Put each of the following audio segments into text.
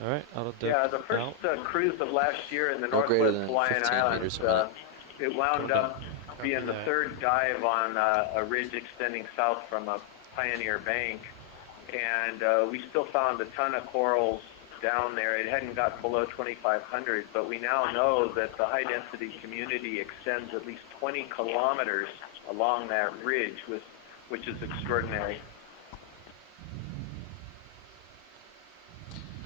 All right, auto deck. Yeah, the first cruise of last year in the No greater Northwest than Hawaiian 15 Islands, meters a minute. it wound up being the third dive on a ridge extending south from a Pioneer bank. And we still found a ton of corals down there. It hadn't gotten below 2,500, but we now know that the high-density community extends at least 20 kilometers along that ridge, which is extraordinary.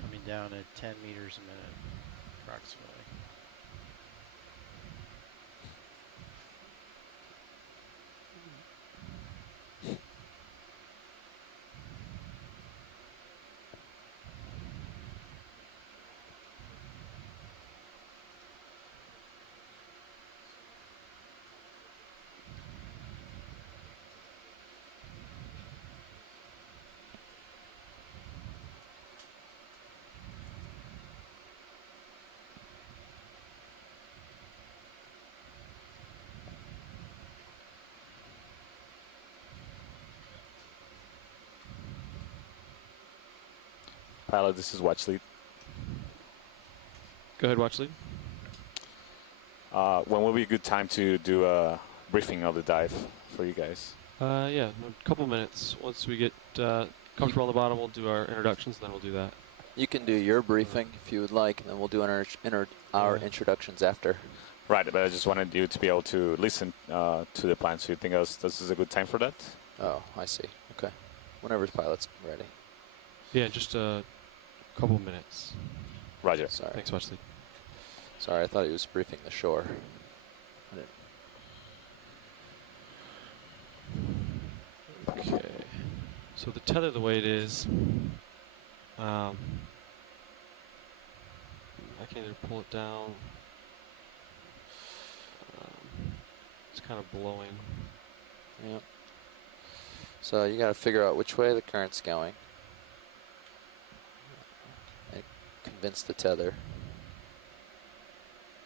Coming down at 10 meters a minute, approximately. Pilot, this is watch lead. Go ahead, watch lead. When will be a good time to do a briefing of the dive for you guys? Yeah, a couple minutes. Once we get comfortable on the bottom, we'll do our introductions, and then we'll do that. You can do your briefing if you would like, and then we'll do our introductions after. Right, but I just wanted you to be able to listen to the plan. So you think this is a good time for that? Oh, I see. Okay. Whenever the pilot's ready. Yeah, just a couple minutes. Roger. Sorry. Thanks, watch lead. Sorry, I thought he was briefing the shore. Okay. So the tether, the way it is, I can either pull it down. It's kind of blowing. Yep. So you got to figure out which way the current's going. And convince the tether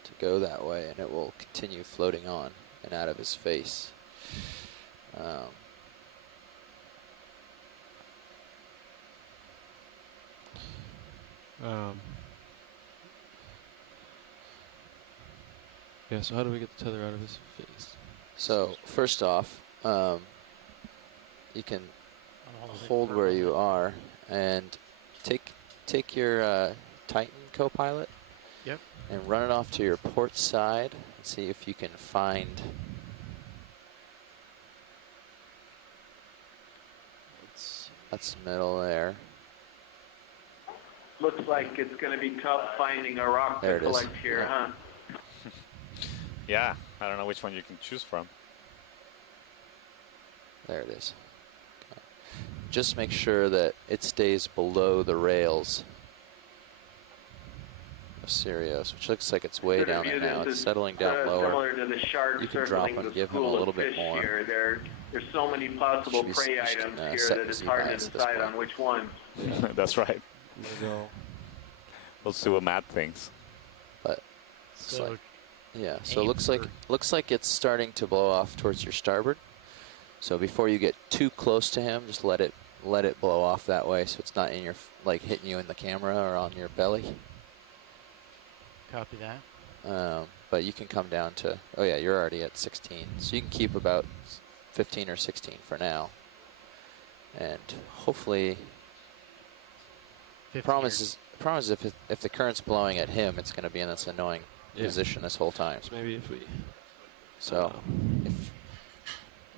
to go that way, and it will continue floating on and out of his face. Yeah, so how do we get the tether out of his face? So first off, you can hold where you are and take your Titan co-pilot. Yep. And run it off to your port side and see if you can find. That's the middle there. Looks like it's going to be tough finding a rock to collect here, huh? Yeah, I don't know which one you can choose from. There it is. Okay. Just make sure that it stays below the rails of Sirius, which looks like it's way down there now. It's settling down lower. Similar to the shark you can drop and give him a little bit more. There's so many possible prey items here that it's hard to decide on which one. That's right. Go. We'll see what Matt thinks. But so like, yeah, so it looks like it's starting to blow off towards your starboard. So before you get too close to him, just let it blow off that way, so it's not in your hitting you in the camera or on your belly. Copy that. But you can come down to, oh yeah, you're already at 16. So you can keep about 15 or 16 for now. And hopefully, promise if the current's blowing at him, it's going to be in this annoying position this whole time. So maybe if we... So,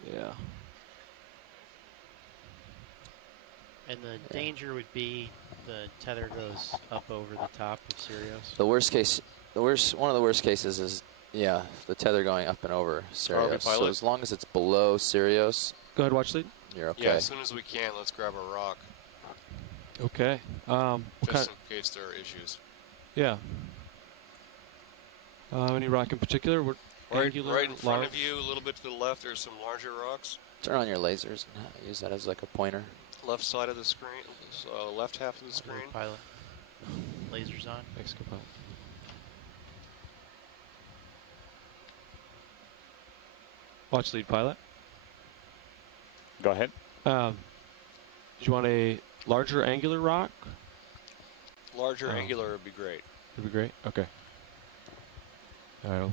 yeah. And the danger would be the tether goes up over the top of Sirius. The worst case, one of the worst cases is, yeah, the tether going up and over Sirius. So as long as it's below Sirius, go ahead, watch lead. You're okay. Yeah, as soon as we can, let's grab a rock. Okay. Just in case there are issues. Yeah. Any rock in particular? Right in front of you, a little bit to the left, there's some larger rocks. Turn on your lasers and use that as like a pointer. Left side of the screen, left half of the screen. Pilot. Lasers on. Thanks, co-pilot. Watch lead, pilot. Go ahead. Do you want a larger angular rock? Larger Oh. angular would be great. That'd be great. Okay. All right.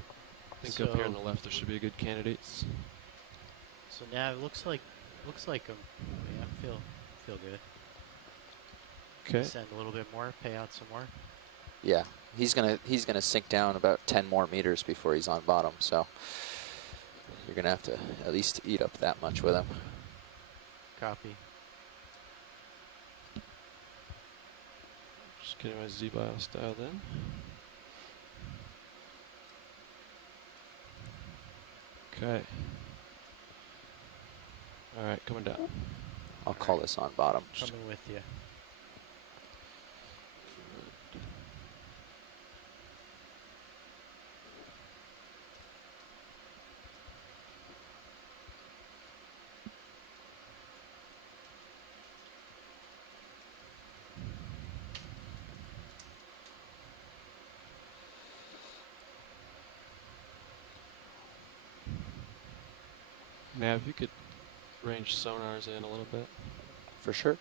I think up here on So- the left there should be good candidates. So now it looks like yeah, feel good. Okay. Send a little bit more, pay out some more. Yeah, he's gonna sink down about 10 more meters before he's on bottom. So you're gonna have to at least eat up that much with him. Copy. Just getting my Z-Bios dialed in. Okay. All right, coming down. I'll call this on bottom. Coming with you. Now, if you could range sonars in a little bit. For sure.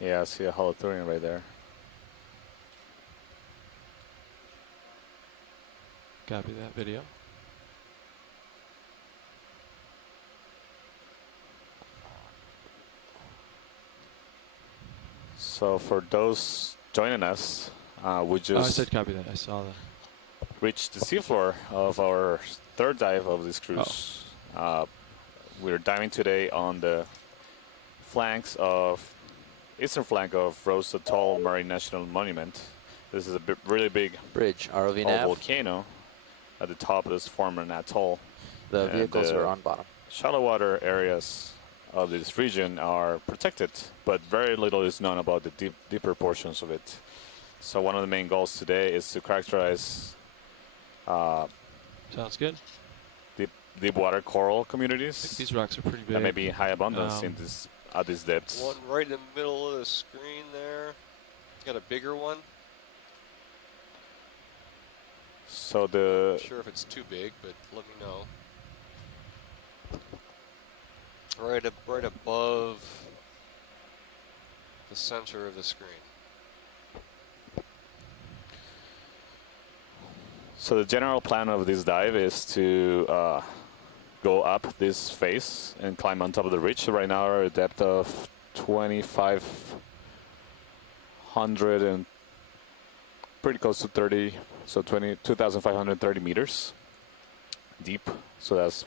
Yeah, I see a Halosaurus right there. Copy that video. So for those joining us, we Oh, I just said copy that. I saw that. reached the seafloor of our third dive of this cruise. We're diving today on the eastern flank of Rose Atoll Marine National Monument. This is a really big Bridge, ROV old nav. volcano at the top of this former atoll. The and vehicles are on bottom. Shallow water areas of this region are protected, but very little is known about the deeper portions of it. So one of the main goals today is to characterize Sounds good. deep water coral I think communities these rocks are pretty big. that may be in high abundance Um, at these depths. One right in the middle of the screen there. Got a bigger one. So the Not sure if it's too big, but let me know. Right above the center of the screen. So the general plan of this dive is to go up this face and climb on top of the ridge. So right now we're at a depth of 2,500 and pretty close to 30, so 2,530 meters deep. So that's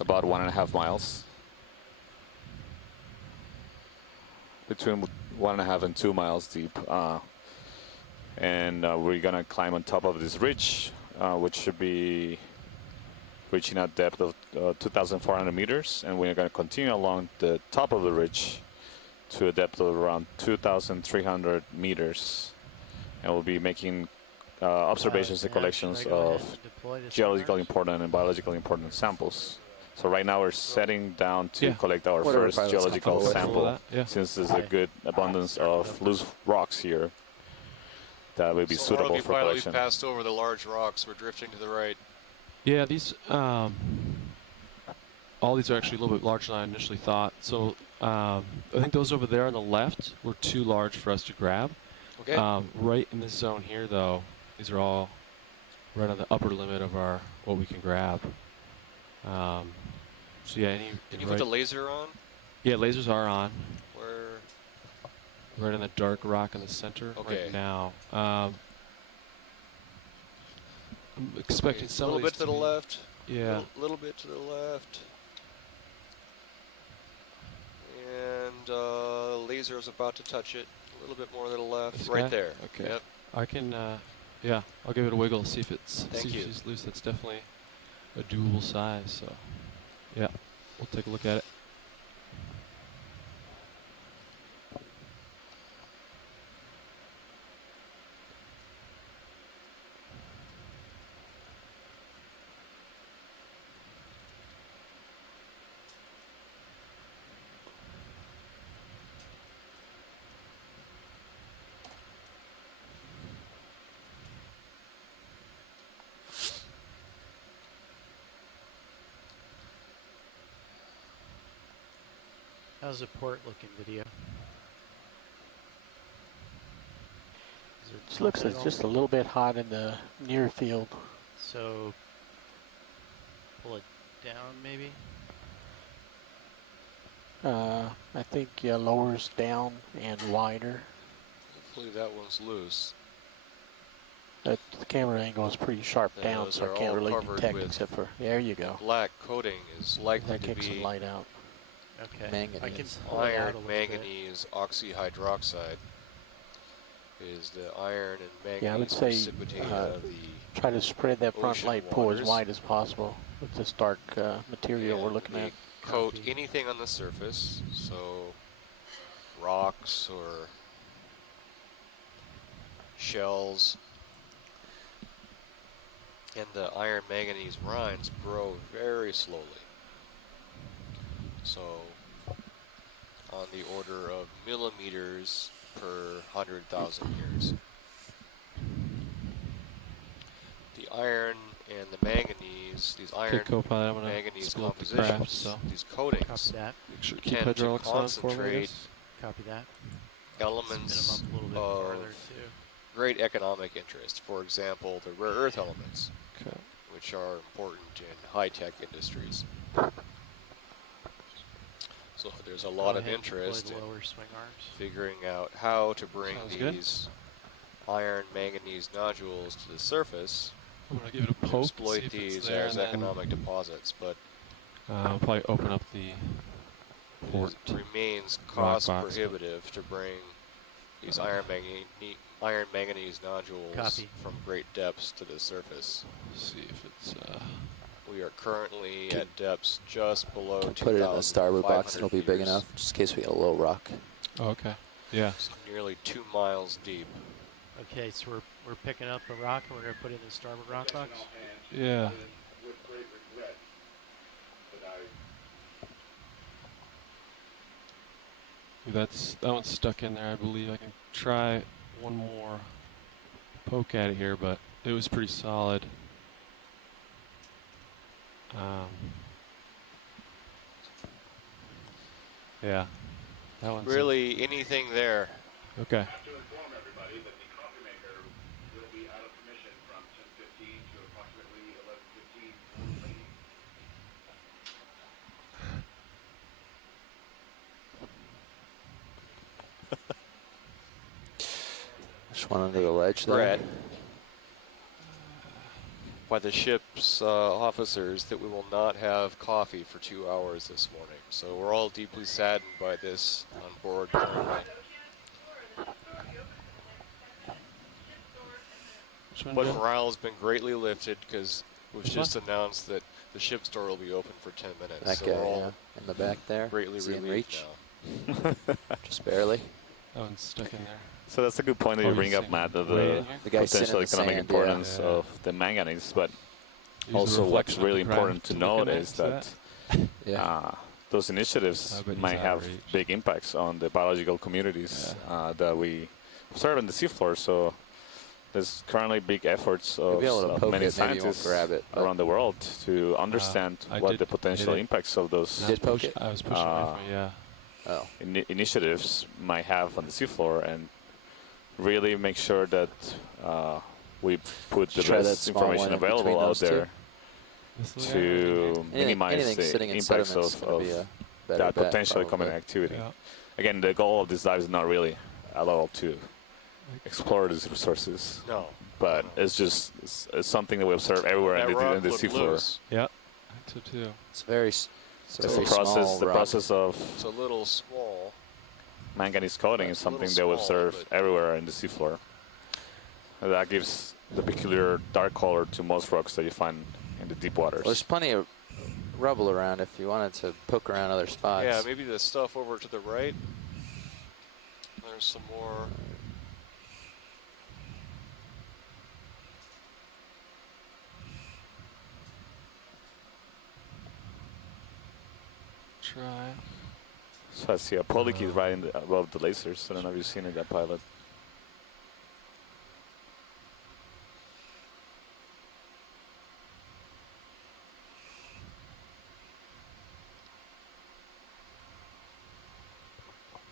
about 1.5 miles. Between 1.5 and 2 miles deep. And we're gonna climb on top of this ridge, which should be reaching a depth of 2,400 meters, and we're gonna continue along the top of the ridge to a depth of around 2,300 meters, and we'll be making observations and Now, collections should I go ahead of and deploy the geologically sonars? important and biologically important samples. So right now we're setting down to Yeah. collect our Whatever first pilot's geological comfortable with. sample, That, yeah. since there's a Okay. good abundance of loose rocks here that will be So suitable ROV for pilot, collection. we've passed over the large rocks. We're drifting to the right. Yeah, these all these are actually a little bit larger than I initially thought. So I think those over there on the left were too large for us to grab. Okay. Right in this zone here, though, these are all right on the upper limit of our what we can grab. So yeah, Can you put the laser on? yeah, lasers are on. Where? Right on the dark rock in the center Okay. right now. I'm expecting A some little of these bit to the be- left. Yeah. Little bit to the left. And laser is about to touch it. A little bit more to the left. This Right guy? there. Okay. Yep. I can, yeah, I'll give it a wiggle, see if it's, Thank see you. if she's loose. That's definitely a doable size, so yeah, we'll take a look at it. How's the port looking, video? Is it It looks pumping like at just a all? little bit hot in the near field. So pull it down, maybe. I think lowers down and wider. Hopefully that one's loose. The camera angle is pretty sharp Yeah, down, those so are I can't all really covered detect with except for, there you go. Black coating is likely That to kicks some be light out. Okay. I can Manganese. pull it out a iron little bit. manganese oxyhydroxide. Is the iron and Yeah, I would manganese say precipitate out of the try to spread that front ocean light pool as waters. wide as possible with this dark material we're and looking they at. coat Copy. anything on the surface, so rocks or shells. And the iron manganese rinds grow very slowly. So on the order of millimeters per 100,000 years. The iron and the manganese, these Okay, iron co-pilot, I'm gonna manganese spill up the compositions, craft, so these Copy coatings, that. make sure to keep tend to hydraulics on for me, I concentrate guess. Copy that. elements Spin them up a little bit of farther too. great economic interest. For example, the rare earth elements, Okay. which are important in high-tech industries. So there's a lot Go of ahead and deploy interest the in lower swing arms. figuring out how to bring Sounds good. these iron manganese nodules to the surface, I'm gonna give it a to poke, exploit see if it's these there, as and then economic deposits, but I'll probably open up the port. it remains Rock cost box. prohibitive to bring these iron manganese nodules Copy. from great depths to the surface. See if it's We are currently at depths just below Can put it in the starboard box, 2,500 it'll be big meters. enough, just in case we get a little rock. oh, okay. Yeah. It's nearly 2 miles deep. Okay, so we're picking up a rock and we're gonna put it in the starboard rock box. Yeah. That one's stuck in there, I believe. I can try one more poke at it here, but it was pretty solid. Yeah, that one's Really, anything there. okay. Just one under the ledge there. Brett, by the ship's officers, that we will not have coffee for 2 hours this morning. So we're all deeply saddened by this on board currently. Which one, But Jim? morale has been greatly lifted because it was Which just announced that the ship's door will be open for 10 minutes. That so guy, we're all yeah, in the back there. greatly Is he in relieved reach? now. Just barely. That one's stuck in there. So that's a good point that Oh, you you bring up, see Matt, of way the in here? The guy's sitting potential in the economic sand, importance yeah. of the manganese, but Use the also what's reflection of really the ground important to look note at is to that Yeah. those initiatives I bet he's might out have of reach. big impacts on the biological communities that we observe in the seafloor. So there's currently big efforts You'll of be able to poke many it, maybe you won't scientists grab it, but- around the world to understand I what did the potential hit it. impacts of those You did poke it? I was pushing away from it, yeah. Oh. initiatives might have on the seafloor, and really make sure that we put the Just try that best small information one in available between out those two. there This little guy? to minimize Anything the sitting in impacts sediment is going of to be a better that bet, potentially probably. common activity. Yeah. Again, the goal of this dive is not really at all to explore these resources, No. but it's just it's something that we observe everywhere That in rock the looked seafloor. loose. Yeah, I think so too. It's very, it's a It's very the small process rock. of It's a little small. manganese coating is It's a little something that we small, observe but- everywhere in the seafloor. And that gives the peculiar dark color to most rocks that you find in the deep waters. Well, there's plenty of rubble around if you wanted to poke around other spots. Yeah, maybe the stuff over to the right. There's some more. Try. So I see a polykey right above the lasers. I don't know if you've seen it, that pilot.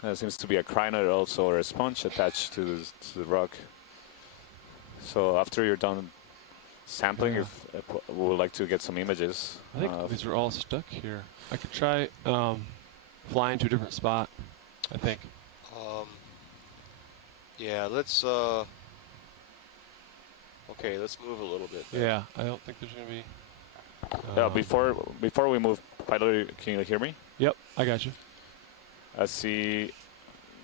There seems to be a crinoid also, or a sponge attached to the rock. So after you're done sampling, Yeah. if we would like to get some images. I think these are all stuck here. I could try flying to a different spot, I think. Yeah, let's okay, let's move a little bit. Yeah, I don't think there's going to be... Before we move, pilot, can you hear me? Yep, I got you. I see.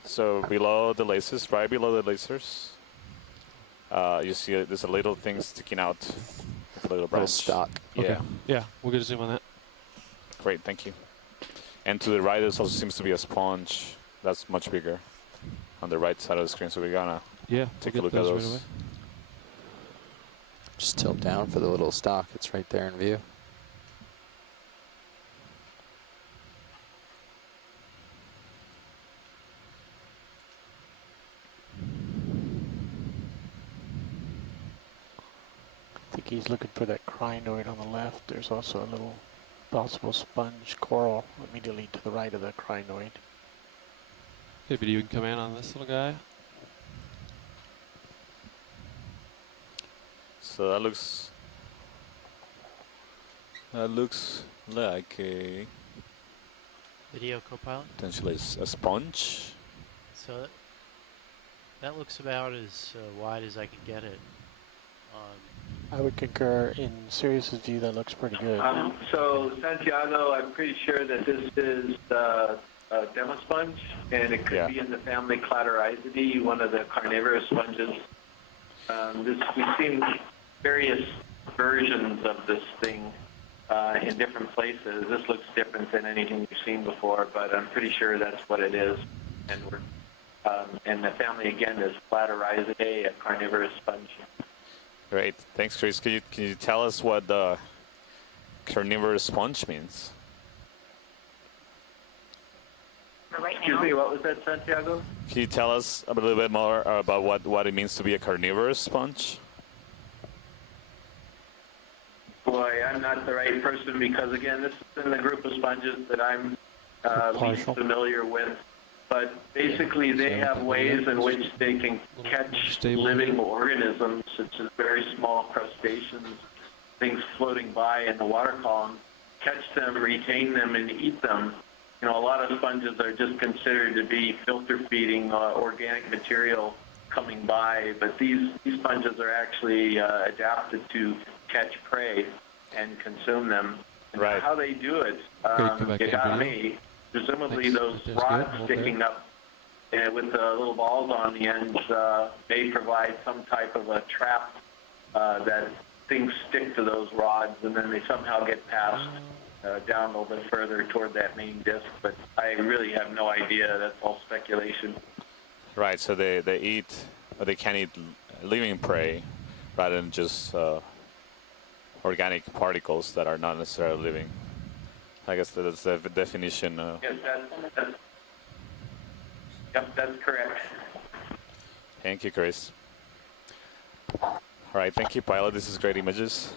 So below the lasers, right below the lasers, you see there's a little thing sticking out, a little Little branch. stock. Yeah. Okay. Yeah, we'll get a zoom on that. Great, thank you. And to the right, there also seems to be a sponge that's much bigger on the right side of the screen. So we're gonna Yeah, take we'll a look get at those those. right away. Just tilt down for the little stock. It's right there in view. I think he's looking for that crinoid on the left. There's also a little possible sponge coral immediately to the right of the crinoid. Okay, video, you can come in on this little guy. So that looks like a Video co-pilot. potentially a sponge. So that looks about as wide as I can get it. I would concur. In Sirius's view, that looks pretty good. So Santiago, I'm pretty sure that this is a demo sponge, and it could Yeah. be in the family Cladorhizidae, one of the carnivorous sponges. We've seen various versions of this thing in different places. This looks different than anything we've seen before, but I'm pretty sure that's what it is. And the family again is Cladorhizidae, a carnivorous sponge. Great, thanks, Chris. Can you tell us what the carnivorous sponge means? Excuse me, what was that, Santiago? Can you tell us a little bit more about what it means to be a carnivorous sponge? Boy, I'm not the right person because, again, this is in the group of sponges that I'm least Partial. familiar with. But basically, they have ways in which they can catch living organisms, such as very small crustaceans, things floating by in the water column, catch them, retain them, and eat them. You know, a lot of sponges are just considered to be filter feeding organic material coming by, but these sponges are actually adapted to catch prey and consume them. And Right. how they do it, come back it in got video. me. Presumably Thanks. those That's rods good. Hold sticking there. up with the little balls on the ends may provide some type of a trap that things stick to those rods, and then they somehow get passed down a little bit further toward that main disc. But I really have no idea. That's all speculation. Right, so they can eat living prey rather than just organic particles that are not necessarily living. I guess that's the definition. Yes, that's correct. Thank you, Chris. All right, thank you, pilot. This is great images.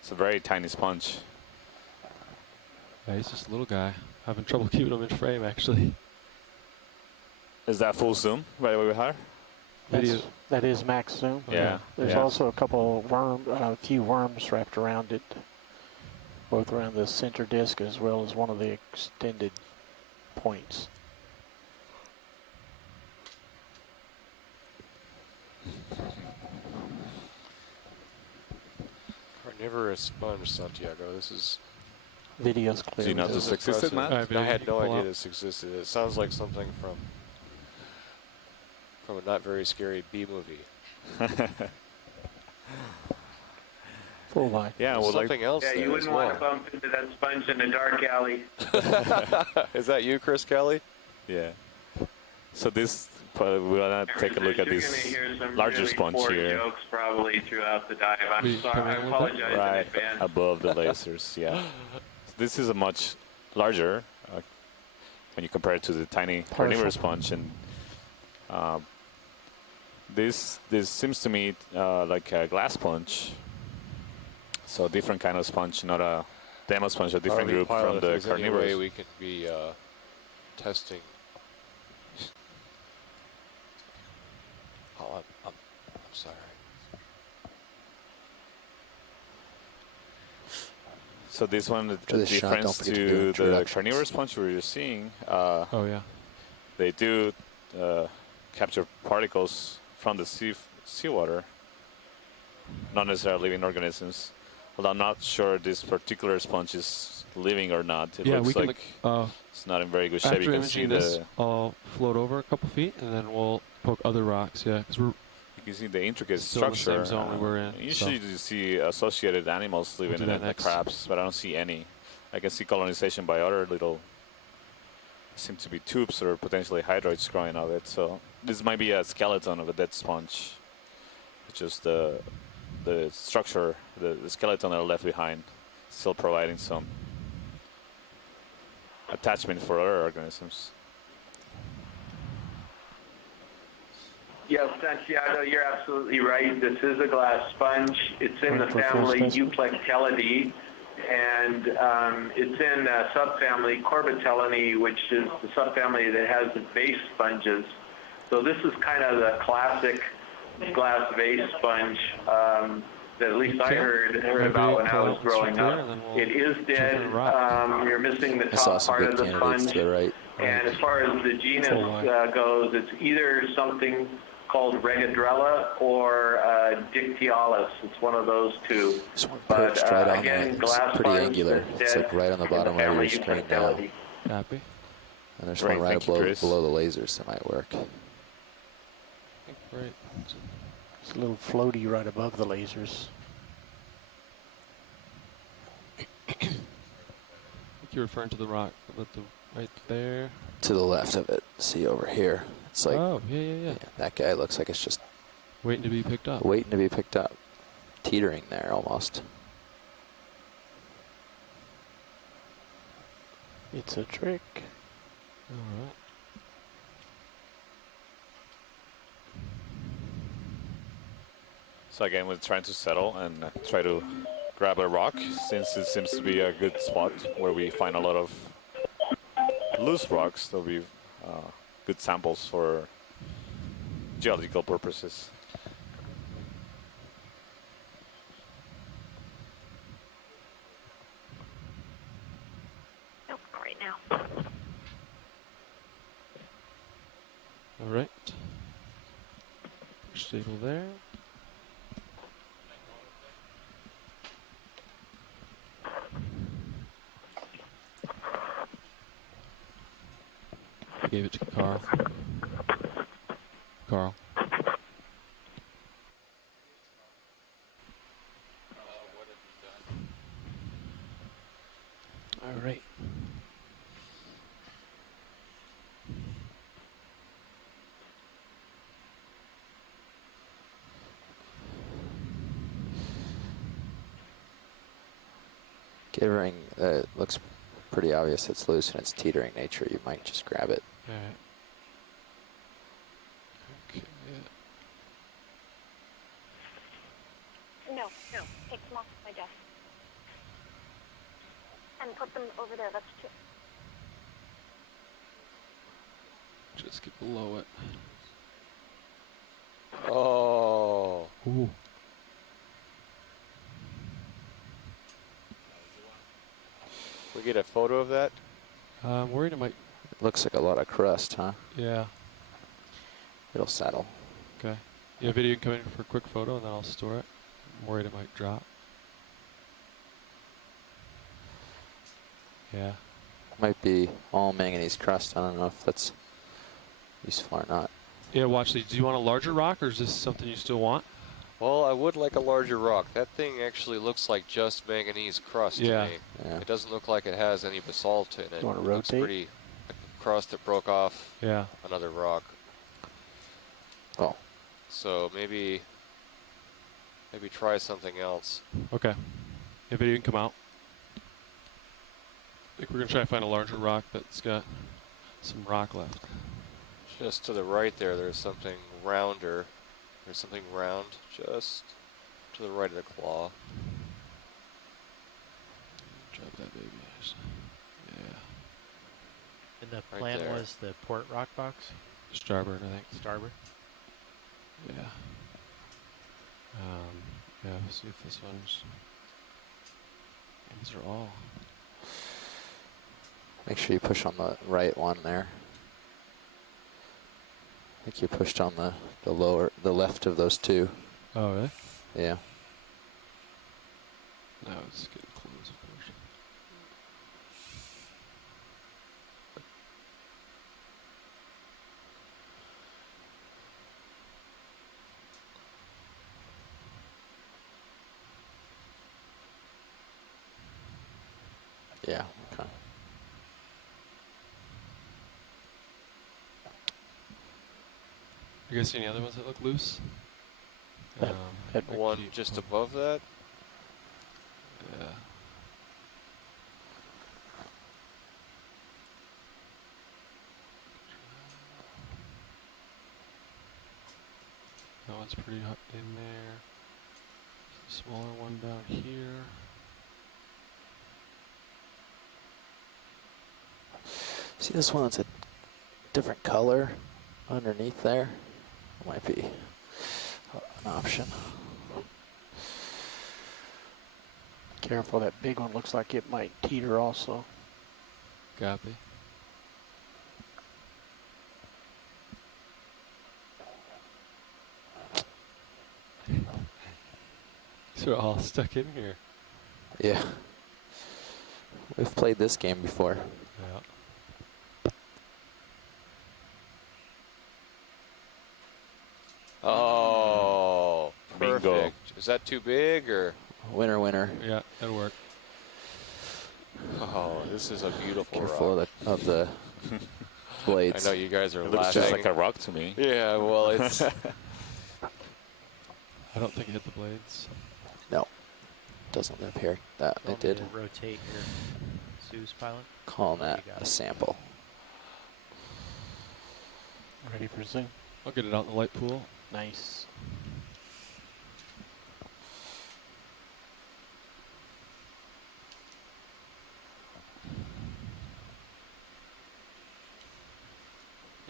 It's a very tiny sponge. Yeah, he's just a little guy. Having trouble keeping him in frame, actually. Is that full zoom right over here? Video. That is max zoom. Yeah. There's yeah. also a few worms wrapped around it, both around the center disc as well as one of the extended points. Carnivorous sponge, Santiago. This is. Video's clear. Do you know with this it. existed, Matt? All right, video, I had you no pull idea up. this existed. It sounds like something from a not very scary B movie. Full line. Yeah, well, Something else Yeah, there you as wouldn't want to well. bump into that sponge in a dark alley. Is that you, Chris Kelly? yeah. So this, we're gonna take a look at You're this gonna hear some larger really sponge poor here. jokes probably throughout the dive. Will I'm you sorry. come I in with that? apologize in Right advance. above the lasers, yeah. This is a much larger when you compare it to the tiny carnivorous sponge, and this seems to me like a glass sponge. So a different kind of sponge, not a demo sponge, a different RV group pilot, from if the there's any way carnivorous. we can be testing So this one, the this shot, don't difference forget to do to the introductions. Carnivorous Sponge we were just seeing, Oh yeah. they do capture particles from the seawater, not necessarily living organisms. Although I'm not sure this particular sponge is living or not. It Yeah, we looks can. like it's not in very good shape. After You can see imaging this, I'll float over a couple feet, and then we'll poke other rocks. Yeah, because we're you can see the intricate still in the structure. same zone we were in. Usually you see associated animals living do in that it, like next. crabs, but I don't see any. I can see colonization by other little, seem to be tubes or potentially hydroids growing out of it. So this might be a skeleton of a dead sponge. It's just the structure, the skeleton are left behind, still providing some attachment for other organisms. Yes, Santiago, you're absolutely right. This is a glass sponge. It's in the family Euplectellidae, and it's in a subfamily Corbitellinae, which is the subfamily that has the vase sponges. So this is kind of the classic glass vase sponge that at least I heard about when I was growing up. It is dead. You're missing the top part of the sponge. To the right. And as far as the genus goes, it's either something called Regadrella or Dictyalis. It's one of those two. This one But perched right on again, that. glass It's pretty sponge angular. that's It's dead like right on the in bottom right of family your screen now. Euplectellidae. Happy. And there's Great, one right thank you, Chris. below the lasers that might work. Right. It's a little floaty right above the lasers. I think you're referring to the rock with the right there. To the left of it. See over here. It's like, Oh, yeah. yeah, that guy looks like it's just Waiting to be picked up. waiting to be picked up. Teetering there almost. It's a trick. All right. So again, we're trying to settle and try to grab a rock, since it seems to be a good spot where we find a lot of loose rocks. There'll be good samples for geological purposes. Nope, not right now. All right. Stable there. I gave it to Carl. Carl. All right. Given looks pretty obvious it's loose and it's teetering nature, you might just grab it. All right. Okay. No, take them off my desk. And put them over there, that's two. Just get below it. Oh. Ooh. We get a photo of that? I'm worried it might. It looks like a lot of crust, huh? Yeah. It'll settle. Okay. Yeah, video can come in for a quick photo and then I'll store it. I'm worried it might drop. Yeah. Might be all manganese crust. I don't know if that's useful or not. Yeah, watch these. Do you want a larger rock or is this something you still want? Well, I would like a larger rock. That thing actually looks like just manganese crust Yeah. to me. Yeah. It doesn't look like it has any basalt in it. You wanna It looks rotate? pretty like a crust that broke off Yeah. another rock. Oh, So maybe try something else. Okay. Yeah, video can come out. I think we're going to try to find a larger rock that's got some rock left. Just to the right there, there's something rounder. There's something round just to the right of the claw. Drop that baby. Yeah. And the Right plan there. was the port rock box, Starboard, I think. starboard. Yeah. Yeah, let's see if this one's. These are all. Make sure you push on the right one there. I think you pushed on the left of those two. Oh, really? Yeah. No, it's getting close, of course. Yeah. Okay. You guys see any other ones that look loose? That One just above that. Yeah. That one's pretty hot in there. Smaller one down here. See this one that's a different color underneath there? Might be an option. Careful, that big one looks like it might teeter also. Copy. These are all stuck in here. Yeah. We've played this game before. Yeah. Oh, perfect. Bingo. Is that too big or? Winner, winner. Yeah, that'll work. Oh, this is a beautiful Careful rock. of the blades. I know you guys are It looks laughing. just like a rock to me. Yeah, well, it's. I don't think it hit the blades. No. Doesn't appear that Want it me did. to rotate your Zeus pilot? Calling that You got a it. sample. Ready for zoom? I'll get it out in the light pool. Nice.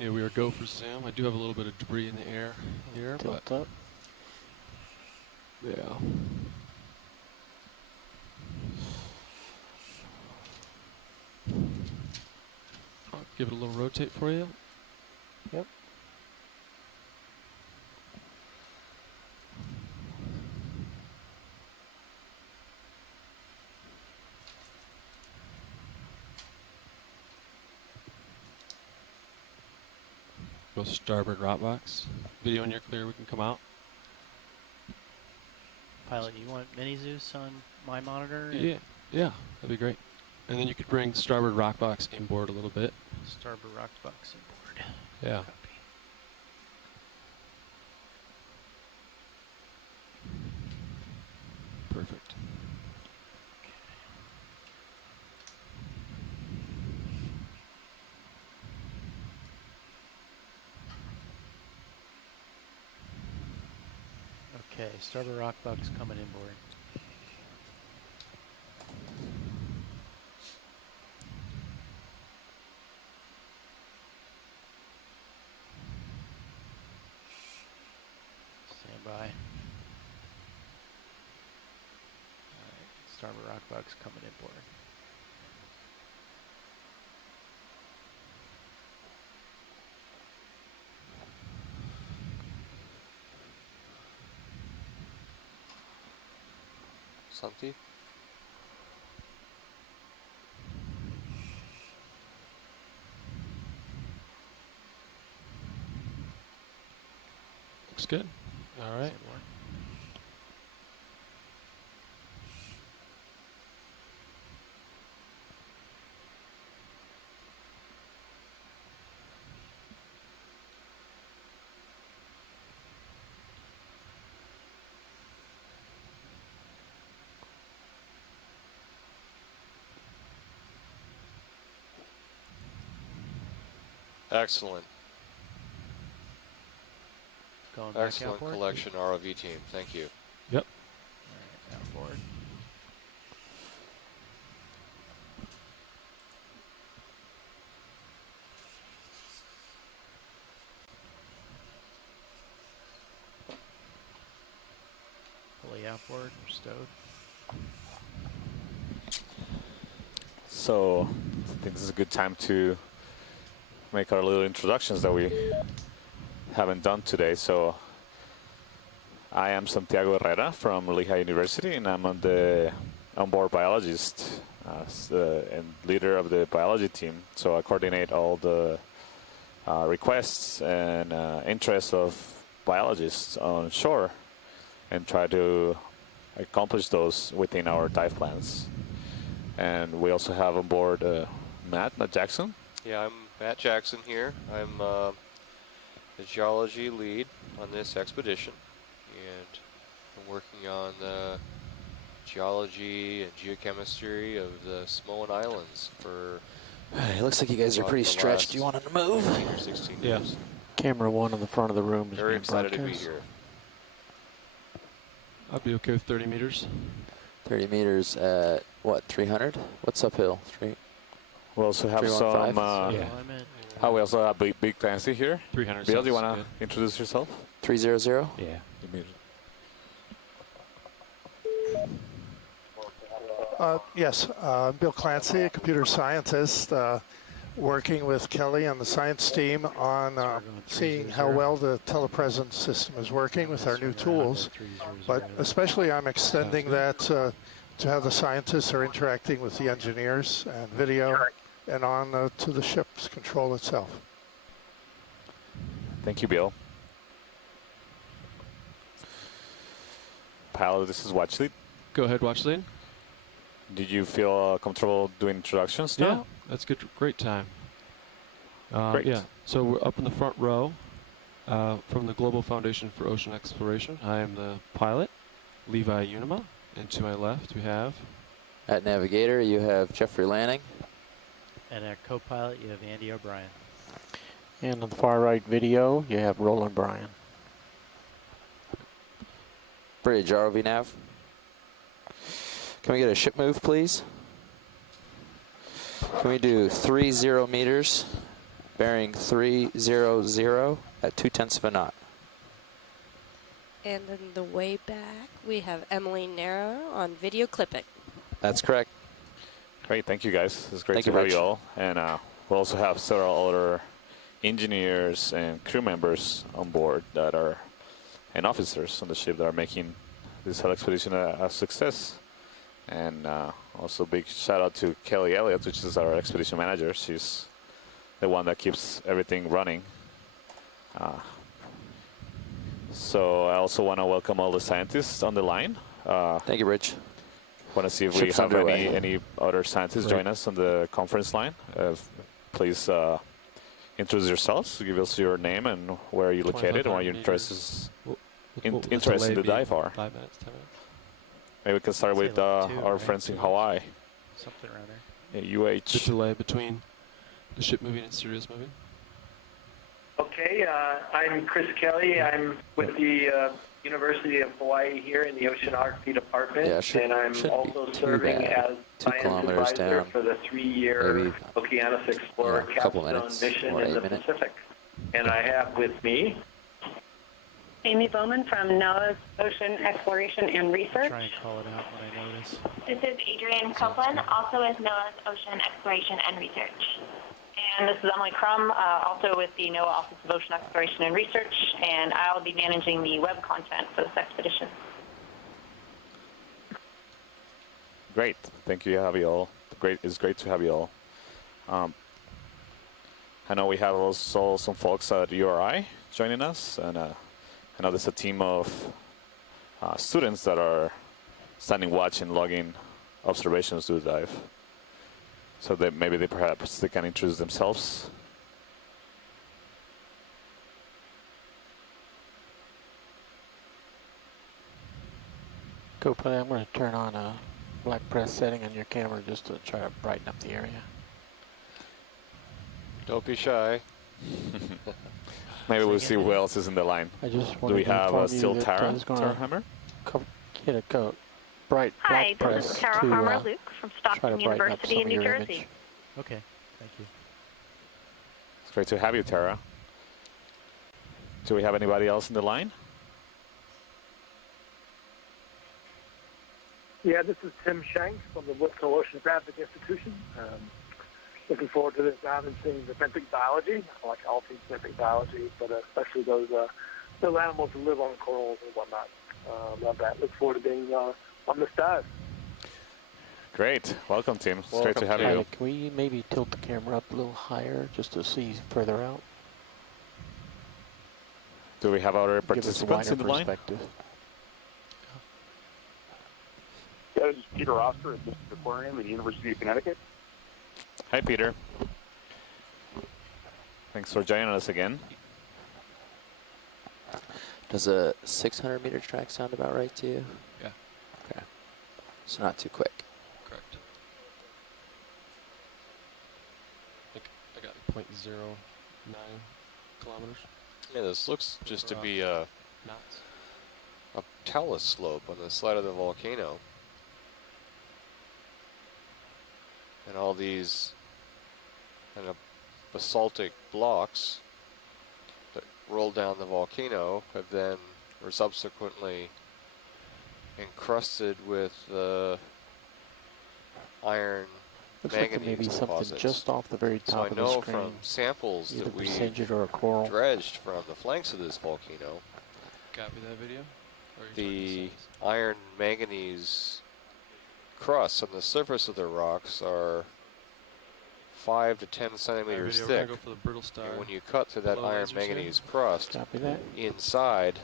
Yeah, we are go for zoom. I do have a little bit of debris in the air here, but Tilt up. yeah. I'll give it a little rotate for you. Yep. Go starboard rot box. Video when you're clear, we can come out. Pilot, you want mini Zeus on my monitor? Yeah, yeah, that'd be great. And then you could bring starboard rock box inboard a little bit. Starboard rock box inboard. Yeah. Copy. Perfect. Okay, starboard rock box coming inboard. Stand by. Alright, starboard rock box coming inboard. Santi? Looks good. All right. Inboard. Excellent. Going back Excellent outboard. collection, ROV team. Thank you. Yep. Alright, outboard. Fully outboard, we're stowed. So I think this is a good time to make our little introductions that we haven't done today. So I am Santiago Herrera from Lehigh University, and I'm the onboard biologist and leader of the biology team. So I coordinate all the requests and interests of biologists on shore and try to accomplish those within our dive plans. And we also have on board Matt Jackson. Yeah, I'm Matt Jackson here. I'm the geology lead on this expedition, and I'm working on the geology and geochemistry of the Samoan Islands for It looks like you guys are pretty the stretched. Do you last want to move? 15 or 16 Yeah. years. Camera 1 on the front of the room is Very being excited to be broadcast. here. I'd be okay with 30 meters. 30 meters at what, 300? What's uphill? We also have 315? some. Yeah. We also have Big Clancy here. 300. Bill, do you sounds want to good. introduce yourself? 300? Yeah. Yes, I'm Bill Clancy, a computer scientist, working with Kelly on the science team on seeing how well the telepresence system is working with our new tools. But especially I'm extending that to how the scientists are interacting with the engineers and video and on to the ship's control itself. Thank you, Bill. Pal, this is Watchley. Go ahead, watch lead. Did you feel comfortable doing introductions now? Yeah, that's good. Great time. Great. Yeah, so we're up in the front row from the Global Foundation for Ocean Exploration. I am the pilot, Levi Unima, and to my left we have... At Navigator, you have Jeffrey Lanning. And our co-pilot, you have Andy O'Brien. And on the far right video, you have Roland Bryan. Bridge, ROV nav. Can we get a ship move, please? Can we do 30 meters, bearing 300 at 2/10 of a knot? And then the way back, we have Emily Nero on video clipping. That's correct. Great, thank you guys. It's great Thank to you, have Rich. you all. And we'll also have several other engineers and crew members on board that are, and officers on the ship that are making this whole expedition a success. And also big shout out to Kelly Elliott, which is our expedition manager. She's the one that keeps everything running. So I also want to welcome all the scientists on the line. Thank you, Rich. Want to see if Ship's we have underway. any other scientists join us on the conference line. Please introduce yourselves. Give us your name and where you're located and what your interests interest in the dive are. 5 minutes, 10 minutes. Maybe we can start Say with like 2, our right? friends in Hawaii. Something around there. UH. The delay between the ship moving and Sirius moving. Okay, I'm Chris Kelly. I'm with the University of Hawaii here in the Oceanography Department, Yeah, and I'm shouldn't be also too serving bad. as 2 science kilometers advisor down. for the 3-year Maybe, Okeanos Explorer a couple capstone minutes, mission or in 8 the minutes. Pacific. And I have with me Amy Bowman from NOAA's Ocean Exploration and I'll Research. try and call it out when I notice. This is Adrienne Copeland, also with NOAA's Ocean Exploration and Research. And this is Emily Crum, also with the NOAA Office of Ocean Exploration and Research, and I'll be managing the web content for this expedition. Great. Thank you. Have you all. It's great to have you all. I know we have also some folks at URI joining us, and I know there's a team of students that are standing watch and logging observations to the dive. So that maybe perhaps they can introduce themselves. Co-pilot, I'm going to turn on a black press setting on your camera just to try to brighten up the area. Don't be shy. Maybe we'll see who else is in the line. I just Do wanted we to have inform you still that Tara? I was going Tara to Hammer? hit a bright Hi, black this press is Tara to Harmer Luke from try to Stockton brighten up University some in of New your Jersey. image. Okay, thank you. It's great to have you, Tara. Do we have anybody else in the line? Yeah, this is Tim Shanks from the Atoll Oceanographic Institution. Looking forward to this dive and seeing the benthic biology. I like all things benthic biology, but especially those animals who live on corals and whatnot. Love that. Look forward to being on this dive. Great. Welcome, Tim. It's great Welcome, to have Tim. you. Can we maybe tilt the camera up a little higher just to see further out? Do we have other Give us a participants wider in the line? perspective. Yeah, this is Peter Oster at District Aquarium at the University of Connecticut. Hi, Peter. Thanks for joining us again. Does a 600-meter track sound about right to you? Yeah. Okay. So not too quick. Correct. I got 0.09 kilometers. Yeah, this looks just to be a Knots. talus slope on the side of the volcano. And all these kind of basaltic blocks that roll down the volcano have then, or subsequently, encrusted with the iron Looks like there manganese may be something deposits. just off the very So top I of the know screen. from samples Either that we Percingid or a coral. dredged from the flanks of this volcano, Copy that video? Or are you the talking iron manganese crusts on the surface of the rocks are 5 to 10 centimeters video, we're gonna thick. go for the brittle star. And when you cut through that Flow iron lasers here. manganese crust, Copy that. inside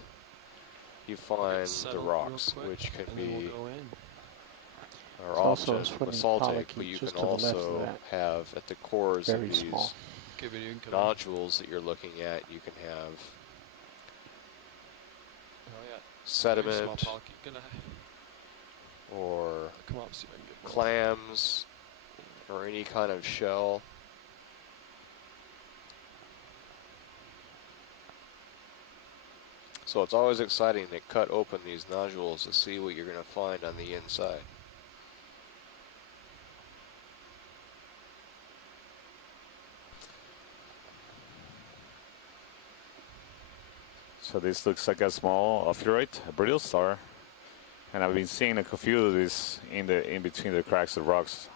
you find settle the real rocks, quick, which can and then be we'll go in. are There's also often a swimming basaltic, but polychaete you just can to the left of also that. have at the cores Very of these small. Okay, video, you can come in. nodules that you're looking at, you can have Oh, yeah. Very sediment small polychaete. Gonna or come up, see if I can get both. clams or any kind of shell. So it's always exciting to cut open these nodules to see what you're going to find on the inside. So this looks like a small ophiurite, a brittle star, and I've been seeing a few of these in between the cracks of rocks.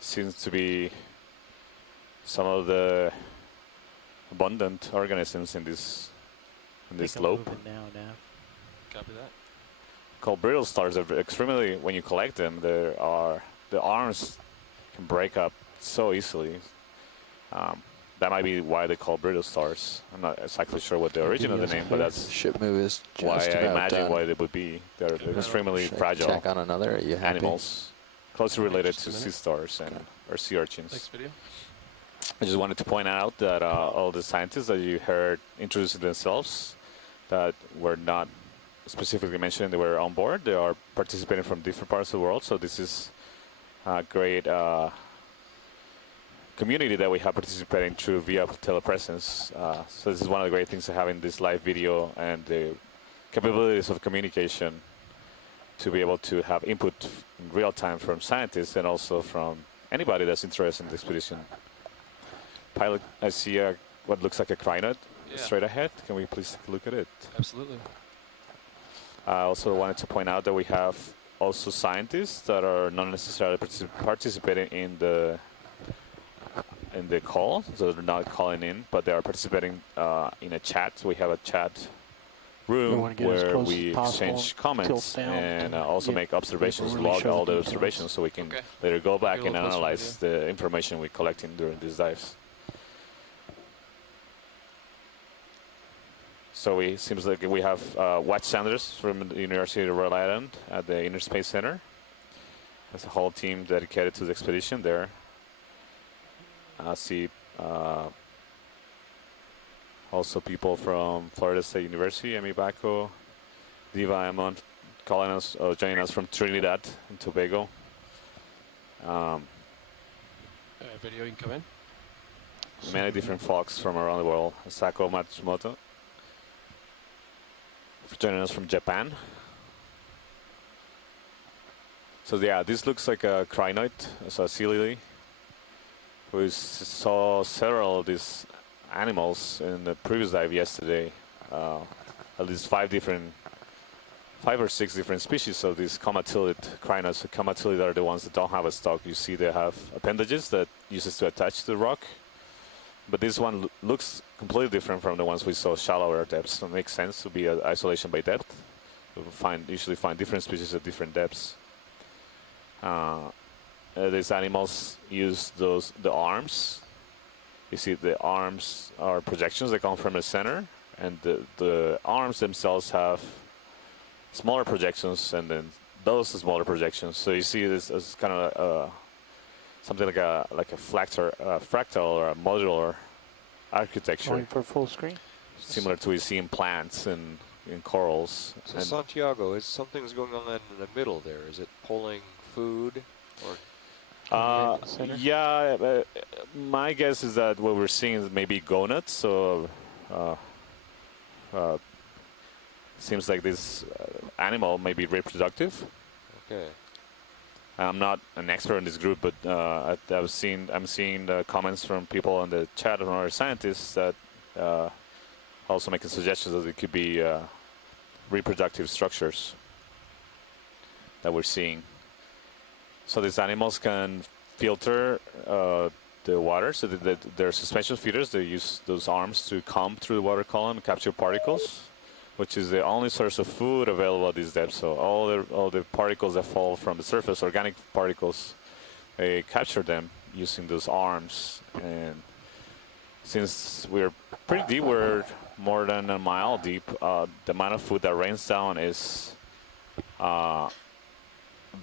Seems to be some of the abundant organisms in this lobe. Now, Nav. Copy that. Called brittle stars are extremely, when you collect them, the arms can break up so easily. That might be why they call brittle stars. I'm not exactly sure what the origin of the name, but that's Ship move is just why I about imagine done. why they would be. They're extremely Should I fragile check on another? Are you happy? animals, closely related Just to a sea minute. stars or sea urchins. Next video. I just wanted to point out that all the scientists that you heard introducing themselves that were not specifically mentioned they were on board, they are participating from different parts of the world. So this is a great community that we have participating through via telepresence. So this is one of the great things of having this live video and the capabilities of communication to be able to have input in real time from scientists and also from anybody that's interested in the expedition. Pilot, I see what looks like a crinoid straight ahead. Can we please take a look at it? Absolutely. I also wanted to point out that we have also scientists that are not necessarily participating in the call, so they're not calling in, but they are participating in a chat. So we have a chat room where we exchange comments and also make observations, log all the observations, so we can later go back and analyze the information we're collecting during these dives. So it seems like we have watchsenders from the University of Rhode Island at the Inner Space Center. There's a whole team dedicated to the expedition there. I see also people from Florida State University, Amy Bacco, Diva Amon, calling us, joining us from Trinidad and Tobago. Video, you can come in. Many different folks from around the world. Sako Matsumoto, joining us from Japan. So yeah, this looks like a crinoid, so a sea lily. We saw several of these animals in the previous dive yesterday. At least 5 different 5 or 6 different species of these comatillid crinoids. So comatillid are the ones that don't have a stalk. You see they have appendages that uses to attach to the rock. But this one looks completely different from the ones we saw shallower depths. So it makes sense to be isolation by depth. We usually find different species at different depths. These animals use the arms. You see the arms are projections that come from the center, and the arms themselves have smaller projections, and then those smaller projections. So you see this as kind of something like a fractal or a modular architecture. Going for full screen. Similar to what you see in plants and in corals. So Santiago, something's going on in the middle there. Is it pulling food or? Yeah, my guess is that what we're seeing is maybe gonads. So seems like this animal may be reproductive. Okay. I'm not an expert in this group, but I'm seeing the comments from people on the chat from other scientists that also making suggestions that it could be reproductive structures that we're seeing. So these animals can filter the water, so that they're suspension feeders. They use those arms to comb through the water column and capture particles, which is the only source of food available at this depth. So all the particles that fall from the surface, organic particles, they capture them using those arms. And since we're pretty deep, we're more than a mile deep, the amount of food that rains down is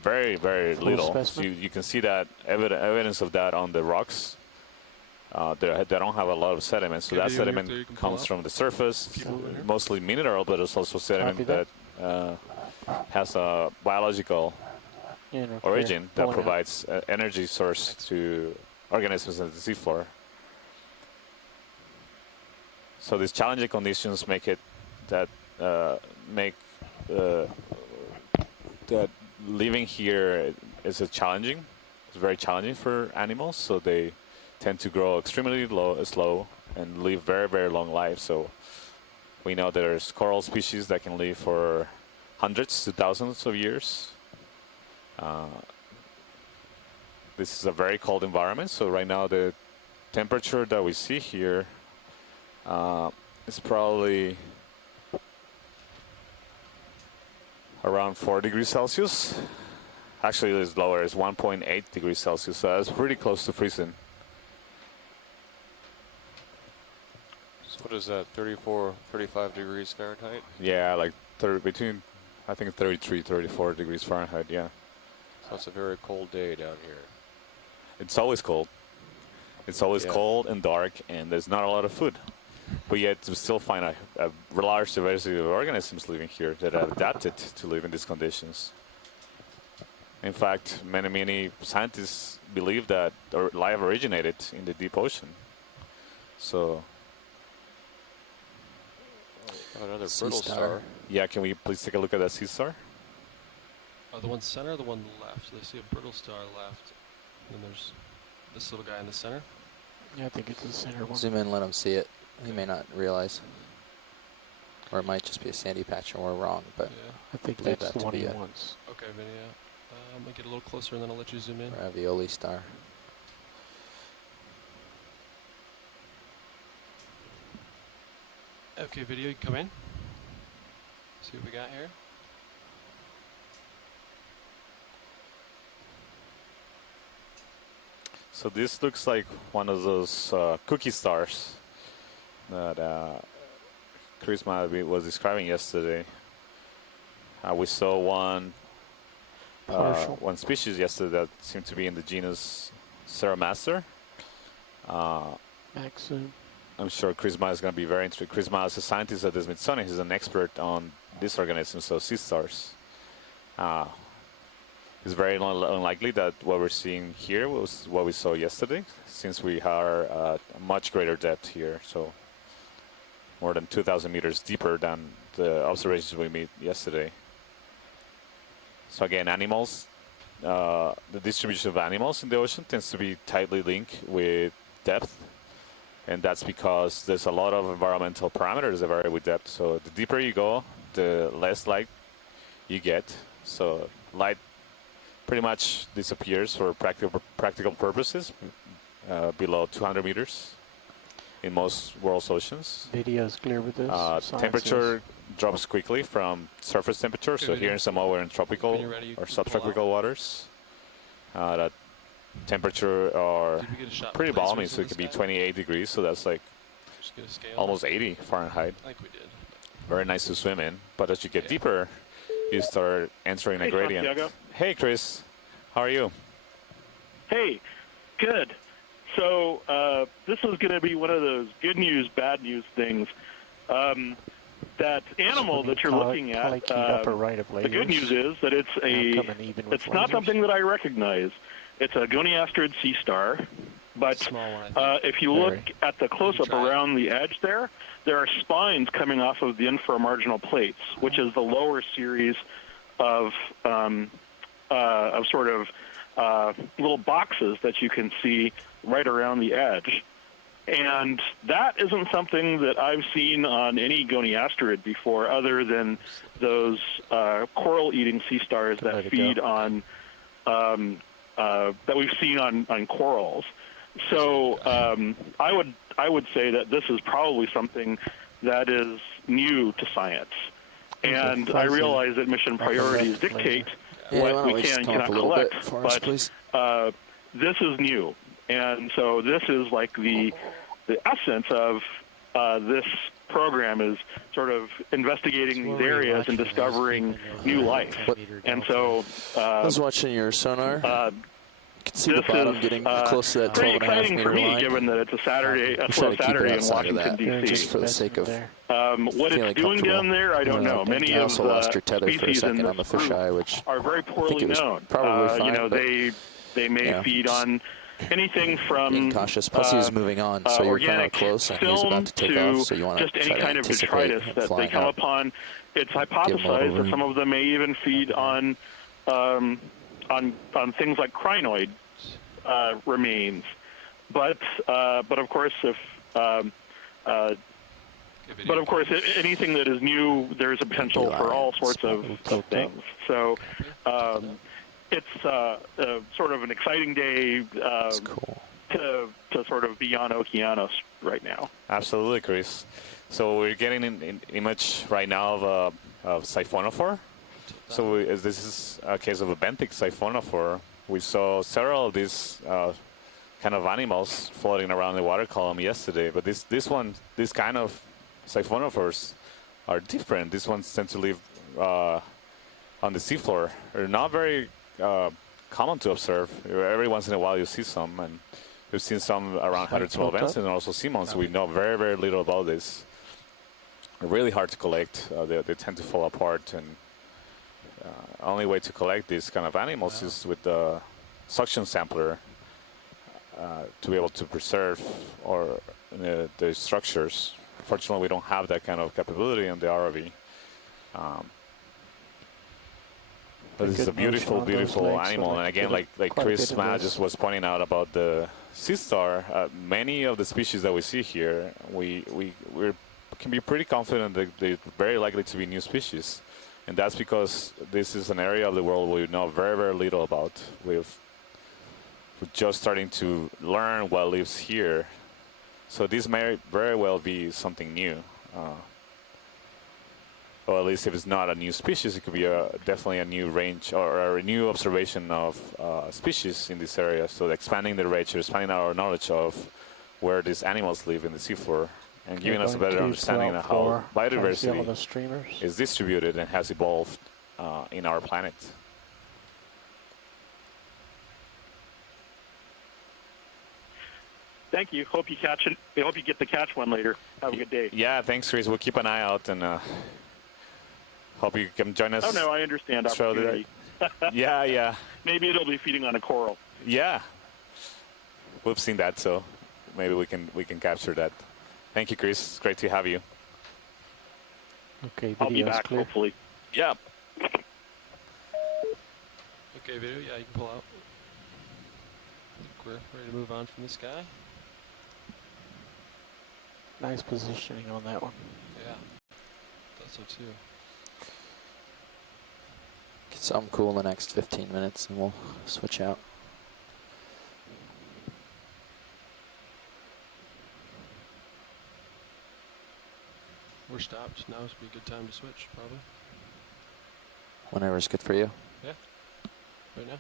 very, very little. So you can see that evidence of that on the rocks. They don't have a lot of sediment, so that sediment comes from the surface, mostly mineral, but it's also sediment that has a biological origin that provides energy source to organisms in the seafloor. So these challenging conditions make it that that living here is challenging. It's very challenging for animals, so they tend to grow extremely slow and live very, very long lives. So we know there's coral species that can live for hundreds to thousands of years. This is a very cold environment, so right now the temperature that we see here is probably around 4 degrees Celsius. Actually, it's lower. It's 1.8 degrees Celsius, so that's pretty close to freezing. So what is that, 34, 35 degrees Fahrenheit? Yeah, like between, I think, 33, 34 degrees Fahrenheit, yeah. So it's a very cold day down here. It's always cold. It's always cold and dark, and there's not a lot of food. But yet we still find a large diversity of organisms living here that are adapted to live in these conditions. In fact, many scientists believe that life originated in the deep ocean. So, another brittle star. Yeah, can we please take a look at that sea star? The one center or the one left? They see a brittle star left. And then there's this little guy in the center. Yeah, I think it's the center one. Zoom in, let them see it. He may not realize. Or it might just be a sandy patch and we're wrong, but I think that's the one he wants. Okay, Vinny, I'm going to get a little closer and then I'll let you zoom in. Ravioli star. Okay, video, you can come in. See what we got here. So this looks like one of those cookie stars that Chris was describing yesterday. We saw one species yesterday that seemed to be in the genus Ceramaster. Maxim. I'm sure Chris Ma is going to be very interested. Chris Ma is a scientist at the Smithsonian. He's an expert on these organisms, so sea stars. It's very unlikely that what we're seeing here was what we saw yesterday, since we are at a much greater depth here, so more than 2,000 meters deeper than the observations we made yesterday. So again, animals, the distribution of animals in the ocean tends to be tightly linked with depth, and that's because there's a lot of environmental parameters that vary with depth. So the deeper you go, the less light you get. So light pretty much disappears for practical purposes below 200 meters in most world's oceans. Video's clear with this. Temperature drops quickly from surface temperature. So here in Samoa, we're in tropical or subtropical waters. That temperature are pretty balmy, so it could be 28 degrees. So that's like almost 80 Fahrenheit. I think we did. Very nice to swim in. But as you get deeper, you start entering a gradient. Santiago. Hey, Chris. How are you? Hey, good. So this is going to be one of those good news, bad news things. That animal that you're looking at, the good news is that it's not something that I recognize. It's a goniasterid sea star, but if you look at the close-up around the edge there are spines coming off of the inframarginal plates, which is the lower series of sort of little boxes that you can see right around the edge. And that isn't something that I've seen on any goniasterid before, other than those coral-eating sea stars that feed on that we've seen on corals. So I would say that this is probably something that is new to science. And I realize that mission priorities dictate what we can and cannot collect, but this is new. And so this is like the essence of this program is sort of investigating these areas and discovering new life. And so I was watching your sonar. You can see the bottom getting close to that 12.5 meter line. Given that it's a slow Saturday in Washington, D.C. Just for the sake of what it's doing down there, I don't know. Many of also lost your tether for a species in second this on the fisheye, which are very poorly known. Probably fine, you know, they may feed on anything from being cautious. Plus, he was moving on, so you're kind of close, and he was about to take off. So you want to just any kind of detritus that they come upon. It's hypothesized that some of them may even feed on things like crinoid remains. But of course, anything that is new, there's a potential for all sorts of things. So it's sort of an exciting day to sort of be on Okeanos right now. Absolutely, Chris. So we're getting an image right now of Siphonophore. So this is a case of a benthic Siphonophore. We saw several of these kind of animals floating around the water column yesterday, but this kind of Siphonophores are different. These ones tend to live on the seafloor. They're not very common to observe. Every once in a while you see some, and we've seen some around 112 events and also seamounts. We know very, very little about this. They're really hard to collect. They tend to fall apart, and only way to collect these kind of animals is with the suction sampler to be able to preserve the structures. Fortunately, we don't have that kind of capability in the ROV. But this is a beautiful, beautiful animal. And again, like Chris just was pointing out about the sea star, many of the species that we see here, we can be pretty confident that they're very likely to be new species. And that's because this is an area of the world we know very, very little about. We're just starting to learn what lives here. So this may very well be something new. Or at least if it's not a new species, it could be definitely a new range or a new observation of species in this area. So expanding the range, expanding our knowledge of where these animals live in the seafloor, and giving us a better understanding of how biodiversity is distributed and has evolved in our planet. Thank you. Hope you catch it. I hope you get to catch one later. Have a good day. Yeah, thanks, Chris. We'll keep an eye out, and hope you can join us. Oh no, I understand. Opportunity. Yeah. Maybe it'll be feeding on a coral. Yeah, we've seen that, so maybe we can capture that. Thank you, Chris. It's great to have you. Okay, I'll be back, clear. hopefully. Yeah. Okay, video, yeah, you can pull out. I think we're ready to move on from this guy. Nice positioning on that one. Yeah, thought so too. something cool in the next 15 minutes, and we'll switch out. We're stopped. Now would be a good time to switch, probably. Whenever's good for you. Yeah. Right now.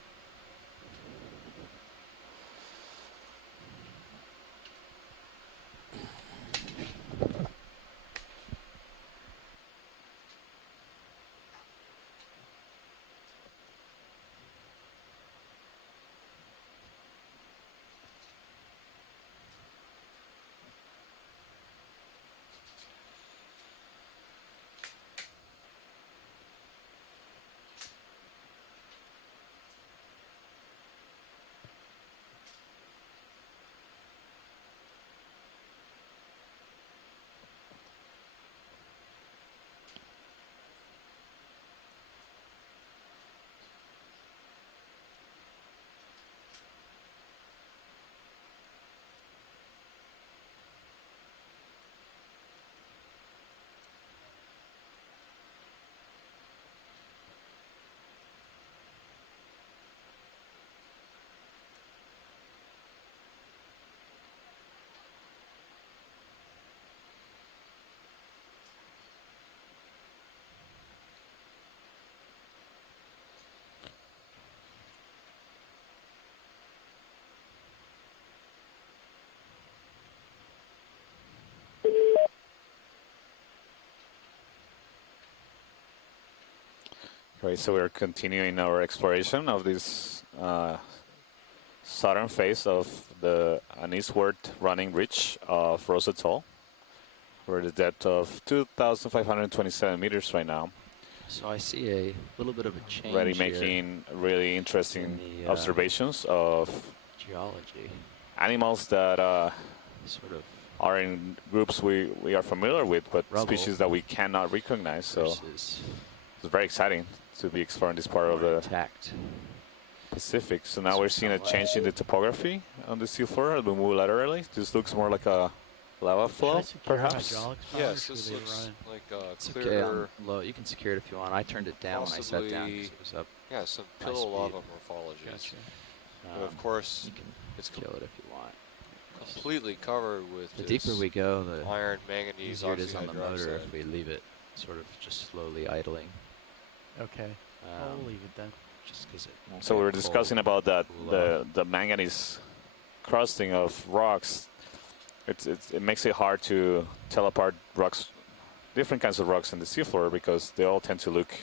Right, so we're continuing our exploration of this southern face of an eastward running ridge of Ross Atoll. We're at a depth of 2,527 meters right now. So I see a little bit of a change Already here making really interesting in the, observations of geology. Animals that Sort of are in groups we are familiar with, but rubble species that we cannot recognize. So versus it's very exciting to be exploring this part of the intact. Pacific. So now we're seeing a change in the topography on the seafloor as we move laterally. This looks more like a lava flow, perhaps. Yes, this looks like It's clearer. okay, low. You can secure it if you want. I turned it down when I sat down because it was up. Yeah, some high pillow speed. lava morphology. Gotcha. But of course, you can it's kill it if you want. completely covered with The this deeper we go, the iron, manganese, easier it is on the motor oxyhydroxide. if we leave it sort of just slowly idling. Okay, I'll leave it then. Just because it won't So get we were cold, discussing about that cool the manganese crusting of rocks. It makes it hard to tell apart rocks, different kinds of rocks in the seafloor, because they all tend to look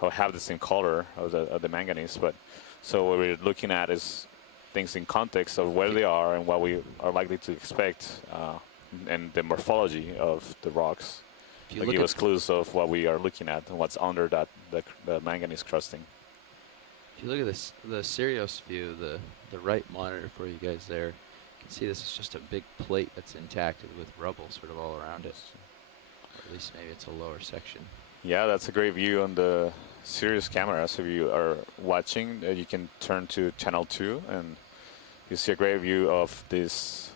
or have the same color of the manganese. But so what we're looking at is things in context of where they are and what we are likely to expect, and the morphology of the rocks. To give us clues of what we are looking at and what's under that the manganese crusting. If you look at this, the Sirius view, the right monitor for you guys there, you can see this is just a big plate that's intact with rubble sort of all around it. Or at least maybe it's a lower section. Yeah, that's a great view on the Sirius camera. So if you are watching, you can turn to channel 2 and you see a great view of this.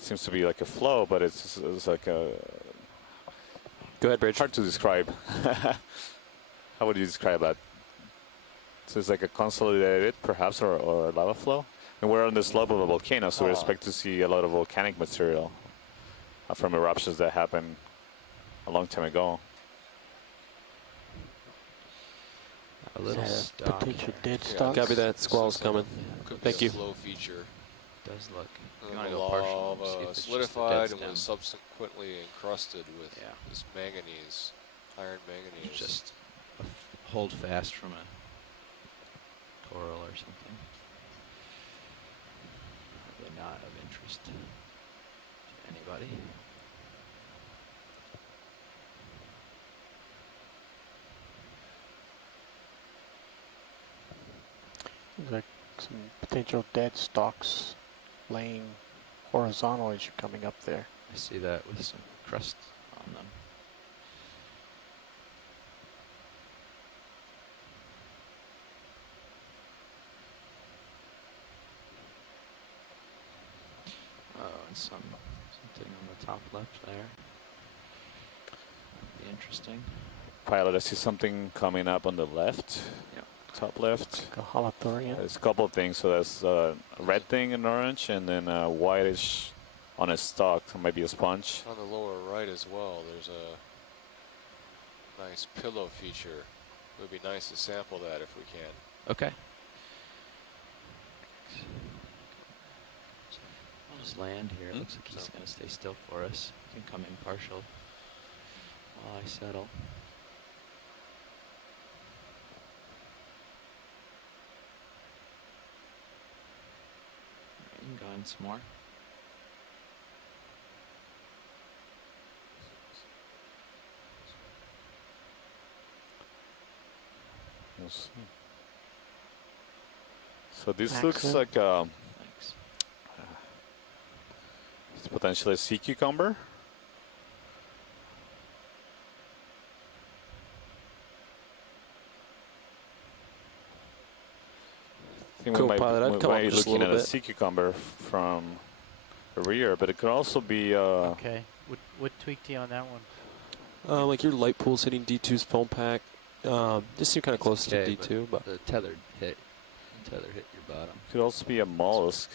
Seems to be like a flow, but it's like a. Go ahead, Bridge. Hard to describe. How would you describe that? So it's like a consolidated, perhaps, or a lava flow. And we're on the slope of a volcano, so we expect to see a lot of volcanic material from eruptions that happened a long time ago. A little stock. Potential dead stock. Copy that. Squall's coming. Could Thank be you. a flow feature. Does look. You And want to the go partial? See if lava it's just the solidified dead and was stem. subsequently encrusted with this manganese, iron manganese. Just hold fast from a coral or something. Probably not of interest to anybody. There's like some potential dead stalks laying horizontal as you're coming up there. I see that with some crust on them. Oh, and something on the top left there. Be interesting. Pilot, I see something coming up on the left, top left. Like a holothurian. There's a couple of things. So there's a red thing in orange, and then a whitish on a stalk. So maybe a sponge. On the lower right as well, there's a nice pillow feature. It would be nice to sample that if we can. Okay. I'll just land here. It looks like he's going to stay still for us. He can come in partial while I settle. Alright, you can go in some more. We'll see. So this looks like it's potentially a sea cucumber. I think Cool, we Pilot, I'd might come up be just a looking at little a bit. sea cucumber from the rear, but it could also be Okay. What tweaked you on that one? Like your light pool's hitting D2's foam pack. Just seem kind of close to D2, but the tether hit your bottom. could also be a mollusk.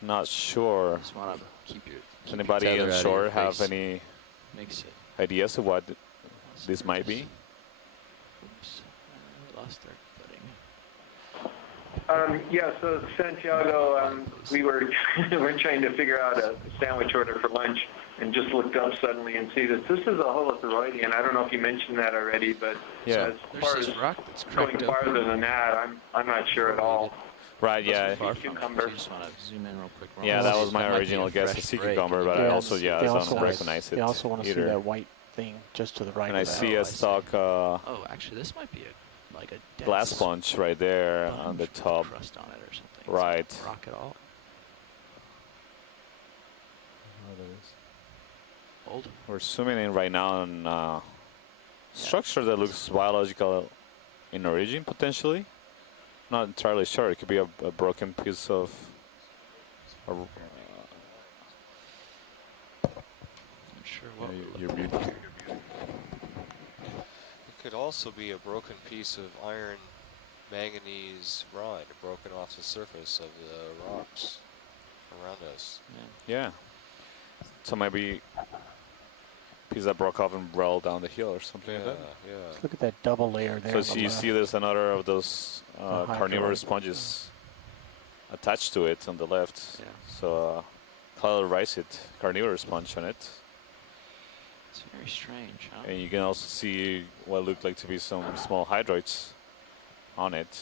Not sure. Just want to keep your Anybody tether on out of shore your have face. any Makes it. ideas of what this might be? Oops, I lost our footing. Yeah, so Santiago, we were trying to figure out a sandwich order for lunch and just looked up suddenly and see that this is a holothuroidean. I don't know if you mentioned that already, but Yeah. as far as going farther than that, I'm not sure at all. Right, yeah. Cucumber. You just want to zoom in real quick. Yeah, that was my might be a original guess, a fresh sea break. cucumber, but I also, I don't recognize it They also want to see either. that white thing just to the right And of I that. see a stalk Oh, actually, this might be like a dense glass sponge right there on the top. crust on it or something. Right. It's not rock at all. Hold. We're zooming in right now on structure that looks biological in origin, potentially. Not entirely sure. It could be a broken piece of... Not sure what you're beautiful. It could also be a broken piece of iron manganese rod broken off the surface of the rocks around us. Yeah. So maybe a piece that broke off and rolled down the hill or something like that. Yeah. Look at that double layer there. So on the you left. see there's another of those carnivorous sponges attached to it on the left. Yeah. So colorize it, carnivorous sponge on it. It's very strange, huh? And you can also see what looked like to be some small hydroids on it.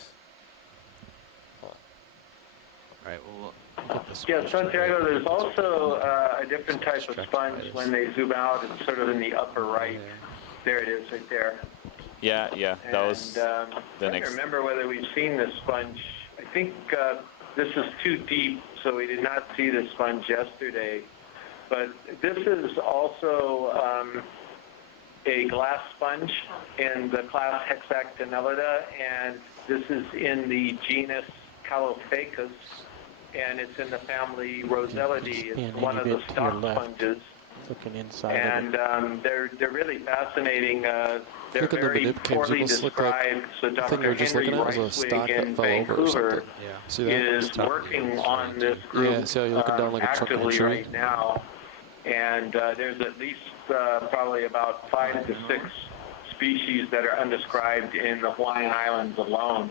Right, well, look at this. Yeah, Santiago, there's also a different type of sponge when they zoom out. It's sort of in the upper right. There it is, right there. Yeah, that was the I next. don't remember whether we've seen this sponge. I think this is too deep, so we did not see this sponge yesterday. But this is also a glass sponge in the class Hexactinellida, and this is in the genus Calophacus, and it's in the family Rosellidae. It's one of the stock sponges. Looking inside And they're really fascinating. They're Look at the very nib cams, poorly almost look like described. So the thing we Dr. were just Henry looking at was a stock Reiswig in that fell over or Vancouver something. See that? is working on this group Yeah, see how you're looking down like a trunk of a actively tree? right now. And there's at least probably about 5 to 6 species that are undescribed in the Hawaiian Islands alone.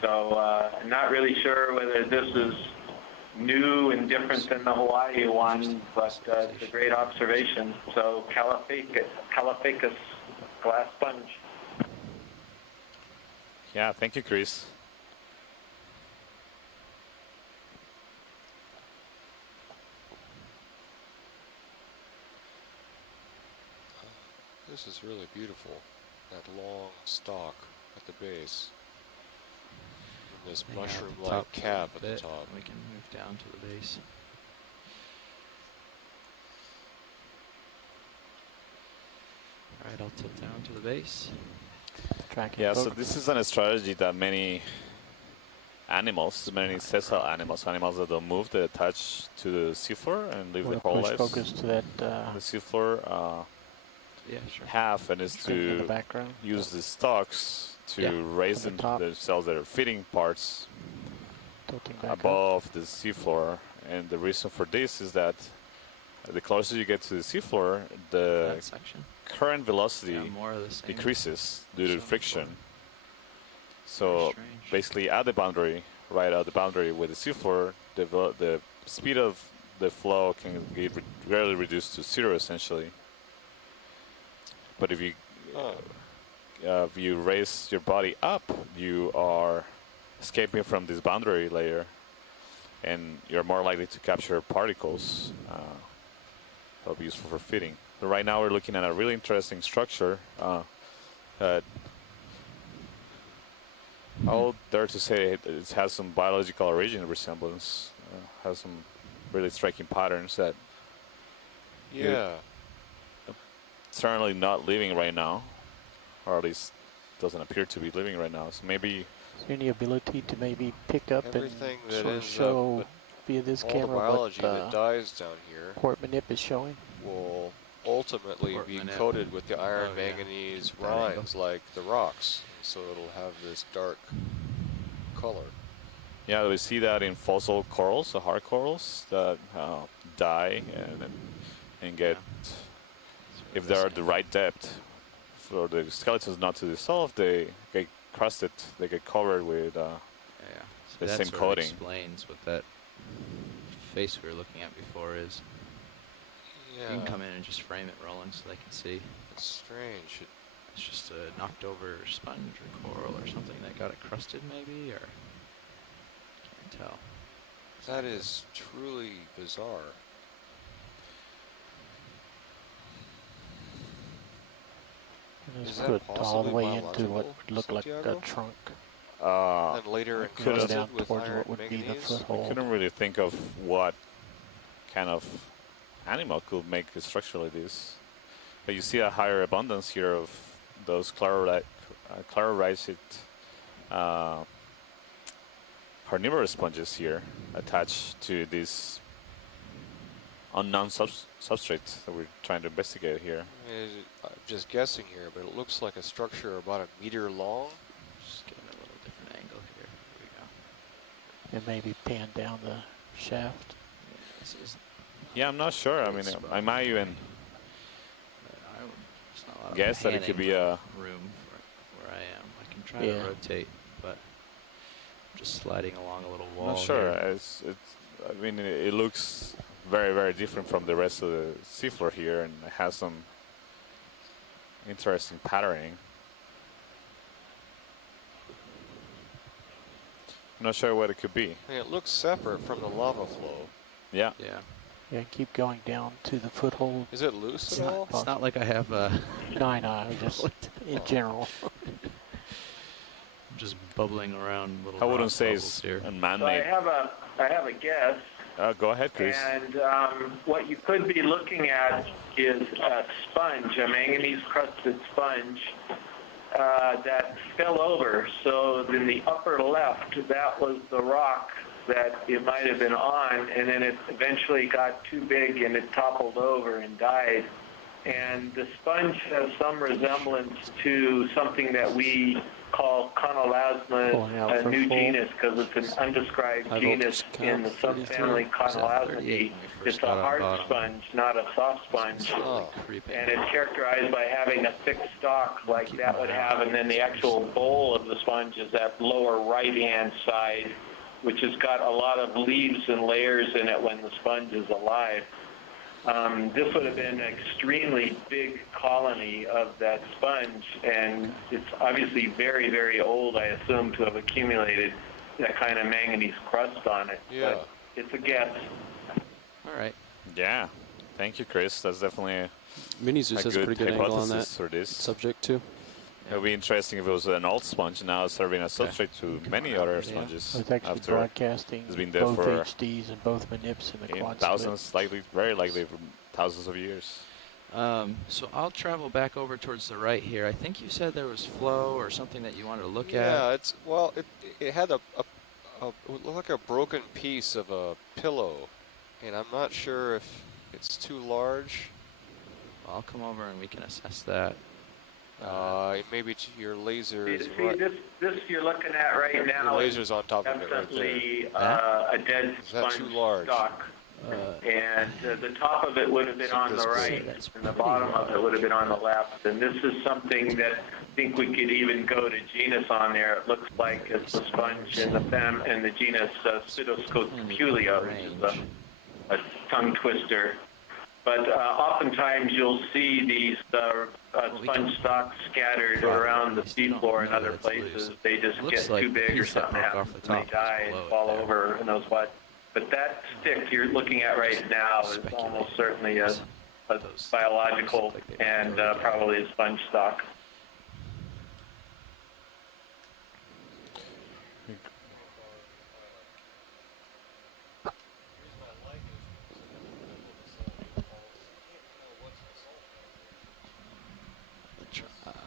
So I'm not really sure whether this is new and different than the Hawaii one, but it's a great observation. So Calophacus glass sponge. Yeah, thank you, Chris. This is really beautiful. That long stalk at the base. And this Yeah, mushroom-like top cap at the bit, top. We can move down to the base. All right, I'll tilt down to the base. Yeah, so this is a strategy that many animals, many sessile animals that don't move, they attach to the seafloor and live their whole lives. Focus to that. The seafloor have, and is In the to background. use the stalks to raise From the top. the cells that are feeding parts Tilting back up. above the seafloor. And the reason for this is that the closer you get to the seafloor, the That section. current velocity Yeah, more of the same. decreases due to So friction. Very So strange. basically at the boundary, right at the boundary with the seafloor, the speed of the flow can be rarely reduced to zero essentially. But if you raise your body up, you are escaping from this boundary layer, and you're more likely to capture particles that'll be useful for feeding. So right now we're looking at a really interesting structure. I'll dare to say it has some biological origin resemblance, has some really striking patterns that certainly not living right now, or at least doesn't appear to be living right now. So maybe Is there any ability to maybe pick up Everything and that sort of ends show up, via this all the camera biology what that dies down here port manip is showing? will ultimately Port be manip. coated with the iron Oh, yeah. manganese That angle. rimes like the rocks, so it'll have this dark color. yeah, we see that in fossil corals, the hard corals that die and get, if they're at the right depth, for the skeletons not to dissolve, they get crusted, they get covered with So the that same sort of coating. explains what that face we were looking at before is. You Yeah, can come in and just frame it rolling so they can see. it's strange. It's just a knocked over sponge or coral or something that got it crusted maybe, or can't tell. That is truly bizarre. And it's Is that put all the possibly way into what biological, would look like a Santiago? trunk. And later Go encrusted down with towards iron what would be the manganese. I foothold. couldn't really think of what kind of animal could make a structure like this. But you see a higher abundance here of those clarirized carnivorous sponges here attached to this unknown substrate that we're trying to investigate here. I'm just guessing here, but it looks like a structure about a meter long. Just get a little different angle here. Here we go. And maybe pan down the shaft. Yeah, this is Yeah, I'm not sure. I Great mean, spot. I might even there's not a lot of guess that it could be a. room for where I am. I can try Yeah. to rotate, but I'm just sliding along a little I'm wall. not sure. here. I mean, it looks very, very different from the rest of the seafloor here, and it has some interesting patterning. I'm not sure what it could be. I mean, it looks separate from the lava flow. Yeah. Yeah. Yeah, keep going down to the foothold. Is it loose It's at not, all? it's not like I have No, I know, just in general. just bubbling around little I wouldn't rock say bubbles it's here. a So man-made. I have a guess, Go ahead, Chris. and what you could be looking at is a sponge, a manganese-crusted sponge that fell over. So in the upper left, that was the rock that it might have been on, and then it eventually got too big and it toppled over and died. And the sponge has some resemblance to something that we call Conolasma, a new genus, because it's an undescribed genus in the subfamily Conolasmae. It's a hard sponge, not a soft sponge. And it's characterized by having a thick stalk like that would have, and then the actual bowl of the sponge is that lower right-hand side, which has got a lot of leaves and layers in it when the sponge is alive. This would have been an extremely big colony of that sponge, and it's obviously very, very old, I assume, to have accumulated that kind of manganese crust on it. Yeah. But it's a guess. All right. Yeah. Thank you, Chris. That's definitely Minis just a has a good pretty good angle on that hypothesis for this. subject too. It would be interesting if it was an old sponge now serving as substrate to many other sponges. It's actually after broadcasting it's been there both for HDs and both manips in the quad thousands, likely, very likely, for thousands of years. So I'll travel back over towards the right here. I think you said there was flow or something that you wanted to look Yeah, at. it had it looked like a broken piece of a pillow, and I'm not sure if it's too large I'll come over and we can assess that. Maybe your laser is See, right. this you're looking at right now Your laser's on top of it right there. definitely a dead Is that sponge too large? stock. And the top of it would have been on the right, and the bottom of it would have been on the left. And this is something that I think we could even go to genus on there. It looks like it's a sponge in the genus Pseudoscopulia, which is a tongue twister. But oftentimes you'll see these sponge stocks scattered around the seafloor and other places. They just get too big or something happens and they die and fall over and knows what. But that stick you're looking at right now is almost certainly a biological and probably a sponge stock.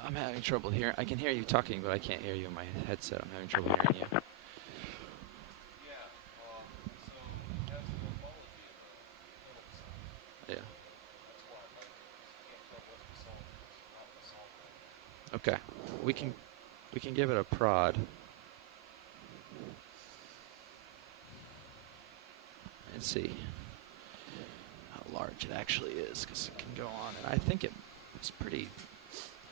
I'm having trouble here. I can hear you talking, but I can't hear you in my headset. I'm having trouble hearing you. Yeah. Okay. We can give it a prod. And see how large it actually is, because it can go on. And I think it's pretty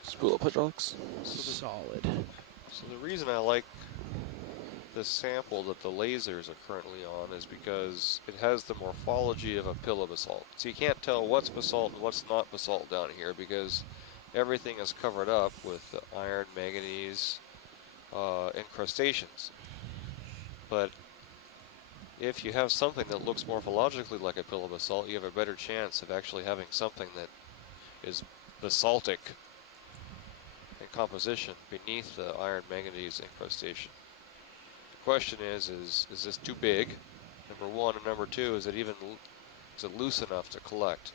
spool of hydraulics. Solid. So the reason I like this sample that the lasers are currently on is because it has the morphology of a pillow basalt. So you can't tell what's basalt and what's not basalt down here because everything is covered up with iron, manganese, incrustations. But if you have something that looks morphologically like a pillow basalt, you have a better chance of actually having something that is basaltic in composition beneath the iron manganese incrustation. The question is this too big? Number one, and number two, is it loose enough to collect?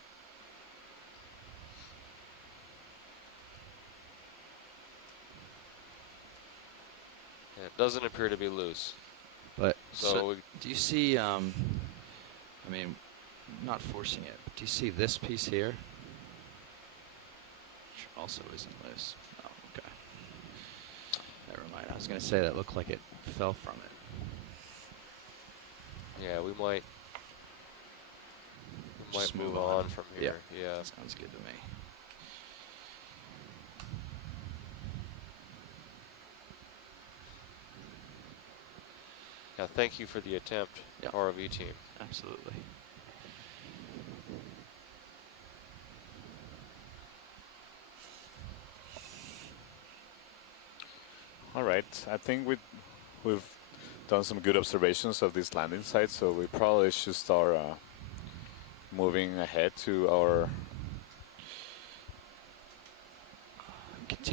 And it doesn't appear to be loose. But so do you see? I mean, not forcing it, but do you see this piece here? Which also isn't loose. Oh, okay. Never mind. I was going to say that looked like it fell from it. Yeah, we might Just move on from here. Yeah. Sounds good to me. Yeah, thank you for the attempt, ROV team. Absolutely. All right, I think we've done some good observations of this landing site, so we probably should start moving ahead to our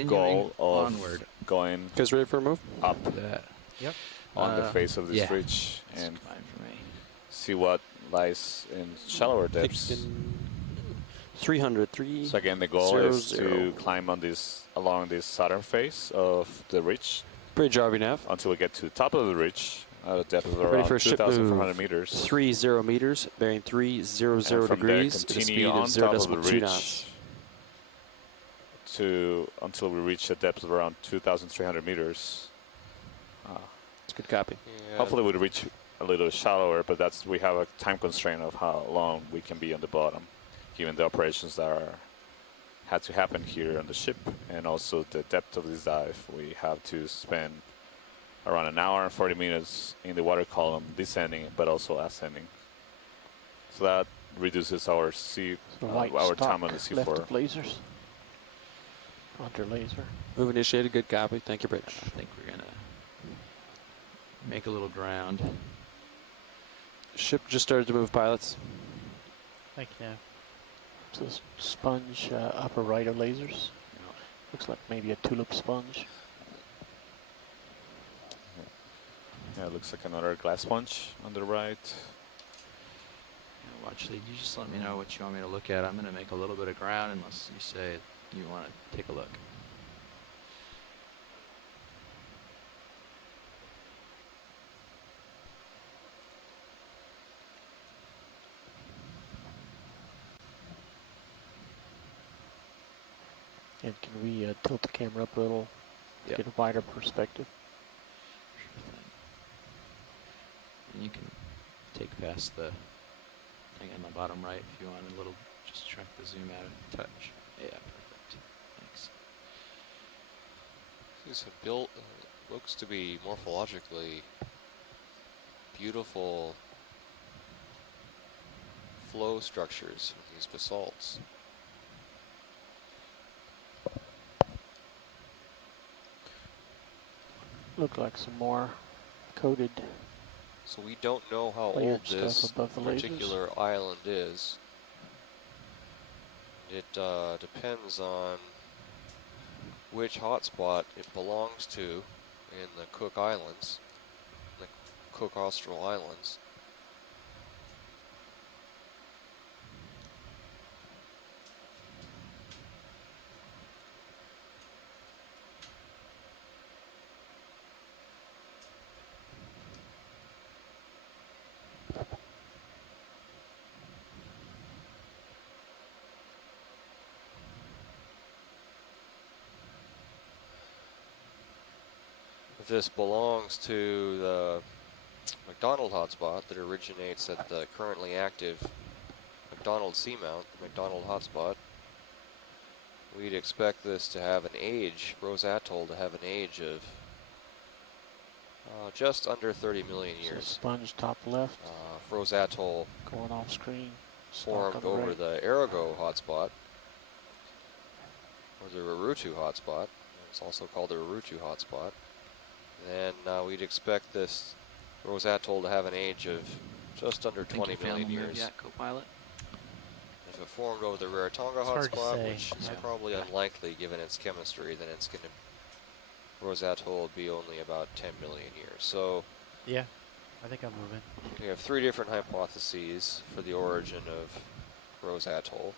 goal of onward. Going. You guys ready for a move? Up. Yep. On the face of this ridge and see what lies in shallower depths. 303. So again, the goal is to climb on along this southern face of the ridge. Bridge RV nav. Until we get to the top of the ridge at a depth of Ready around for 2,400 meters. 30 meters, bearing 300 degrees, at a speed of 0.2 knots. Until we reach a depth of around 2,300 meters. It's a good copy. Yeah. Hopefully we'll reach a little shallower, but we have a time constraint of how long we can be on the bottom, given the operations that had to happen here on the ship, and also the depth of this dive. We have to spend around an hour and 40 minutes in the water column descending, but also ascending. So that reduces our time on the seafloor. Left of lasers. Under laser. Move initiated. Good copy. Thank you, Bridge. I think we're gonna make a little ground. Ship just started to move, pilots. Thank you. So sponge upper right of lasers. Looks like maybe a tulip sponge. Yeah, it looks like another glass sponge on the right. Yeah, watch lead. You just let me know what you want me to look at. I'm gonna make a little bit of ground unless you say you want to take a look. And can we tilt the camera up a little, Yep. get a wider perspective? Sure thing. And you can take past the thing on the bottom right if you want a little, just track the zoom out a touch. Yeah, perfect. Thanks. These have built, looks to be morphologically beautiful flow structures with these basalts. Look like some more coated. So we don't know how layered old this stuff above the particular island is. It depends on which hotspot it belongs to in the Cook Islands, the Cook Austral Islands. This belongs to the McDonald hotspot that originates at the currently active McDonald seamount, the McDonald hotspot. We'd expect this to have an age, Rose Atoll to have an age of just under 30 million years. Sponge top left. Rose Atoll going off screen. Formed over the Arago hotspot, or the Rurutu hotspot. It's also called the Rurutu hotspot. And we'd expect this Rose Atoll to have an age of just under 20 million years. Yet, co-pilot? If it formed over the Rarotonga hotspot, which is probably unlikely given its chemistry, then it's going to, Rose Atoll would be only about 10 million years. So yeah, I think I'm moving. We have 3 different hypotheses for the origin of Rose Atoll,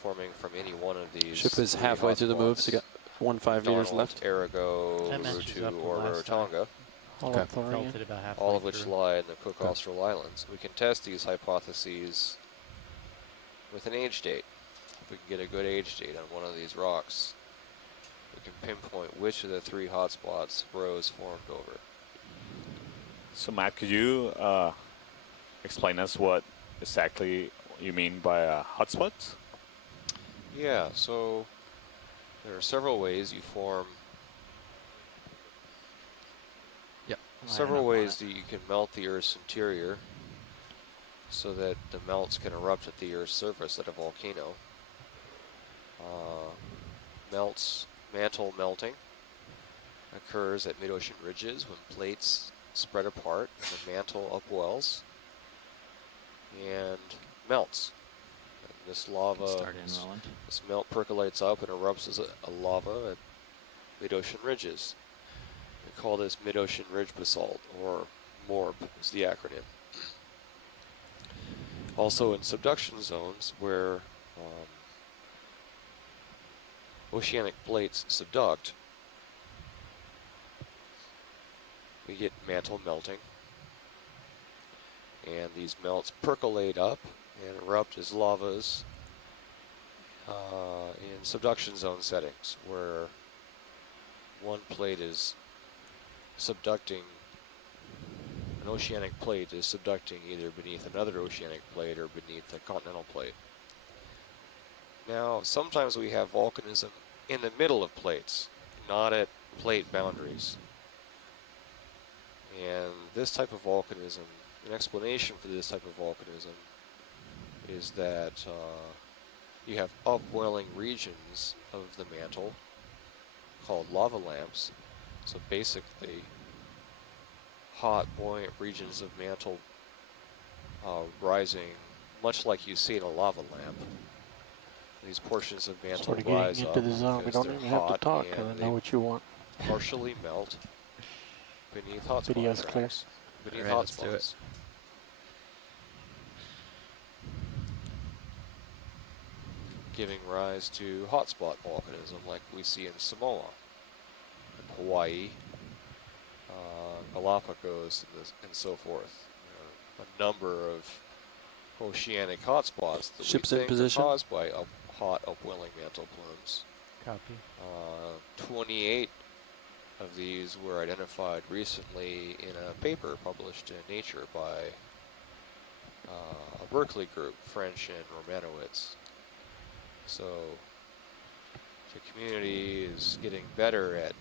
forming from any one of these. Ship is halfway through the move, so you got 15 meters left. Arago, Rurutu, or Rarotonga. All of which lie in the Cook Austral Islands. We can test these hypotheses with an age date. If we can get a good age date on one of these rocks, we can pinpoint which of the 3 hotspots Rose formed over. So Matt, could you explain us what exactly you mean by a hotspot? Yeah, so there are several ways you form. Yep. Several ways that you can melt the Earth's interior so that the melts can erupt at the Earth's surface at a volcano. Mantle melting occurs at mid-ocean ridges when plates spread apart and the mantle upwells and melts. And this lava, this melt percolates up and erupts as a lava at mid-ocean ridges. We call this mid-ocean ridge basalt, or MORB is the acronym. Also in subduction zones where oceanic plates subduct, we get mantle melting, and these melts percolate up and erupt as lavas in subduction zone settings where one plate is subducting, an oceanic plate is subducting either beneath another oceanic plate or beneath a continental plate. Now, sometimes we have volcanism in the middle of plates, not at plate boundaries. And this type of volcanism, an explanation for this type of volcanism is that you have upwelling regions of the mantle called lava lamps. So basically, hot, buoyant regions of mantle rising, much like you see in a lava lamp. These portions of mantle sort of rise getting up into the zone. We because don't they're even have to hot talk. and I know what you want. partially melt beneath hotspot Video's clear. tracks, beneath All right, let's do it. hotspots. Giving rise to hotspot volcanism like we see in Samoa, in Hawaii, Galapagos, and so forth. A number of oceanic hotspots that Ships we in think position. are caused by hot upwelling mantle plumes. Copy. 28 of these were identified recently in a paper published in Nature by a Berkeley group, French and Romanowitz. So the community is getting better at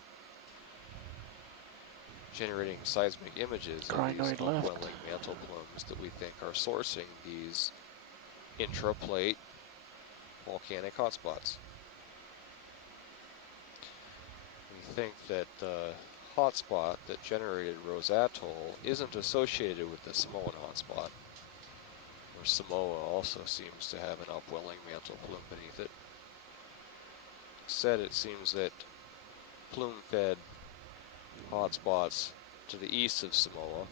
generating seismic images of these upwelling mantle plumes that we think are sourcing these intraplate volcanic hotspots. We think that the hotspot that generated Rose Atoll isn't associated with the Samoan hotspot, where Samoa also seems to have an upwelling mantle plume beneath it. Instead, it seems that plume-fed hotspots to the east of Samoa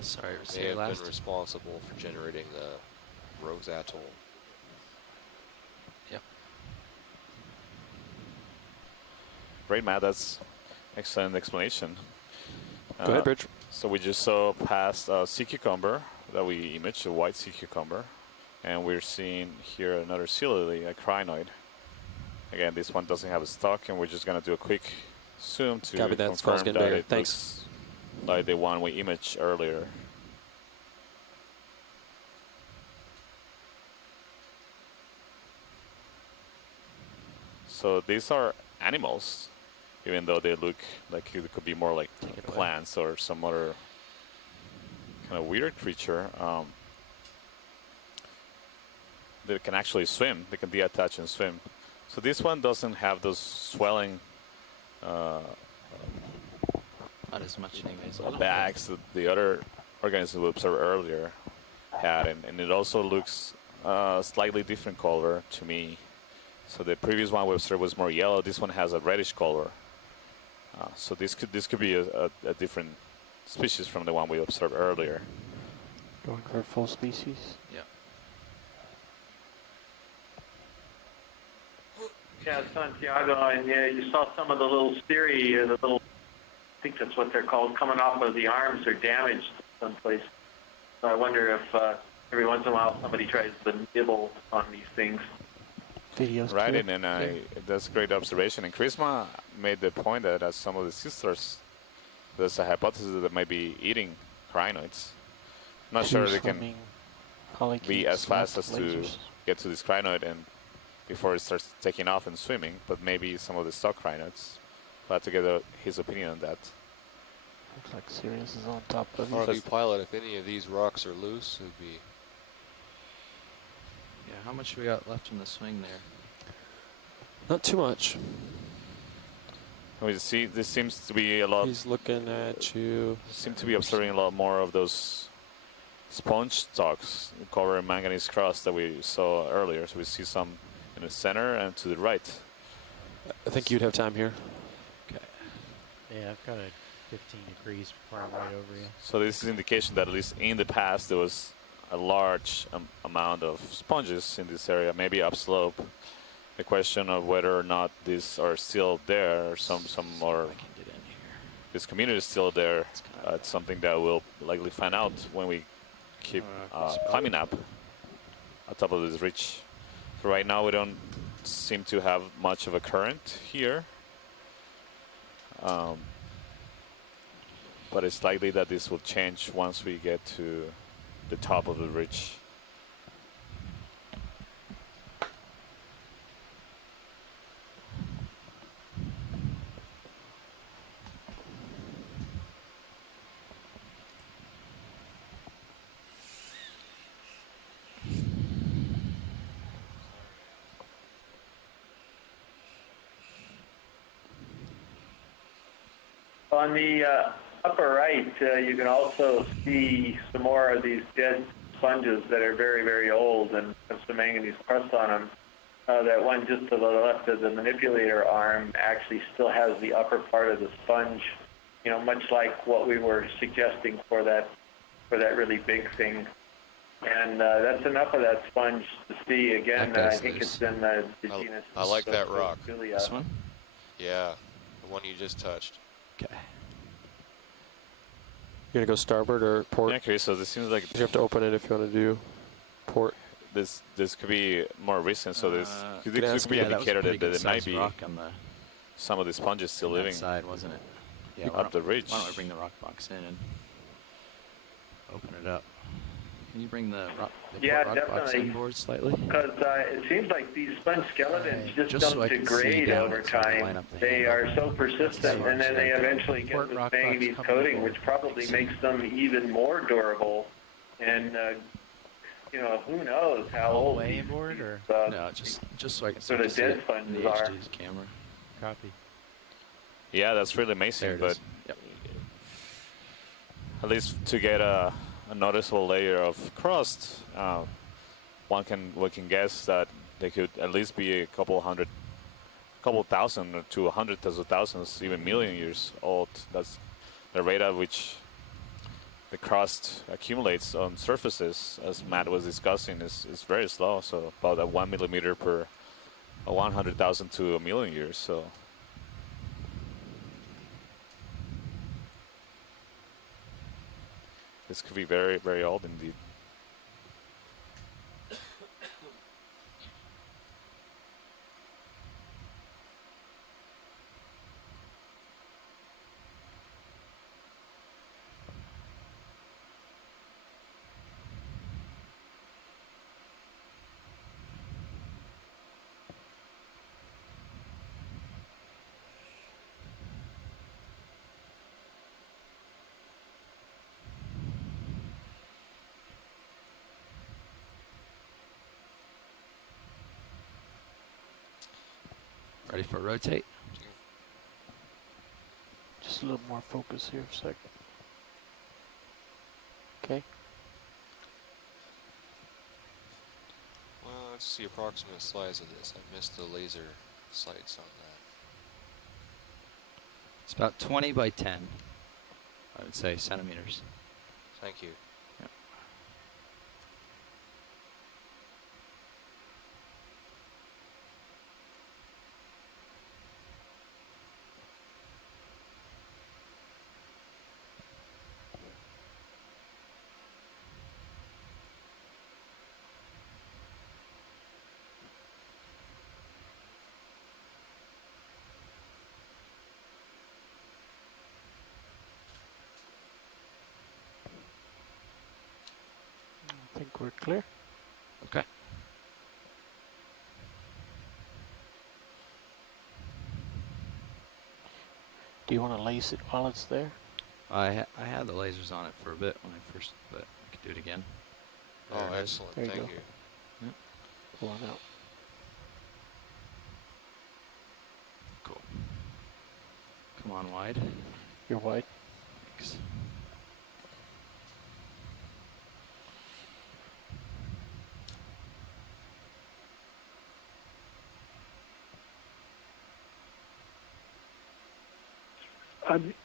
Sorry, may have been responsible for generating the Rose Atoll. Yep. Great, Matt. That's excellent explanation. Go ahead, Bridge. So we just saw past sea cucumber that we imaged, a white sea cucumber. And we're seeing here another sea lily, a crinoid. Again, this one doesn't have a stalk, and we're just going to do a quick zoom to Copy that. confirm Getting that bigger. it Thanks. looks like the one we imaged earlier. So these are animals, even though they look like it could be more like plants or some other kind of weird creature. They can actually swim. They can deattach and swim. So this one doesn't have those swelling Not as much anyways. bags that the other organisms we observed earlier had. And it also looks slightly different color to me. So the previous one we observed was more yellow. This one has a reddish color. So this could be a different species from the one we observed earlier. Going for full species? Yeah. Yeah, Santiago, and yeah, you saw some of the little steri, the little, I think that's what they're called, coming off of the arms are damaged someplace. So I wonder if every once in a while somebody tries to nibble on these things. Videos right, and that's a great observation. And Chrisma made the point that as some of the sisters, there's a hypothesis that they might be eating crinoids. Not sure they can be as fast as to get to this crinoid and before it starts taking off and swimming, but maybe some of the stock crinoids. We'll have to get his opinion on that. Looks like Sirius is on top of it. RV pilot, if any of these rocks are loose, it would be... Yeah, how much we got left in the swing there? Not too much. We see this seems to be a lot. He's looking at you. Seem to be observing a lot more of those sponge stalks covered in manganese crust that we saw earlier. So we see some in the center and to the right. I think you'd have time here. Okay. Yeah, I've got a 15 degrees before I'm right over you. So this is indication that at least in the past there was a large amount of sponges in this area, maybe upslope. The question of whether or not these are still there, or some or this community is still there, it's something that we'll likely find out when we keep climbing up on top of this ridge. So right now we don't seem to have much of a current here, but it's likely that this will change once we get to the top of the ridge. On the upper right, you can also see some more of these dead sponges that are very, very old and have some manganese crust on them. That one just to the left of the manipulator arm actually still has the upper part of the sponge, you know, much like what we were suggesting for that really big thing. And that's enough of that sponge to see. Again, I think it's in the genus. I like that rock. Julia. This one? Yeah, the one you just touched. Okay. You're gonna go starboard or port? Okay, so this seems like you have to open it if you want to do. Port. This could be more recent, so this could be yeah, an that was a indicator pretty that good there might sized be rock on the some of the sponges still on that living side, wasn't it? Yeah, up the ridge. Why don't we bring the rock box in and open it up? Can you bring the rock box inboard slightly? Because it seems like these sponge skeletons just so don't I can see degrade down over it so I can line time. up the They handle. are so persistent, and then they eventually get Port this rock manganese box coating, coming which probably makes them even more durable. And you know, who knows how All the old way these, inboard, or No, just so I can sort of see it dead in sponges the are. HD's camera. copy? Yeah, that's really amazing. There it But is. Yep. at least to get a noticeable layer of crust, we can guess that they could at least be a couple thousand or to hundreds of thousands, even million years old. That's the rate at which the crust accumulates on surfaces, as Matt was discussing, is very slow. So about a 1 millimeter per 100,000 to a million years. So this could be very, very old indeed. Ready for a rotate? Just a little more focus here for a second. Okay. Well, let's see approximate size of this. I missed the laser sights on that. It's about 20 by 10, I would say, centimeters. Thank you. Yep. I think we're clear. Okay. Do you want to lace it while it's there? I had the lasers on it for a bit when I first, but I could do it again. Oh, There it is. excellent. There you Thank go. you. Pull on out. Cool. Come on wide. You're wide. Thanks.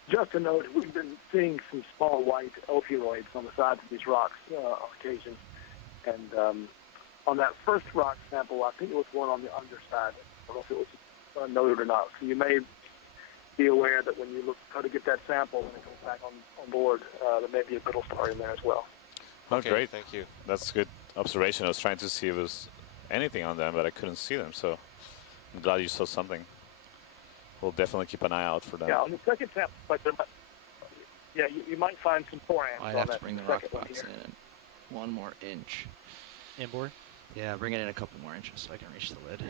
Just a note, we've been seeing some small white ophiuroids on the sides of these rocks on occasion. And on that first rock sample, I think it was one on the underside. I don't know if it was noted or not. So you may be aware that when you try to get that sample when it comes back on board, there may be a brittle star in there as well. Oh, Okay, great. thank you. That's a good observation. I was trying to see if there was anything on them, but I couldn't see them. So I'm glad you saw something. We'll definitely keep an eye out for them. Yeah, on the second sample, but you might find some forams I'd on have that to bring the rock second one box here. in 1 more inch. Inboard? Yeah, bring it in a couple more inches so I can reach the lid.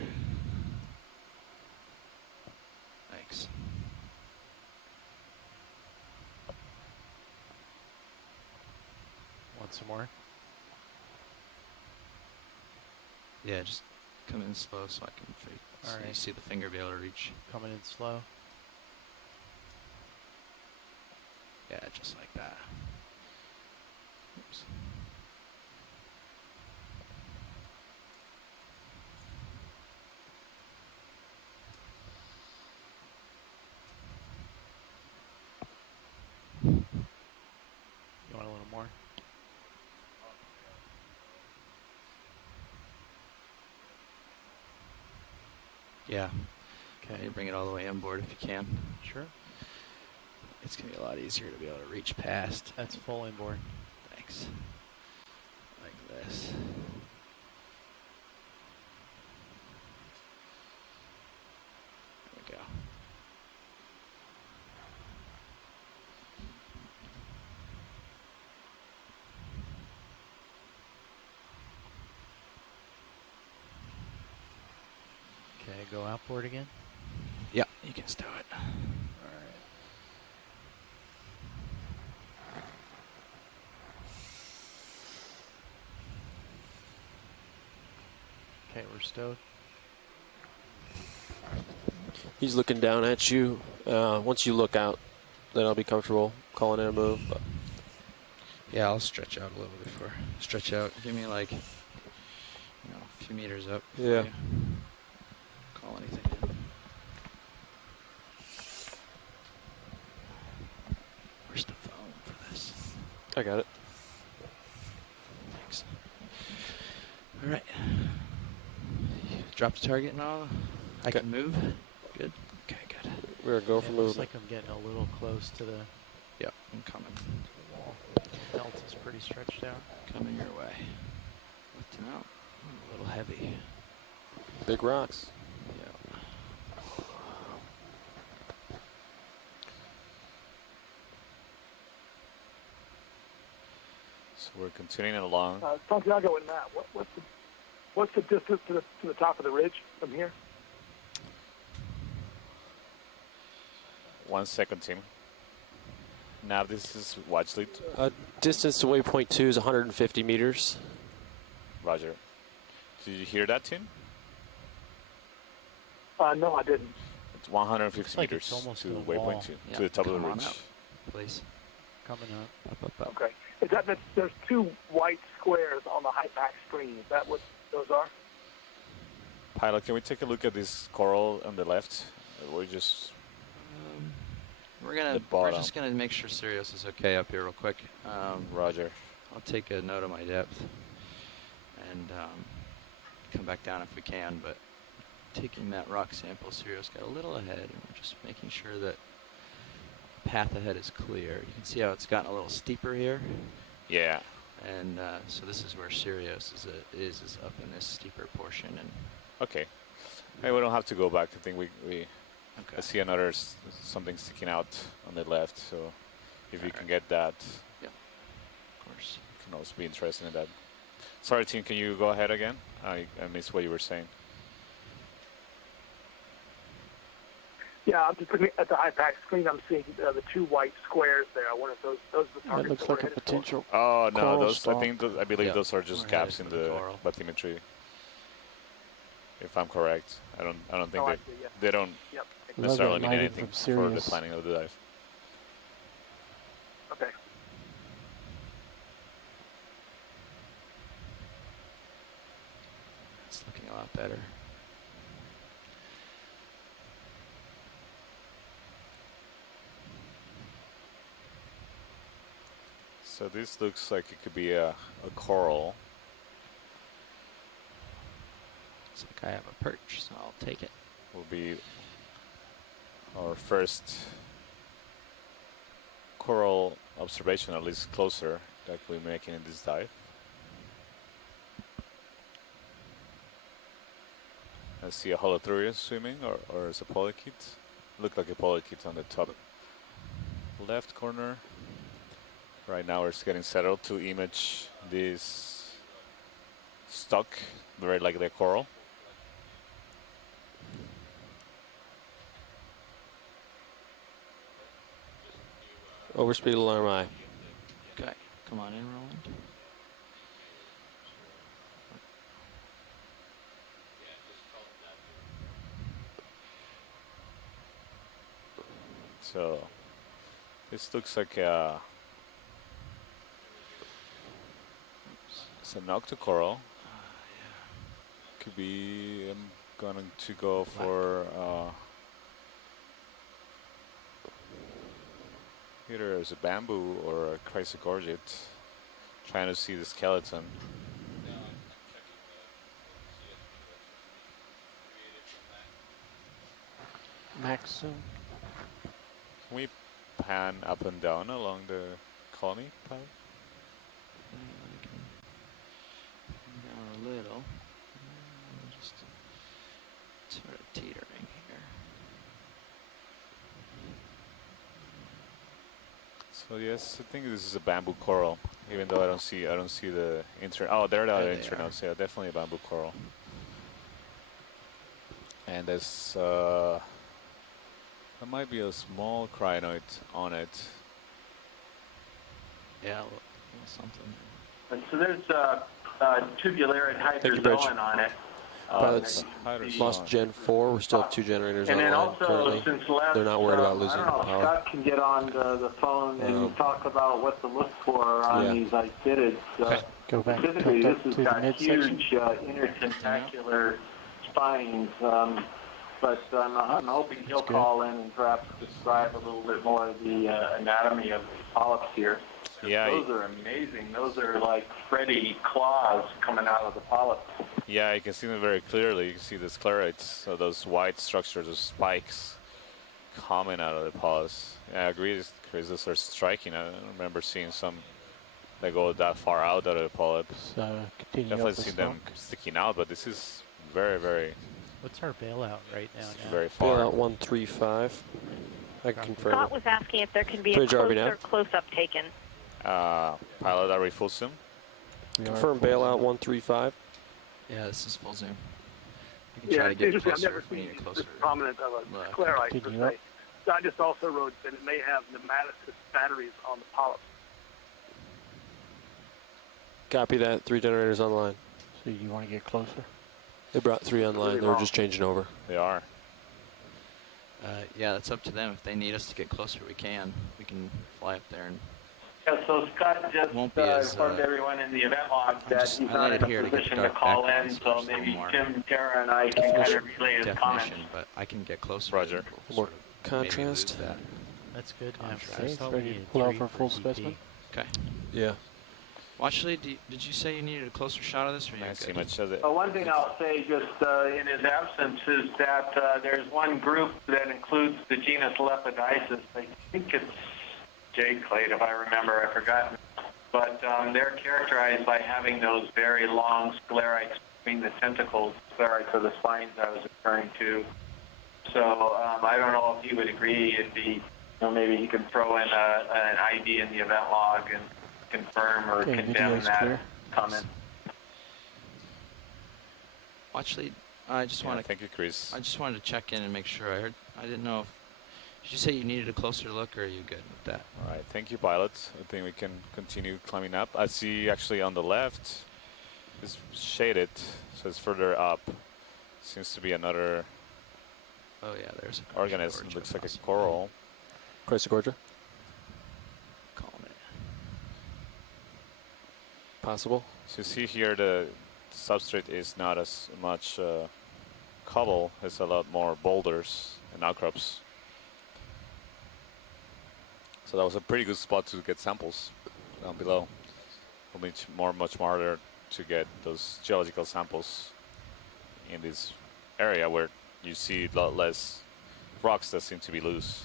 Thanks. Want some more? Yeah, just come in slow so I can fake. So you Alright. see the finger be able to reach. Coming in slow. Yeah, just like that. Oops. You want a little more? Yeah. Okay. Bring it all the way inboard if you can. Sure. It's going to be a lot easier to be able to reach past. That's full inboard. Thanks. Like this. go outboard again? Yeah, you can stow it. Okay, we're stowed. He's looking down at you. Once you look out, then I'll be comfortable calling in a move. But Yeah, I'll stretch out a little before. Stretch out. Give me like, a few meters up. Yeah. Call anything in. Where's the phone for this? I got it. Thanks. All right. Drop the target and all. I can move. Good. Okay, good. We're go for It looks movement. like I'm getting a little close to the Yep, I'm coming. delta's pretty stretched out. Coming your way. Lifting out. A little heavy. Big rocks. Yeah. So we're continuing along. Santiago and Matt, what's the distance to the top of the ridge from here? 1 second, team. Now this is watch lead. Distance to waypoint 2 is 150 meters. Roger. Did you hear that, team? No, I didn't. It's 150 Looks like meters it's almost to to the waypoint wall. 2, Yeah, to the top of the come on ridge. up, please. Coming up. Up. Okay. Is that there's two white squares on the high pack screen? Is that what those are? Pilot, can we take a look at this coral on the left? We're just We're just gonna make sure Sirius is okay up here real quick. Roger. I'll take a note of my depth and come back down if we can. But taking that rock sample, Sirius got a little ahead, and we're just making sure that path ahead is clear. You can see how it's gotten a little steeper here. Yeah. And so this is where Sirius is up in this steeper portion. And Okay. Hey, we don't have to go back. I think we okay. I see another something sticking out on the left. So if you can get that, yeah, of course. you can also be interested in that. Sorry, team. Can you go ahead again? I missed what you were saying. Yeah, I'm just looking at the high pack screen. I'm seeing the two white squares there. I wonder if those are the That targets. looks we're like a headed for. potential. Oh no, coral those spawn. I believe Yeah, those are just we're gaps headed in for the the coral. bathymetry. If I'm correct, I don't think Oh, I they see, yeah. they don't Yep. necessarily Love that mean lighting anything from for the Sirius. planning of the dive. Okay. It's looking a lot better. So this looks like it could be a coral. Looks like I have a perch, so I'll take it. Will be our first coral observation, at least closer, that we're making in this dive. I see a Halosaurus swimming, or is a polychaete? Look like a polychaete on the top left corner. Right now we're just getting settled to image this stock, very like the coral. Overspeed alarm eye. Okay, come on in, Roland. So this looks like a it's an octocoral. Could be. I'm going to go for either as a bamboo or a chrysogorgid. Trying to see the skeleton. Maxim. Can we pan up and down along the colony pipe? Down a little. Just sort of teetering here. So yes, I think this is a bamboo coral. Even though I don't see the inter. Oh, there are the There they internals. Yeah, definitely a bamboo coral. And there's there might be a small crinoid on it. Yeah, something. And so there's tubularid Thank you, Bridge. hydrozoan on it. Pilots lost Gen 4. We still have 2 generators And then online also, currently. since last, They're not worried about I losing don't know if power. Scott can get on the phone and talk about what to look for on these isitids. Go back Specifically, this has to the got midsection. huge intertentacular spines, but I'm hoping he'll call in and perhaps describe a little bit more of the anatomy of polyps here. Yeah, Those are amazing. Those are like Freddy claws coming out of the polyp. yeah, you can see them very clearly. You can see the sclerites, so those white structures, those spikes coming out of the polyps. Yeah, I agree, Chris, those are striking. I don't remember seeing some that go that far out of the polyp. So continue Definitely up the seen them stalk. sticking out, but this is very, very, What's our bailout right now? very far. Bailout 135. I can confirm Scott it. was asking if there can be Bridge a RV now. close-up taken. Pilot, are we full zoom? Confirm bailout 135. Yeah, this is full zoom. We can Yeah, try to get interesting. I've closer never if we seen need this closer. prominent of a Look. sclerite per Continue up. se. So I just also wrote that it may have nematocyst batteries on the polyps. Copy that. 3 generators online. So you want to get closer? They brought 3 online. They were just changing over. They are. Yeah, that's up to them. If they need us to get closer, we can. We can fly up there and. Yeah, so Scott just Won't be as, informed everyone in the event log that he's not in a here to get position the to dark call background, in, so so there's a maybe little more Tim, Tara, and I can kind of relay his comments. definition, but I can get closer. Roger. We'll More sort of maybe contrast. lose that. That's good. Now, Contrast. just tell Ready me to a pull out tree for full DP. specimen? Okay. Yeah. Well, actually, did you say you needed a closer shot of this? Or I you see much of it. One thing I'll say just in his absence is that there's one group that includes the genus Lepidopsis. I think it's jade clade, if I remember. I've forgotten. But they're characterized by having those very long sclerites between the tentacles. Sclerites are the spines I was referring to. So I don't know if he would agree. It'd be, maybe he could throw in an ID in the event log and confirm or Okay, condemn video's that clear. comment. Well, actually, I just want to. Thank you, Chris. I just wanted to check in and make sure. I didn't know if. Did you say you needed a closer look, or are you good with that? All right, thank you, pilots. I think we can continue climbing up. I see actually on the left, it's shaded, so it's further up. Seems to be another Oh yeah, there's a organism. Carnivorous Looks like a possibly. coral. Chrysogorgia? Calling it. Possible. So you see here the substrate is not as much cobble. It's a lot more boulders and outcrops. So that was a pretty good spot to get samples down below. It'll be much more harder to get those geological samples in this area where you see a lot less rocks that seem to be loose.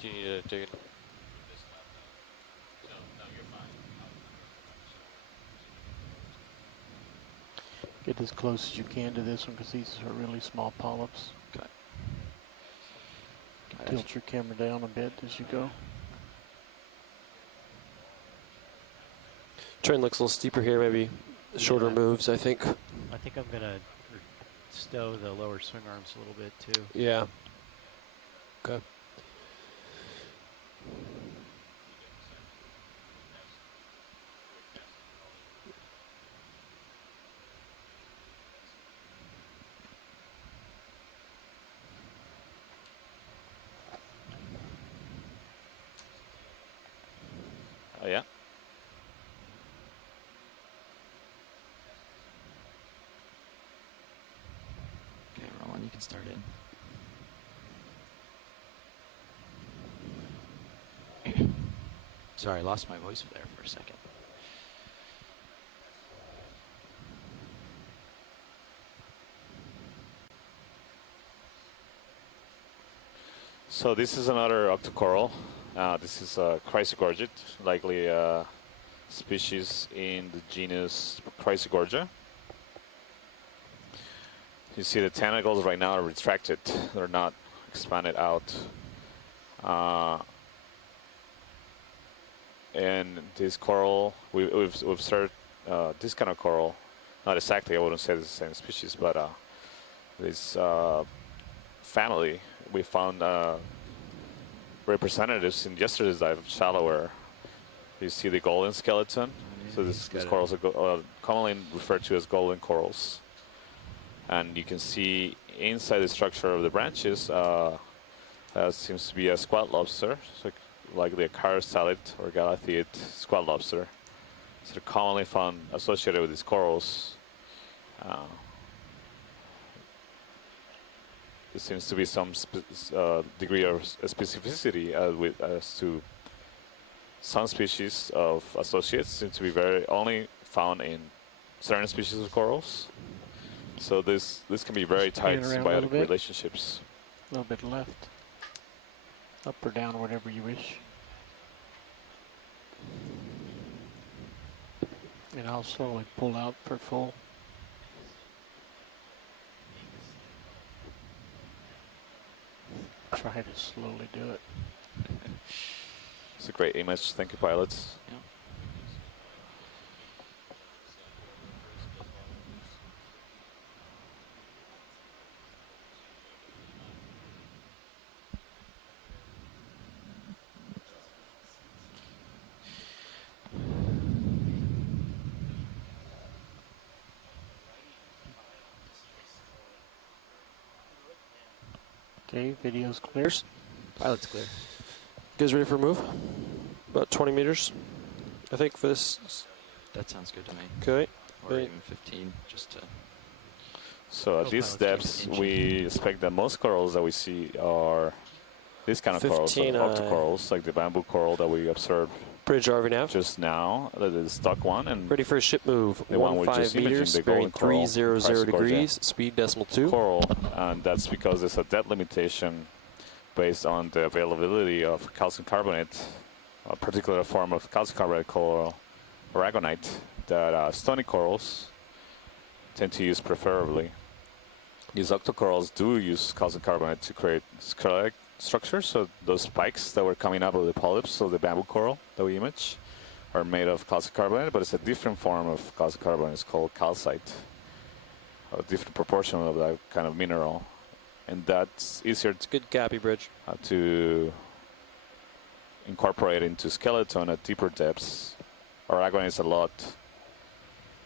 Do you need to dig it? Get as close as you can to this one because these are really small polyps. Okay. Tilt your camera down a bit as you go. Train looks a little steeper here, maybe shorter moves, I think. I think I'm going to stow the lower swing arms a little bit too. Yeah. Okay. Oh yeah. Okay, Roland, you can start in. Sorry, I lost my voice there for a second. So this is another octocoral. This is a Chrysogorgid, likely a species in the genus Chrysogorgia. You see the tentacles right now are retracted. They're not expanded out. And this coral, we've observed this kind of coral. Not exactly, I wouldn't say it's the same species, but this family, we found representatives in yesterday's dive shallower. You see the golden skeleton. So these corals are commonly referred to as golden corals. And you can see inside the structure of the branches seems to be a squat lobster, so like the Carnivorous or Galatheid squat lobster. So they're commonly found associated with these corals. There seems to be some degree of specificity as to some species of associates seem to be only found in certain species of corals. So this can be very tight symbiotic relationships. A little bit left. Up or down, whatever you wish. And I'll slowly pull out for full. Try to slowly do it. It's a great image. Thank you, pilots. Yeah. Okay, video's clear. Pilot's clear. You guys ready for a move? About 20 meters, I think, for this. That sounds good to me. Okay. Or even 15, just to... So at these depths, we expect that most corals that we see are this kind of corals, octocorals, like the bamboo coral that we observed. Bridge RV nav. Just now, the stock one. And ready for a ship move. The one we're just imaging, the golden coral, 300 degrees, speed .2. Coral, and that's because there's a depth limitation based on the availability of calcium carbonate, a particular form of calcium carbonate called aragonite that stony corals tend to use preferably. These octocorals do use calcium carbonate to create sclerotic structures, so those spikes that were coming up of the polyps, so the bamboo coral that we image, are made of calcium carbonate, but it's a different form of calcium carbonate. It's called calcite, a different proportion of that kind of mineral. And that's easier good gappy bridge to incorporate into skeleton at deeper depths. Aragonite is a lot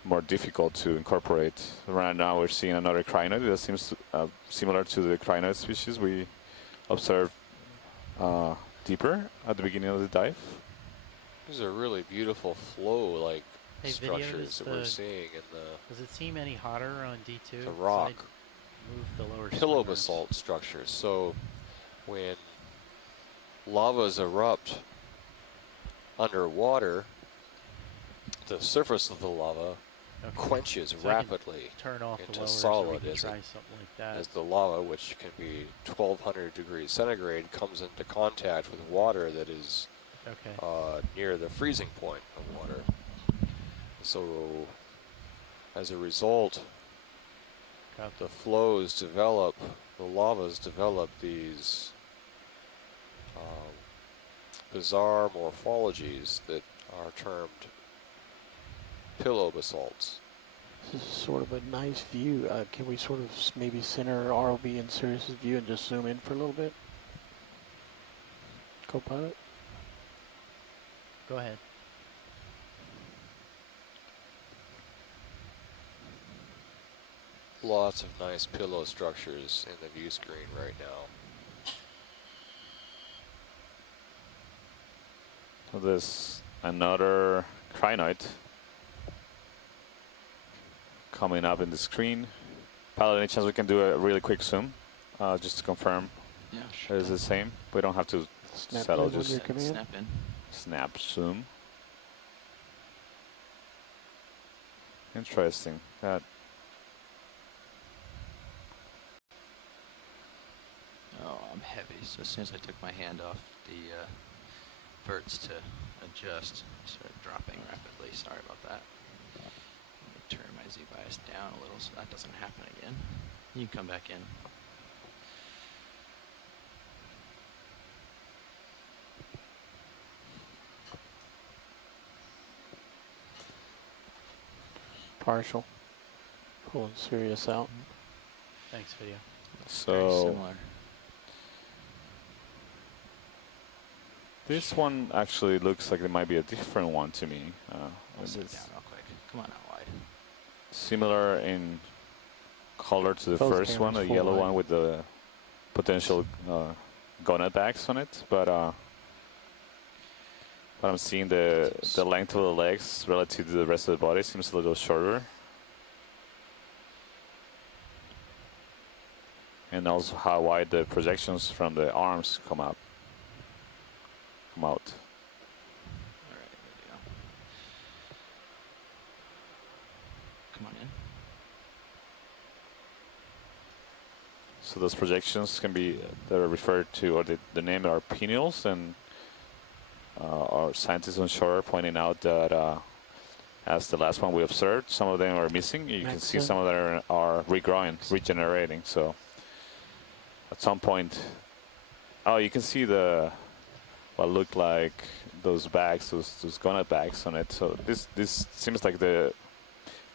more difficult to incorporate. Right now we're seeing another crinoid that seems similar to the crinoid species we observed deeper at the beginning of the dive. These are really beautiful flow-like Hey, structures that we're seeing in the... Does it seem any hotter on D2? The rock. Move the lower pillow basalt structures. So when lavas erupt underwater, the surface of the lava quenches rapidly turn off into the solid so as, try something like that. as the lava, which can be 1200 degrees centigrade, comes into contact with water that is near the freezing point of water. So as a result, the flows develop, the lavas develop these bizarre morphologies that are termed pillow basalts. This is sort of a nice view. Can we sort of maybe center ROV in Sirius's view and just zoom in for a little bit? Co-pilot? Go ahead. Lots of nice pillow structures in the view screen right now. So there's another crinoid coming up in the screen. Pilot, any chance we can do a really quick zoom just to confirm it is the same? We don't have to settle, just snap in. Snap zoom. Interesting. That Oh, I'm heavy, so as soon as I took my hand off the verts to adjust, I started dropping rapidly. Sorry about that. Let me turn my Z-bias down a little so that doesn't happen again. You can come back in. partial. Pulling Sirius out. Thanks, video. Very So similar. this one actually looks like it might be a different one to me. We'll sit It's down real quick. Come on out wide. similar in color to the Both first one, the cameras full yellow wide. one with the potential gonad bags on it, but I'm seeing the length of the legs relative to the rest of the body seems a little shorter. And also how wide the projections from the arms come out. All right, video. Come on in. So those projections can be, they're referred to, or the name are pinnacles, and our scientists on shore are pointing out that as the last one we observed, some of them are missing. You can see some of them are regrowing, regenerating. So at some point, oh, you can see what looked like those bags, those gonad bags on it. So this seems like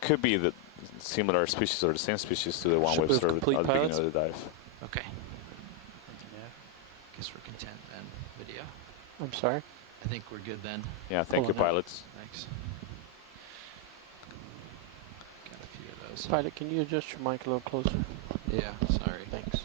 could be the similar species or the same species to the one we observed at the beginning of the dive. Okay. Guess we're content then. Video. I'm sorry? I think we're good then. Yeah, thank you, pilots. Thanks. Got a few of those. Pilot, can you adjust your mic a little closer? Yeah, sorry. Thanks.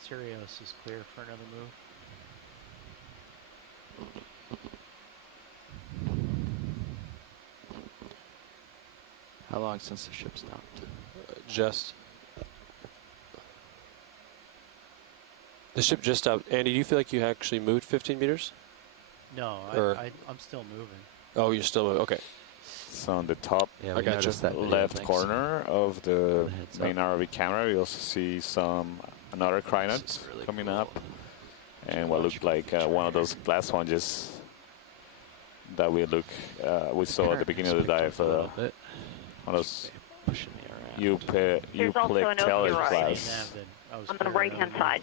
Sirius is clear for another move. How long since the ship stopped? Just. The ship just stopped. Andy, do you feel like you actually moved 15 meters? No, Or- I'm still moving. Oh, you're still moving. Okay. So on the top Yeah, I we gotcha. noticed that video, left thanks. corner of the Heads main up. ROV camera, you also see another This crinoid is really coming cool. up, and what looked like one of those glass sponges that we saw at the beginning of the dive. A little bit. One of those Pushing me around. There's also an Euplectellid Okeanos. glass. On the right-hand side.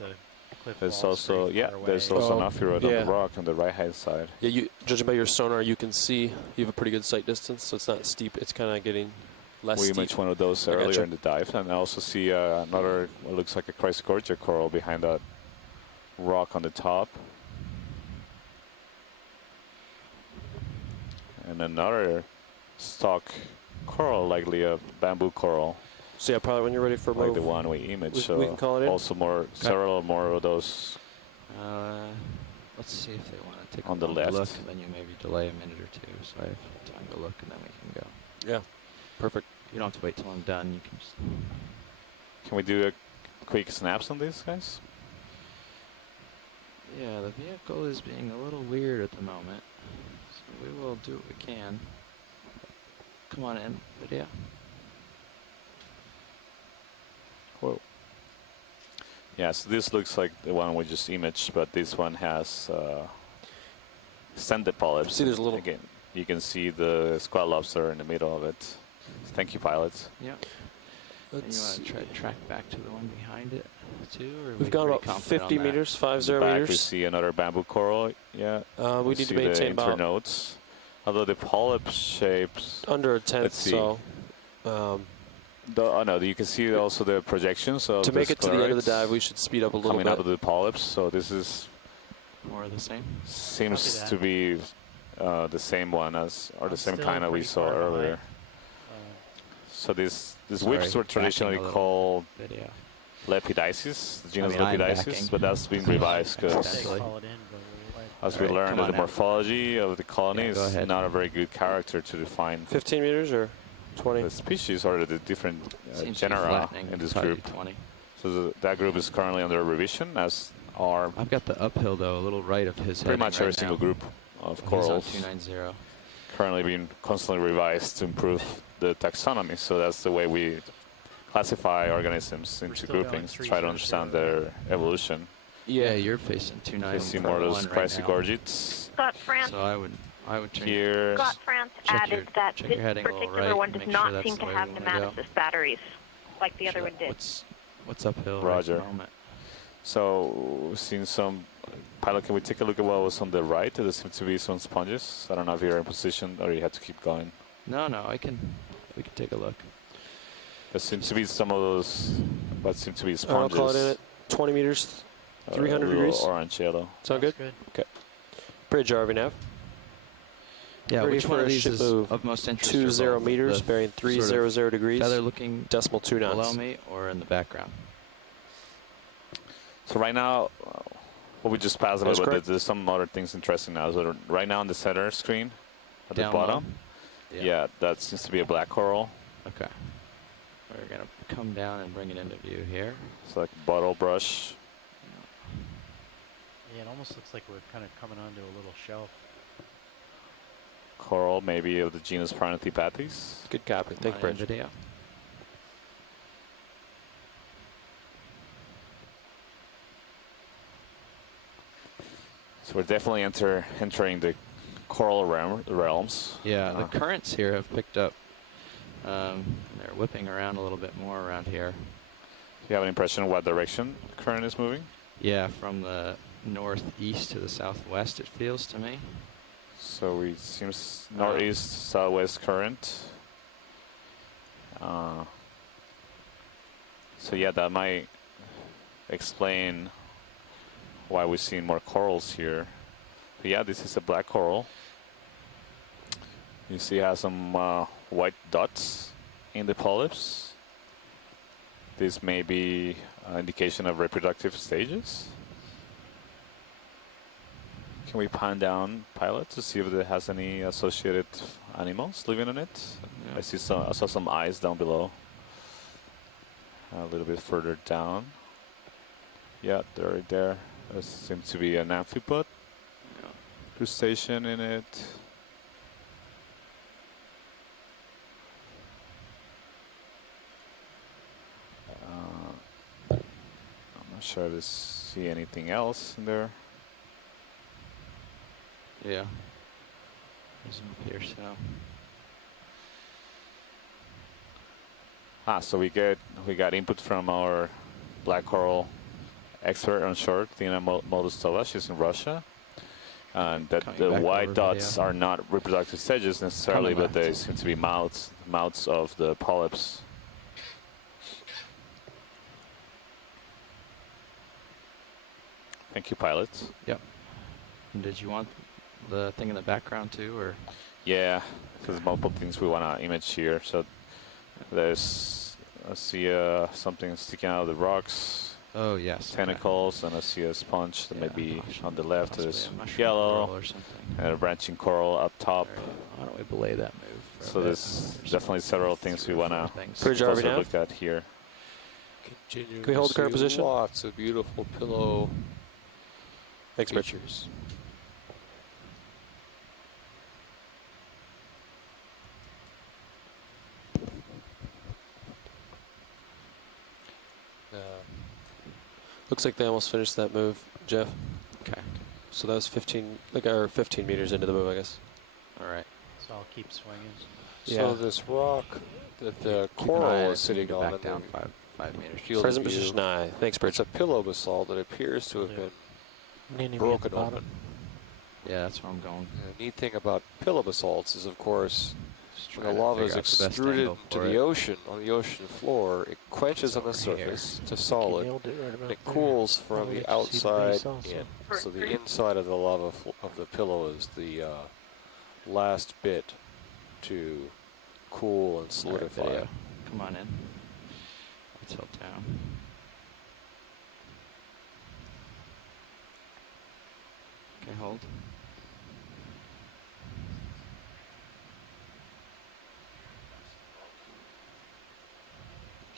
There's also there's also an off-road on yeah. the rock on the right-hand side. Yeah, judging by your sonar, you can see you have a pretty good sight distance, so it's not steep. It's kind of getting less We steep. imaged one of those I earlier gotcha. in the dive, and I also see another what looks like a Chrysogorgia coral behind that rock on the top. And another stock coral, likely a bamboo coral, So yeah, probably when you're ready for a like move, the one we imaged. we can call it in. Also several more of those Let's see if they want to take on a the look, left. and then you maybe delay a minute or two, so I have time to look, and then we can go. Yeah, perfect. You don't have to wait till I'm done. You can just. Can we do a quick snaps on these guys? Yeah, the vehicle is being a little weird at the moment, so we will do what we can. Come on in, video. Whoa. Yeah, so this looks like the one we just imaged, but this one has extended polyps. See, there's a little. Again, you can see the squat lobster in the middle of it. Thank you, pilots. Yeah. And you want to try to track back to the one behind it, too? Or are We've we gone pretty about confident 50 on that? meters, In 50 the back, we meters. see another bamboo coral. Yeah. We need to see maintain the about internodes. Although the polyp shapes. under a tenth. Let's see. So No, you can see also the projections of to make it to the end of the sclerites dive, we should speed up a little coming bit. out of the polyps. So this is More of the same? seems Copy to that. be the same one as, or the I'm same still kind that we pretty saw far behind. earlier. So these Sorry, whips were backing traditionally a little. called Video. Lepidices, the genus I mean, I'm Lepidices, backing. but that's been revised because, Accidentally. Call it in, but we'll let- as we Alright, learned, come that on the now. morphology of the colony Yeah, go is ahead. not a very good character to define 15 meters or 20? the species or the different Seems to be genera flattening. in this Probably group. 20. So that group is currently under revision, as are I've got the uphill, though, a little right of his pretty heading much right every single now. group of He's on corals 290. currently being constantly revised to improve the taxonomy. So that's the way we classify organisms into still going groupings, 300, try to understand their evolution. Yeah, you're facing You 290. see more of those right now. Chrysogorgids Scott France, So I would turn here. Scott France check added your- that check this your heading a little particular right one and does make sure not that's seem the to way have we wanna go. nematocyst batteries like the other Sure, one did. What's uphill right at Roger. the moment? So we've seen some. Pilot, can we take a look at what was on the right? There seems to be some sponges. I don't know if you're in position or you have to keep going. No, we can take a look. There seems to be some of those, what seem to be sponges. I'll call it in at 20 meters, 300 degrees. Orange, yellow. Sound good? Okay. Bridge RV nav. Yeah, Ready which for one of a these ship is move of most interest? 20 meters, bearing 300 degrees. Feather looking decimal 2 knots. below me or in the background? So right now, what we just passed a That's little bit, correct. there's some other things interesting now. So right now on the center screen, at Down the bottom, low? yeah, that seems to be a black coral. Okay. We're going to come down and bring it into view here. It's like bottle brush. Yeah, it almost looks like we're kind of coming onto a little shelf. Coral, maybe of the genus Parnithipathes. Good copy. Thank you, Bridge. Video. So we're definitely entering the coral realms. Yeah, the currents here have picked up. They're whipping around a little bit more around here. Do you have an impression of what direction the current is moving? Yeah, from the northeast to the southwest, it feels to me. So it seems northeast, southwest current. So yeah, that might explain why we're seeing more corals here. But yeah, this is a black coral. You see it has some white dots in the polyps. This may be an indication of reproductive stages. Can we pan down Pilot to see if it has any associated animals living in it? Yeah. I saw some eyes down below. A little bit further down. Yeah, they're right there. There seems to be an amphipod crustacean in it. I'm not sure if I see anything else in there. Yeah. Doesn't appear so. So we got input from our black coral expert on shore, Tina Modustova. She's in Russia. And that the white dots are not reproductive stages necessarily, but they seem to be mouths of the polyps. Thank you, pilots. Yep. And did you want the thing in the background too, or? Yeah, because multiple things we want to image here. So there's, I see something sticking out of the rocks. Oh yes. Tentacles, and I see a sponge that may be on the left. There's mushroom yellow or something. and a branching coral up top. Why don't we belay that move? So there's definitely several things we want to Bridge RV now. look at here. Continue Can we hold to the current see position? Lots of beautiful pillow Thanks, Bridge. features. Looks like they almost finished that move, Jeff. Okay. So that was 15 meters into the move, I guess. All right. So I'll keep swinging. So this rock that the coral is sitting on, back down 5 meters. field Present of view, position I. Thanks, Bridge. it's a pillow basalt that appears to have been broken open. Yeah, that's where I'm going. The neat thing about pillow basalts is, of course, when the trying to lava is figure out the best extruded angle to for the it. ocean, on the ocean floor, it quenches on the surface to solid, and it cools from the outside in. So the inside of the lava of the pillow is the last bit to cool and All right, solidify. video. Come on in. Tilt down. Okay, hold.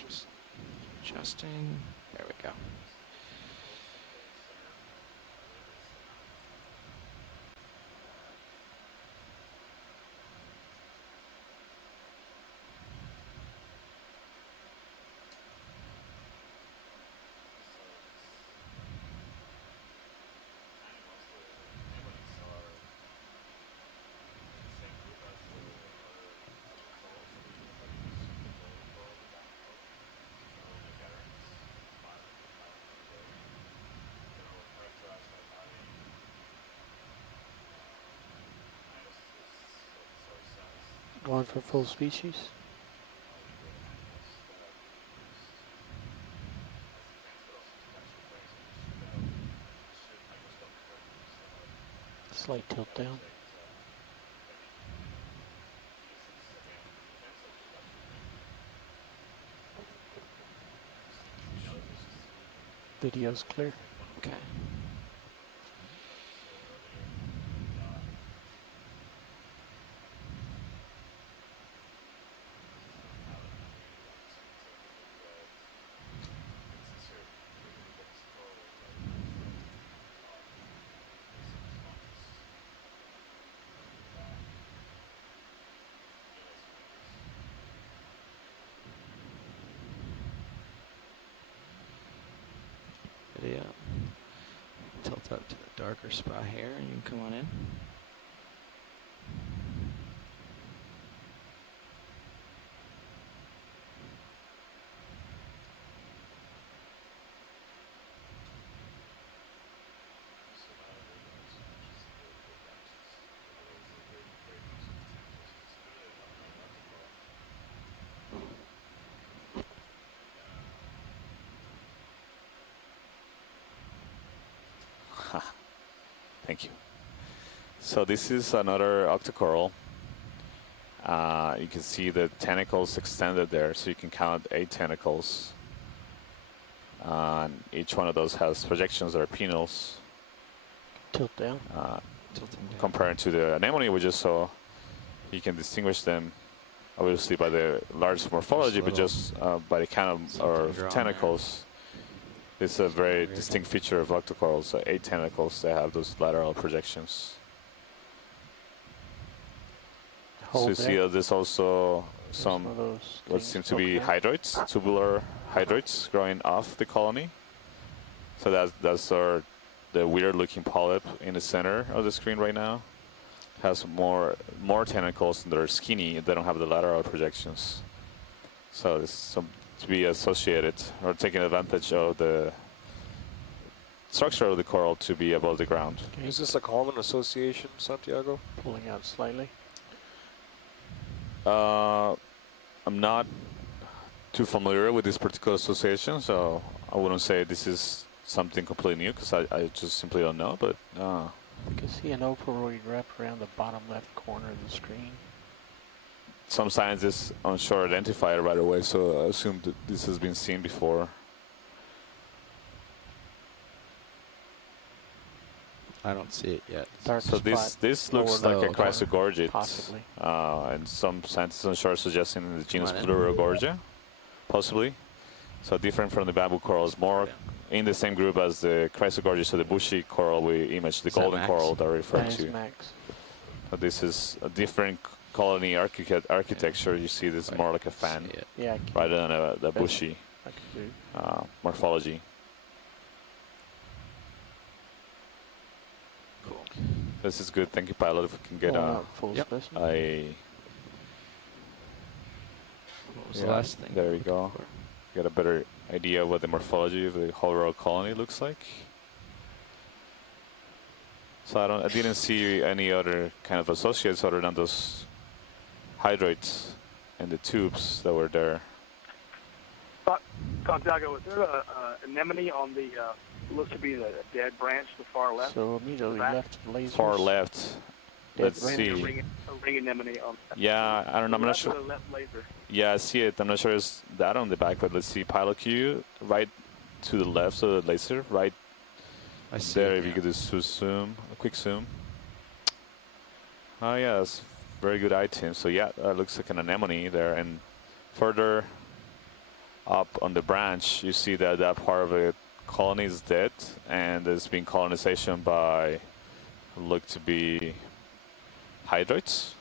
Just adjusting. There we go. Going for full species. Slight tilt down. Video's clear. Okay. Video. Tilt up to the darker spot here, and you can come on in. Thank you. So this is another octocoral. You can see the tentacles extended there, so you can count 8 tentacles. And each one of those has projections that are penals. Tilt down. Compared to the anemone we just saw, you can distinguish them obviously by the large morphology, but just by the count of tentacles. It's a very distinct feature of octocorals. So 8 tentacles, they have those lateral projections. So you see there's also some what seem to be hydroids, tubular hydroids growing off the colony. So that's the weird looking polyp in the center of the screen right now. Has more tentacles and they're skinny, they don't have the lateral projections. So it's some to be associated or taking advantage of the structure of the coral to be above the ground. Okay. Is this a common association, Santiago? Pulling out slightly. I'm not too familiar with this particular association, so I wouldn't say this is something completely new because I just simply don't know. But you can see an oporoid wrapped around the bottom left corner of the screen. Some scientists, I'm sure, identify it right away, so I assume that this has been seen before. I don't see it yet. So this looks like a chrysogorgid, and some scientists, I'm sure, are suggesting the genus Pleurogorgia, possibly. So different from the bamboo corals, more in the same group as the chrysogorgid, so the bushy coral we imaged, the golden coral that I referred to. So this is a different colony architecture. You see this more like a fan rather than a bushy morphology. Cool. This is good. Thank you, pilot. If we can get a full specimen. What was the last thing? There we go. Get a better idea of what the morphology of the whole royal colony looks like. So I didn't see any other kind of associates other than those hydroids and the tubes that were there. Santiago, was there a anemone on the looks to be the dead branch, the far left? So immediately left of lasers. Far left. Let's see. A ring anemone on. Yeah, I don't know. I'm not sure. The left laser. Yeah, I see it. I'm not sure it's that on the back, but let's see. Pilot Q right to the left, so the laser right. I see there. it, If you could just zoom, a quick zoom. Oh yeah, that's very good item. So yeah, that looks like an anemone there, and further up on the branch, you see that that part of the colony is dead, and there's been colonization by look to be hydroids.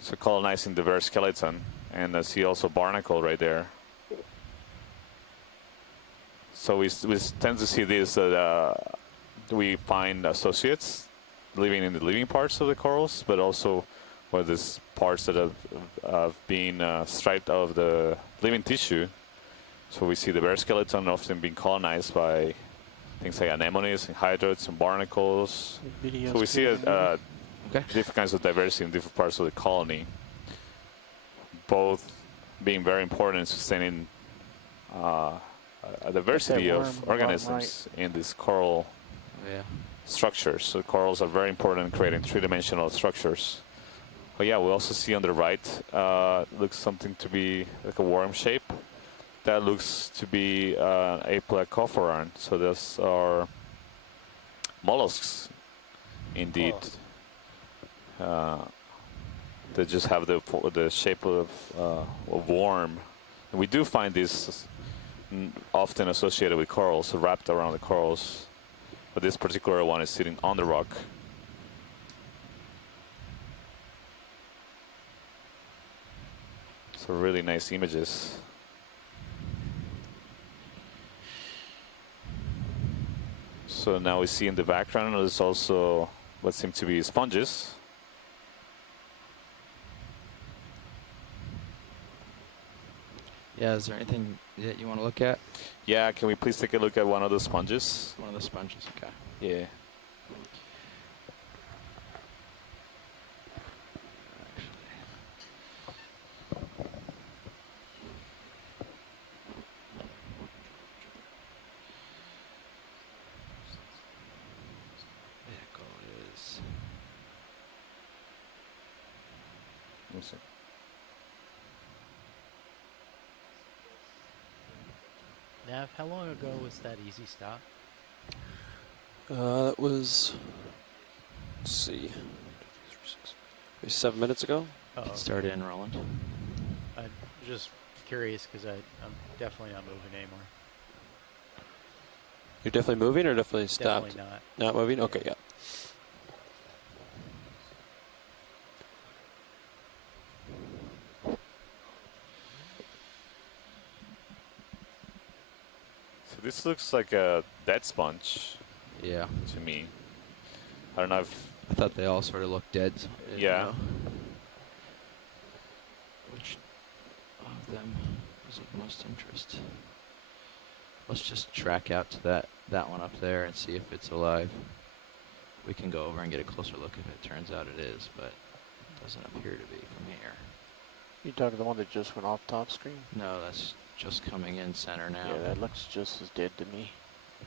So colonizing the bare skeleton, and I see also barnacle right there. So we tend to see this we find associates living in the living parts of the corals, but also where there's parts that have been striped out of the living tissue. So we see the bare skeleton often being colonized by things like anemones and hydroids and barnacles. So we see Okay. Different kinds of diversity in different parts of the colony, both being very important in sustaining a diversity of organisms in these coral structures. So corals are very important in creating three-dimensional structures. But yeah, we also see on the right, looks something to be like a worm shape. That looks to be a Plecophorans. So those are mollusks, indeed. They just have the shape of a worm. And we do find this often associated with corals, wrapped around the corals. But this particular one is sitting on the rock. So really nice images. So now we see in the background there's also what seem to be sponges. Yeah, is there anything that you want to look at? Yeah, can we please take a look at one of the sponges? One of the sponges, okay. Yeah. Let's see. Nav, how long ago was that easy stop? That was, let's see, maybe 7 minutes ago. Oh, Started enrolling. I'm just curious because I'm definitely not moving anymore. You're definitely moving or definitely stopped? Definitely not. Not moving? Okay, yeah. So this looks like a dead sponge. Yeah. To me. I don't know if... I thought they all sort of looked dead. Yeah. Know. Which of them was of most interest? Let's just track out to that one up there and see if it's alive. We can go over and get a closer look if it turns out it is, but it doesn't appear to be from here. You talking the one that just went off top screen? No, that's just coming in center now. Yeah, that looks just as dead to me.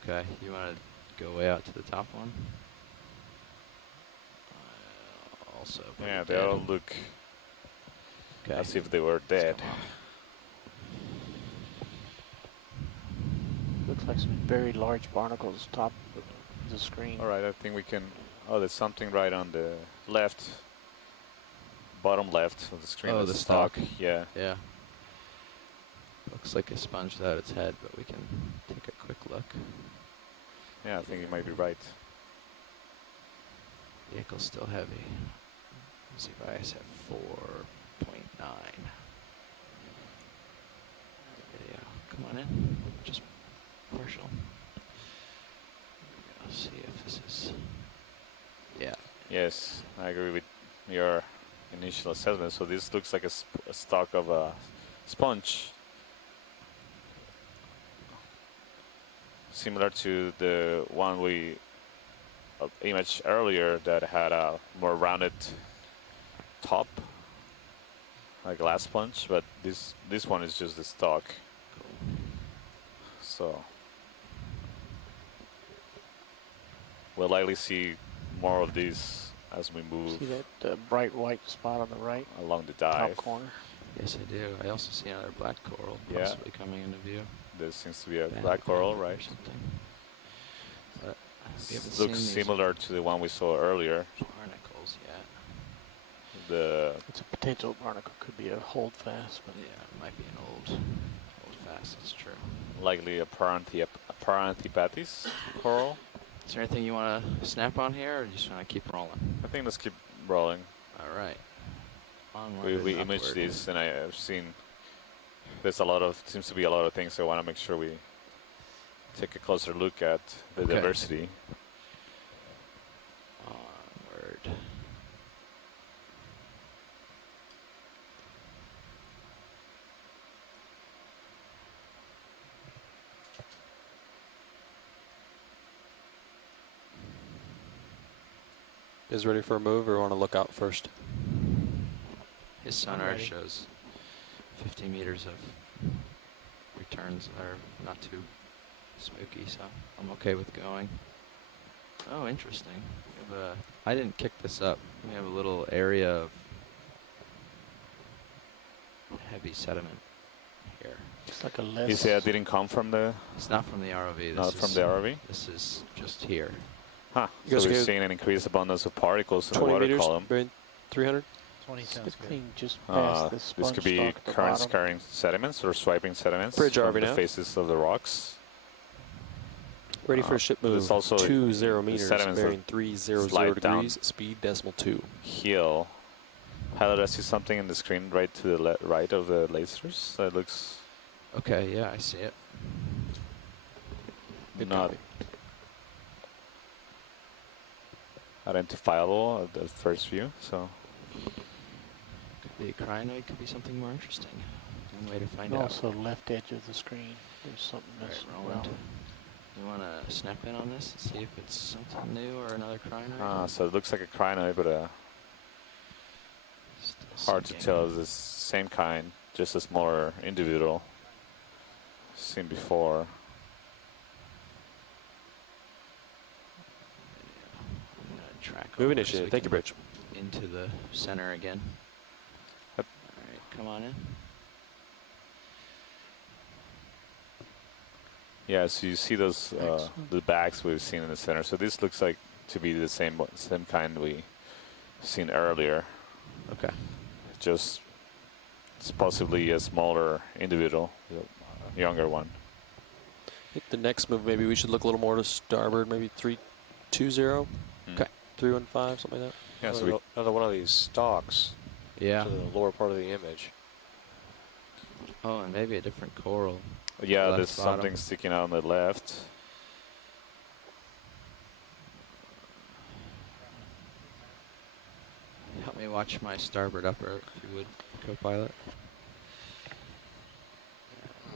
Okay, you want to go way out to the top one? Also, yeah, they all look as if they were dead. Looks like some very large barnacles top of the screen. All right, I think we can... Oh, there's something right on the left, bottom left of the screen. Oh, the stalk. Yeah. Yeah. Looks like a sponge without its head, but we can take a quick look. Yeah, I think you might be right. Vehicle's still heavy. Let's see if I have 4.9. Video. Come on in. Just partial. Let's see if this is... Yeah. Yes, I agree with your initial assessment. So this looks like a stalk of a sponge. Similar to the one we imaged earlier that had a more rounded top, like glass sponge, but this one is just the stalk. Cool. So we'll likely see more of these as we move. See that bright white spot on the right? Along the dive. Top corner. Yes, I do. I also see another black coral possibly coming into view. There seems to be a black coral, right? But this looks similar to the one we saw earlier. Barnacles, yeah. It's a potential barnacle. Could be a holdfast, but yeah, it might be an old fast. It's true. Likely a Paranthipatis coral. Is there anything you want to snap on here, or just want to keep rolling? I think let's keep rolling. All right. Onward We and imaged upward. this, and I've seen seems to be a lot of things. So I want to make sure we take a closer look at the diversity. Onward. is ready for a move, or want to look out first? His sonar shows 50 meters of returns that are not too spooky, so I'm okay with going. Oh, interesting. We have I didn't kick this up. We have a little area of heavy sediment here. It's like a less. You say that didn't come from the... It's not from the ROV. This Not is, from the ROV? This is just here. Huh. You So guys we're seeing an increased abundance of particles in the 20 water meters, column. bearing 300. 20 sounds good. Typically just past the This sponge could be stock at the currents bottom. carrying sediments or swiping sediments Bridge from RV the now. faces of the rocks. Ready for a ship move. there's also 20 the meters, sediments bearing that 300 slide down. degrees, speed decimal 2. Heel. Pilot, I see something in the screen right to the right of the lasers. That looks Okay, yeah, I see it. Good not copy. identifiable at the first view. So Could be a crinoid, could be something more interesting. One way to find And out. also left edge of the screen. There's something missing. Right, Roland. You want to snap in on this and see if it's something new or another crinoid? so it looks like a crinoid, but Still hard to sinking. tell. It's the same kind, just a smaller individual. Seen before. I'm going to track Move over initiated. so we Thank you, can Bridge. into the center again. Yep. All right, come on in. Yeah, so you see those the bags we've seen in the center. So this looks like to be the same kind we seen earlier. Okay. Just it's possibly a smaller individual, a younger one. I think the next move, maybe we should look a little more to starboard, maybe 320. Okay. 315, something like that. Yeah, so Another one of these stalks Yeah. to the lower part of the image. Oh, and maybe a different coral. yeah, Left there's bottom. something sticking out on the left. Help me watch my starboard upper, if you would, co-pilot.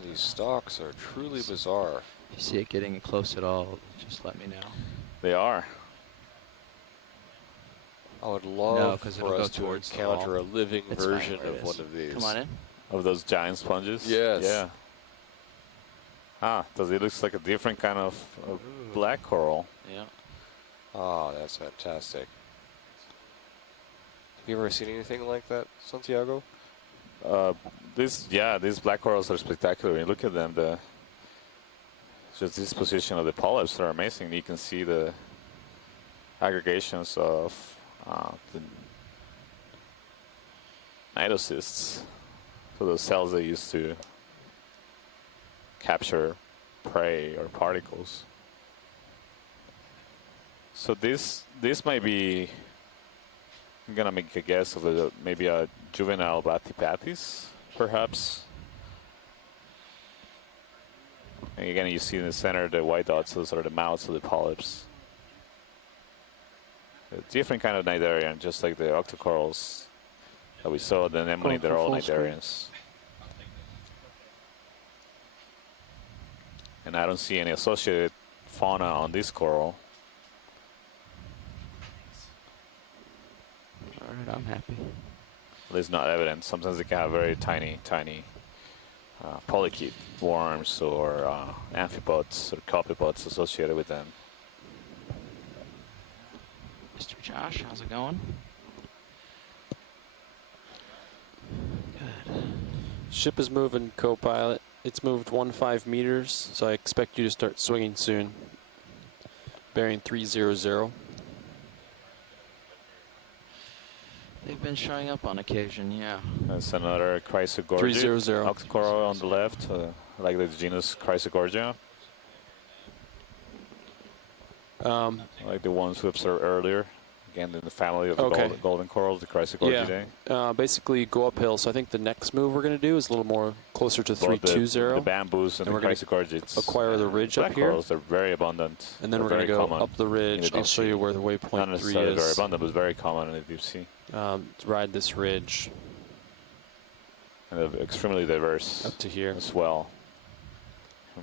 These stalks are truly bizarre. If you see it getting close at all, just let me know. They are. I would No, love 'cause it'll for go us to towards the encounter wall. a living It's fine version where it of is. one of these. Come on in. Of those giant sponges? Yes. Yeah. Ah, does it looks like a different kind of black coral. Yeah. Oh, that's fantastic. Have you ever seen anything like that, Santiago? These black corals are spectacular. You look at them, just this position of the polyps are amazing. You can see the aggregations of the nidocysts, so those cells they use to capture prey or particles. So this might be, I'm gonna make a guess of maybe a juvenile Bathypathis, perhaps. And again, you see in the center the white dots; those are the mouths of the polyps. A different kind of cnidarian, just like the octocorals that we saw. The anemone, they're all cnidarians. And I don't see any associated fauna on this coral. All right, I'm happy. At least not evident. Sometimes they can have very tiny polychaete worms or amphipods or copepods associated with them. Mr. Josh, how's it going? Good. Ship is moving, co-pilot. It's moved 15 meters, so I expect you to start swinging soon. Bearing 300. They've been showing up on occasion, yeah. That's another Chrysogorgia 300. octocoral on the left, like the genus Chrysogorgia. Like the ones we observed earlier. Again, in the family of the golden corals, the Chrysogorgidae. Yeah, basically go uphill. So I think the next move we're going to do is a little more closer to 320. The bamboos and the we're going Chrysogorgids. to acquire the ridge Black up here. corals, they're very abundant. And then They're we're going to very go common up the in ridge. the I'll deep show sea. you where the Not waypoint 3 necessarily very is. abundant, but very common in the deep sea. Ride this ridge. And they're extremely diverse up to here as well.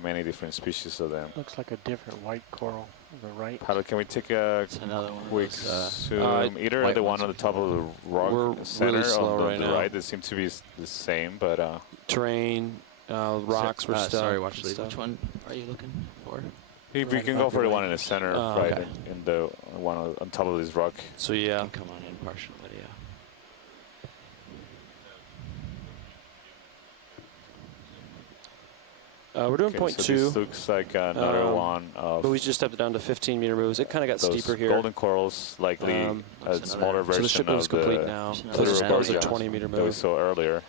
many different species of them. Looks like a different white coral on the right. Pilot, can we take a another one of quick those, zoom? Either white the one ones on the top of the rock We're center really slow on the, right the now. right, they seem to be the same, but Terrain, rocks were stuck. Sorry, watch and lead. stuff. Which one are you looking for? if we can go for the one in the center, right, okay. in the one on top of this rock. So yeah. You can come on in partial video. We're doing Okay, point so two. this looks like another one of But we just stepped it down to 15 meter moves. It kind of got those steeper here. golden corals, likely a That's smaller another- So version the ship of move's complete the now. There's So this another was a Clitoris 20 meter that we move. saw earlier.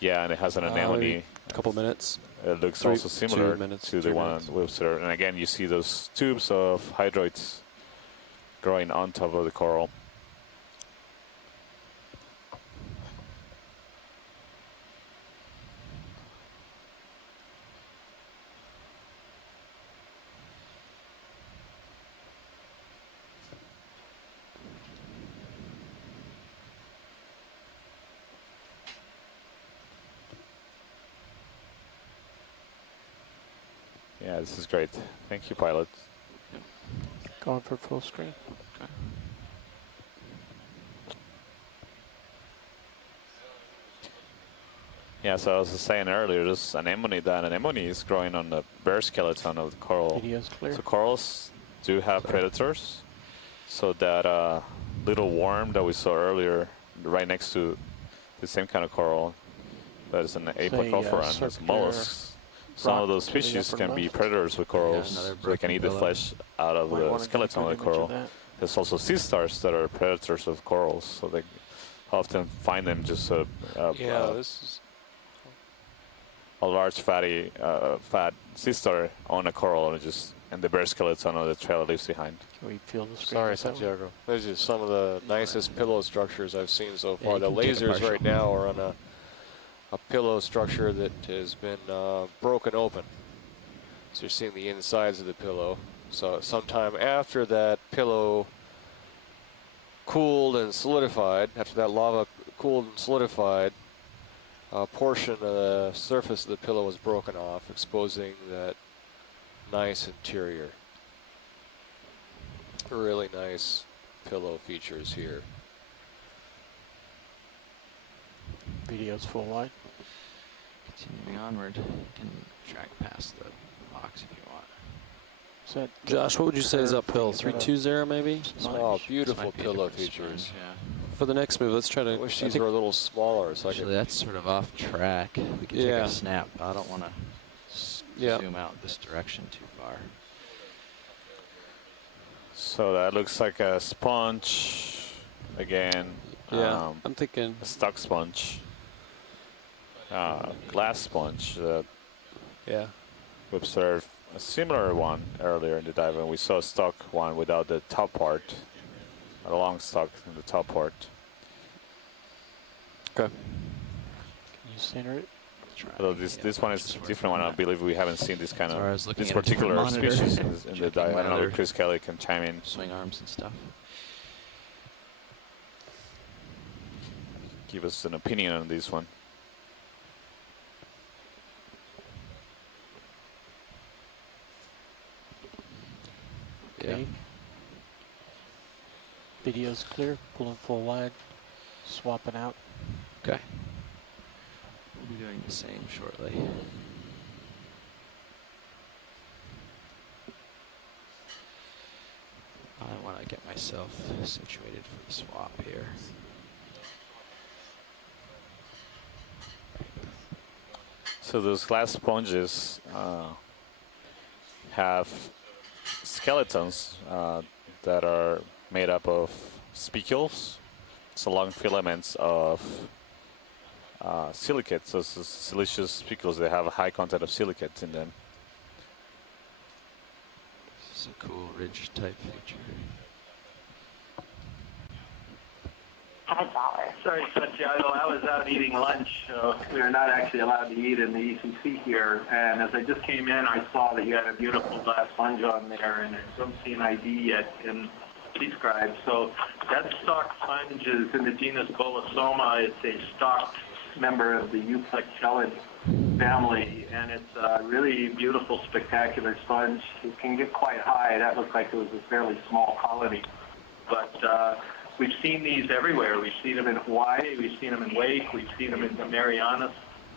Yeah, and it has an anemone. Maybe a couple minutes. It looks Three- also similar 2 minutes, to the 3 one minutes. we observed. And again, you see those tubes of hydroids growing on top of the coral. Yeah, this is great. Thank you, pilot. Going for full screen. Yeah, so I was saying earlier, this anemone, that anemone is growing on the bare skeleton of the coral. Video's clear. So corals do have predators. So that little worm that we saw earlier, right next to the same kind of coral, that is an apocophoran, it's circular mollusks. Some of rock those to the species upper can be left. predators with corals, another so they can broken eat the pillow. flesh out of Might the wanna skeleton of the take an image coral. that. There's also sea stars that are predators of corals, so they often find them just a This is large fat sea star on a coral and the bare skeleton of the trail it leaves behind. Can we feel the screen? Sorry, with that one? Santiago. Those are some of the nicest pillow structures I've seen so Yeah, far. you The can take a lasers partial. right now are on a pillow structure that has been broken open. So you're seeing the insides of the pillow. So sometime after that pillow cooled and solidified, after that lava cooled and solidified, a portion of the surface of the pillow was broken off, exposing that nice interior. Really nice pillow features here. Video's full wide. Continuing onward, you can track past the box if you want. Is that Josh, what would you say is Or uphill? is that a 320 maybe? Oh, This beautiful might be a pillow different features. sponge, yeah. For the next move, let's try to. I wish I these think- were a little smaller so I Actually, could. that's sort of off track. We could take Yeah. a snap. I don't want to Yeah. zoom out this direction too far. So that looks like a sponge again. Yeah, I'm thinking. A stuck sponge. Glass sponge. Yeah. We observed a similar one earlier in the dive, and we saw a stuck one without the top part, a long stuck in the top part. Okay. Can you center it? Try. Although this one is just a work different on one. I that. believe we haven't seen this kind Sorry, I of was looking this at a different particular monitor. species in the Checking dive. my I don't know other if Chris Kelly can chime in. Swing arms and stuff. Give us an opinion on this one. Okay. Video's clear. Pulling full wide. Swapping out. Okay. We'll be doing the same shortly. I want to get myself situated for the swap here. So those glass sponges have skeletons that are made up of spicules, so long filaments of silicates, so siliceous spicules. They have a high content of silicates in them. This is a cool ridge type feature. $1. Sorry, Santiago, I was out eating lunch, so we are not actually allowed to eat in the ECC here. And as I just came in, I saw that you had a beautiful glass sponge on there, and I don't see an ID yet in Describe. So that stalked sponge is in the genus Bolosoma. It's a stalked member of the Euplectellid family, and it's a really beautiful, spectacular sponge. It can get quite high. That looked like it was a fairly small colony. But we've seen these everywhere. We've seen them in Hawaii. We've seen them in Wake. We've seen them in the Marianas.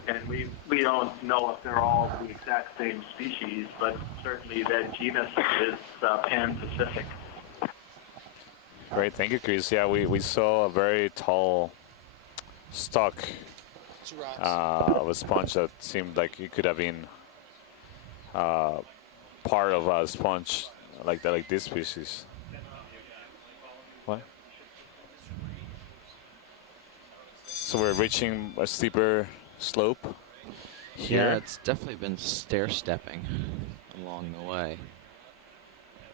And we don't know if they're all the exact same species, but certainly that genus is pan-Pacific. Great, thank you, Chris. Yeah, we saw a very tall stalk of a sponge that seemed like it could have been part of a sponge like that, like this species. What? So we're reaching a steeper slope here. Yeah, it's definitely been stair-stepping along the way.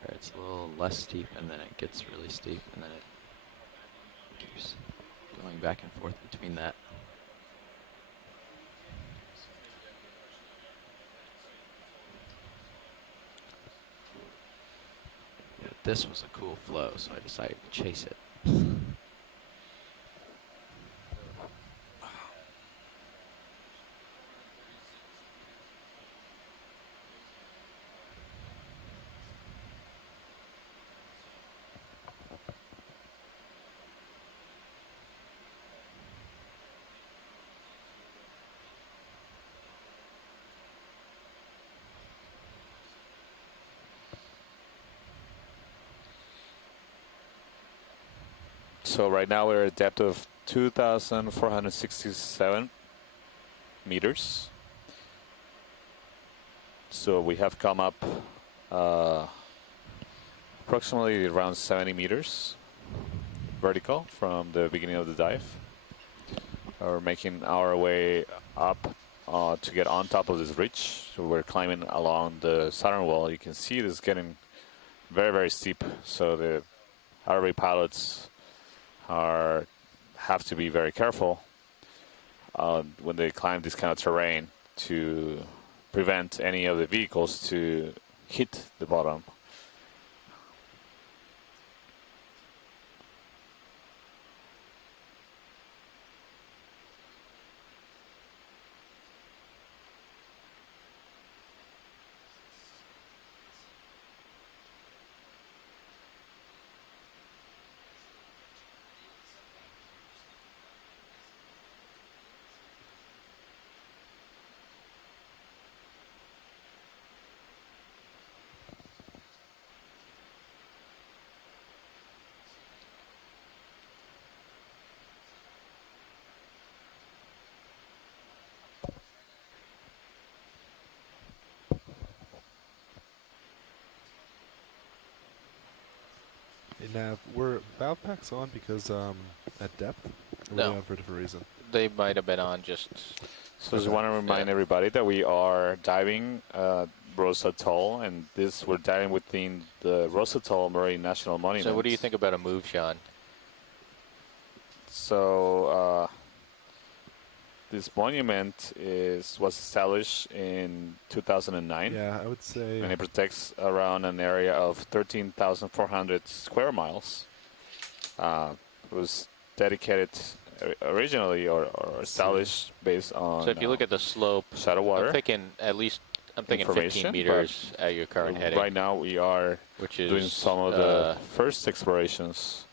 Where it's a little less steep, and then it gets really steep, and then it keeps going back and forth between that. But this was a cool flow, so I decided to chase it. So right now we're at a depth of 2,467 meters. So we have come up approximately around 70 meters vertical from the beginning of the dive. We're making our way up to get on top of this ridge. So we're climbing along the southern wall. You can see this is getting very, very steep. So the RV pilots have to be very careful when they climb this kind of terrain to prevent any of the vehicles to hit the bottom. Hey Nav, were valve packs on because at depth? Or were No. they on for a different reason? They might have been on just... So I just want to remind everybody that we are diving Rose Atoll, and we're diving within the Rose Atoll Marine National Monument. So what do you think about a move, Sean? So this monument was established in 2009. Yeah, I would say. And it protects around an area of 13,400 square miles. It was dedicated originally or established based on. So if you look at the slope, shadow water. I'm thinking 15 meters at your current heading. Right now we are doing some of the first explorations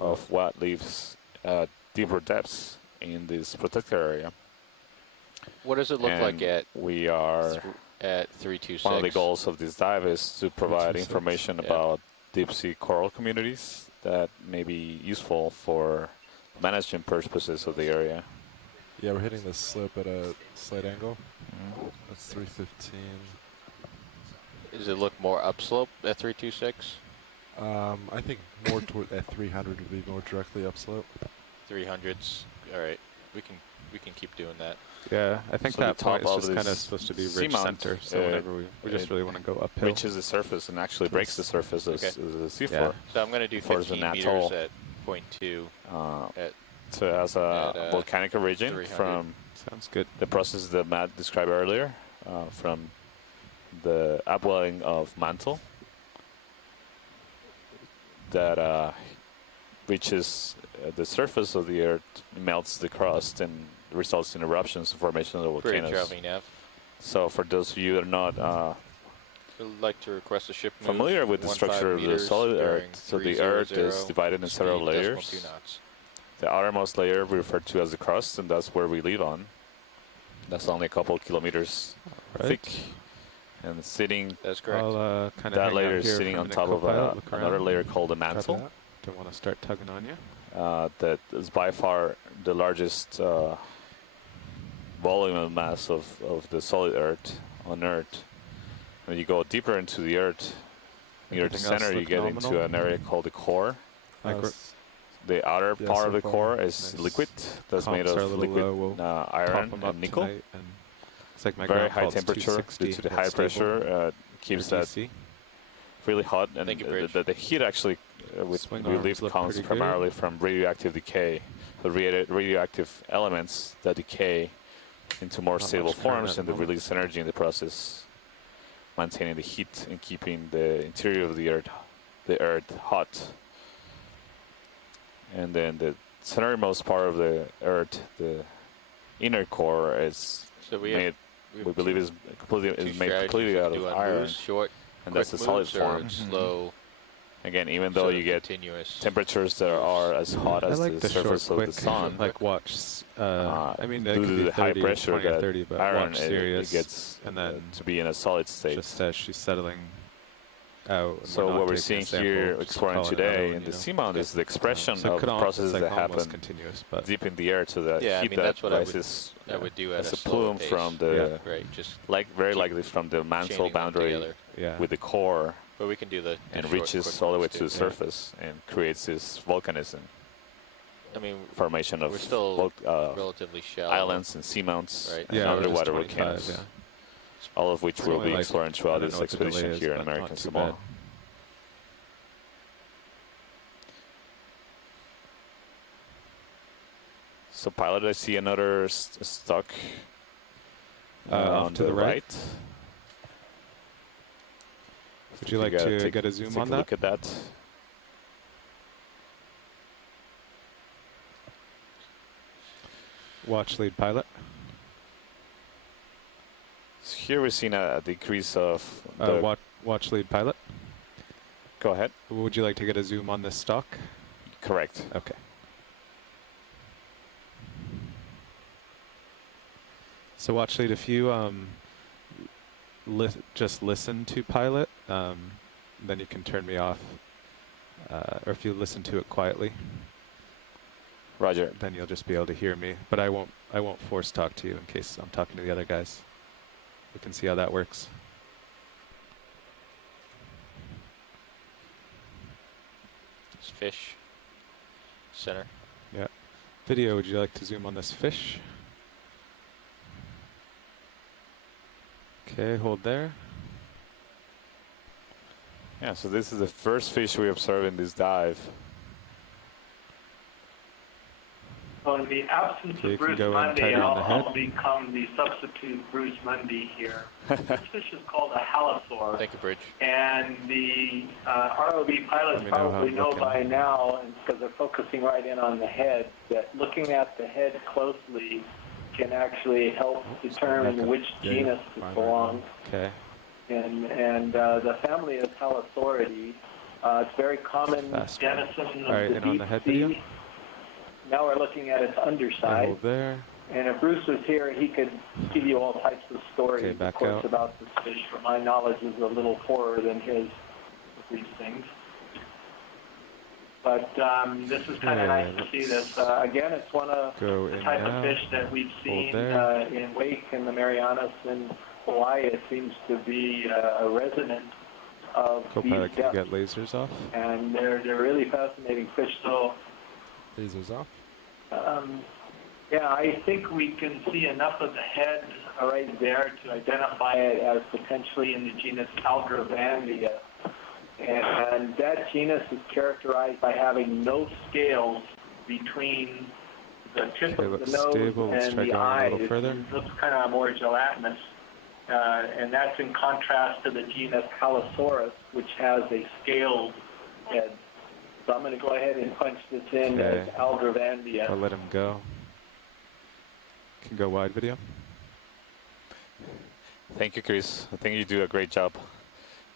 of what leaves deeper depths in this protected area. What does it look like at? We are at 326. One of the goals of this dive is to provide information about deep sea coral communities that may be useful for management purposes of the area. Yeah, we're hitting this slope at a slight angle. That's 315. Does it look more upslope at 326? I think more toward at 300 would be more directly upslope. 300s. All right, we can keep doing that. Yeah, I think So that the top point is of just this kind of supposed to be ridge seamount, center. So whenever we just really want to go uphill. Reaches the surface and actually breaks the surface of the seafloor. Yeah. So I'm going to do For 15 an meters atoll. at 0.2. So it has a volcanic origin 300. from Sounds good. the process that Matt described earlier, from the upwelling of mantle that reaches the surface of the earth, melts the crust, and results in eruptions and formation of the Bridge, volcanoes. Nav. So for those of you that are not I'd like to request a ship move familiar with the 15 structure of the meters solid bearing Earth, so the Earth is 300, divided in several speed decimal layers. 2 knots. The outermost layer we refer to as the crust, and that's where we live on. That's only a couple kilometers thick. And sitting, That's correct. I'll kind of that layer is sitting on top of another layer called the mantle. Don't want to start tugging on you. That is by far the largest volume and mass of the solid Earth on Earth. When you go deeper into the Earth, near the center, you get into an area called the core. The outer part of the core is liquid. That's made of liquid iron and nickel. Very high temperature due to the high pressure keeps that really hot. And the heat actually we live comes primarily from radioactive decay. The radioactive elements that decay into more stable forms and they release energy in the process, maintaining the heat and keeping the interior of the Earth hot. And then the centermost part of the Earth, the inner core, is made. We believe is made completely out of iron, and that's the solid form. Slow. Again, even though you get temperatures that are as hot as the surface of the sun, like watch. I mean, due to the high pressure that 30, but iron watch Sirius gets and then to be in a solid state. Just as she's settling out. So what we're seeing here, exploring today in the seamount, is the expression of the processes that happen deep in the air, so that heat that rises as a plume from the, very likely from the mantle boundary with the core, but we can do the and reaches all the way to the surface and creates this volcanism. I mean, formation of we're still relatively shallow islands and seamounts and underwater volcanoes. All of which we'll be exploring throughout this expedition here in American Samoa. So pilot, I see another stock off to the right. Would you like to get a zoom on that? Look at that. Watch lead pilot. So here we're seeing a decrease of watch lead pilot. Go ahead. Would you like to get a zoom on this stock? Correct. Okay. So watch lead, if you just listen to pilot, then you can turn me off. Or if you listen to it quietly. Roger. Then you'll just be able to hear me, but I won't force talk to you in case I'm talking to the other guys. We can see how that works. It's fish. Center. Yeah. Video, would you like to zoom on this fish? Okay, hold there. Yeah, so this is the first fish we observe in this dive. So in the absence of Bruce Mundy, I'll become the substitute Bruce Mundy here. This fish is called a Halosaurus. Thank you, Bridge. And the ROV pilots probably know by now, because they're focusing right in on the head, that looking at the head closely can actually help determine which genus it belongs. Okay. And the family is Halosauridae. It's very common denizen of the deep sea. Now we're looking at its underside. There. And if Bruce was here, he could give you all types of stories, of course, about this fish. But my knowledge is a little poorer than his with these things. But this is kind of nice to see this. Again, it's one of the type of fish that we've seen in Wake and the Marianas in Hawaii. It seems to be a resident of these depths. Can get lasers off. And they're really fascinating fish. So. Lasers off? Yeah, I think we can see enough of the head right there to identify it as potentially in the genus Aldrovandea. And that genus is characterized by having no scales between the tip of the nose and the eye. It looks kind of more gelatinous. And that's in contrast to the genus Halosaurus, which has a scaled head. So I'm going to go ahead and punch this in as Aldrovandea. I'll let him go. Can go wide video. Thank you, Chris. I think you do a great job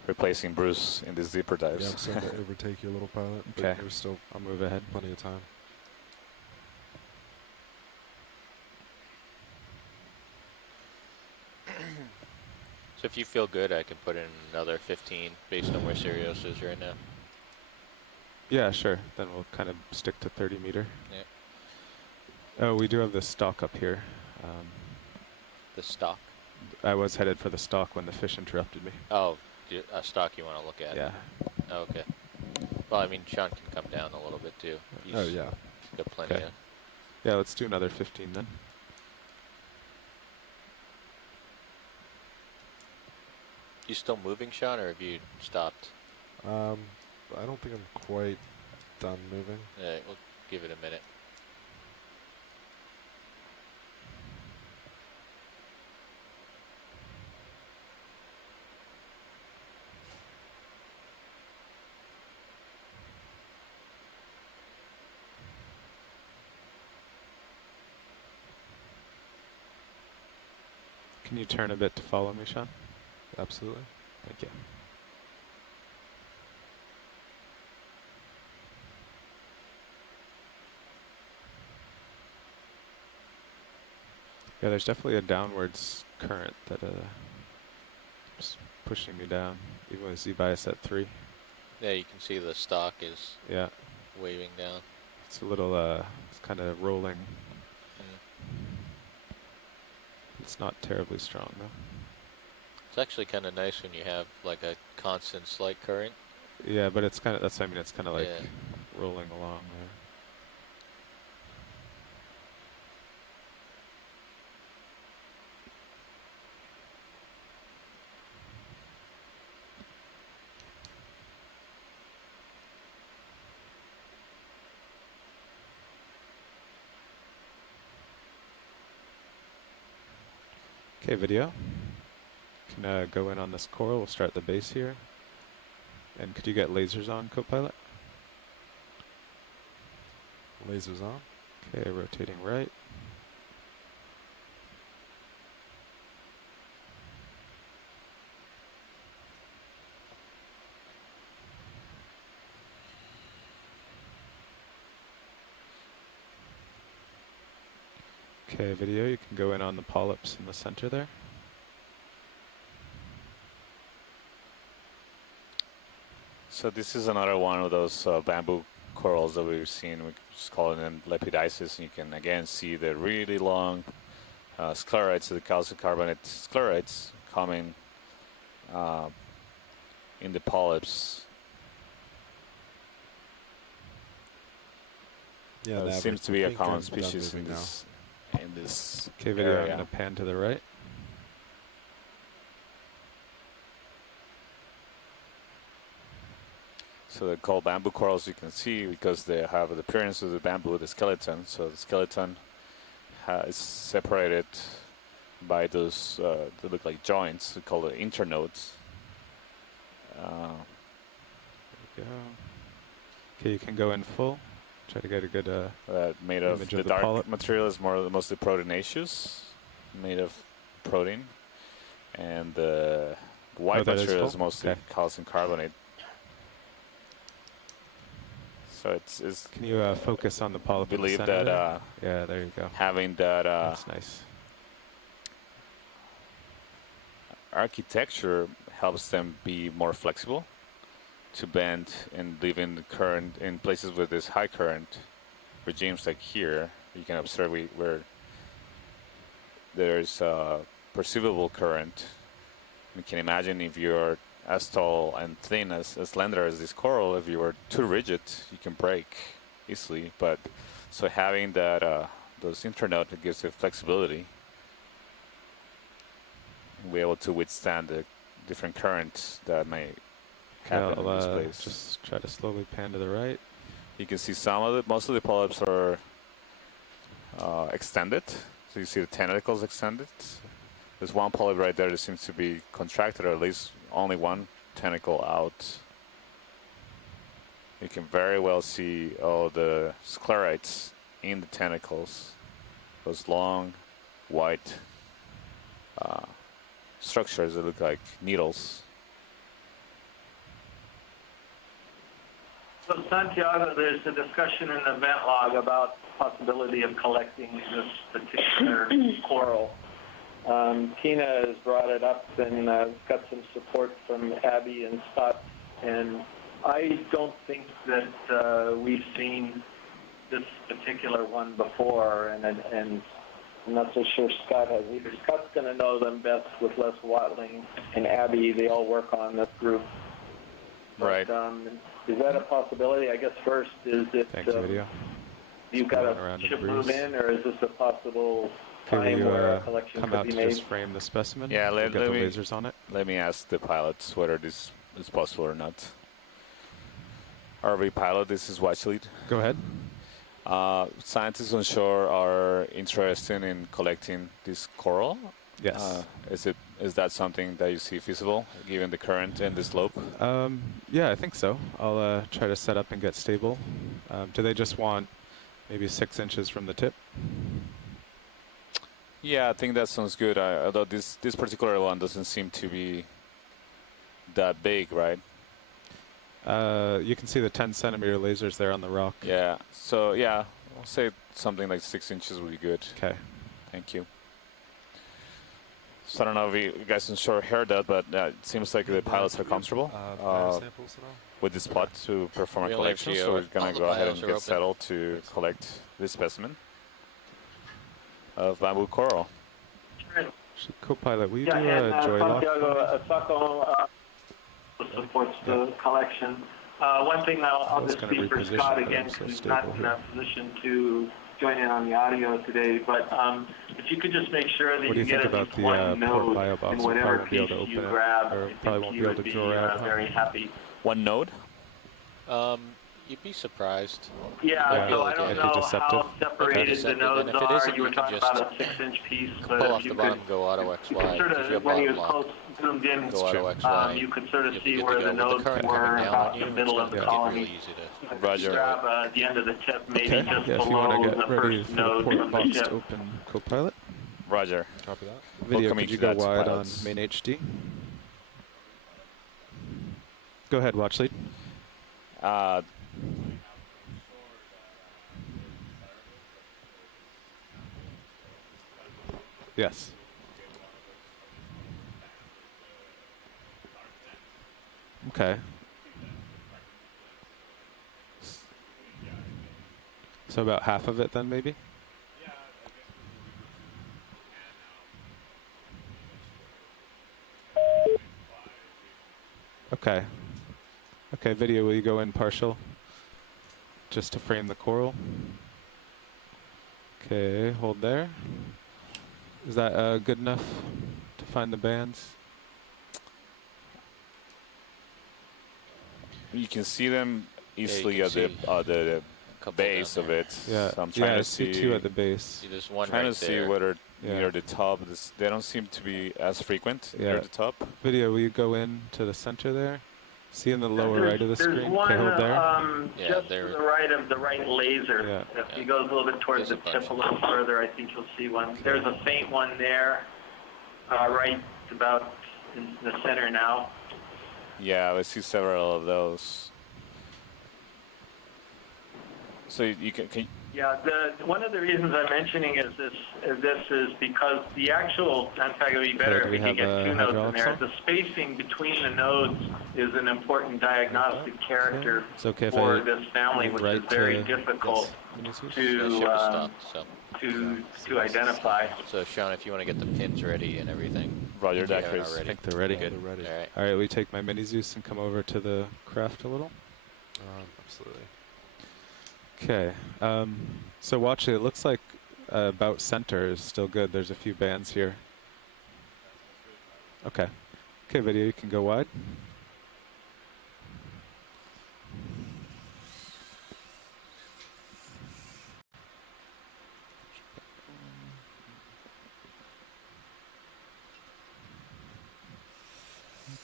replacing Bruce in these deeper dives. Yeah, I'm starting to overtake you a little, pilot. But Okay. there's still I'll move ahead. plenty of time. So if you feel good, I can put in another 15 based on where Sirius is right now. Yeah, sure. Then we'll kind of stick to 30 meter. Yeah. Oh, we do have the stalk up here. The stock? I was headed for the stalk when the fish interrupted me. Oh, a stock you want to look at? Yeah. Oh, okay. Well, I mean, Sean can come down a little bit too. He's Oh, yeah. got plenty Okay. of. Yeah, let's do another 15 then. You still moving, Sean, or have you stopped? I don't think I'm quite done moving. Yeah, we'll give it a minute. Can you turn a bit to follow me, Sean? Absolutely. Thank you. Yeah, there's definitely a downwards current that is pushing me down, even with Z-bias at 3. Yeah, you can see the stock is Yeah, waving down. it's a little, it's kind of rolling. It's not terribly strong though. It's actually kind of nice when you have like a constant slight current. Yeah, but it's kind of, that's, I mean, it's kind of like Yeah. rolling along there. Okay, video. Can go in on this coral. We'll start the base here. And could you get lasers on, Copilot? Lasers on. Okay, rotating right. Okay, video, you can go in on the polyps in the center there. So this is another one of those bamboo corals that we've seen. We just call them lepidices. And you can again see the really long sclerites, the calcium carbonate sclerites coming in the polyps. Yeah, it that seems to I be a think common I'm done species in moving now. this Okay, video, I'm area. going to pan to the right. So they're called bamboo corals, you can see, because they have the appearance of the bamboo with the skeleton. So the skeleton is separated by those, they look like joints, we call it internodes. There we go. Okay, you can go in full. Try to get a good made of image the of the dark polyp. material is mostly proteinaceous, made of protein, and the white that is material is full? mostly Okay. calcium carbonate. So it's Can you focus on the polyp in the believe center that there? Yeah, there you go. having that That's nice. architecture helps them be more flexible to bend and live in the current in places with this high current regimes like here. You can observe where there's a perceivable current. You can imagine if you're as tall and thin as slender as this coral, if you were too rigid, you can break easily. But so having that those internodes, it gives you flexibility. Be able to withstand the different currents that may Yeah, happen in this place. just try to slowly pan to the right. You can see most of the polyps are extended. So you see the tentacles extended. There's one polyp right there that seems to be contracted, or at least only one tentacle out. You can very well see all the sclerites in the tentacles. Those long white structures that look like needles. So Santiago, there's a discussion in the event log about the possibility of collecting this particular coral. Tina has brought it up and got some support from Abby and Scott, and I don't think that we've seen this particular one before, and I'm not so sure Scott has either. Scott's going to know them best with Les Watling and Abby. They all work on this group. Right. But, is that a possibility? I guess first, is it you've got a ship move in, or is this a possible time where a collection come could out be to made? just frame the specimen? Yeah, We'll get the lasers on it. Let me ask the pilots whether this is possible or not. RV pilot, this is Watch Lead. Go ahead. Scientists on shore are interested in collecting this coral. Yes. Is that something that you see feasible, given the current and the slope? Yeah, I think so. I'll try to set up and get stable. Do they just want maybe 6 inches from the tip? Yeah, I think that sounds good. Although this particular one doesn't seem to be that big, right? You can see the 10 centimeter lasers there on the rock. Yeah. So yeah, I'll say something like 6 inches would be good. Okay. Thank you. So I don't know if you guys on shore heard that, but it seems like the pilots are comfortable with the spot to perform a collection. So we're gonna go ahead and get settled to collect this specimen of bamboo coral. Co-pilot, will you Yeah, do and a joy lock? Santiago Sacco supports the collection. One thing I'll just speak for Scott again, because he's not in a position to join in on the audio today, but if you could just make sure that you get at least one node in whatever piece you grab, I think you would be very happy. One node? You'd be surprised. Yeah, so I don't know how separated the nodes are. You were talking about a 6-inch piece, but pull if off you the bottom, could, go auto you XY. could sort of, when he was close, zoomed in, Go auto XY. you could sort of You'll see be good where to the go. With nodes current were coming down about on the you, middle it's of the gonna get colony. really easy to Roger. Grab the end of the tip, maybe just Yeah, if you below want to the get ready first for the node port from the box ship. to open, co-pilot. Roger. Copy that. Video, Welcoming could you to go that, wide pilots. on main HD? Go ahead, watch lead. Yes. Okay. So about half of it then, maybe? Okay. Okay, video, will you go in partial? Just to frame the coral. Okay, hold there. Is that good enough to find the bands? You can see them easily at the base of it. Yeah, So I'm trying to I see two at the base. See, there's one trying right to see there. whether near the top. They don't seem to be as frequent near the top. Video, will you go in to the center there? See in the lower right of the There's screen? one Okay, hold there. just to the right of the right laser. If he goes a little bit towards the tip a little further, I think you'll see one. There's a faint one there, right about in the center now. Yeah, I see several of those. So you can Yeah, one of the reasons I'm mentioning this is because the actual, Santiago, you better if you can get two nodes in there. The spacing between the nodes is an important diagnostic character for this family, which is very difficult to identify. So Sean, if you want to get the pins ready and everything. Roger that, Chris. I think they're ready. Good. They're ready. All right. All right, will you take my mini Zeus and come over to the craft a little? Absolutely. Okay, so watch it. It looks like about center is still good. There's a few bands here. Okay. Okay, video, you can go wide.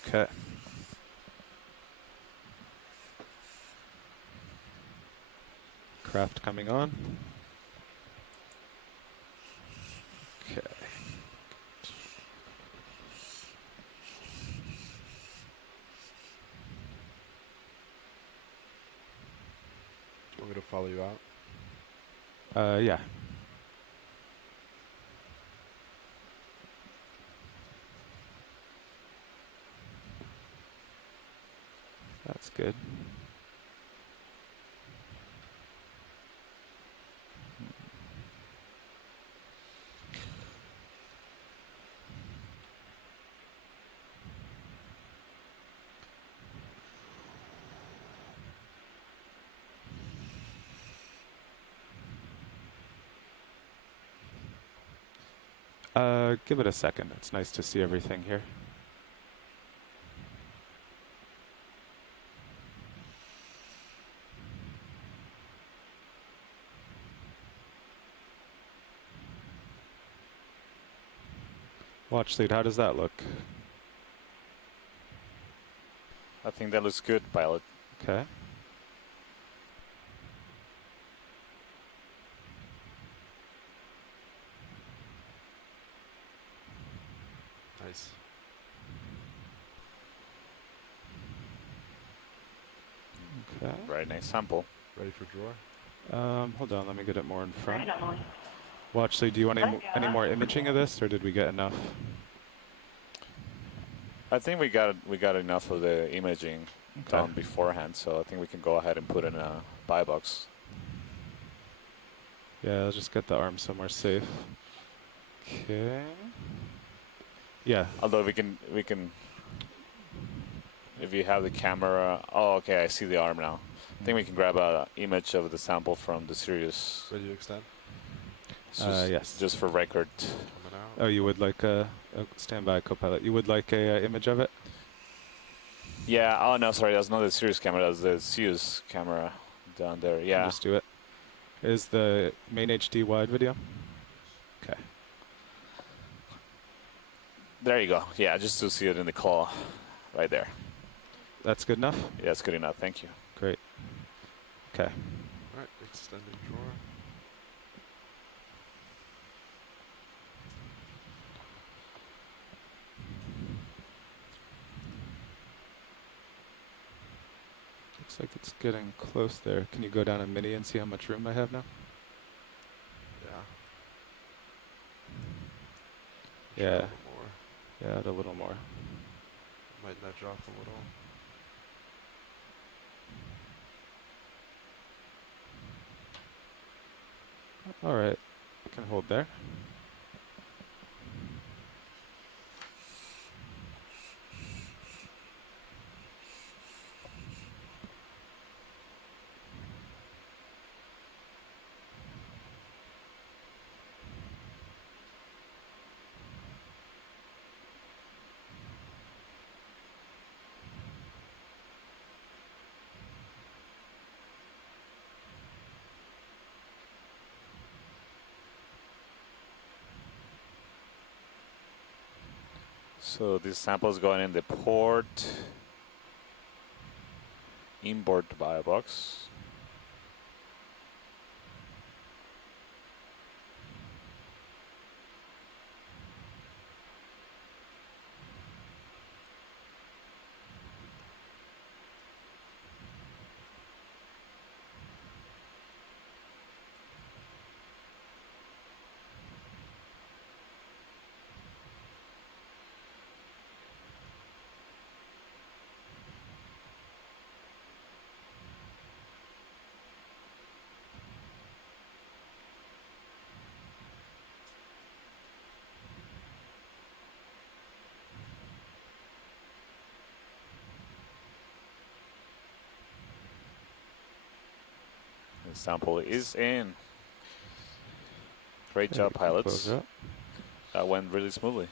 Okay. Craft coming on. Okay. Yeah. That's good. Give it a second. It's nice to see everything here. Watch lead, how does that look? I think that looks good, pilot. Okay. Nice. Okay. Very nice sample. Ready for draw? Hold on, let me get it more in front. Right, Emily. Watch lead, do you want any more imaging of this, or did we get enough? I think we got enough of the imaging done beforehand, so I think we can go ahead and put in a buy box. Yeah, I'll just get the arm somewhere safe. Okay. Yeah. Although we can, if you have the camera. Oh, okay, I see the arm now. I think we can grab an image of the sample from the Sirius. Ready to extend? Yes. Just for record. Oh, you would like a stand by, co-pilot. You would like a image of it? Yeah. Oh no, sorry. That's not the Sirius camera. That's the Sirius camera down there. Yeah. Just do it. Is the main HD wide video? Okay. There you go. Yeah, just to see it in the claw, right there. That's good enough? Yeah, that's good enough. Thank you. Great. Okay. All right, extended drawer. Looks like it's getting close there. Can you go down a mini and see how much room I have now? Yeah. Yeah. A little more. Yeah, add a little more. Might nudge off a little. All right. Can hold there. So this sample is going in the port inboard buy box. The sample is in. Great job, pilots. That went really smoothly.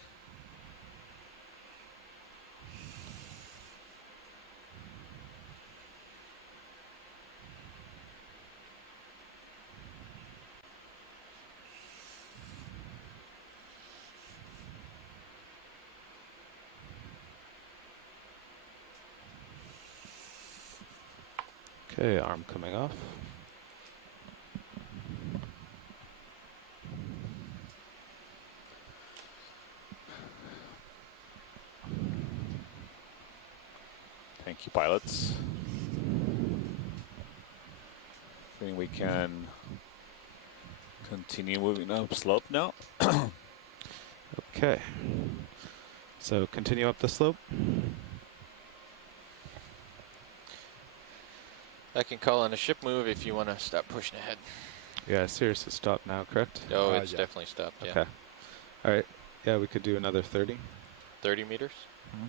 Okay, arm coming off. Thank you, pilots. I think we can Continue moving up slope now. Okay. So continue up the slope. I can call in a ship move if you want to stop pushing ahead. Yeah, seriously, stop now, correct? Oh, it's definitely stopped, yeah. Okay. All right. Yeah, we could do another 30. 30 meters? Mm-hmm.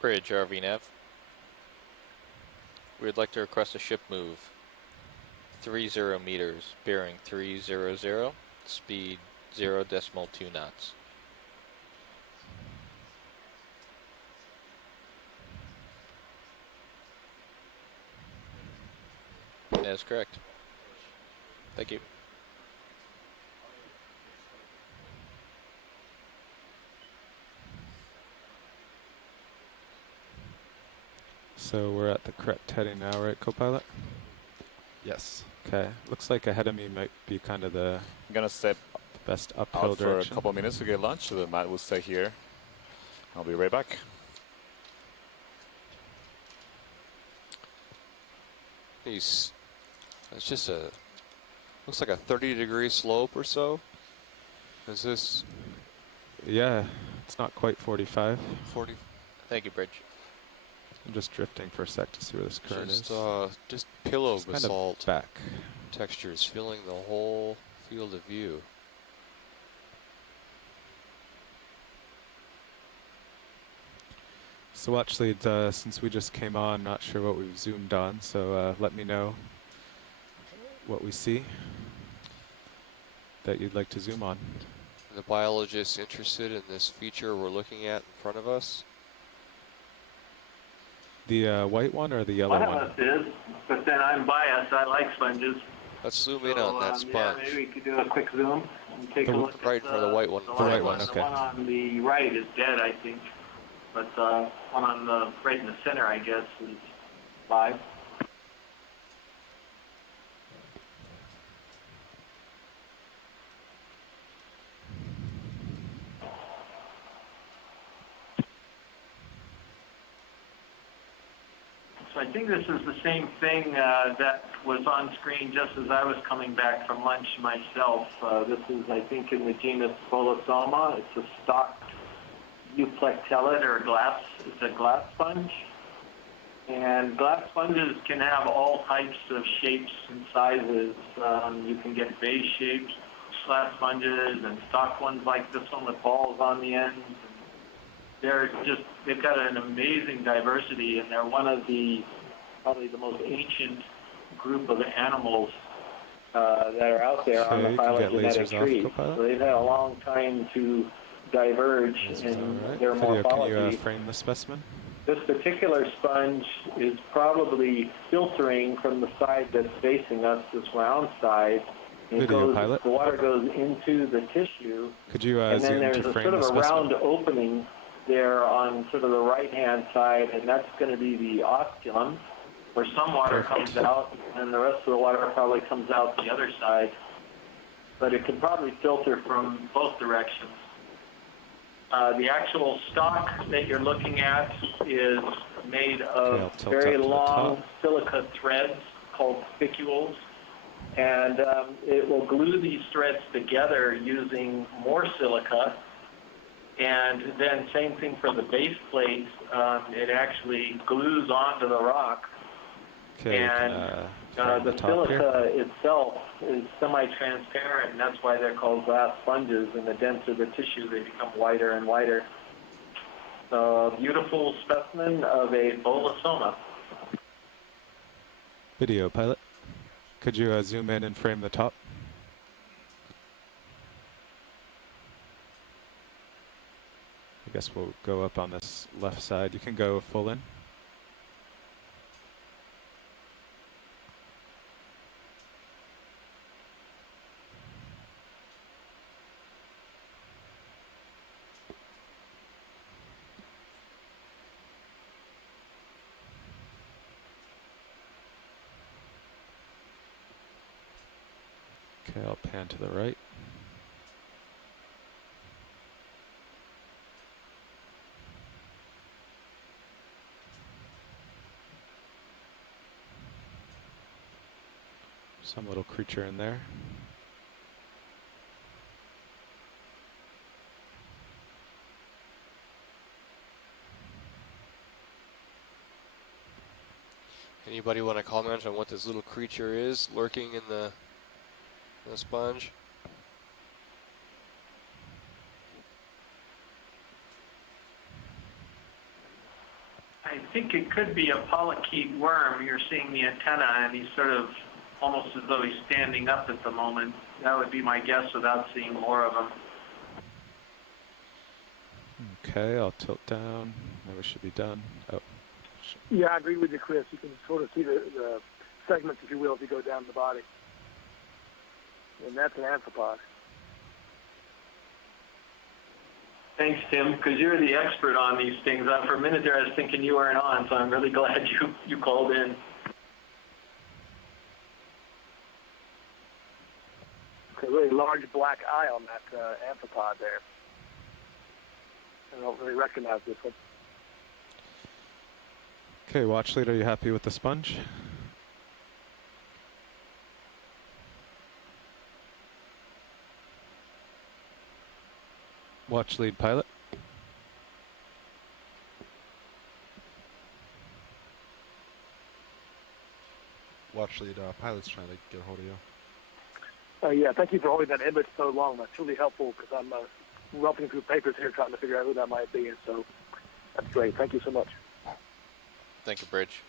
Bridge, RV nav. We'd like to request a ship move. 30 meters, bearing 300, speed 0.2 knots. That is correct. Thank you. So we're at the correct heading now, right, co-pilot? Yes. Okay. Looks like ahead of me might be kind of the I'm gonna step best uphill out for direction. a couple minutes to get lunch, so the Matt will stay here. I'll be right back. It's just looks like a 30-degree slope or so. Is this? Yeah, it's not quite 45. 40. Thank you, Bridge. I'm just drifting for a sec to see where this current is. Just pillow It's kind of basalt back. textures filling the whole field of view. So actually, since we just came on, not sure what we've zoomed on, so let me know what we see that you'd like to zoom on. The biologist interested in this feature we're looking at in front of us? The white one or the yellow One one? of us is, but then I'm biased. I like sponges. Let's zoom in on that sponge. Yeah, maybe we could do a quick zoom and take a look right at for the white one. The white one, okay. The one on the right is dead, I think. But the one on the right in the center, I guess, is live. So I think this is the same thing that was on screen just as I was coming back from lunch myself. This is, I think, in the genus Bolosoma. It's a stocked euplectellid or glass. It's a glass sponge. And glass sponges can have all types of shapes and sizes. You can get vase-shaped glass sponges and stock ones like this one with balls on the ends. They've got an amazing diversity, and they're one of probably the most ancient group of animals that are out there on the phylogenetic tree. So they've had a long time to diverge in their morphology. Can you frame the specimen? This particular sponge is probably filtering from the side that's facing us, this round side. The water goes into the tissue. Could you and then zoom there's to a frame sort of the a specimen? round opening there on sort of the right-hand side, and that's going to be the osculum, where some water comes out, and the rest of the water probably comes out the other side. But it can probably filter from both directions. The actual stalk that you're looking at is made of very long silica threads called spicules, and it will glue these threads together using more silica. And then same thing for the base plate. It actually glues onto the rock. And the silica itself is semi-transparent, and that's why they're called glass sponges. And the denser the tissue, they become whiter and whiter. So a beautiful specimen of a Bolosoma. Video pilot. Could you zoom in and frame the top? I guess we'll go up on this left side. You can go full in. Okay, I'll pan to the right. Some little creature in there. Anybody want to comment on what this little creature is lurking in the sponge? I think it could be a polychaete worm. You're seeing the antenna, and he's sort of almost as though he's standing up at the moment. That would be my guess without seeing more of him. Okay, I'll tilt down. Now we should be done. Oh. Yeah, I agree with you, Chris. You can sort of see the segments, if you will, if you go down the body. And that's an amphipod. Thanks, Tim, because you're the expert on these things. For a minute there, I was thinking you weren't on, so I'm really glad you called in. It's a really large black eye on that amphipod there. I don't really recognize this one. Okay, watch lead, are you happy with the sponge? Watch lead pilot. Watch lead pilot's trying to get a hold of you. Yeah, thank you for holding that image so long. That's really helpful because I'm roughing through papers here trying to figure out who that might be. And so that's great. Thank you so much. Thank you, Bridge.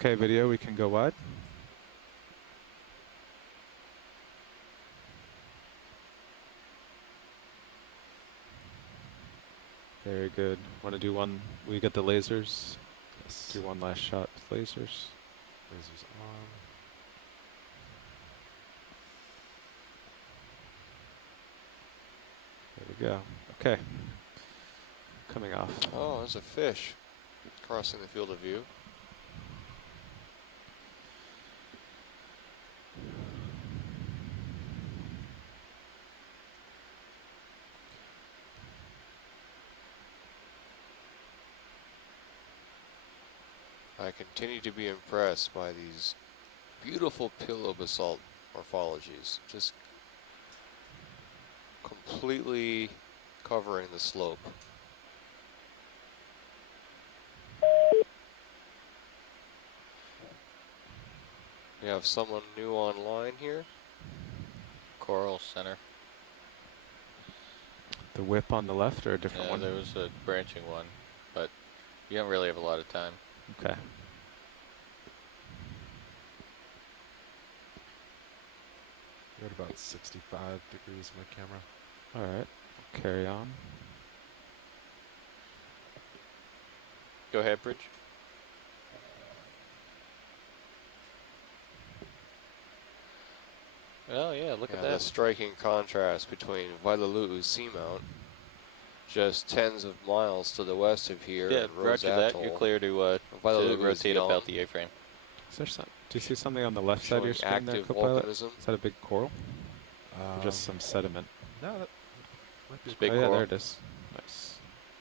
Okay, video, we can go wide. Very good. Want to do one? We get the lasers. Yes. Do one last shot with lasers. Lasers on. There we go. Okay. Coming off. Oh, there's a fish crossing the field of view. I continue to be impressed by these beautiful pillow basalt morphologies, just completely covering the slope. We have someone new online here. Coral Center. The whip on the left or a different one? There was a branching one, but you don't really have a lot of time. Okay. We're at about 65 degrees on my camera. All right. Carry on. Go ahead, Bridge. Oh yeah, look at The that. striking contrast between Wailaluu Seamount, just tens of miles to the west of here, Yeah, and Rose roger that. Atoll. You're clear to Wailaluu is rotate young. about the A-frame. Is there some, do you see something on the left side of your Showing screen there, active co-pilot? volcanism. Is that a big coral? Or just some sediment? No, that might be It's big oh yeah, coral. there it is. Nice.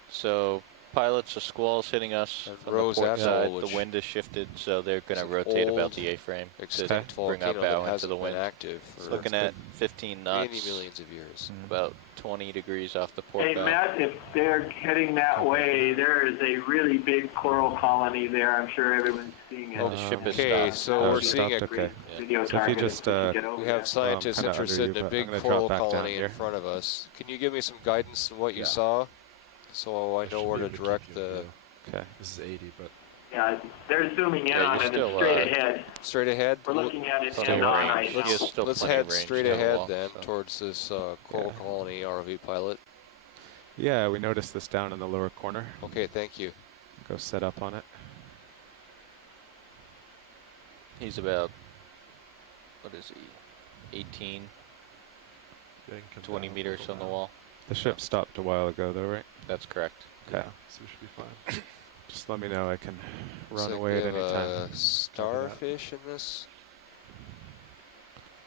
So pilots, a squall's hitting us And from Rose the port Atoll, side. which The wind has shifted, so they're going to is an rotate about old, the A-frame to extinct bring our volcano bow that into hasn't the been wind. active It's for looking at 15 knots. many millions of years. About 20 degrees off the port Hey, bow. Matt, if they're heading that way, there is a really big coral colony there. I'm sure everyone's seeing it. Oh, the ship is Okay, stopped. so Oh, we're it's seeing stopped, a okay. Video So if you target just, if we get over We there. have scientists kinda under interested you, in a but big I'm gonna coral drop back down colony in here. front of us. Can you give me some guidance on what you Yeah. saw, so I That know should where be to able keep direct you the... in view. Okay. This is 80, but Yeah, they're zooming in Yeah, on you're it. still, It's straight ahead. Straight ahead? We're looking at it Plenty in of on range. right now. Let's still Let's plenty of head range straight to the ahead wall, then so. towards this coral Yeah. colony ROV pilot. Yeah, we noticed this down in the lower corner. Okay, thank you. Go set up on it. He's about, what is he, 18, yeah, you can come 20 down a meters little on the now. wall. The ship stopped a while ago though, right? That's correct. Okay. Yeah, so we should be fine. Just let me know. I can Looks run like away we at have any a time. starfish in this.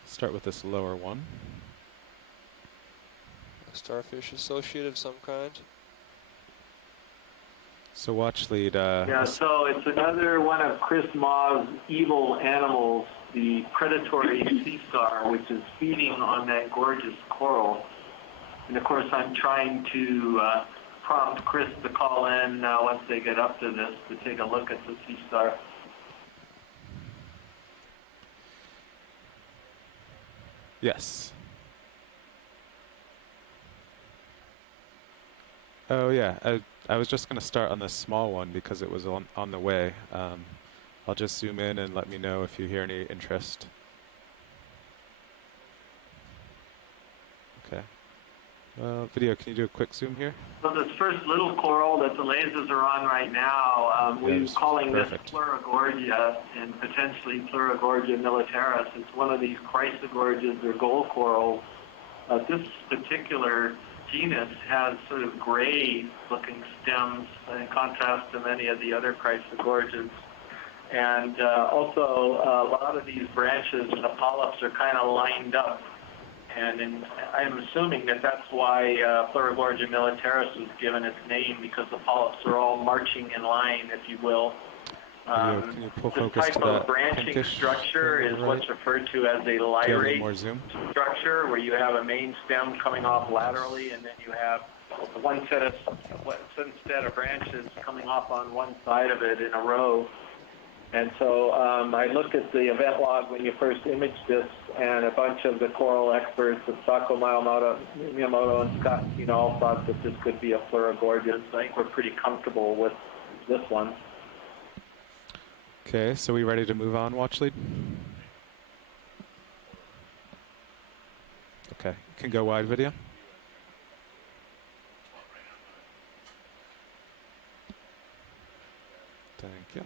Start with this lower one. A starfish associate of some kind. So watch lead. Yeah, so it's another one of Chris Maugh's evil animals, the predatory sea star, which is feeding on that gorgeous coral. And of course, I'm trying to prompt Chris to call in once they get up to this to take a look at the sea star. Yes. Oh yeah, I was just going to start on this small one because it was on the way. I'll just zoom in and let me know if you hear any interest. Okay. Video, can you do a quick zoom here? So this first little coral that the lasers are on right now, we're calling perfect. this Pleurogorgia and potentially Pleurogorgia militaris. It's one of these chrysogorgias or gold corals. This particular genus has sort of gray-looking stems in contrast to many of the other chrysogorgias. And also, a lot of these branches and the polyps are kind of lined up. And I'm assuming that that's why Pleurogorgia militaris was given its name, because the polyps are all marching in line, if you will. Can you pull This focus type to of that branching pinkish structure is right? what's referred to as a Do you have any lyrate more zoom? structure, where you have a main stem coming off laterally, and then you have one set of branches coming off on one side of it in a row. And so I looked at the event log when you first imaged this, and a bunch of the coral experts, Sako Miyamoto and Scott Kino, all thought that this could be a Pleurogorgia. So I think we're pretty comfortable with this one. Okay, so we ready to move on, watch lead? Okay, you can go wide, video. Thank you.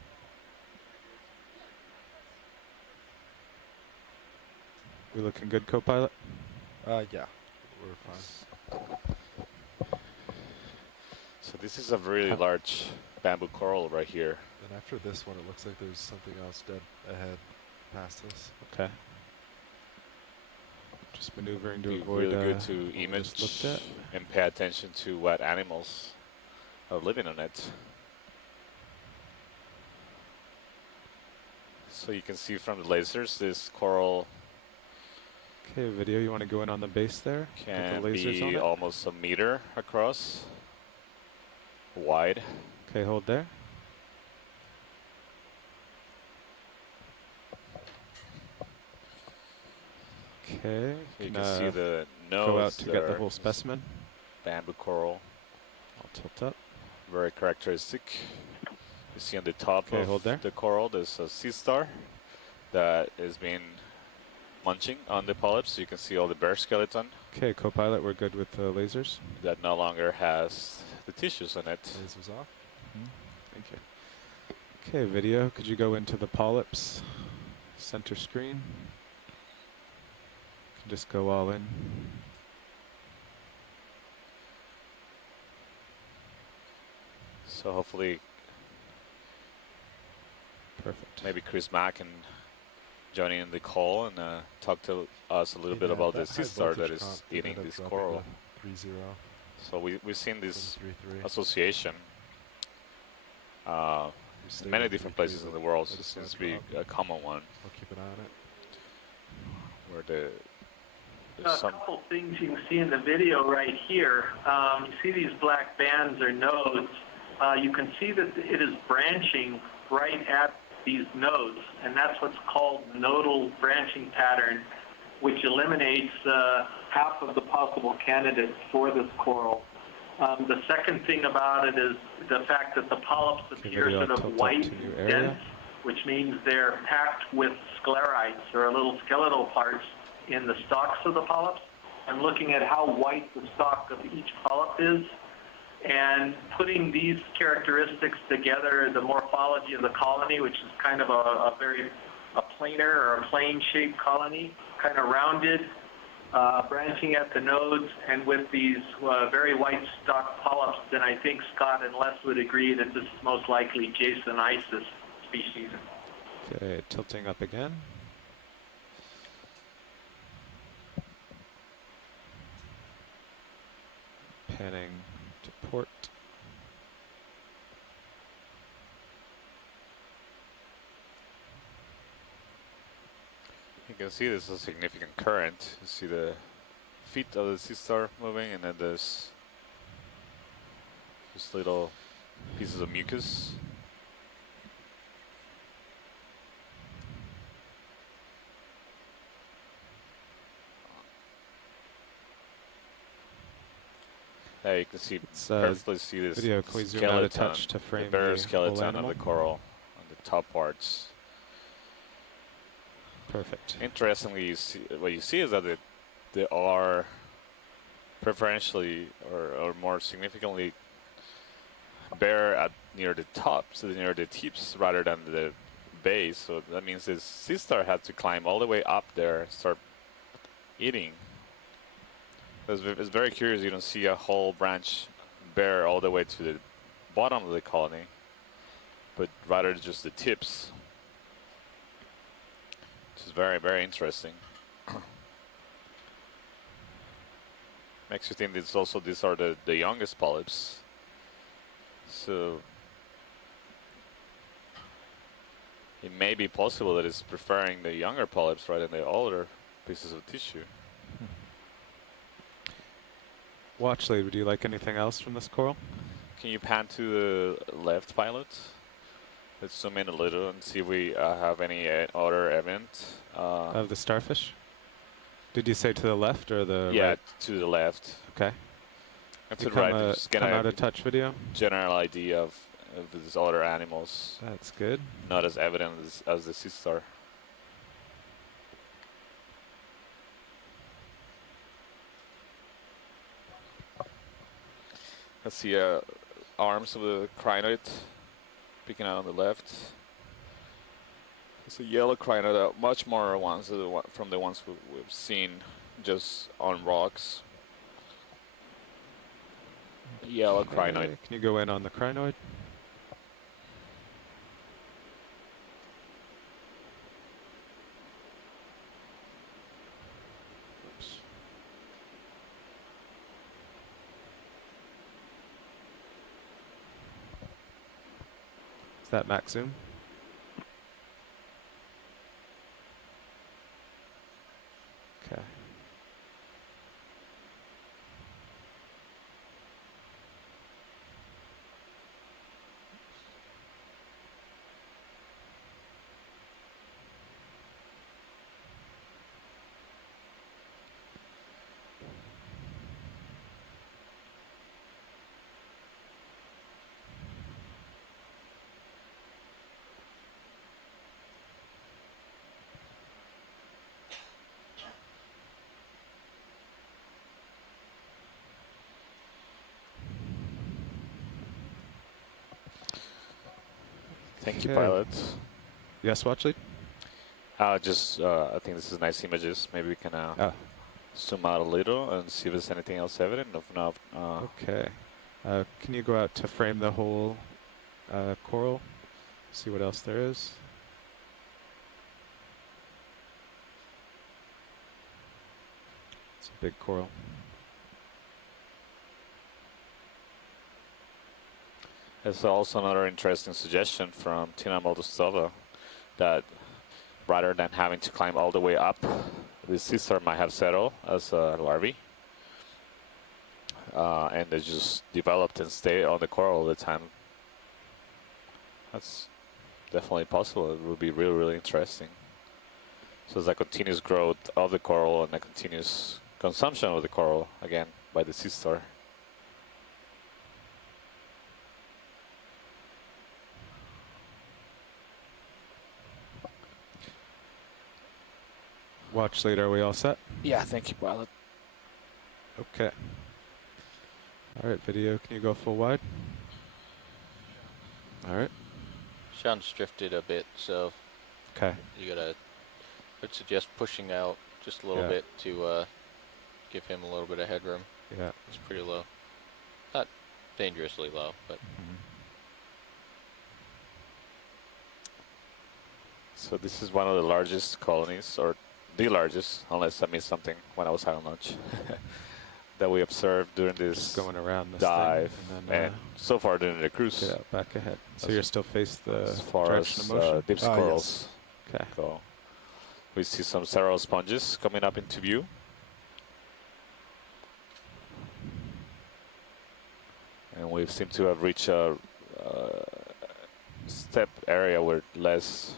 We looking good, co-pilot? Yeah, we're fine. So this is a really large bamboo coral right here. And after this one, it looks like there's something else dead ahead past us. Okay. Just maneuvering to Be avoid really good to image and pay attention to what animals are living on it. So you can see from the lasers, this coral Okay, video, you want to go in on the base there? can Get the lasers on be it? almost a meter across, wide. Okay, hold there. Okay, You can see the nose. go out to get the there. whole specimen. Bamboo coral. I'll tilt up. Very characteristic. You see on the top Okay, hold of there. the coral, there's a sea star that is being munching on the polyps. You can see all the bare skeleton. Okay, co-pilot, we're good with the lasers. That no longer has the tissues on it. Lasers off. Thank you. Okay, video, could you go into the polyps center screen? You can just go all in. So hopefully, perfect. Maybe Chris Mack can join in the call and talk to us a little bit about the sea star that is eating this coral. 3-0. So we've seen this 3-3. association in many different places in the world. So it seems to be a common one. I'll keep an eye on it. Where there's A some couple things you can see in the video right here. You see these black bands or nodes. You can see that it is branching right at these nodes, and that's what's called nodal branching pattern, which eliminates half of the possible candidates for this coral. The second thing about it is the fact that the polyps appear sort of white, dense, which means they're packed with sclerites, or little skeletal parts, in the stalks of the polyps. I'm looking at how white the stalk of each polyp is, and putting these characteristics together, the morphology of the colony, which is kind of a planar or a plane-shaped colony, kind of rounded, branching at the nodes, and with these very white stalk polyps, then I think Scott and Les would agree that this is most likely Jasonisis species. Okay, tilting up again. Panning to port. can see there's a significant current. You see the feet of the sea star moving, and then there's just little pieces of mucus. There you can see perfectly see this video. Can we zoom skeleton, out a touch to frame the bare the skeleton whole of animal? the coral on the top parts. Perfect. Interestingly, you see, what you see is that they are preferentially or more significantly bare at near the tops, near the tips, rather than the base. So that means this sea star had to climb all the way up there and start eating. It's very curious. You don't see a whole branch bare all the way to the bottom of the colony, but rather just the tips. Which is very, very interesting. Makes you think these are the youngest polyps. So it may be possible that it's preferring the younger polyps rather than the older pieces of tissue. Watch lead, would you like anything else from this coral? Can you pan to the left, pilot? Let's zoom in a little and see if we have any other evidence. Of the starfish? Did you say to the left or the yeah, right? to the left. Okay. And Can to you the right, just get come out a touch video? general idea of these other animals. That's good. Not as evident as the sea star. Let's see arms of the crinoid peeking out on the left. It's a yellow crinoid, much more ones from the ones we've seen just on rocks. Yellow crinoid. Can you go in on the crinoid? Is that max zoom? Okay. Thank you, Okay. pilot. Yes, watch lead? I think this is nice images. Maybe we can zoom out a little and see if there's anything else evident. If not, Okay. Can you go out to frame the whole coral? See what else there is. It's a big coral. there's also another interesting suggestion from Tina Moldostova that rather than having to climb all the way up, the sea star might have settled as a larvae. And they just developed and stay on the coral all the time. That's definitely possible. It would be really, really interesting. So there's a continuous growth of the coral and a continuous consumption of the coral, again, by the sea star. Watch lead, are we all set? Yeah, thank you, pilot. Okay. All right, video, can you go full wide? All right. Sean's drifted a bit, so Okay. you gotta. I'd suggest pushing out just a little bit to give him a little bit of headroom. Yeah. It's pretty low. Not dangerously low, but. So this is one of the largest colonies, or the largest, unless I missed something when I was having lunch, that we observed during this going around this dive, thing, and then, so far during the cruise. Yeah, back ahead. So you're still face the as far direction as of motion? deep corals Okay. go. We see several sponges coming up into view. And we seem to have reached a step area with less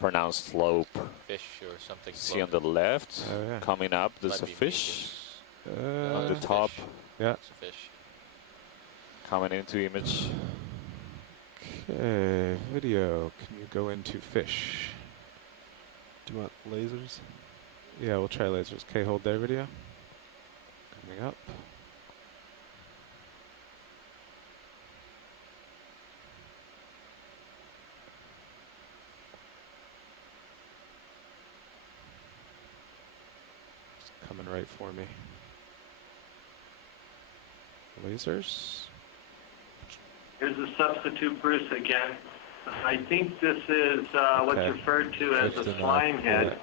pronounced slope. Fish or something. See on the left, coming up, there's a fish. On the top, yeah. It's a fish. Coming into image. Okay, video. Can you go into fish? Do you want lasers? Yeah, we'll try lasers. Okay, hold there, video. Coming up. It's coming right for me. Lasers. Here's a substitute Bruce again. I think this is what's referred to as a slime head.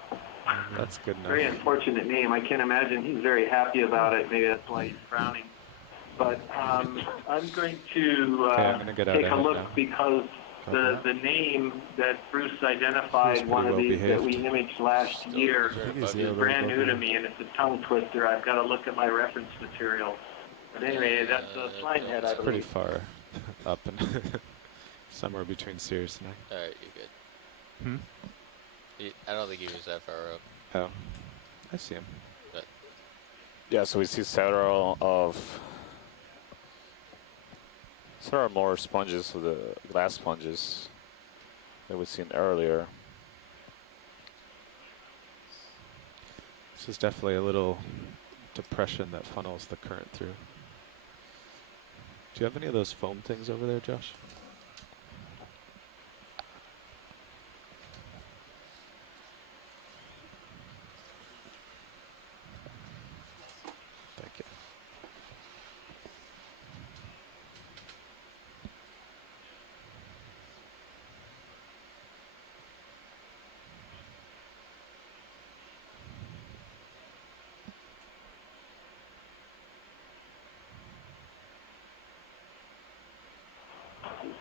That's good enough. Very unfortunate name. I can't imagine he's very happy about it. Maybe that's why he's frowning. But I'm going to take a look because the name that Bruce identified, one of these that we imaged last year, is brand new to me, and it's a tongue twister. I've got to look at my reference material. But anyway, that's a slime head, I believe. Pretty far up and somewhere between Sirius and I. Alright, you're good. I don't think he was that far up. Oh, I see him. But yeah, so we see several more sponges with the glass sponges that we've seen earlier. This is definitely a little depression that funnels the current through. Do you have any of those foam things over there, Josh? Thank you.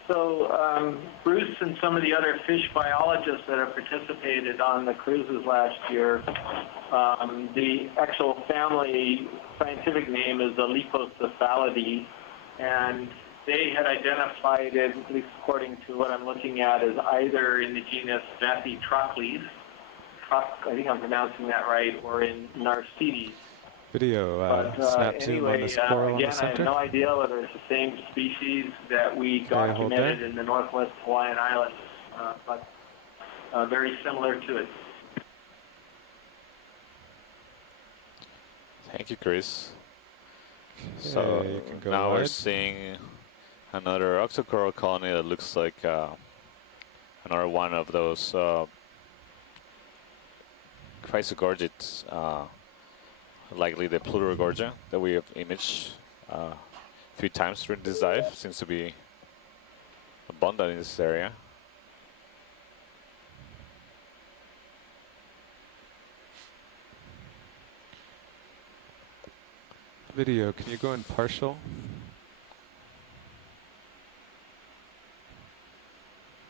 So Bruce and some of the other fish biologists that have participated on the cruises last year, the actual family scientific name is Alepocephalidae, and they had identified it, at least according to what I'm looking at, as either in the genus Vathytrocles, I think I'm pronouncing that right, or in Narcites. Video, snap zoom on the squirrel in the again, I have center. no idea whether it's the same species that we documented in the Northwest Hawaiian Islands, but very similar to it. Thank you, Chris. Okay, So you can go now we're wide. seeing another octocoral colony that looks like another one of those chrysogorgids, likely the Plutorogorgia that we have imaged a few times during this dive. Seems to be abundant in this area. Video, can you go in partial?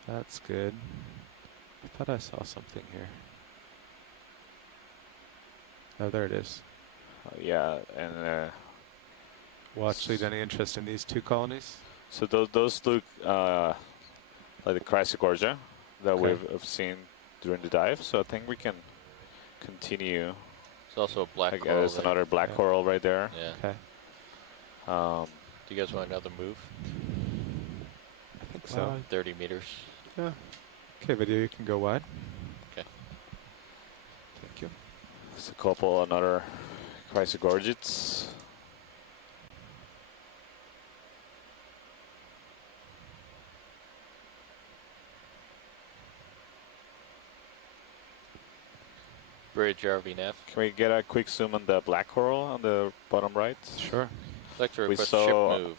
That's good. I thought I saw something here. Oh, there it is. Yeah, and Watch lead any interest in these two colonies? so those look like the chrysogorgia that we've seen during the dive. So I think we can continue. There's also a black coral. There's another black coral right there. Yeah. Okay. Do you guys want another move? I think so. 30 meters. Yeah. Okay, video, you can go wide. Okay. Thank you. There's a couple another chrysogorgids. Bridge RVNAV. Can we get a quick zoom on the black coral on the bottom right? Sure. I'd like to We request saw ship move.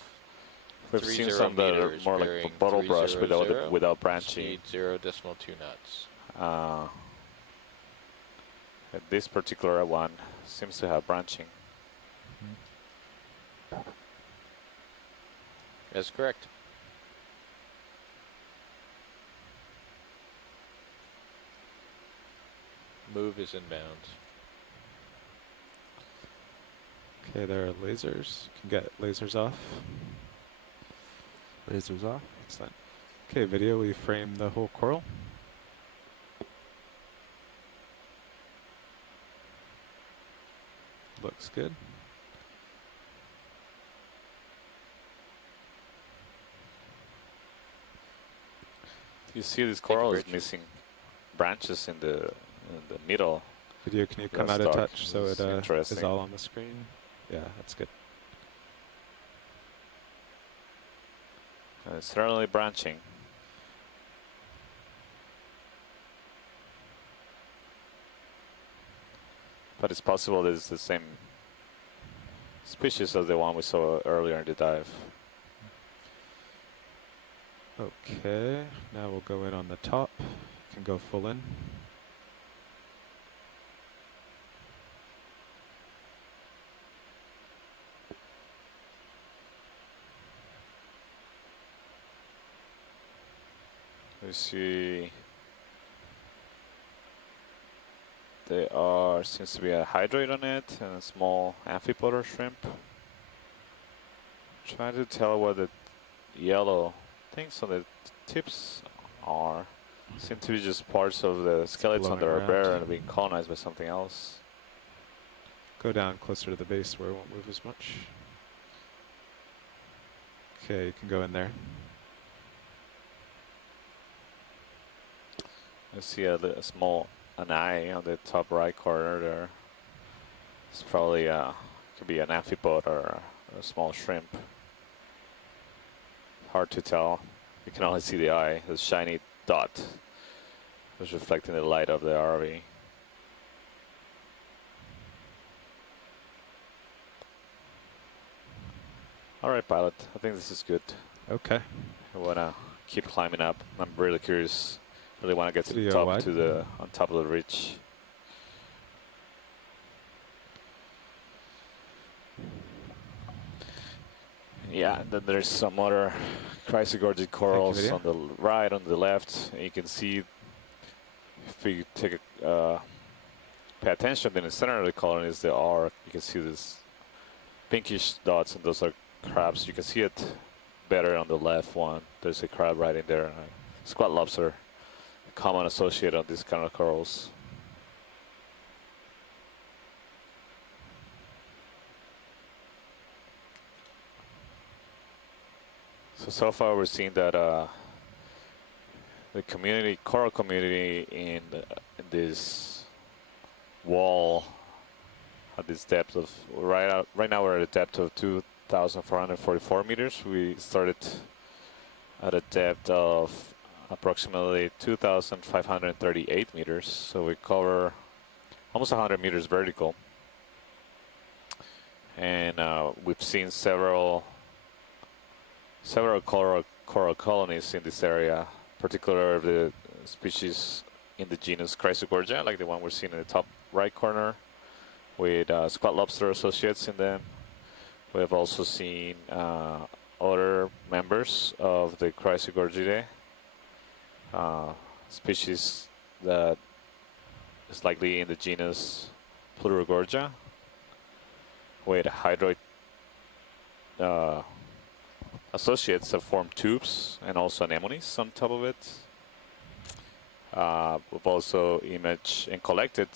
we've 30 seen some that are meters, more like bearing bottle brush 300, without branching. Speed 0.2 knots. This particular one seems to have branching. That's correct. move is inbound. Okay, there are lasers. You can get lasers off. Lasers off. Excellent. Okay, video, we frame the whole coral. Looks good. You see this coral is missing branches in the middle. Video, can you come That's out of dark. touch so it It's is interesting. all on the screen? Yeah, that's good. It's certainly branching. But it's possible that it's the same species as the one we saw earlier in the dive. Okay, now we'll go in on the top. You can go full in. We see seems to be a hydrate on it and a small amphipoda shrimp. Trying to tell what the yellow things on the tips are. Seem to be just parts of the skeleton that are bare and being colonized by something else. Go down closer to the base where it won't move as much. Okay, you can go in there. I see a small eye on the top right corner there. It's probably could be an amphipod or a small shrimp. Hard to tell. You can only see the eye, the shiny dot was reflecting the light of the RV. All right, pilot. I think this is good. Okay. I wanna keep climbing up. I'm really curious. Really want to get to the Video top, wide. on top of the ridge. Yeah, then there's some other chrysogorgid corals video. on the right, on the left. And you can see if we take pay attention, in the center of the colony is the arc. You can see this pinkish dots, and those are crabs. You can see it better on the left one. There's a crab right in there. Squat lobster. Common associated on these kind of corals. So far we're seeing that the coral community in this wall at this depth of, right now we're at a depth of 2,444 meters. We started at a depth of approximately 2,538 meters, so we cover almost 100 meters vertical, and we've seen several coral colonies in this area, particularly the species in the genus Chrysogorgia, like the one we're seeing in the top right corner, with squat lobster associates in them. We have also seen other members of the Chrysogorgidae. Species that is likely in the genus Plurogorgia, with hydroid associates that form tubes, and also anemones on top of it. We've also imaged and collected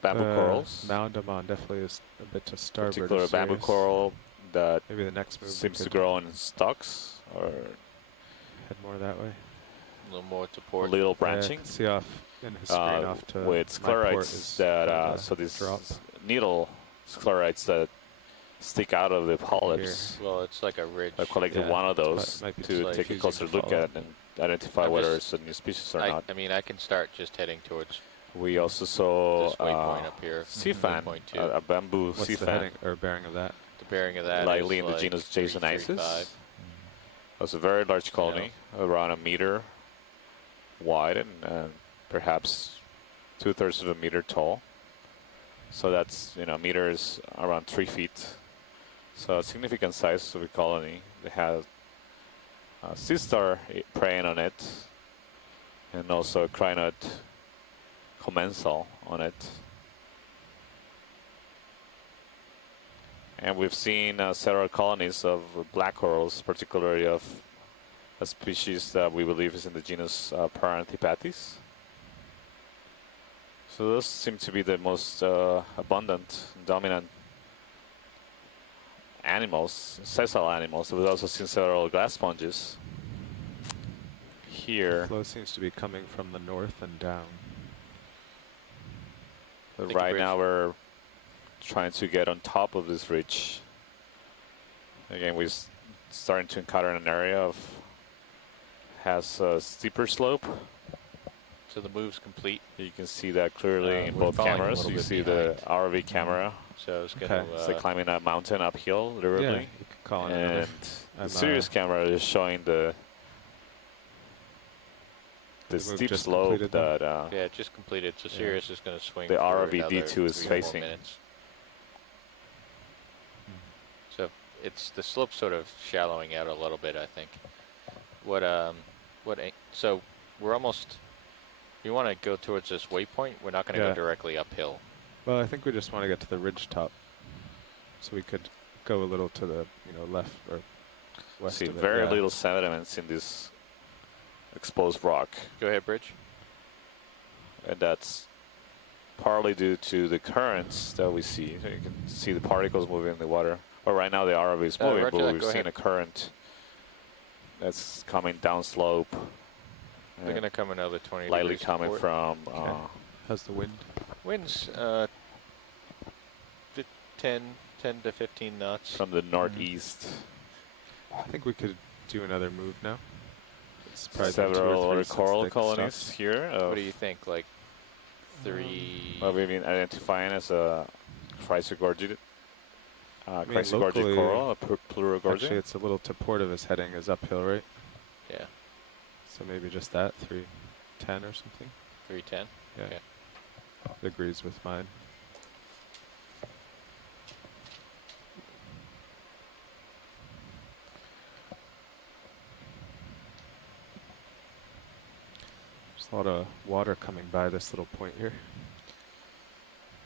bamboo corals. Moundamon definitely is a bit to starboard. Particular bamboo coral that maybe the next move seems to grow in stalks, or head more that way. A little more to port. A little branching. Yeah, see off in his screen off to with sclerites that so these needle sclerites that stick out of the polyps. Well, it's like a ridge. I've collected one of those to like take a closer look at and identify whether it's a new species or not. I mean, I can start just heading towards. We also saw this waypoint up here. sea fan, a bamboo What's sea the fan. heading or bearing of that? The bearing of that likely is in the like genus Jasonisis. 335. That's a very large colony, around a meter wide and perhaps 2/3 of a meter tall. So that's, meters around 3 feet. So a significant size of a colony. They have a sea star preying on it, and also a crinoid commensal on it. And we've seen several colonies of black corals, particularly of a species that we believe is in the genus Paranthropathes. So those seem to be the most abundant, dominant animals, sessile animals. We've also seen several glass sponges. Here. The flow seems to be coming from the north and down. But right now we're trying to get on top of this ridge. Again, we're starting to encounter an area of has a steeper slope. So the move's complete. You can see that clearly in both cameras. You see the ROV camera. So it's going to it's like climbing a mountain uphill, literally. Yeah, you can call it and the Sirius camera is showing the steep slope that yeah, just completed. So Sirius is going to swing. The for ROV another D2 is 3 facing. more minutes. So the slope's sort of shallowing out a little bit, I think. So we're almost. If you want to go towards this waypoint, we're not going to go directly uphill. Well, I think we just want to get to the ridge top, so we could go a little to the left or west. See of it. very little sediments in this exposed rock. Go ahead, Bridge. And that's partly due to the currents that we see. So you can see the particles moving in the water. Well, right now the ROV is moving, but we've seen a current that's coming downslope. They're going to come another 20 Lightly degrees coming forward. from... How's the wind? Wind's 10 to 15 knots. From the northeast. I think we could do another move now. It's probably Several other coral colonies here. What do you think? Like 3... Well, we've been identifying as a chrysogorgid coral, a plurogorgid. Actually, it's a little to port of his heading is uphill, right? Yeah. So maybe just that, 310 or something? 310? Yeah. Okay. Agrees with mine. There's a lot of water coming by this little point here.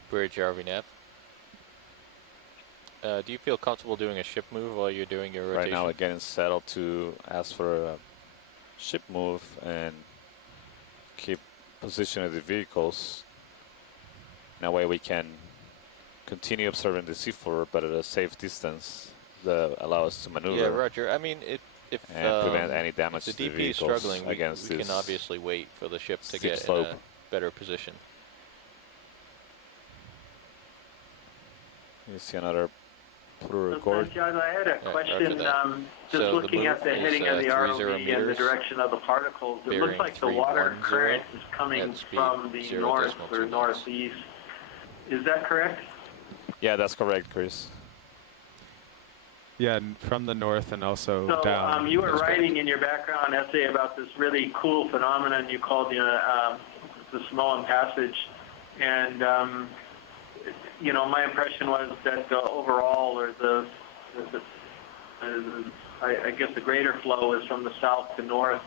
Bridge RV nav. Do you feel comfortable doing a ship move while you're doing your rotation? Right now, we're getting settled to ask for a ship move and keep position of the vehicles. That way we can continue observing the seafloor, but at a safe distance that allow us to maneuver. Yeah, Roger. I mean, if prevent any damage if to the the DP is vehicles struggling, against we this can obviously wait for the ship to steep get slope. in a better position. You see another So, Santiago, I had a question. Just So looking the at the move heading is, of the 30 ROV and the meters, direction of the particles, it looks bearing like the water 310 current is coming at speed from the 0.2 north or knots. northeast. Is that correct? Yeah, that's correct, Chris. Yeah, from the north and also So down. you were writing in your background essay about this really cool phenomenon you called the Samoan Passage, and my impression was that the overall or I guess the greater flow is from the south to north.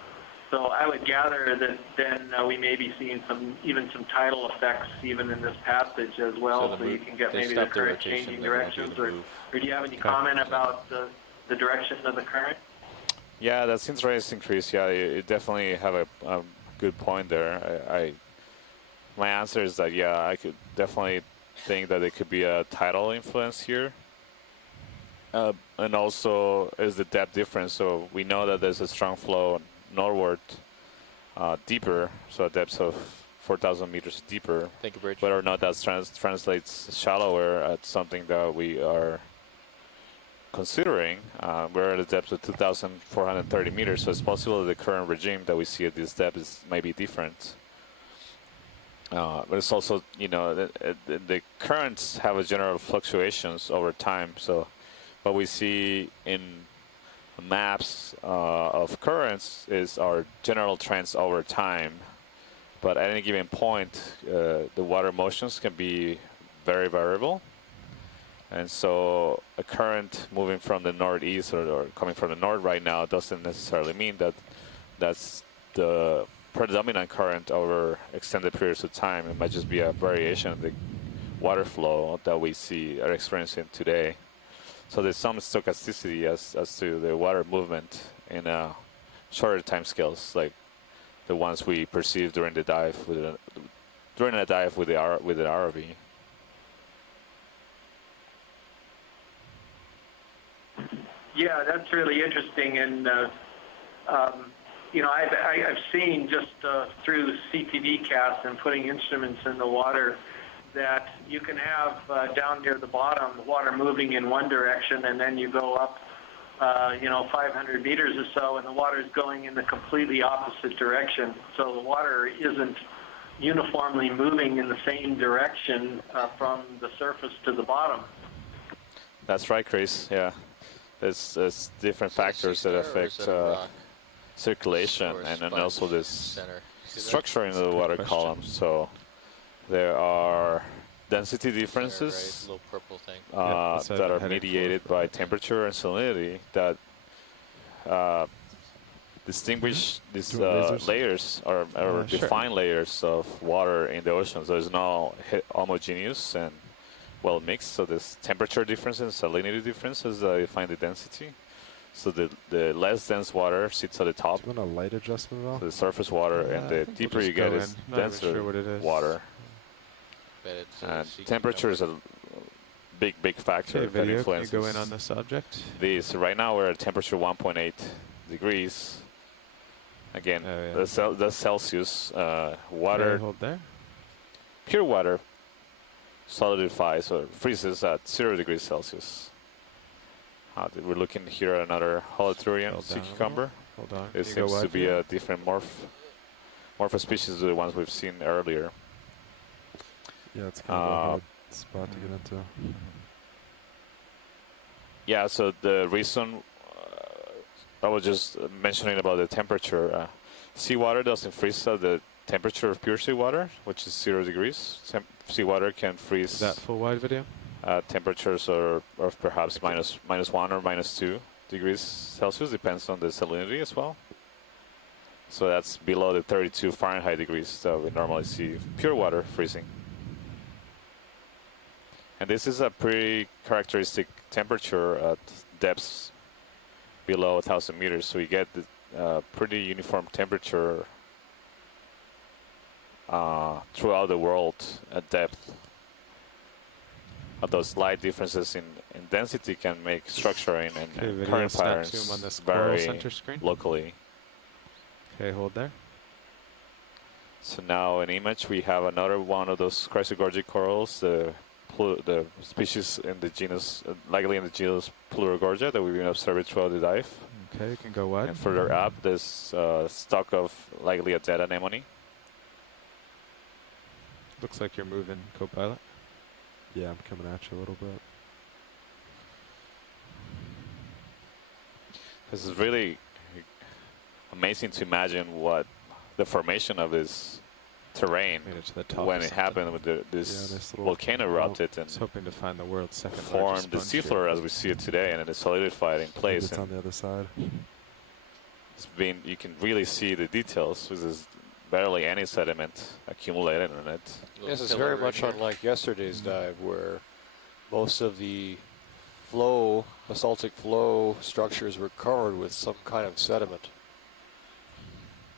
So I would gather that then we may be seeing even some tidal effects even in this passage as well, so you can get maybe the current changing directions. Or do you have any comment about the direction of the current? Yeah, that's interesting, Chris. Yeah, you definitely have a good point there. My answer is that, yeah, I could definitely think that there could be a tidal influence here. And also is the depth difference. So we know that there's a strong flow northward, deeper, so a depth of 4,000 meters deeper. Thank you, Bridge. Whether or not that translates shallower at something that we are considering. We're at a depth of 2,430 meters, so it's possible that the current regime that we see at this depth may be different. But it's also, the currents have a general fluctuations over time. So what we see in maps of currents is our general trends over time. But at any given point, the water motions can be very variable. And so a current moving from the northeast or coming from the north right now doesn't necessarily mean that that's the predominant current over extended periods of time. It might just be a variation of the water flow that we are experiencing today. So there's some stochasticity as to the water movement in shorter time scales, like the ones we perceive during the dive with the ROV. Yeah, that's really interesting, and you know, I've seen just through CTV casts and putting instruments in the water that you can have down near the bottom the water moving in one direction, and then you go up, you know, 500 meters or so, and the water is going in the completely opposite direction. So the water isn't uniformly moving in the same direction from the surface to the bottom. That's right, Chris. Yeah. There's different factors that affect circulation and then also this structure in the water column. So there are density differences little purple thing. that are mediated by temperature and salinity that distinguish these layers or define layers of water in the ocean. So it's not homogeneous and well mixed. So there's temperature differences, salinity differences that define the density. So the less dense water sits at the top. Do you want a light adjustment at all? So the surface water, and the deeper you get is denser water. And temperature is a big factor that influences. Can you go in on the subject? Right now we're at temperature 1.8 degrees. Again, that's Celsius. Water. Hold there. Pure water solidifies or freezes at 0 degrees Celsius. We're looking here at another Holothurian sea cucumber. Hold on. It seems to be a different morphospecies to the ones we've seen earlier. Yeah, it's kind of a hard spot to get into. Yeah, so the reason I was just mentioning about the temperature, seawater doesn't freeze at the temperature of pure seawater, which is 0 degrees. Seawater can freeze. Is that full wide video? Temperatures of perhaps -1 or -2 degrees Celsius, depends on the salinity as well. So that's below the 32 Fahrenheit degrees that we normally see pure water freezing. And this is a pretty characteristic temperature at depths below 1,000 meters. So you get the pretty uniform temperature throughout the world at depth. Those slight differences in density can make structuring and current patterns on this vary center screen. locally. Okay, hold there. So now in image we have another one of those chrysogorgic corals, the species in the genus, likely in the genus Pleurogorgia that we've been observing throughout the dive. Okay, you can go wide. And further up, there's stock of likely a dead anemone. Looks like you're moving, co-pilot. Yeah, I'm coming at you a little bit. This is really amazing to imagine what the formation of this terrain when it happened with this volcano erupted and hoping to find the world's second formed the seafloor as we see it today, and it is solidified in place. It's on the other side. You can really see the details. There's barely any sediment accumulated in it. This is very much unlike yesterday's dive, where most of the basaltic flow structures were covered with some kind of sediment.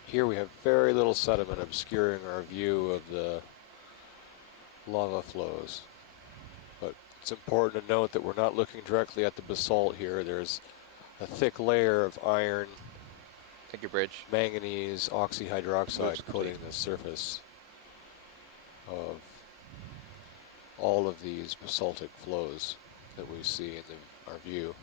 Here we have very little sediment obscuring our view of the lava flows. But it's important to note that we're not looking directly at the basalt here. There's a thick layer of iron, manganese, oxyhydroxide coating the surface of all of these basaltic flows that we see in our view.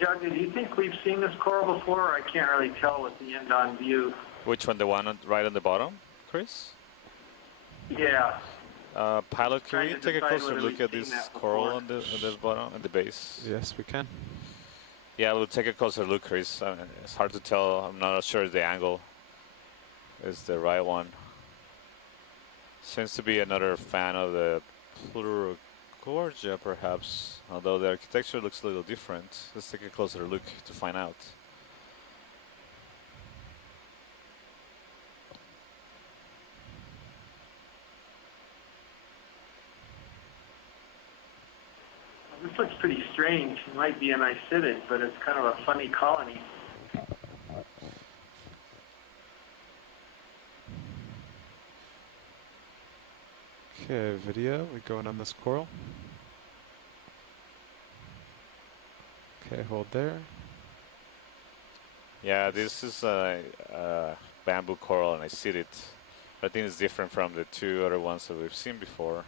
Jug, do you think we've seen this coral before? I can't really tell with the end-on view. Which one? The one right on the bottom, Chris? Yeah. Pilot, can Trying we to take a decide closer whether look we've at seen this that coral before. on the bottom, at the base? Yes, we can. Yeah, we'll take a closer look, Chris. It's hard to tell. I'm not sure the angle is the right one. Seems to be another fan of the Plurogorgia, perhaps, although the architecture looks a little different. Let's take a closer look to find out. This looks pretty strange. It might be an acidic, but it's kind of a funny colony. Okay, video. We going on this coral. Okay, hold there. Yeah, this is a bamboo coral, and I see it. I think it's different from the two other ones that we've seen before.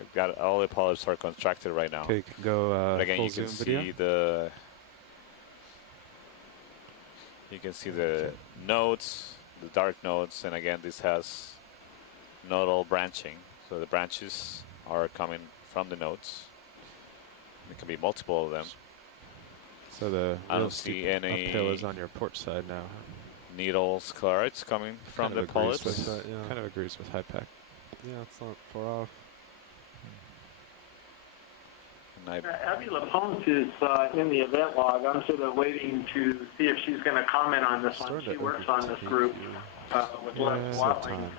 I've got all the polyps are contracted right now. Okay, you can go but again, full you can zoom see video. the nodes, the dark nodes, and again, this has nodal branching. So the branches are coming from the nodes. There can be multiple of them. So the I don't real see steep any uphill is on your port side now. needle sclerites coming from Kind of the agrees polyps. with, kind of agrees with HiPAC. Yeah, it's not far off. Abby LaPonte is in the event log. I'm sort of waiting to see if she's going to comment on this one. She works on this group with Les Watling.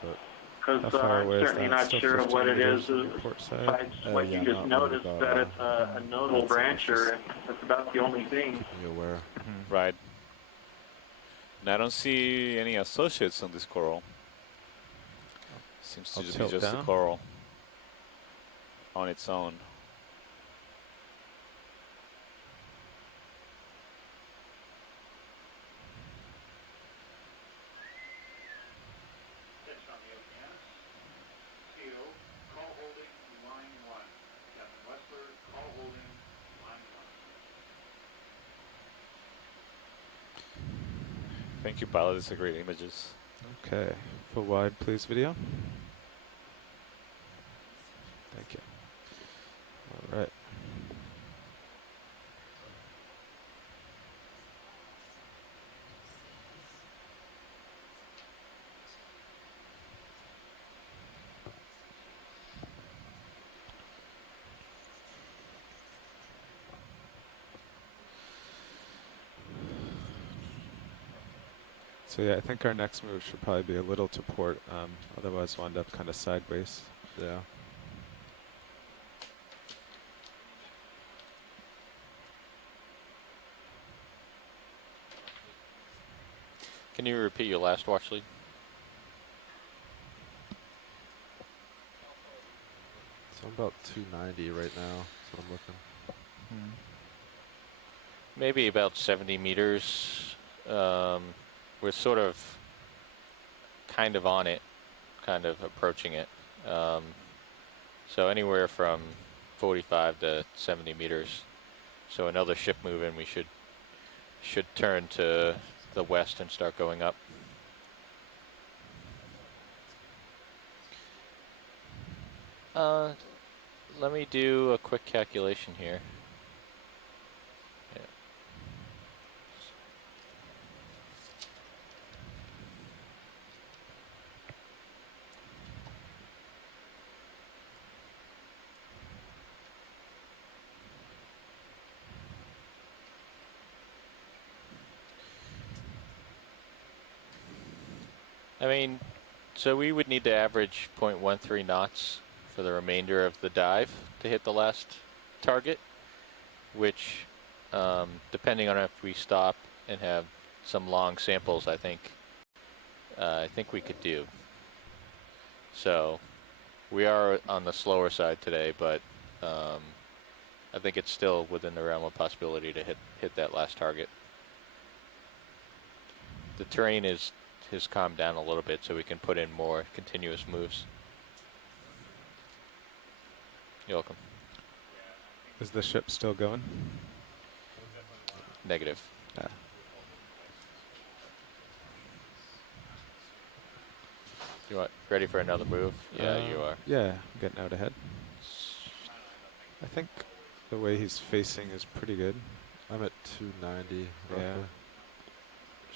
Because I'm certainly not sure of what it is, besides what you just noticed, that it's a nodal brancher, and that's about the only thing. Be aware. Right. And I don't see any associates on this coral. Seems to I'll just be tilt just a down. coral on its own. Thank you, pilot. These are great images. Okay, full wide, please, video. Thank you. All right. So yeah, I think our next move should probably be a little to port, otherwise we'll end up kind of sideways. Yeah. Can you repeat your last watch lead? So I'm about 290 right now. That's what I'm looking. Maybe about 70 meters. We're sort of kind of on it, kind of approaching it. So anywhere from 45 to 70 meters. So another ship move and we should turn to the west and start going up. Let me do a quick calculation here. I mean, so we would need to average 0.13 knots for the remainder of the dive to hit the last target, which, depending on if we stop and have some long samples, I think we could do. So we are on the slower side today, but I think it's still within the realm of possibility to hit that last target. The terrain has calmed down a little bit, so we can put in more continuous moves. You're welcome. Is the ship still going? Negative. You want ready for another move? Yeah, you are. Yeah, I'm getting out ahead. I think the way he's facing is pretty good. I'm at 290. Roughly. Yeah.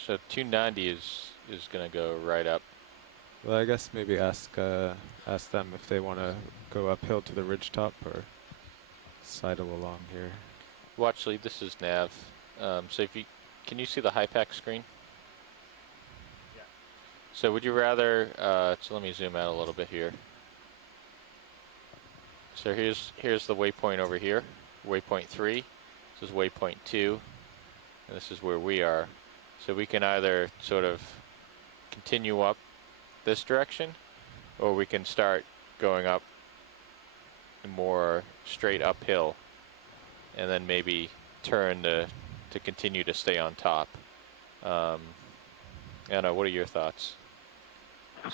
So 290 is going to go right up. Well, I guess maybe ask them if they want to go uphill to the ridgetop or sidle along here. Watch lead. This is nav. So can you see the high pack screen? Yeah. So would you rather? So let me zoom out a little bit here. So here's the waypoint over here, waypoint 3. This is waypoint 2, and this is where we are. So we can either sort of continue up this direction, or we can start going up more straight uphill, and then maybe turn to continue to stay on top. Anna, what are your thoughts?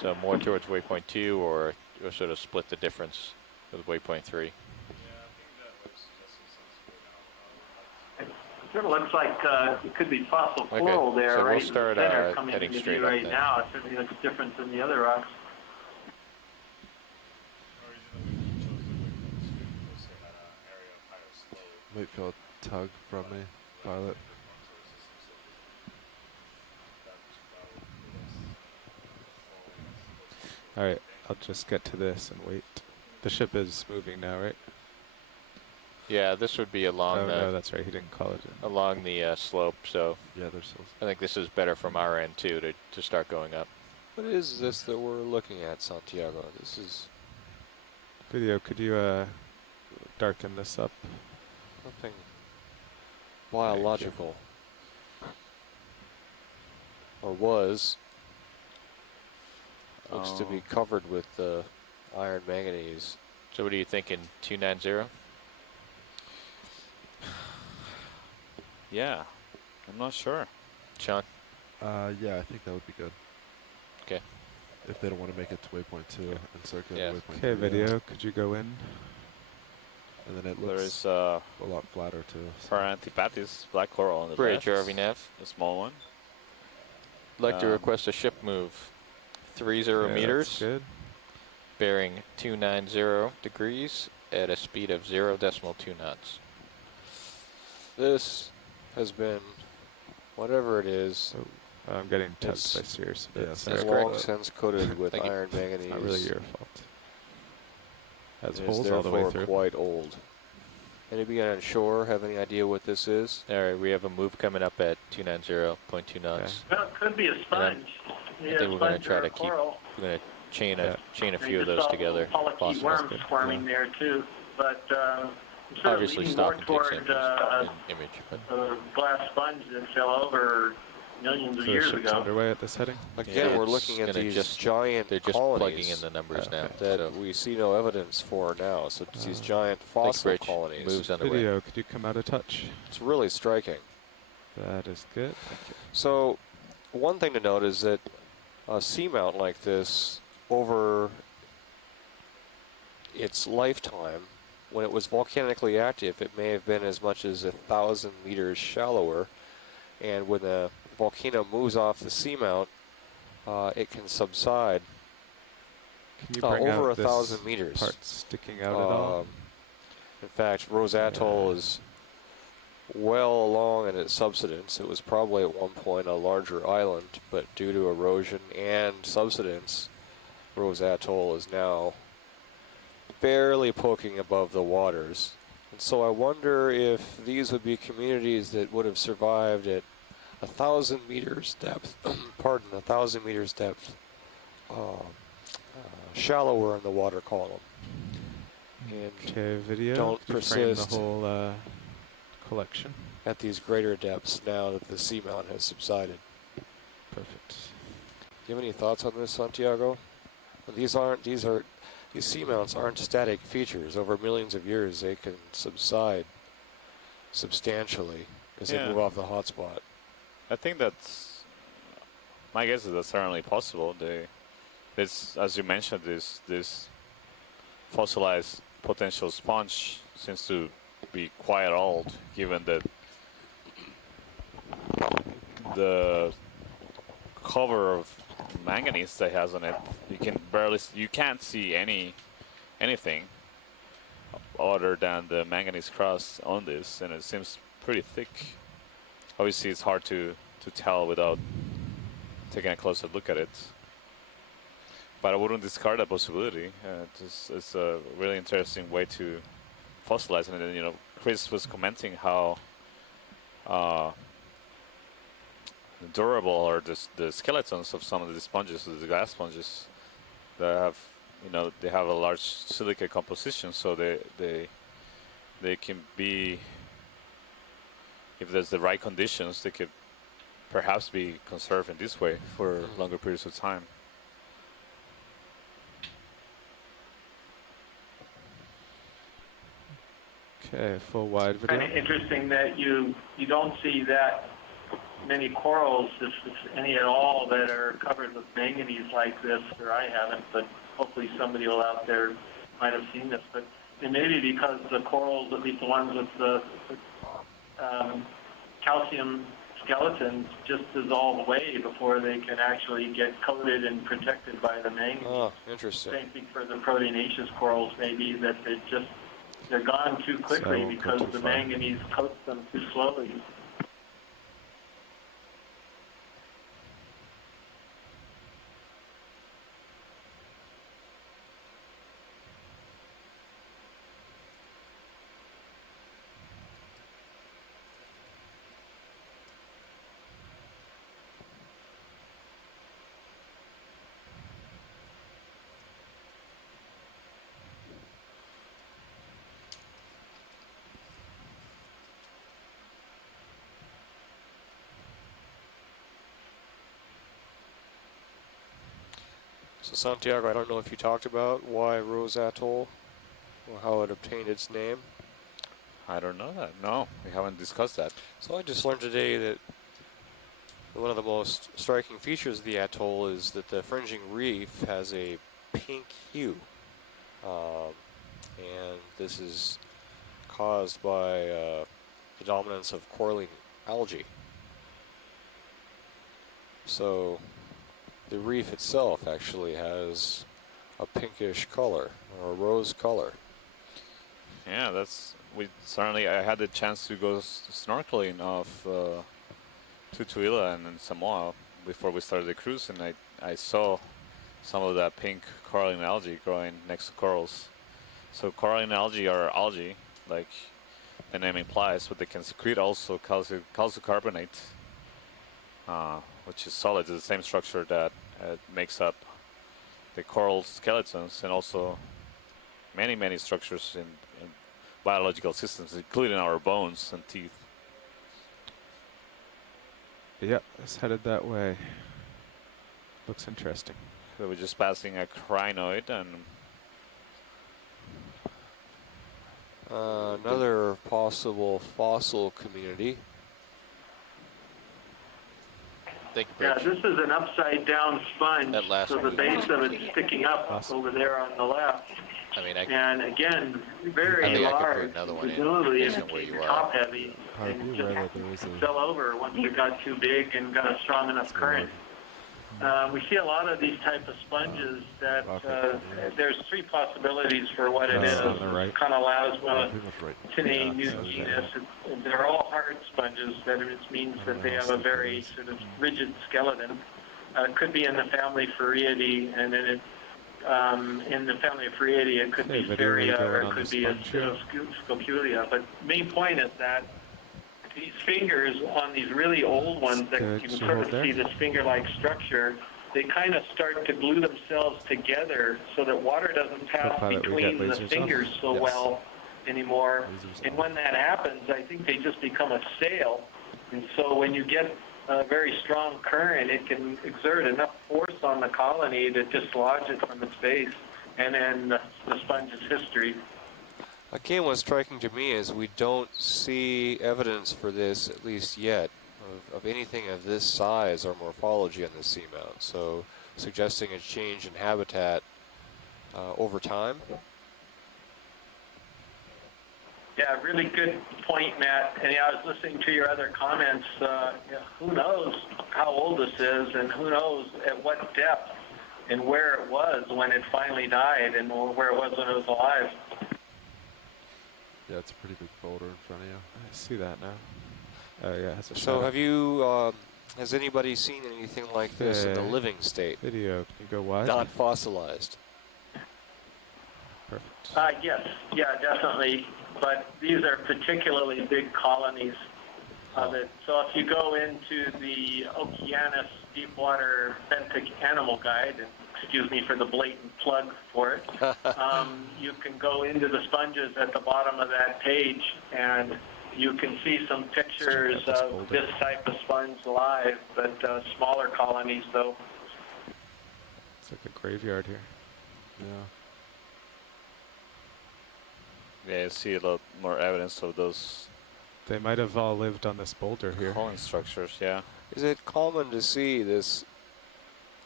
So more towards waypoint 2, or sort of split the difference with waypoint 3? It sort of looks like it could be fossil Okay, coral there, so right? we'll start in the center, coming heading into straight view up right then. now. It certainly looks different than the other rocks. Might feel a tug from me, pilot. Alright, I'll just get to this and wait. The ship is moving now, right? Yeah, this would be along the. No, that's right. He didn't call it in. Along the slope. So yeah, there's. I think this is better from our end too to start going up. What is this that we're looking at, Santiago? This is Video. Could you darken this up? nothing biological, or was. Looks to be covered with iron manganese. So what are you thinking? 290? Yeah, I'm not sure. Sean? Yeah, I think that would be good. Okay. If they don't want to make it to waypoint 2 and circulate Yeah. waypoint 3. Okay, video. Could you go in? And then it There looks is a lot flatter too. Parantipatis, black coral on the Bridge, left. RV nav. A small one. I'd like to request a ship move. 30 Yeah, meters. that's good. Bearing 290 degrees at a speed of 0.2 knots. This has been, whatever it is. Oh, I'm getting tugged it's- by Sears. It's long since coated with Thank you. iron manganese. Not really your fault. Has It holes is all the way therefore through. quite old. Anybody on shore have any idea what this is? All right, we have a move coming up at 290.2 knots. Well, it could be a sponge. I think we're going to try to keep. Coral. We're going to chain a They few of just those saw together. polychaete Phosphorus worms good. squirming there too, but I'm sort of Obviously, leaning stop more and take toward samples in image. But a glass sponge that fell over millions of So the years ship's ago. underway at this heading? Again, Yeah, we're it's looking at gonna these just- giant they're just colonies plugging in the numbers now. that So we see no evidence for now. So it's these giant thanks, fossil Rich. colonies. Moves underway. Video, could you come out of touch? It's really striking. That is good. Thank you. So one thing to note is that a seamount like this, over its lifetime, when it was volcanically active, it may have been as much as 1,000 meters shallower. And when the volcano moves off the seamount, it can subside Can you bring over out 1,000 this meters. part sticking out at all? In fact, Rose Atoll is well along in its subsidence. It was probably at one point a larger island, but due to erosion and subsidence, Rose Atoll is now barely poking above the waters. And so I wonder if these would be communities that would have survived at 1,000 meters depth, 1,000 meters depth, shallower in the water column. And Okay, video. don't could you frame persist the whole collection. at these greater depths now that the seamount has subsided. Perfect. Do you have any thoughts on this, Santiago? These seamounts aren't static features. Over millions of years, they can subside substantially as they move off the hotspot. I think that's, my guess is that's certainly possible. This, as you mentioned, this fossilized potential sponge seems to be quite old, given that the cover of manganese that it has on it. You can't see anything other than the manganese crust on this, and it seems pretty thick. Obviously, it's hard to tell without taking a closer look at it. But I wouldn't discard that possibility. It's a really interesting way to fossilize. And then, you know, Chris was commenting how durable are the skeletons of some of the sponges, the glass sponges, that have, you know, they have a large silicate composition, so they can be, if there's the right conditions, they could perhaps be conserved in this way for longer periods of time. Okay, full wide video. Kind of interesting that you don't see that many corals, if any at all, that are covered with manganese like this, or I haven't, but hopefully somebody out there might have seen this. But it may be because the corals, at least the ones with the calcium skeletons, just dissolve away before they can actually get coated and protected by the manganese. Oh, interesting. Same thing for the proteinaceous corals, maybe, that they're gone too quickly because the manganese coats them too slowly. So Santiago, I don't know if you talked about why Rose Atoll, or how it obtained its name. I don't know that. No, we haven't discussed that. So I just learned today that one of the most striking features of the atoll is that the fringing reef has a pink hue. And this is caused by the dominance of coralline algae. So the reef itself actually has a pinkish color, or a rose color. Yeah, I had the chance to go snorkeling off Tutuila and in Samoa before we started the cruise, and I saw some of that pink coralline algae growing next to corals. So coralline algae are algae, like the name implies, but they can secrete also calcicarbonate, which is solid. It's the same structure that makes up the coral skeletons, and also many structures in biological systems, including our bones and teeth. Yep, it's headed that way. Looks interesting. So we're just passing a crinoid, and another possible fossil community. Yeah, this is an upside-down sponge, so the base of it's sticking up over there on the left. And again, very large, presumably it's top-heavy, and just fell over once it got too big and got a strong enough current. We see a lot of these type of sponges that there's three possibilities for what it is. Carnivorous, it's a new genus. They're all hard sponges. That means that they have a very sort of rigid skeleton. It could be in the family Phoridae, and then in the family of Phoridae it could be Sphaeria, or it could be a Scopulia. But the main point is that these fingers on these really old ones that you can sort of see this finger-like structure, they kind of start to glue themselves together so that water doesn't pass between the fingers so well anymore. And when that happens, I think they just become a sail. And so when you get a very strong current, it can exert enough force on the colony to dislodge it from its base. And then the sponge is history. Again, what's striking to me is we don't see evidence for this, at least yet, of anything of this size or morphology on the seamount. So, suggesting a change in habitat over time. Yeah, really good point, Matt. And yeah, I was listening to your other comments. Who knows how old this is, and who knows at what depth and where it was when it finally died, and where it was when it was alive. Yeah, it's a pretty big boulder in front of you. I see that now. Oh yeah, it has a So shadow. have you, has anybody seen anything like this in the Okay. living state? Video, can you go wide? Not fossilized. Perfect. Yes, yeah, definitely. But these are particularly big colonies of it. So if you go into the Okeanos Deepwater Benthic Animal Guide, and excuse me for the blatant plug for it, you can go into the sponges at the bottom of that page, and you can see some pictures of this type of sponge live, but smaller colonies though. It's like a graveyard here. Yeah. Yeah, you see a lot more evidence of those They might have all lived on this boulder here. colony structures, yeah. Is it common to see this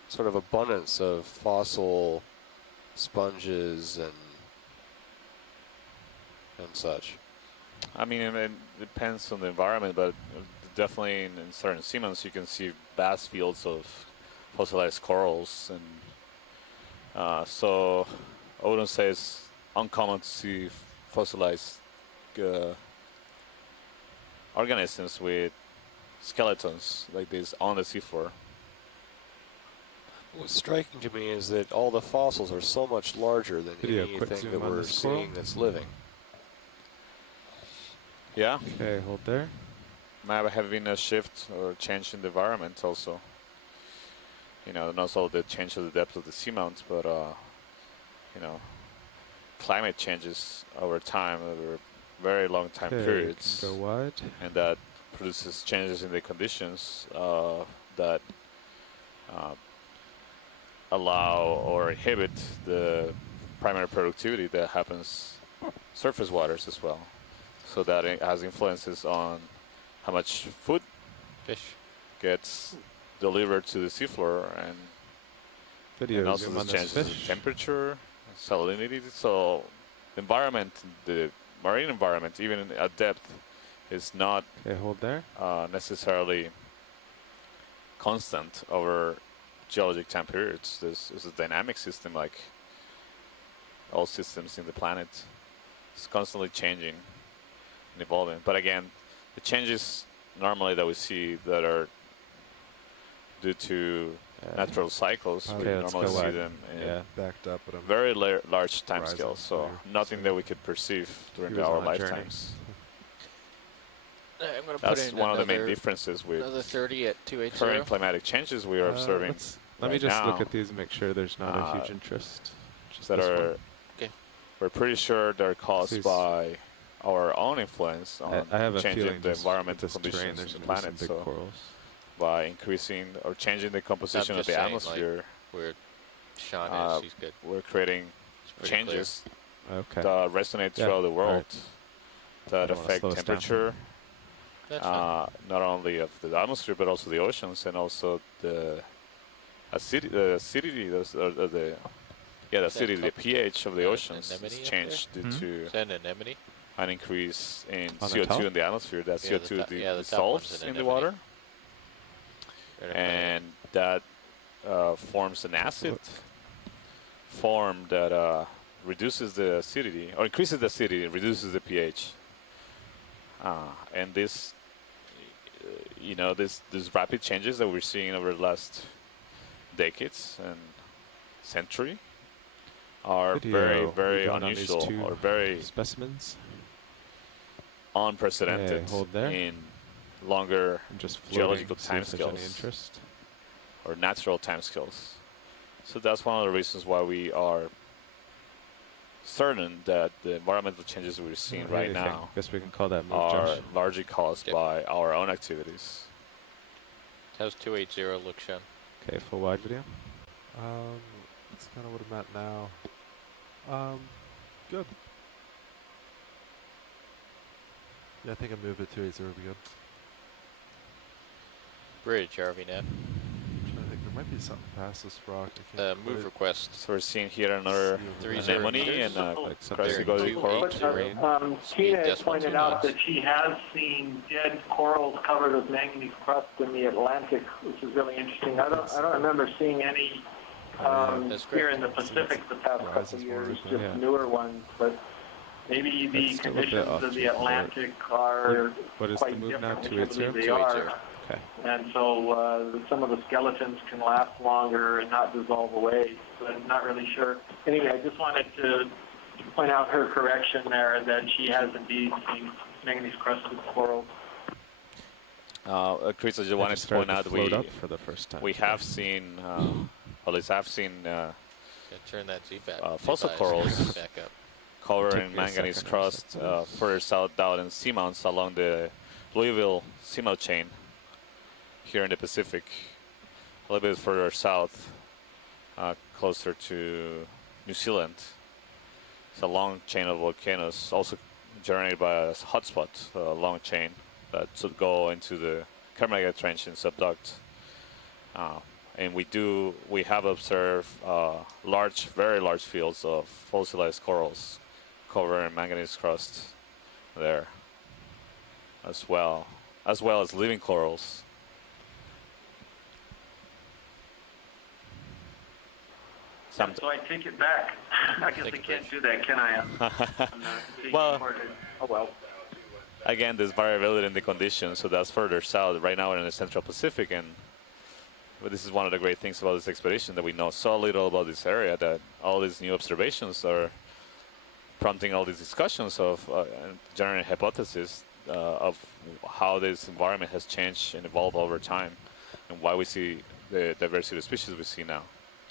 sort of abundance of fossil sponges and such? I mean, it depends on the environment, but definitely in certain seamans you can see vast fields of fossilized corals, and so I wouldn't say it's uncommon to see fossilized organisms with skeletons like this on the seafloor. What's striking to me is that all the fossils are so much larger than Video, quick anything zoom that on we're this coral. seeing that's living. Yeah. Okay, hold there. Might have been a shift or change in the environment also. You know, not only the change of the depth of the seamount, but you know, climate changes over time, over very long time Okay, periods, can go wide. and that produces changes in the conditions that allow or inhibit the primary productivity that happens surface waters as well. So that it has influences on how much food gets delivered to the seafloor, and Video, also zoom the on this changes in fish. temperature, salinity. So the environment, the marine environment, even at depth, is not hold there. Necessarily constant over geologic time periods. This is a dynamic system, like all systems in the planet. It's constantly changing and evolving. But again, the changes normally that we see that are due to natural cycles, we Okay, let's normally go see wide. them in Yeah. Backed up, but I'm very large time rising scales. So higher. nothing that we could perceive during He was our on a journey. lifetimes. I'm going to put That's in one of the main another- differences with another 30 at 280. current climatic changes we are observing. Let me right just look now, at these and make sure there's not a huge interest. Just that this are, one. Okay. we're pretty sure they're caused These- by our own influence on I have a changing feeling the just environmental with this terrain conditions there's on the gonna be planet. some big So corals. by increasing or changing the composition of just the saying, atmosphere, like, where Sean uh, is, he's good. we're creating pretty clear. changes Okay. that resonate Yeah, throughout the all world right. that don't wanna affect slow us down. temperature, That's fine. not only of the atmosphere but also the oceans, and also the acidity, the acidity, the pH of the oceans anemone is up changed there? due to Is that an anemone? an increase in On the CO2 top? in the atmosphere. That Yeah, the CO2 top- yeah, the top one's dissolves an in the anemone. water, Right up there. and that forms an acid form that reduces the acidity, or increases the acidity, and reduces the pH. And this, you know, these rapid changes that we're seeing over the last decades and century are Video. very We going on these unusual, two or very specimens. unprecedented Okay, hold there. in longer I'm just floating, geological see if there's any timescales interest. or natural timescales. So that's one of the reasons why we are certain that the environmental changes we're seeing right Anything. now Guess we can call that move, are Josh. largely caused by our own activities. How's 280 look, Sean? Okay, full wide video. That's kind of what I'm at now. Good. Yeah, I think I moved it 280 would be good. Bridge, RV net. I'm trying to think. There might be something past this rock. I can't Move quite- request. So we're seeing here another 30 anemone meters. and Like something crazy coral. terrain. Tina has decimal pointed 2 out knots. that she has seen dead corals covered with manganese crust in the Atlantic, which is really interesting. I don't remember seeing any That's here great. in the Pacific the past couple rises of years, more, just yeah. newer ones. But maybe the That's still a bit conditions off of to the the port. Atlantic are What is the quite move now? different. I can't 280? believe they are. 280. Okay. And so some of the skeletons can last longer and not dissolve away. So I'm not really sure. Anyway, I just wanted to point out her correction there that she has indeed seen manganese crusted corals. Chris, I just I wanted just to point started out to float up for the first time. we have seen, at least I've seen Yeah, turn that Z back. fossil Z-eyes corals back up. covered Took in me a manganese second, I was crust like, what is- further south down in seamounts along the Louisville seamount chain here in the Pacific, a little bit further south, closer to New Zealand. It's a long chain of volcanoes, also generated by a hotspot, a long chain that should go into the Carmichael Trench and subduct. And we have observed very large fields of fossilized corals covered in manganese crust there as well as living corals. So I take it back. I guess I can't do that, can I? Well, oh well. again, there's variability in the conditions, so that's further south. Right now we're in the Central Pacific, but this is one of the great things about this expedition, that we know so little about this area, that all these new observations are prompting all these discussions of generating hypotheses of how this environment has changed and evolved over time, and why we see the diversity of species we see now.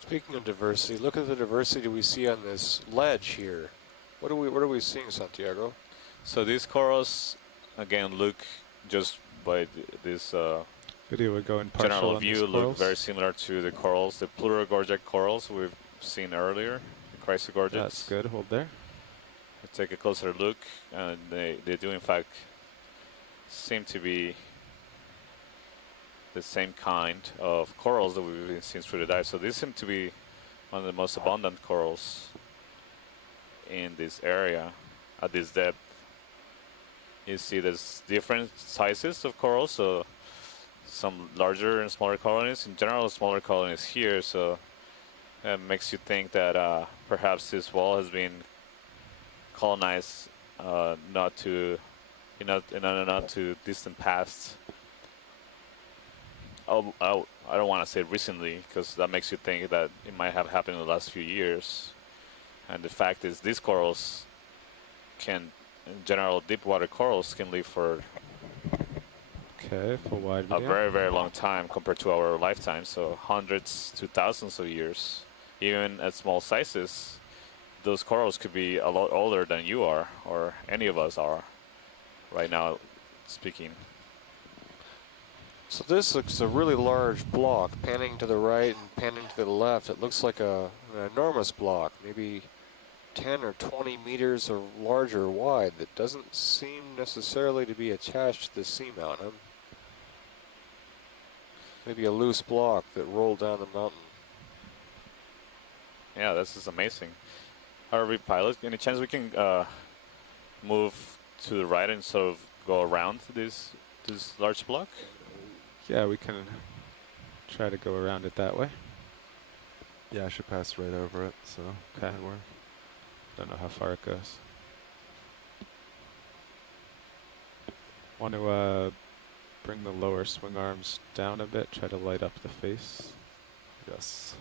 Speaking of diversity, look at the diversity we see on this ledge here. What are we seeing, Santiago? So these corals, again, look just by this Video would go in partial general on view, these look corals. very similar to the corals, the plurigorgic corals we've seen earlier, the chrysogorgids. That's good. Hold there. Let's take a closer look, and they do in fact seem to be the same kind of corals that we've been seeing through the dive. So these seem to be one of the most abundant corals in this area at this depth. You see there's different sizes of corals, so some larger and smaller colonies. In general, smaller colonies here, so it makes you think that perhaps this wall has been colonized not too distant past. I don't want to say recently, because that makes you think that it might have happened in the last few years. And the fact is, these corals can, in general, deep water corals can live for Okay, full wide a video. very, very long time compared to our lifetime. So hundreds to thousands of years. Even at small sizes, those corals could be a lot older than you are, or any of us are, right now speaking. So this looks a really large block, panning to the right and panning to the left. It looks like an enormous block, maybe 10 or 20 meters or larger wide, that doesn't seem necessarily to be attached to the seamount. Maybe a loose block that rolled down the mountain. Yeah, this is amazing. RV pilot, any chance we can move to the right and sort of go around this large block? Yeah, we can try to go around it that way. Yeah, I should pass right over it, so Okay. that work. Don't know how far it goes. Want to bring the lower swing arms down a bit, try to light up the face. Yes.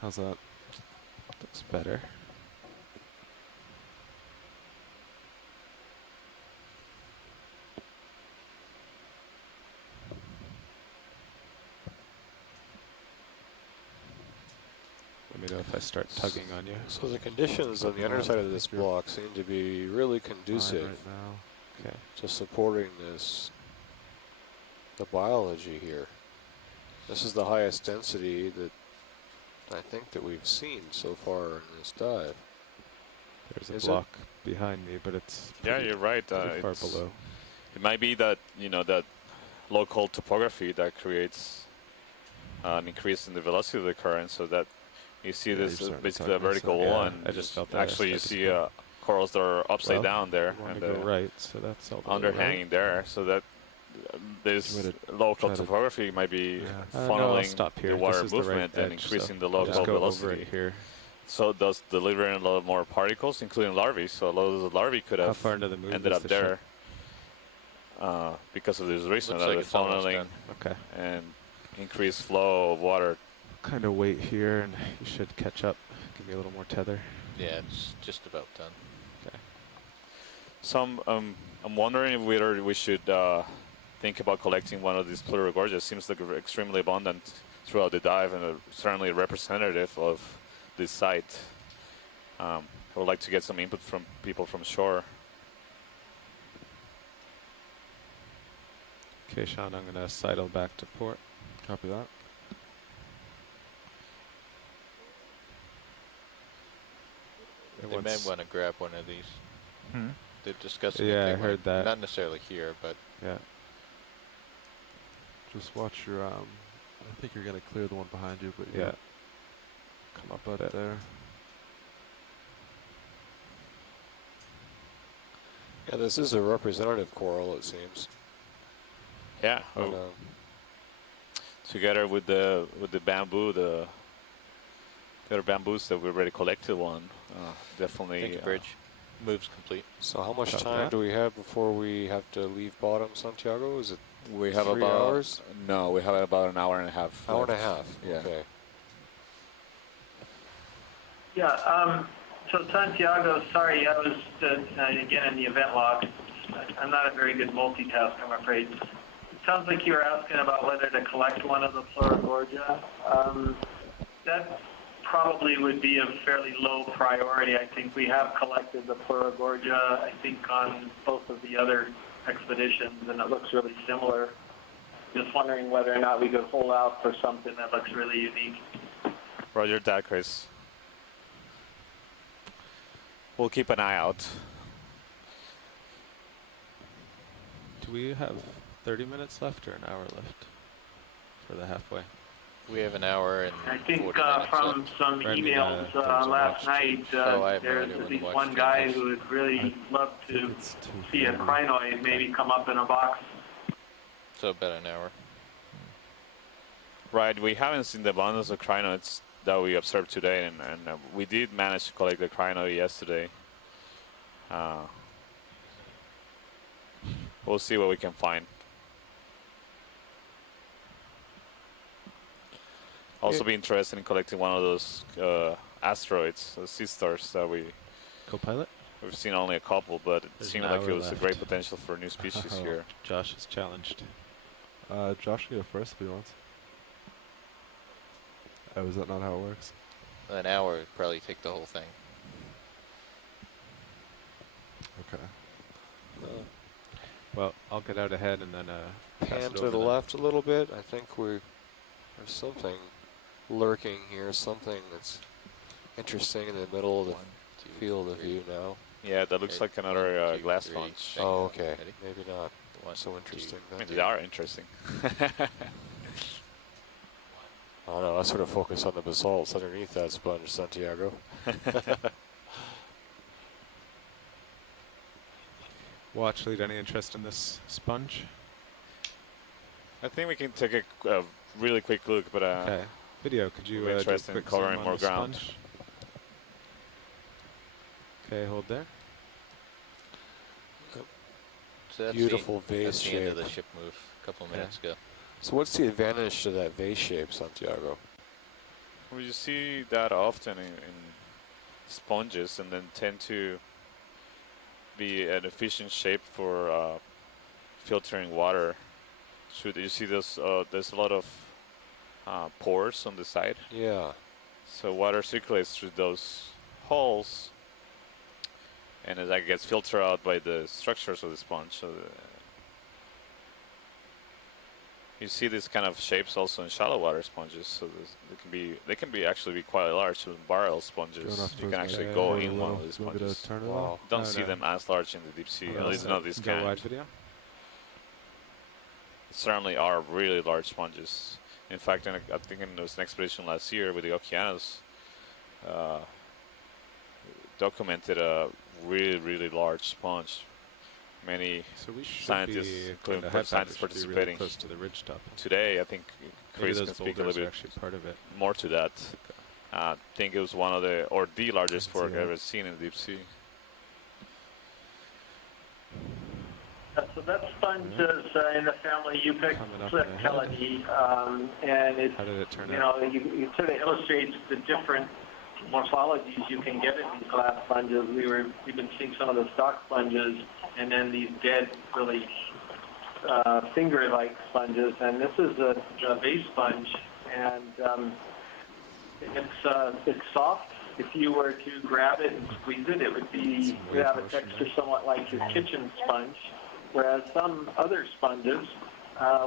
How's that? Looks better. me know if I start tugging on you. So the conditions on the underside of this block seem to be really conducive right now. Okay. to supporting the biology here. This is the highest density that I think that we've seen so far in this dive. There's a block behind me, but it's Yeah, you're right. pretty far below. It might be that, that local topography that creates an increase in the velocity of the current, so that you see this basically a vertical wall, and I just felt that actually you I just see corals that are upside down there, want and to go right, so that's all the way underhanging right. there, so that this local topography might be No, I'll funneling stop here. the water This is the right movement and edge, increasing so the I'll just local go over velocity. it here. So thus delivering a lot more particles, including larvae. So a lot of the larvae could How have far into the move ended is up the there because of this reason, Looks that like the it's almost funneling done. Okay. and increased flow of water. Kind of wait here, and you should catch up. Give me a little more tether. Yeah, it's just about done. Okay. So I'm wondering whether we should think about collecting one of these pleurogorgia. Seems like extremely abundant throughout the dive, and certainly representative of this site. I would like to get some input from people from shore. Okay, Sean, I'm going to sidle back to port. Copy that. They may want to grab one of these. Hmm? They're discussing Yeah, if I they heard that. Not necessarily here, but Yeah. Just watch your, I think you're going to clear the one behind you, but Yeah. come up out there. Yeah, this is a representative coral, it seems. Yeah. But, together with the bamboo, the other bamboos that we already collected one, definitely. thank you, Bridge. Move's complete. so how much Copy time that. do we have before we have to leave bottom, Santiago? Is it We have 3 about hours? No, we have about an hour and a half. Hour and a left. half. Yeah. Okay. Yeah, so Santiago, sorry, I was, again, in the event log. I'm not a very good multitasker, I'm afraid. It sounds like you were asking about whether to collect one of the pleurogorgia. That probably would be a fairly low priority. I think we have collected the pleurogorgia, I think, on both of the other expeditions, and it looks really similar. Just wondering whether or not we could hold out for something that looks really unique. Roger that, Chris. We'll keep an eye out. Do we have 30 minutes left or an hour left for the halfway? We have an hour and I think 40 minutes from left. some emails last night, I have no there's idea at when least the watch one guy changes. who would really love to see a crinoid maybe come up in a box. So about an hour. Right, we haven't seen the abundance of crinoids that we observed today, and we did manage to collect the crinoid yesterday. We'll see what we can find. Also be interested in collecting one of those asteroids, sea stars that Co-pilot? we've seen only a couple, but it There's seemed an like it hour was left. a great potential for new species Oh, here. Josh is challenged. Josh can go first if he wants. Oh, is that not how it works? An hour would probably take the whole thing. Okay. Well, I'll get out ahead and then pass Pan it to over the then. left a little bit. I think there's something lurking here, something that's interesting in the middle of the field of view now. Yeah, that looks like another glass sponge. Oh, okay. Maybe not so interesting. I mean, they are interesting. Oh no, I sort of focus on the basalts underneath that sponge, Santiago. Watch lead, any interest in this sponge? I think we can take a really quick look, but Okay. Video, could you we're do a interested in quick zoom covering on more the ground. sponge? Okay, hold there. So that's Beautiful the, vase that's the end of shape. the ship move a couple minutes ago. So what's the advantage to that vase shape, Santiago? Well, you see that often in sponges, and then tend to be an efficient shape for filtering water. Should you see this? There's a lot of pores on the side. Yeah. So water circulates through those holes, and as that gets filtered out by the structures of the sponge. So you see these kind of shapes also in shallow water sponges. So they can be actually be quite large. So barrel sponges, you can actually go in one of these sponges. Wow. Don't see them as large in the deep sea. At least not these Go kind. wide video. Certainly are really large sponges. In fact, I think there was an expedition last year with the Okeanos, documented a really large sponge. Many scientists, including scientists participating really close to the ridge top. today. I think Maybe Chris those can speak a boulders little are actually part of it. more to that. I think it was one of the, or the largest fork I've ever seen in the deep sea. So that sponge is in the family Upexcelidae, and it's, how did it turn you know, it sort of illustrates the different morphologies you can get in these glass sponges. We've been seeing some of the stock sponges, and then these dead, really finger-like sponges. And this is a vase sponge, and it's soft. If you were to grab it and squeeze it, it would have a texture somewhat like your kitchen sponge. Whereas some other sponges,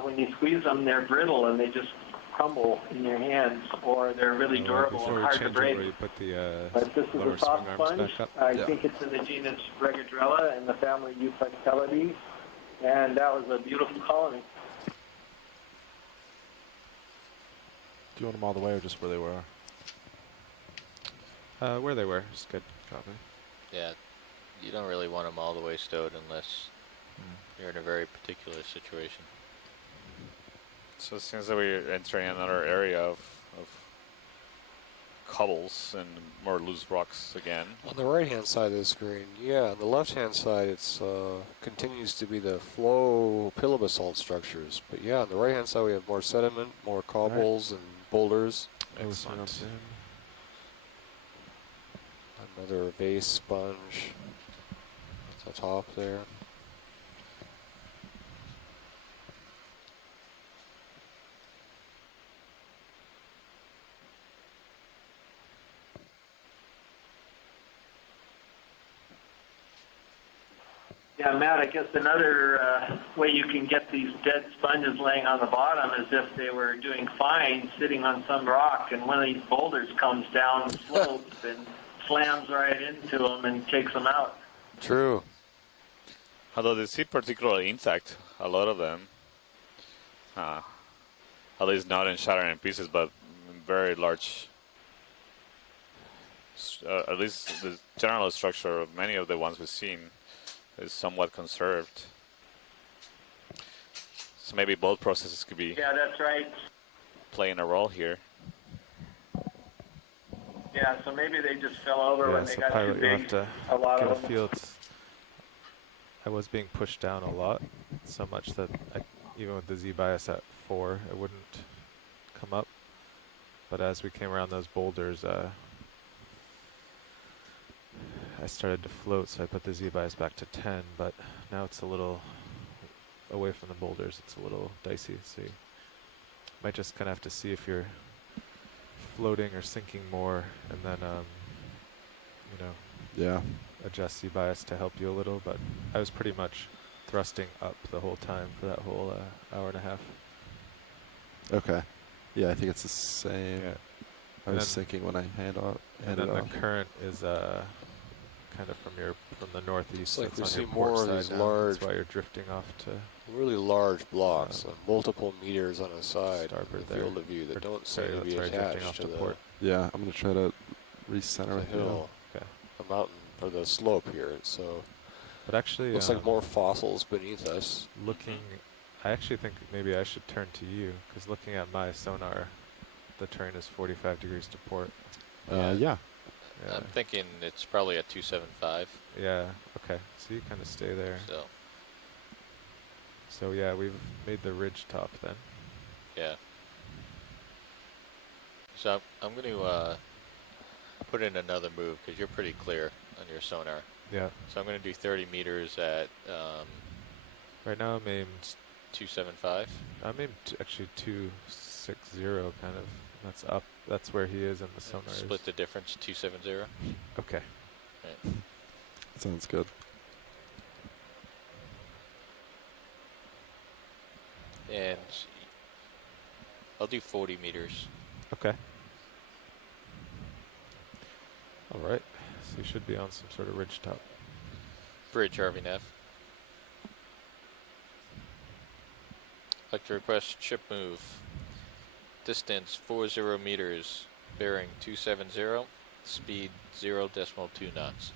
when you squeeze them, they're brittle and they just crumble in your hands, or they're really durable and hard to break. But this is a soft sponge. I think it's in the genus Regadrella in the family Upexcelidae, and that was a beautiful colony. Do you want them all the way or just where they were? Where they were, just good copy. Yeah, you don't really want them all the way stowed unless you're in a very particular situation. So it seems that we're entering another area of cobbles and more loose rocks again. On the right-hand side of the screen, yeah. On the left-hand side, it's continues to be the flow pillow basalt structures. But yeah, on the right-hand side, we have more sediment, more cobbles and boulders. Excellent. Another vase sponge at the top there. Yeah, Matt, I guess another way you can get these dead sponges laying on the bottom is if they were doing fine sitting on some rock and one of these boulders comes down the slope and slams right into them and takes them out. True. Although they seem particularly intact, a lot of them. At least not in shattering pieces, but in very large. At least the general structure of many of the ones we've seen is somewhat conserved. So maybe both processes could be that's right. playing a role here. Yeah, so maybe they just fell over when they got too Pilot, big. have to A lot get of a them. feel. I was being pushed down a lot, so much that even with the Z-bias at 4, it wouldn't come up. But as we came around those boulders, I started to float, so I put the Z-bias back to 10, but now it's a little away from the boulders. It's a little dicey, so you might just kind of have to see if you're floating or sinking more, and then, adjust Z-bias to help you a little, but I was pretty much thrusting up the whole time for that whole hour and a half. Okay. Yeah, I think it's the same. Yeah. I was thinking when I handed off. The current is kind of from the northeast. It's like we on see your more port of side these now. large, That's why you're drifting off to really large blocks, multiple meters on a side starboard of the field of view that don't seem to be attached to the port. Yeah, I'm going to try to recenter it. hill, the mountain, or the slope here. So, but actually, looks like more fossils beneath us. I actually think maybe I should turn to you, because looking at my sonar, the turn is 45 degrees to port. Yeah. I'm thinking it's probably at 275. Yeah, okay. So you kind of stay there. So yeah, we've made the ridge top then. Yeah. So I'm going to put in another move, because you're pretty clear on your sonar. Yeah. So I'm going to do 30 meters at... right now I'm aimed... 275? I'm aimed actually 2 260 kind of. That's up. That's where he is in the sonar. Split the difference, 270. Okay. Right. Sounds good. And I'll do 40 meters. Okay. All right. So you should be on some sort of ridge top. Bridge, RVNAV. Like to request ship move. Distance 40 meters, bearing 270, speed 0.2 knots.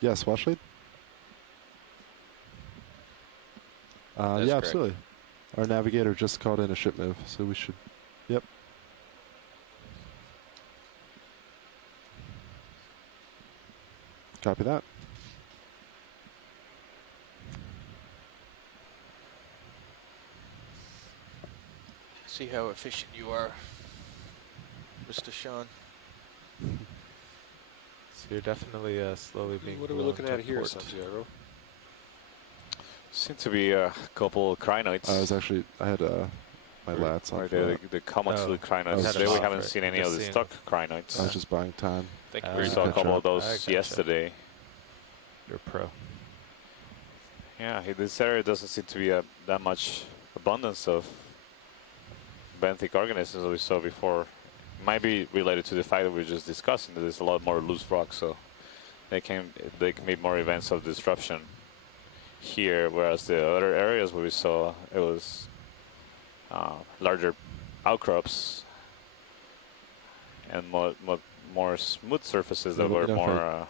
Yes, watch lead. That's yeah, correct. absolutely. Our navigator just called in a ship move, so we should. Yep. Copy that. See how efficient you are, Mr. Sean. So you're definitely slowly being. What are we blown looking to at here, port. Santiago? Seem to be a couple crinoids. I had my lats on. Right there, the common crinoids. Today we haven't seen any of the stock crinoids. I was just buying time. We saw a couple of those yesterday. You're a pro. Yeah, this area doesn't seem to be that much abundance of benthic organisms that we saw before. Might be related to the fact that we were just discussing that there's a lot more loose rock, so they can make more events of disruption here, whereas the other areas where we saw it was larger outcrops and more smooth surfaces that were more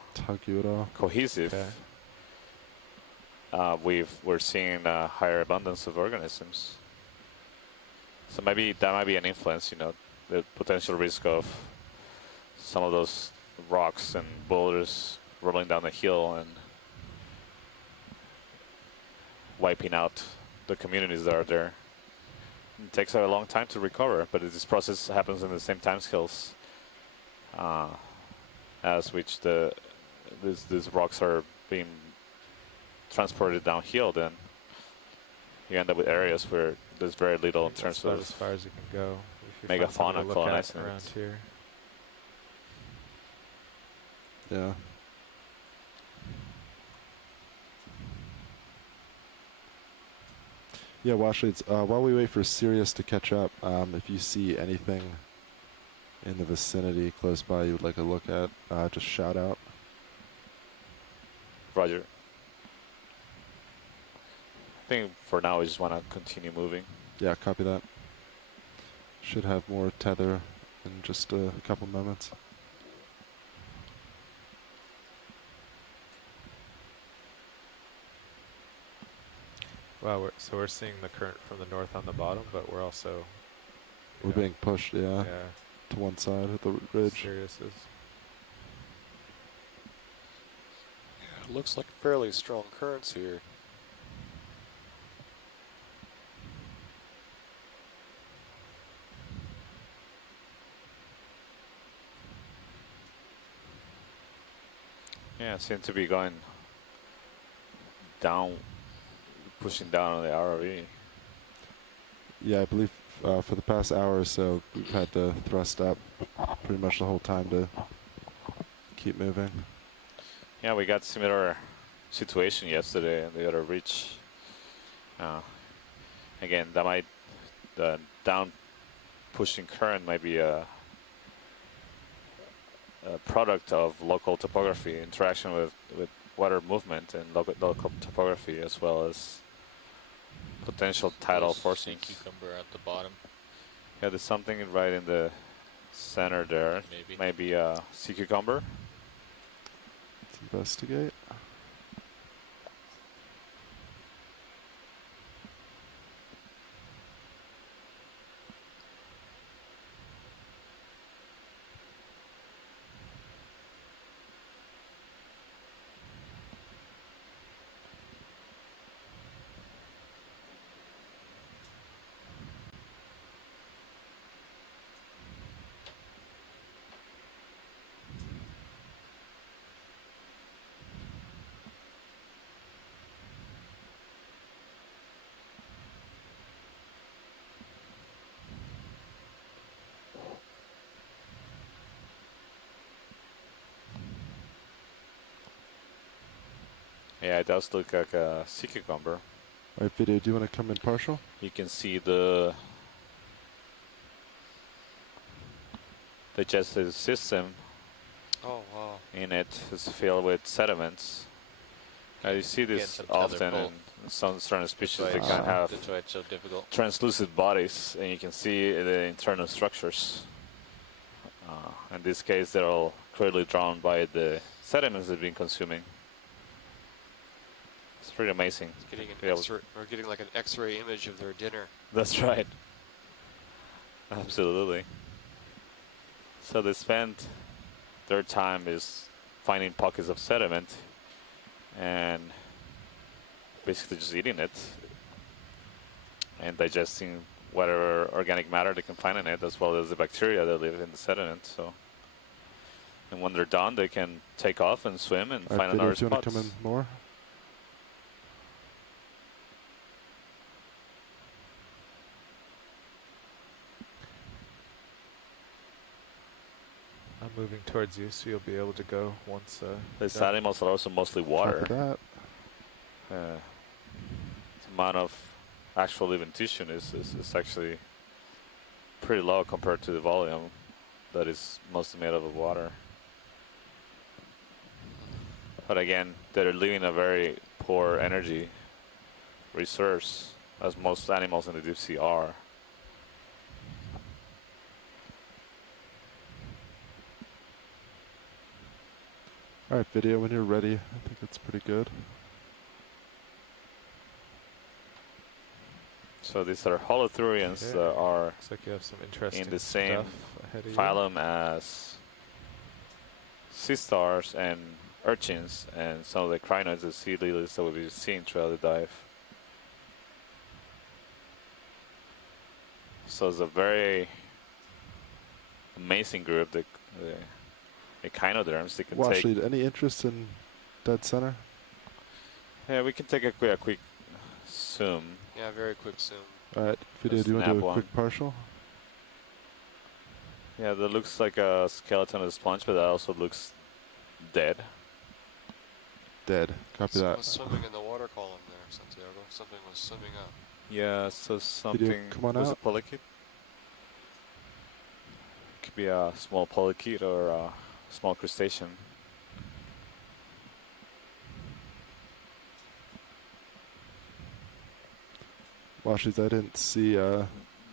cohesive. Okay. We're seeing a higher abundance of organisms. So maybe that might be an influence, the potential risk of some of those rocks and boulders rolling down the hill and wiping out the communities that are there. It takes a long time to recover, but this process happens in the same timescales as which these rocks are being transported downhill. Then you end up with areas where there's very little in terms of as far as you can go. If you find something megafauna to look colonizing at around it. here. Yeah. Yeah, watch leads. While we wait for Sirius to catch up, if you see anything in the vicinity close by you would like to look at, just shout out. Roger. I think for now we just want to continue moving. Yeah, copy that. Should have more tether in just a couple moments. Wow, so we're seeing the current from the north on the bottom, but we're also... We're being pushed, yeah, Yeah. to one side of the ridge. Sirius is. Yeah, looks like fairly strong currents here. Yeah, seem to be going down, pushing down on the ROV. Yeah, I believe for the past hour or so, we've had to thrust up pretty much the whole time to keep moving. Yeah, we got similar situation yesterday in the other reach. Again, the down pushing current might be a product of local topography, interaction with water movement and local topography, as well as potential tidal forces. Sea cucumber at the bottom. Yeah, there's something right in the center there. Maybe a sea cucumber. Let's investigate. Yeah, it does look like a sea cucumber. All right, video, do you want to come in partial? You can see the digestive system Oh, wow. in it is filled with sediments. You see this often in some certain species. They kind of have that's why it's so difficult. translucent bodies, and you can see the internal structures. In this case, they're all clearly drawn by the sediments they've been consuming. It's pretty amazing. We're getting like an X-ray image of their dinner. That's right. Absolutely. So they spend their time is finding pockets of sediment and basically just eating it and digesting whatever organic matter they can find in it, as well as the bacteria that live in the sediment. So, and when they're done, they can take off and swim and find another Do you want spot. to come in more? I'm moving towards you, so you'll be able to go once. These animals are also mostly water. That. The amount of actual living tissue is actually pretty low compared to the volume that is mostly made up of water. But again, they're living a very poor energy resource, as most animals in the deep sea are. All right, video, when you're ready, I think it's pretty good. So these are holothurians that are Looks like you have some interesting in the same stuff ahead of you. phylum as sea stars and urchins, and some of the crinoids, the sea lilies that we've been seeing throughout the dive. So it's a very amazing group. The echinoderms, they can take. Washley, any interest in dead center? Yeah, we can take a quick zoom. Yeah, very quick zoom. All right, video, do you want to do a quick partial? Yeah, that looks like a skeleton of a sponge, but that also looks dead. Dead. Copy Someone that. was swimming in the water column there, Santiago. Something was swimming up. Yeah, so something come on was out. a polychaete. Could be a small polychaete or a small crustacean. Washley, I didn't see.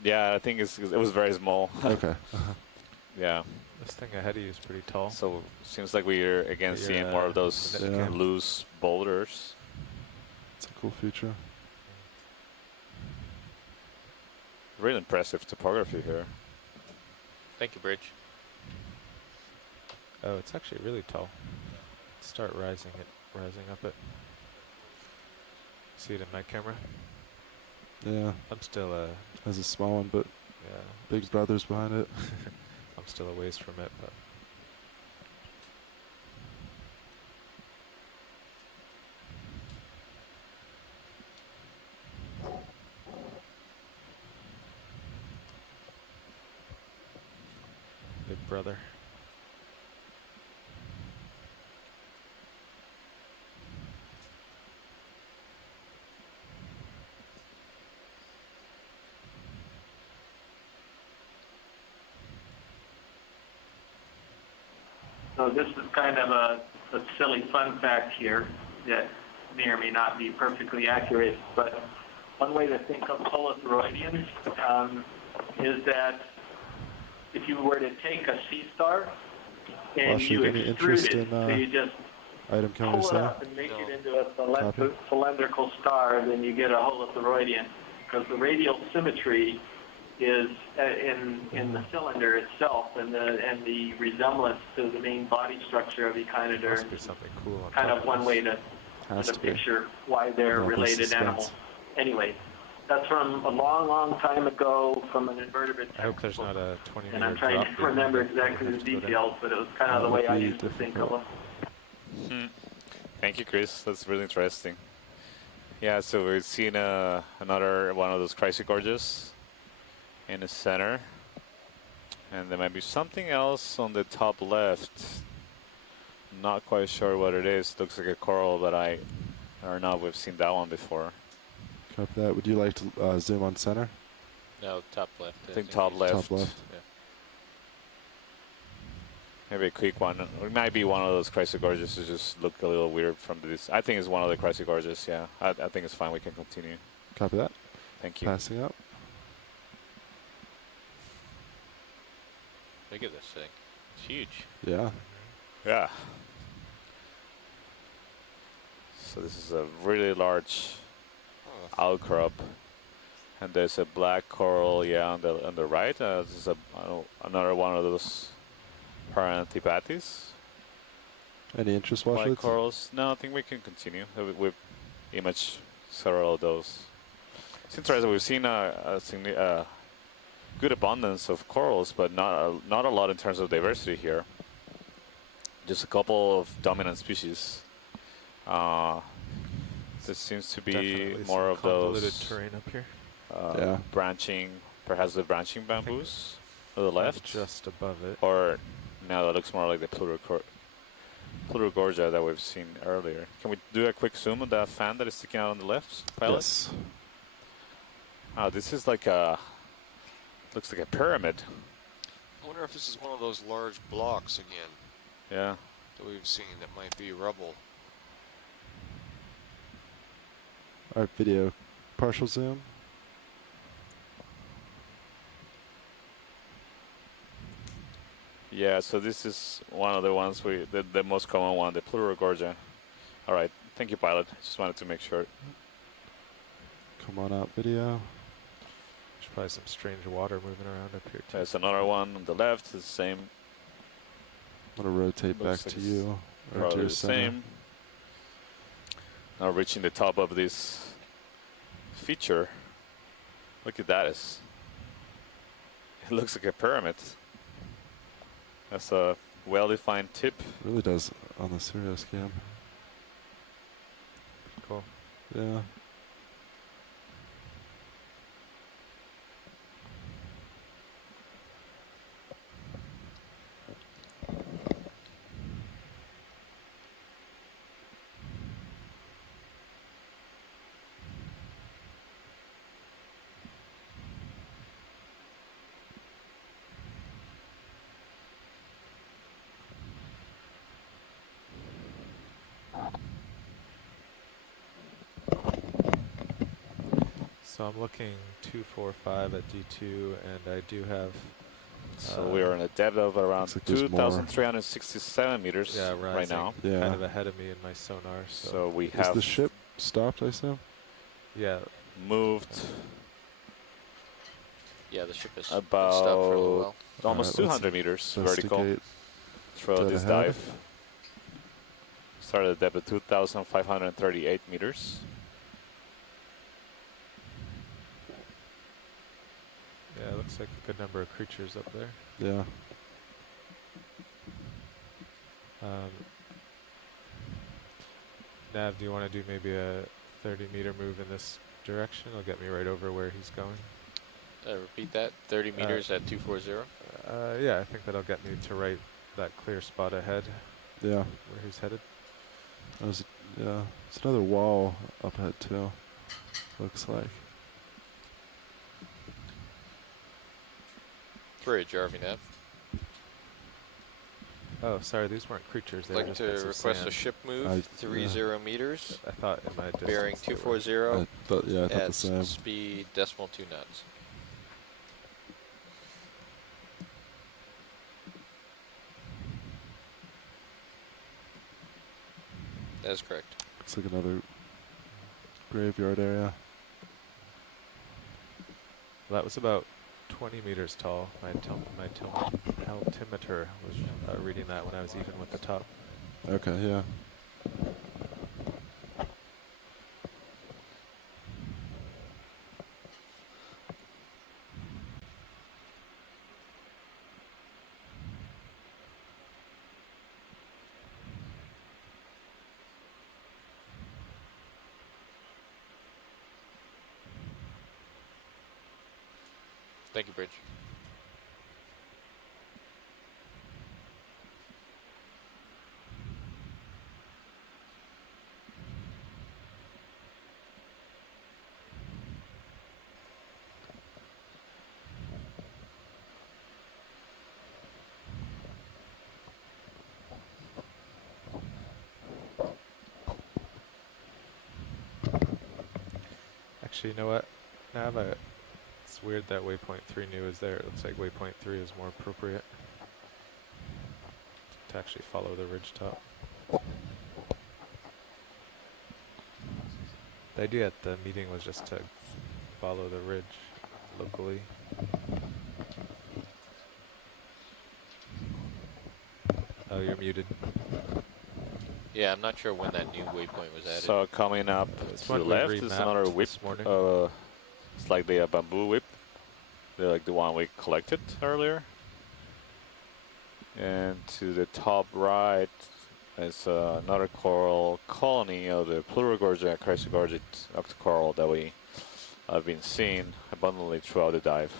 Yeah, I think it was very small. Okay. Yeah. This thing ahead of you is pretty tall. So seems like we're again seeing more of those loose boulders. It's a cool feature. Really impressive topography here. Thank you, Bridge. Oh, it's actually really tall. Start rising up it. See it in my camera? Yeah. I'm still Has a small one, but yeah. Big Brother's behind it. I'm still a ways from it, but Big Brother. So this is kind of a silly fun fact here that may or may not be perfectly accurate, but one way to think of holothurians is that if you were to take a sea star and Washley, you any extrude interest it, in so you just item pull counter it say? up and make it into a cylindrical star, then you get a holothurian, because the radial symmetry is in the cylinder itself, and the resemblance to the main body structure of echinoderms. Must be something cool on Kind top of one way to picture why they're Yeah, related suspense. animals. Anyway, that's from a long, long time ago from an invertebrate I hope there's not a 20-meter and I'm trying to remember exactly the details, but it was kind of the way I used to think of them. Thank you, Chris. That's really interesting. Yeah, so we've seen another one of those crazy gorges in the center, and there might be something else on the top left. Not quite sure what it is. Looks like a coral, but I Or not, we've seen that one before. Copy that. Would you like to zoom on center? No, top left. I think top left. Top left. Yeah. Maybe a quick one. It might be one of those crazy gorges to just look a little weird from this. I think it's one of the crazy gorges, yeah. I think it's fine. We can continue. Copy that. Thank you. Passing up. Look at this thing. It's huge. Yeah. Yeah. So this is a really large outcrop. And there's a black coral, yeah, on the right. This is another one of those Parantipatis. Any interest, Black Washlets? corals. No, I think we can continue. We've imaged several of those. It's interesting. We've seen a good abundance of corals, but not a lot in terms of diversity here. Just a couple of dominant species. This seems to be Definitely more some of convoluted those terrain up here. Yeah. branching, perhaps the branching bamboos to the left. Just above it. Or now that looks more like the Plurigorgia that we've seen earlier. Can we do a quick zoom on that fan that is sticking out on the left, pilot? Yes. Oh, this is like a, looks like a pyramid. I wonder if this is one of those large blocks again Yeah. that we've seen that might be rubble. All right, video. Partial zoom. Yeah, so this is one of the ones the most common one, the Plurigorgia. All right, thank you, pilot. Just wanted to make sure. Come on out, video. There's probably some strange water moving around up here too. There's another one on the left, it's the same. I'm gonna rotate back Looks like to it's you. Or to probably your the center. same. Now reaching the top of this feature. Look at that. It looks like a pyramid. That's a well-defined tip. Really does on the Sirius cam. Cool. Yeah. So I'm looking 245 at D2, and I do have. So we are in a depth of around like there's more. 2,367 meters right rising now. Yeah. kind of ahead of me in my sonar. So we Is have the ship stopped, I assume? Yeah. moved Yeah, the ship is stopped for a little about while. almost All right, 200 meters vertical investigate throughout dead this ahead. dive. Started at depth of 2,538 meters. Yeah, it looks like a good number of creatures up there. Yeah. Nav, do you want to do maybe a 30-meter move in this direction? It'll get me right over where he's going. Repeat that. 30 meters at 240. Yeah, I think that'll get me to right that clear spot ahead. Yeah. Where he's headed. Yeah. It's another wall up ahead too. Looks like. Bridge, RV Nav. Oh, sorry, these weren't creatures. They I'd were like just to bits of request a sand. ship move, 30 meters, I thought in my distance bearing they were- 240 I thought the at same. speed decimal 2 knots. That is correct. Looks like another graveyard area. Well, that was about 20 meters tall. My altimeter was reading that when I was even with the top. Okay, yeah. Thank you, Bridge. Actually, you know what? Nav, it's weird that waypoint 3 new is there. It looks like waypoint 3 is more appropriate to actually follow the ridge top. The idea at the meeting was just to follow the ridge locally. Oh, you're muted. Yeah, I'm not sure when that new waypoint was added. So coming up It's to the one we left is another remapped whip. this morning. It's like the bamboo whip. They're like the one we collected earlier. And to the top right is another coral colony of the plurigorgia chrysogorgid octocoral that we have been seeing abundantly throughout the dive.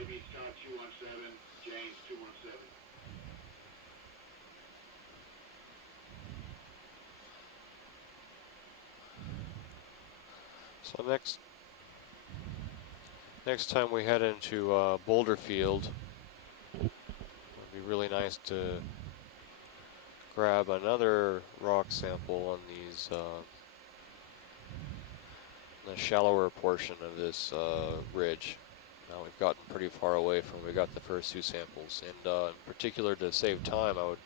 AB Scott 217, James 217. So next time we head into Boulder Field, it'd be really nice to grab another rock sample on these the shallower portion of this ridge. Now we've gotten pretty far away from where we got the first two samples, and in particular, to save time, I would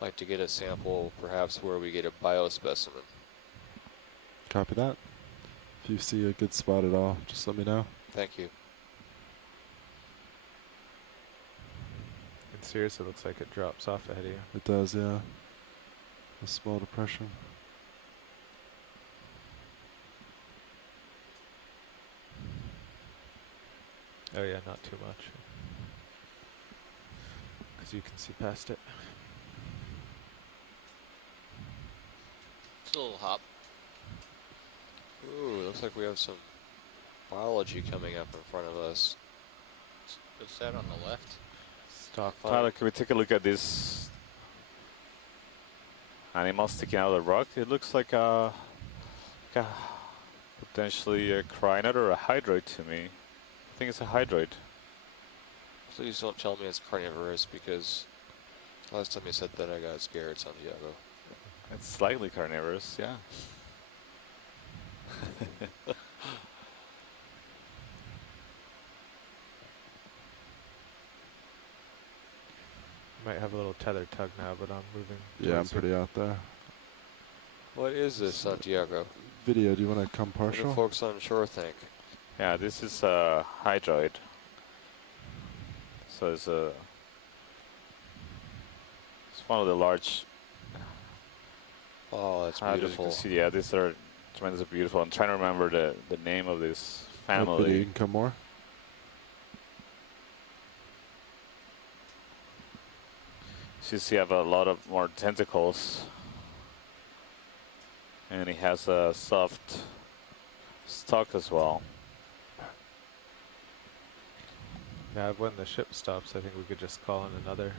like to get a sample perhaps where we get a biospecimen. Copy that. If you see a good spot at all, just let me know. Thank you. In Sirius, it looks like it drops off ahead of you. It does, yeah. A small depression. Oh yeah, not too much. Because you can see past it. It's a little hop. Ooh, looks like we have some biology coming up in front of us. What's that on the left? Stock. Tyler, can we take a look at this animal sticking out of the rock? It looks like a potentially a crinoid or a hydroid to me. I think it's a hydroid. Please don't tell me it's carnivorous, because last time you said that I got scared, Santiago. It's slightly carnivorous, yeah. Might have a little tether tug now, but I'm moving. Yeah, I'm towards you. pretty out there. What is this, Santiago? Video, do you want to come What partial? do folks on shore think? Yeah, this is a hydroid. So it's one of the large. Oh, that's As you beautiful. can see, yeah, these are tremendously beautiful. I'm trying to remember the name of this Video, family. you can come more. So you see, I have a lot of more tentacles, and he has a soft stalk as well. Now, when the ship stops, I think we could just call in another.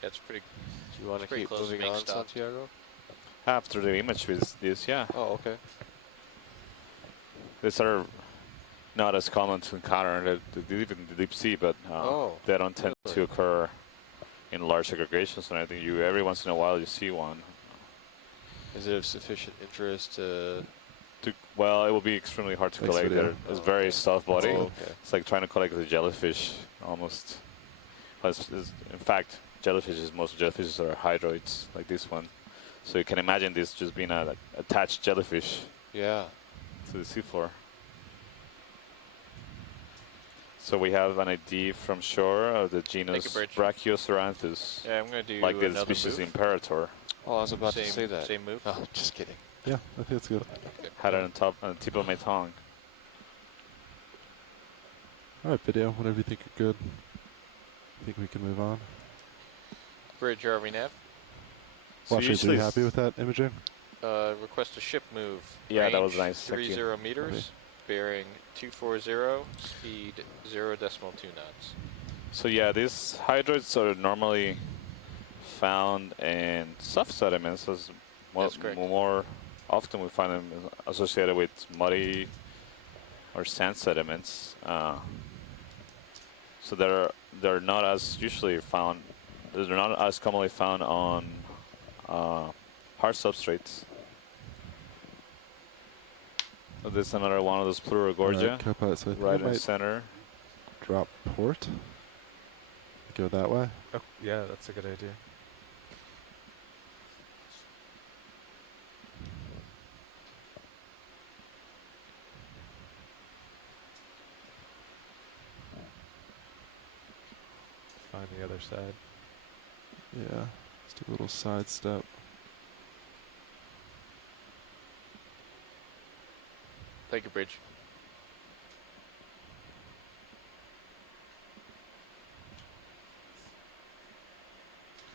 That's pretty. Do you want to pretty keep close to moving being on, stopped. Santiago? After the image with this, yeah. Oh, okay. These are not as common to encounter even the deep sea, but they don't tend to occur in large aggregations. And I think every once in a while you see one. Is it of sufficient interest to? Well, it will be extremely hard to collect. It's very soft body. Oh, okay. It's like trying to collect a jellyfish, almost. In fact, most jellyfishes are hydroids, like this one. So you can imagine this just being an attached jellyfish. Yeah. To the seafloor. So we have an ID from shore of the genus Brachioceranthus. Yeah, I'm going to do like the another species move. Imperator. Oh, I was about to say that. Same move. Oh, just kidding. Yeah, I think it's good. Had it on the tip of my tongue. All right, video. Whenever you think you're good, I think we can move on. Bridge RV nav. So Watch, are you happy with that imaging? Request a ship move. Yeah, Range that was nice. Thank 30 you. meters. Bearing 240. Speed 0.2 knots. So yeah, these hydroids are normally found in soft sediments. As more often we find them associated with muddy or sand sediments. So they're not as usually found. They're not as commonly found on hard substrates. So this is another one of those Plurigorgia, So right in the center. Drop port. Go that way. Oh, yeah, that's a good idea. Find the other side. Yeah, let's do a little side step. Thank you, Bridge.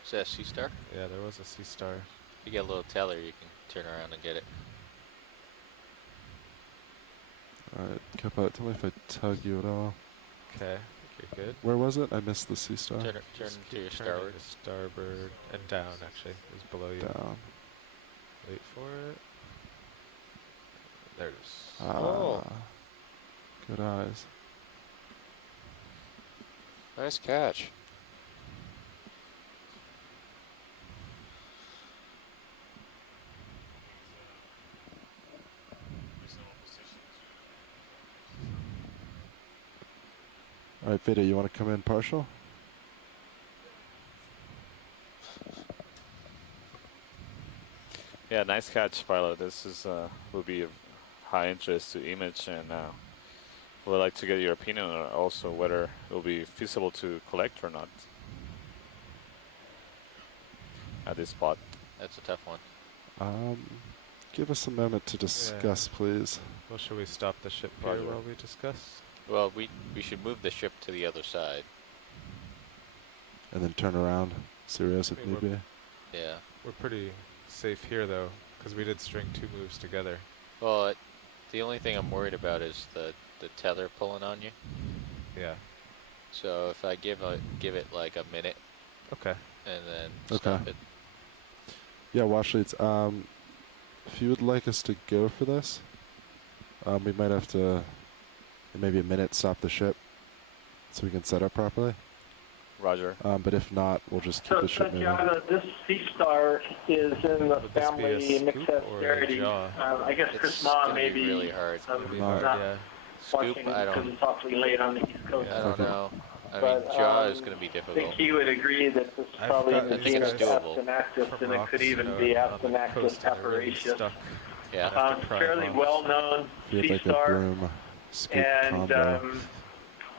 Is that a sea star? Yeah, there was a sea star. If you get a little teller, you can turn around and get it. Alright, Kappa, tell me if I tug you at all. Okay, you're good. Where was it? I missed the sea star. Turn to your starboard. Starboard and down, actually. It was below you. Down. Wait for it. There it is. Oh. Good eyes. Nice catch. Alright, Vita, you want to come in partial? Yeah, nice catch, pilot. This is will be of high interest to image, and we'd like to get your opinion on also whether it will be feasible to collect or not at this spot. That's a tough one. Give us a moment to discuss, please. Well, should we stop the ship here Roger. while we discuss? Well, we should move the ship to the other side. And then turn around, serious if need be. Yeah. We're pretty safe here, though, because we did string 2 moves together. Well, the only thing I'm worried about is the tether pulling on you. Yeah. So if I give it like a minute. Okay. And then stop it. Yeah, watch leads. If you would like us to go for this, we might have to, in maybe a minute, stop the ship so we can set up properly. Roger. But if not, we'll just keep the ship moving. Santiago, this sea star is in the family Mixasterity. I guess Chris Ma may be really hard. Not watching because it's awfully late on the East Coast. I don't know. I mean, jaw is going to be I difficult. think he would agree that this is probably in the genus Astonactus, and it could even be Astonactus apparatio. Yeah. Fairly well-known sea star, and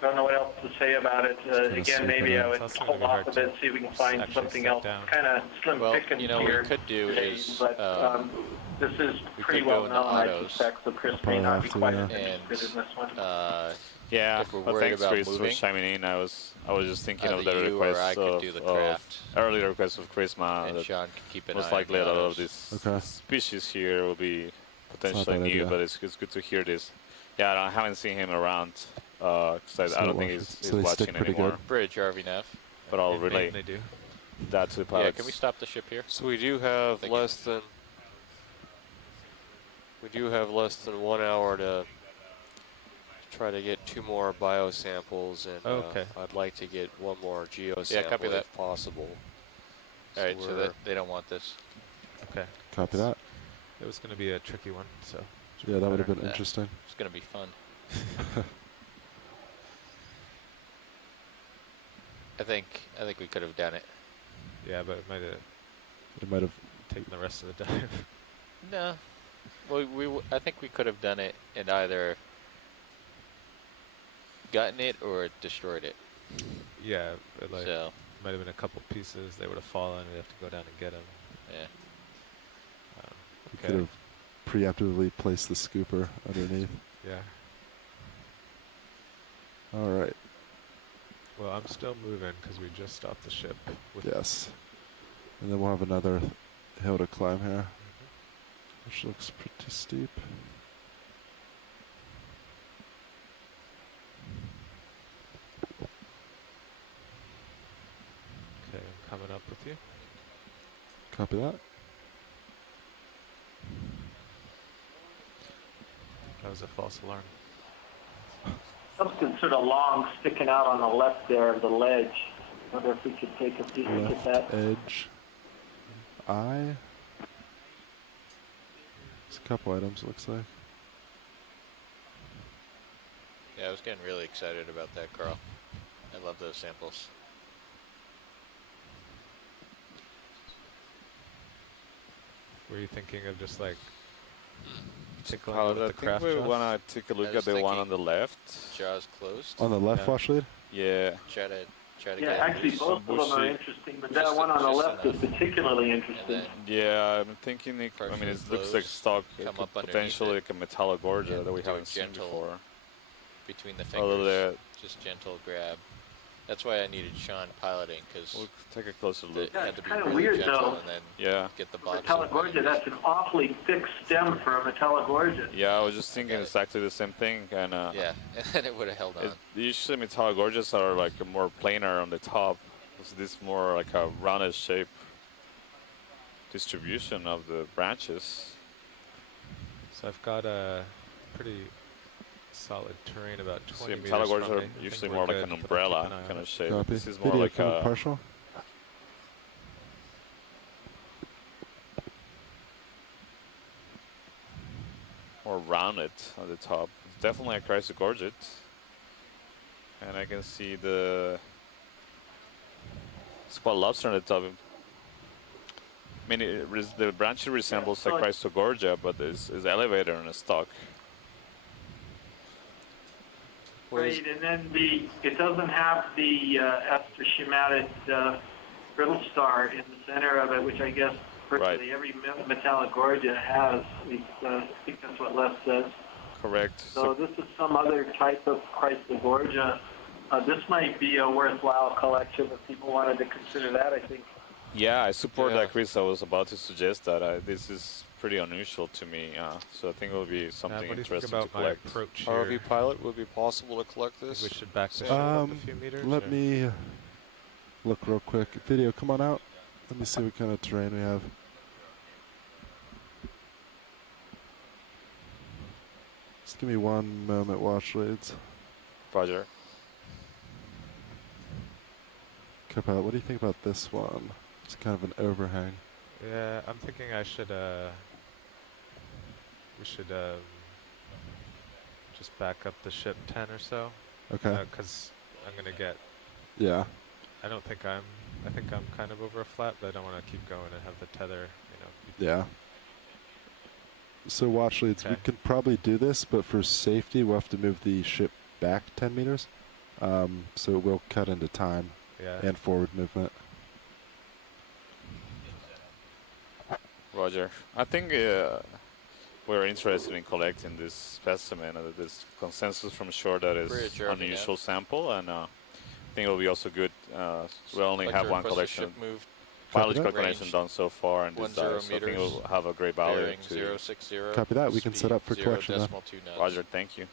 don't know what else to say about it. Again, maybe I would hold off a bit, see if we can find something else. Kind of slim pickings you know, here. what we could do today, is but this is pretty well known, I suspect, so Chris may not be quite as interested in this one. Yeah, if we're well, worried thanks, about Chris, for moving, chiming in. I was just thinking of either the you or request I could do the craft. earlier request of Chris Ma. And that Sean can keep an most eye likely on a lot the of others. these species here will be potentially bad new, idea. but it's good to hear this. Yeah, I haven't seen him around because I don't think he's watching anymore. Bridge, RV nav. But I'll relay They do. that to the pilots. Yeah, can we stop the ship here? So we do have less than 1 hour to try to get 2 more biosamples, and I'd like to get 1 more geosample copy that. if possible. All right, so that they don't want this. Okay. Copy that. It was going to be a tricky one, so. Yeah, that would have been Yeah. interesting. It's going to be fun. I think we could have done it. Yeah, but it might have taken the rest of the dive. No. Well, I think we could have done it and either gotten it or destroyed it. Yeah, but like So. might have been a couple pieces. They would have fallen. We'd have to go down and get them. Yeah. We could have preemptively placed the scooper underneath. Yeah. All right. Well, I'm still moving because we just stopped the ship. Yes. And then we'll have another hill to climb here, which looks pretty steep. Okay, I'm coming up with you. Copy that. That was a false alarm. Something sort of long sticking out on the left there of the ledge. Wonder if we could take a peek at that. Left edge. Eye. There's a couple items, it looks like. Yeah, I was getting really excited about that, Carl. I love those samples. Were you thinking of just like tickling I with the think craft we jaws? want to take a look at the one on the left. Jaws closed. On the left, wash lead? Yeah. Try to Yeah, get actually loose. both of them are interesting, but that one on the left is particularly interesting. Yeah, I'm thinking it, I mean, it looks like stock, come up underneath potentially it, like a Metallogorgia that we do a haven't seen gentle before. between the Although fingers. Just gentle grab. That's why I needed Sean piloting, because we'll take a closer look. Yeah, had to it's be kind of really weird gentle though. and then Yeah. get the box. Metallogorgia, that's an awfully thick stem for a Metallogorgia. Yeah, I was just thinking exactly the same thing, and Yeah, and then it would have held on. Usually Metallogorgias are like more planar on the top. So this more like a rounded shape distribution of the branches. So I've got a pretty solid terrain about 20 meters Metallogorgias from are me. I usually think more we're like an good, but I'll keep umbrella an eye on kind it. of shape. Copy. This is more Video like coming a partial. more rounded on the top. It's definitely a Chrysogorgid. And I can see the spot lobster on the top. I mean, the branch resembles a Chrysogorgia, but is elevated on a stalk. Right, and then it doesn't have the astroschematic brittle star in the center of it, which I guess virtually every Metallogorgia has. At least, I think that's what Les says. Correct. So this is some other type of Chrysogorgia. This might be a worthwhile collection if people wanted to consider that, I think. Yeah, I support that, Chris. I was about to suggest that this is pretty unusual to me. So I think it will be something what do you think interesting about to my collect. approach RV here? pilot, would it be possible to collect this? We should back the ship up a few meters? Let or? me look real quick. Video, come on out. Let me see what kind of terrain we have. Just give me one moment, watch leads. Roger. Copilot, what do you think about this one? It's kind of an overhang. Yeah, I'm thinking we should just back up the ship 10 or so. Okay. Because I'm gonna get. Yeah. I think I'm kind of over a flat, but I don't want to keep going and have the tether, Yeah. So watch leads, we can probably do this, but for safety, we'll have to move the ship back 10 meters. So it will cut into time and forward movement. Roger. I think we're interested in collecting this specimen. This consensus from shore that is Bridge, RV unusual sample, and I think it will be also good. We only have one collection, biological collection done so far, and this dive, so I think it will have a great value. Bearing 060. Copy that. We can set up for Speed collection then. 0.2 knots. Roger. Thank you.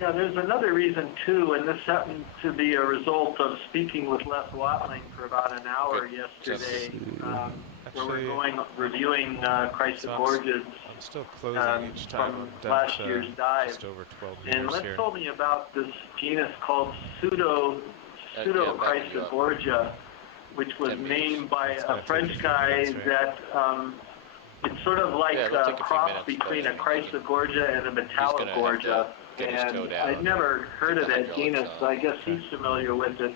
Yeah, there's another reason too, and this happened to be a result of speaking with Les Watling for about an hour yesterday, where we're reviewing Chrysogorgias I'm still closing each time. from I'm down last to year's dive. just over 12 meters And Les here. told me about this genus called Pseudo-Chrysogorgia, which was named by a French guy that it's sort of like a cross between a Chrysogorgia and a Metallogorgia. And I'd never heard of that genus, so I guess he's familiar with it.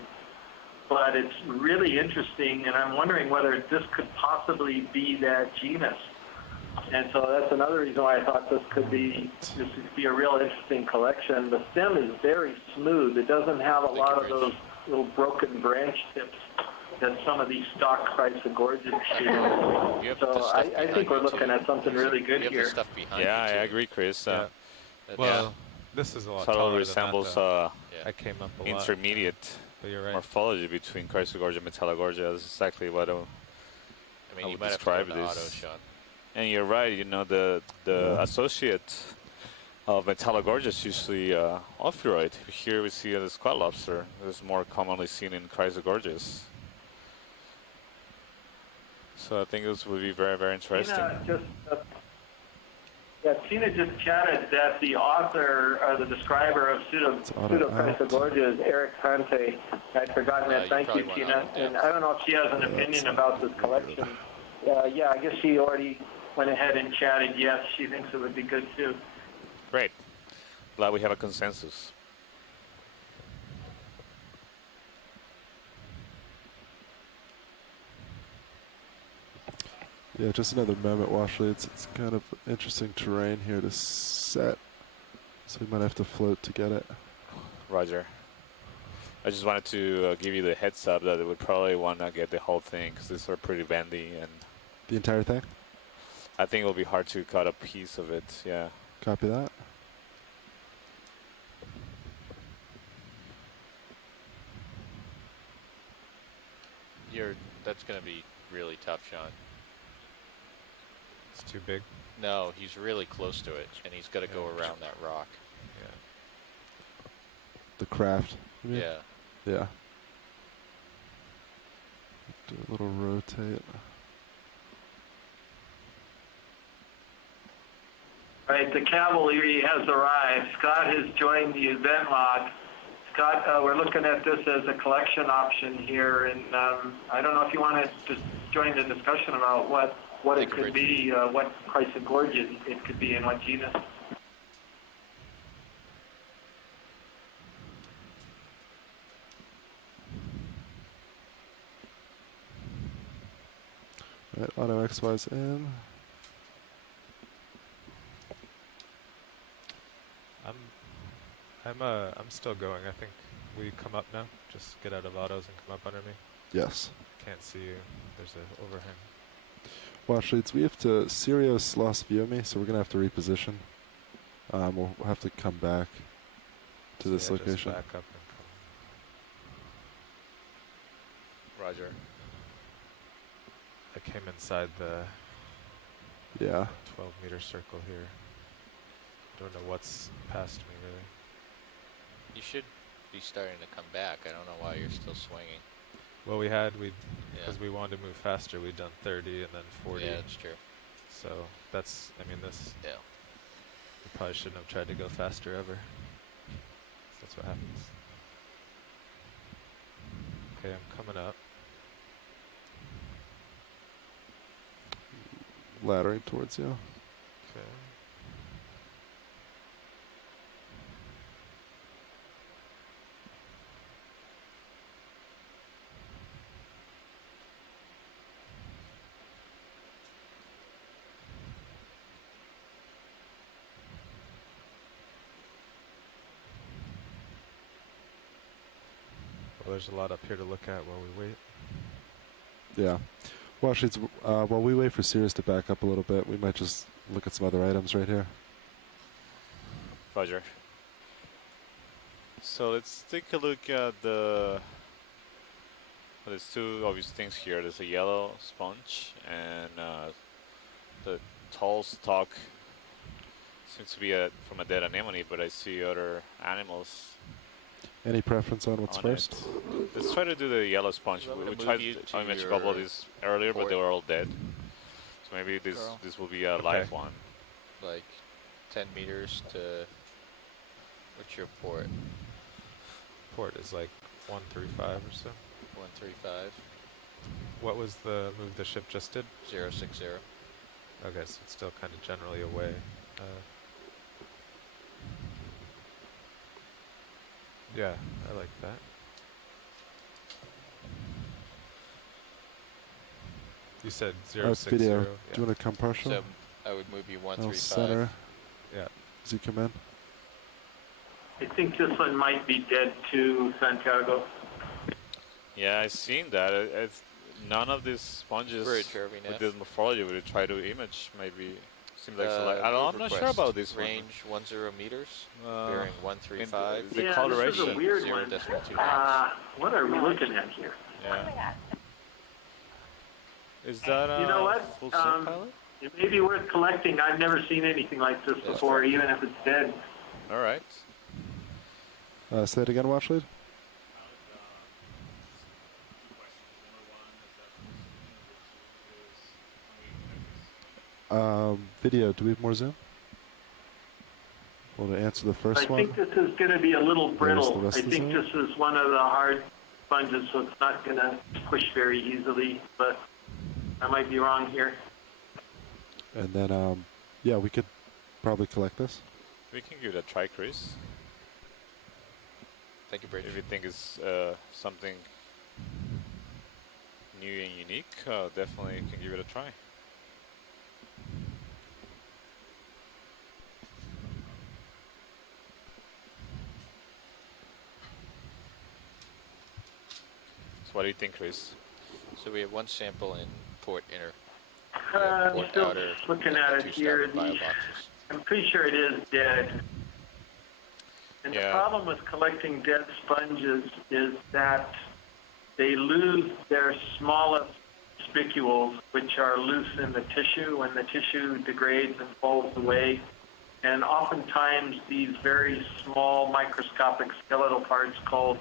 But it's really interesting, and I'm wondering whether this could possibly be that genus. And so that's another reason why I thought this could be a real interesting collection. The stem is very smooth. It doesn't have a lot of those little broken branch tips that some of these stock Chrysogorgians do. So I think we're looking at something really good here. Yeah, I agree, Chris. Well, This is a lot totally taller resembles than that, I came up a lot. intermediate But you're right. morphology between Chrysogorgia and Metallogorgia. That's exactly what I you would might have to describe go to this. auto, Sean. And you're right. You know, the associate of Metallogorgia is usually ophiuroid. Here we see the squat lobster. It's more commonly seen in Chrysogorgias. So I think this would be very, very interesting. Tina just chatted that the author or the describer of Pseudochrysogorgia is Eric Conte. I'd forgotten that. Thank you, Tina. And I don't know if she has an opinion about this collection. Yeah, I guess she already went ahead and chatted. Yes, she thinks it would be good too. Great. Glad we have a consensus. Yeah, just another moment, Washley. It's kind of interesting terrain here to set, so we might have to float to get it. Roger. I just wanted to give you the heads up that it would probably want to get the whole thing because these are pretty bendy. And the entire thing? I think it will be hard to cut a piece of it, yeah. Copy that. That's going to be really tough, Sean. It's too big? No, he's really close to it, and he's got to go around that rock. Yeah. The craft. Yeah. Yeah. Do a little rotate. Right, the cavalry has arrived. Scott has joined the event log. Scott, we're looking at this as a collection option here, and I don't know if you want to just join the discussion about what it could be, what Chrysogorgia it could be, and what genus. Right, auto XY's in. I'm still going. I think we come up now. Just get out of autos and come up under me. Yes. Can't see you. There's an overhang. Watch we have to. Sirius lost view of me, so we're gonna have to reposition. We'll have to come back to this location. Just back up and come. Roger. I came inside the 12-meter circle here. Don't know what's past me really. You should be starting to come back. I don't know why you're still swinging. Well, because we wanted to move faster, we'd done 30 and then 40. Yeah, that's true. So this. Yeah. We probably shouldn't have tried to go faster ever. That's what happens. Okay, I'm coming up. Laddering towards you. Okay. Well, there's a lot up here to look at while we wait. Yeah. Well, while we wait for Sirius to back up a little bit, we might just look at some other items right here. Roger. So let's take a look at there's two obvious things here. There's a yellow sponge and the tall stalk seems to be from a dead anemone, but I see other animals. Any preference on what's first? Let's try to do the yellow sponge. We tried to image a couple of these earlier, but they were all dead. So maybe this will be a live one. Like 10 meters to... What's your port? Port is like 135 or so. 135. What was the move the ship just did? 060. Okay, so it's still kind of generally away. Yeah, I like that. You said 060. Video. Yeah. Do you want to come partial? So I would move you 135. Center. Yeah. Does he come in? I think this one might be dead too, Santiago. Yeah, I've seen that. None of these sponges with this morphology would try to image maybe Seems like I'm not sure about this range 10 meters, one. bearing 135. The yeah, coloration. this is a weird 0.2 one. What are we looking at here? Yeah. Is that You know what? full sim pilot? It may be worth collecting. I've never seen anything like this before, even if it's dead. All right. Say it again, watch lead. Video, do we have more zoom? Well, to answer the first one. I think this is going to be a little brittle. rest I of the think zoom? this is one of the hard sponges, so it's not going to push very easily, but I might be wrong here. And then, yeah, we could probably collect this. We can give it a try, Chris. Thank you, Bridge. If you think it's something new and unique, definitely can give it a try. So what do you think, Chris? So we have one sample in port inner. I'm Port still outer, looking and at the it two here. starboard bio boxes. I'm pretty sure it is dead. And the Yeah. problem with collecting dead sponges is that they lose their smallest spicules, which are loose in the tissue when the tissue degrades and falls away. And oftentimes these very small microscopic skeletal parts called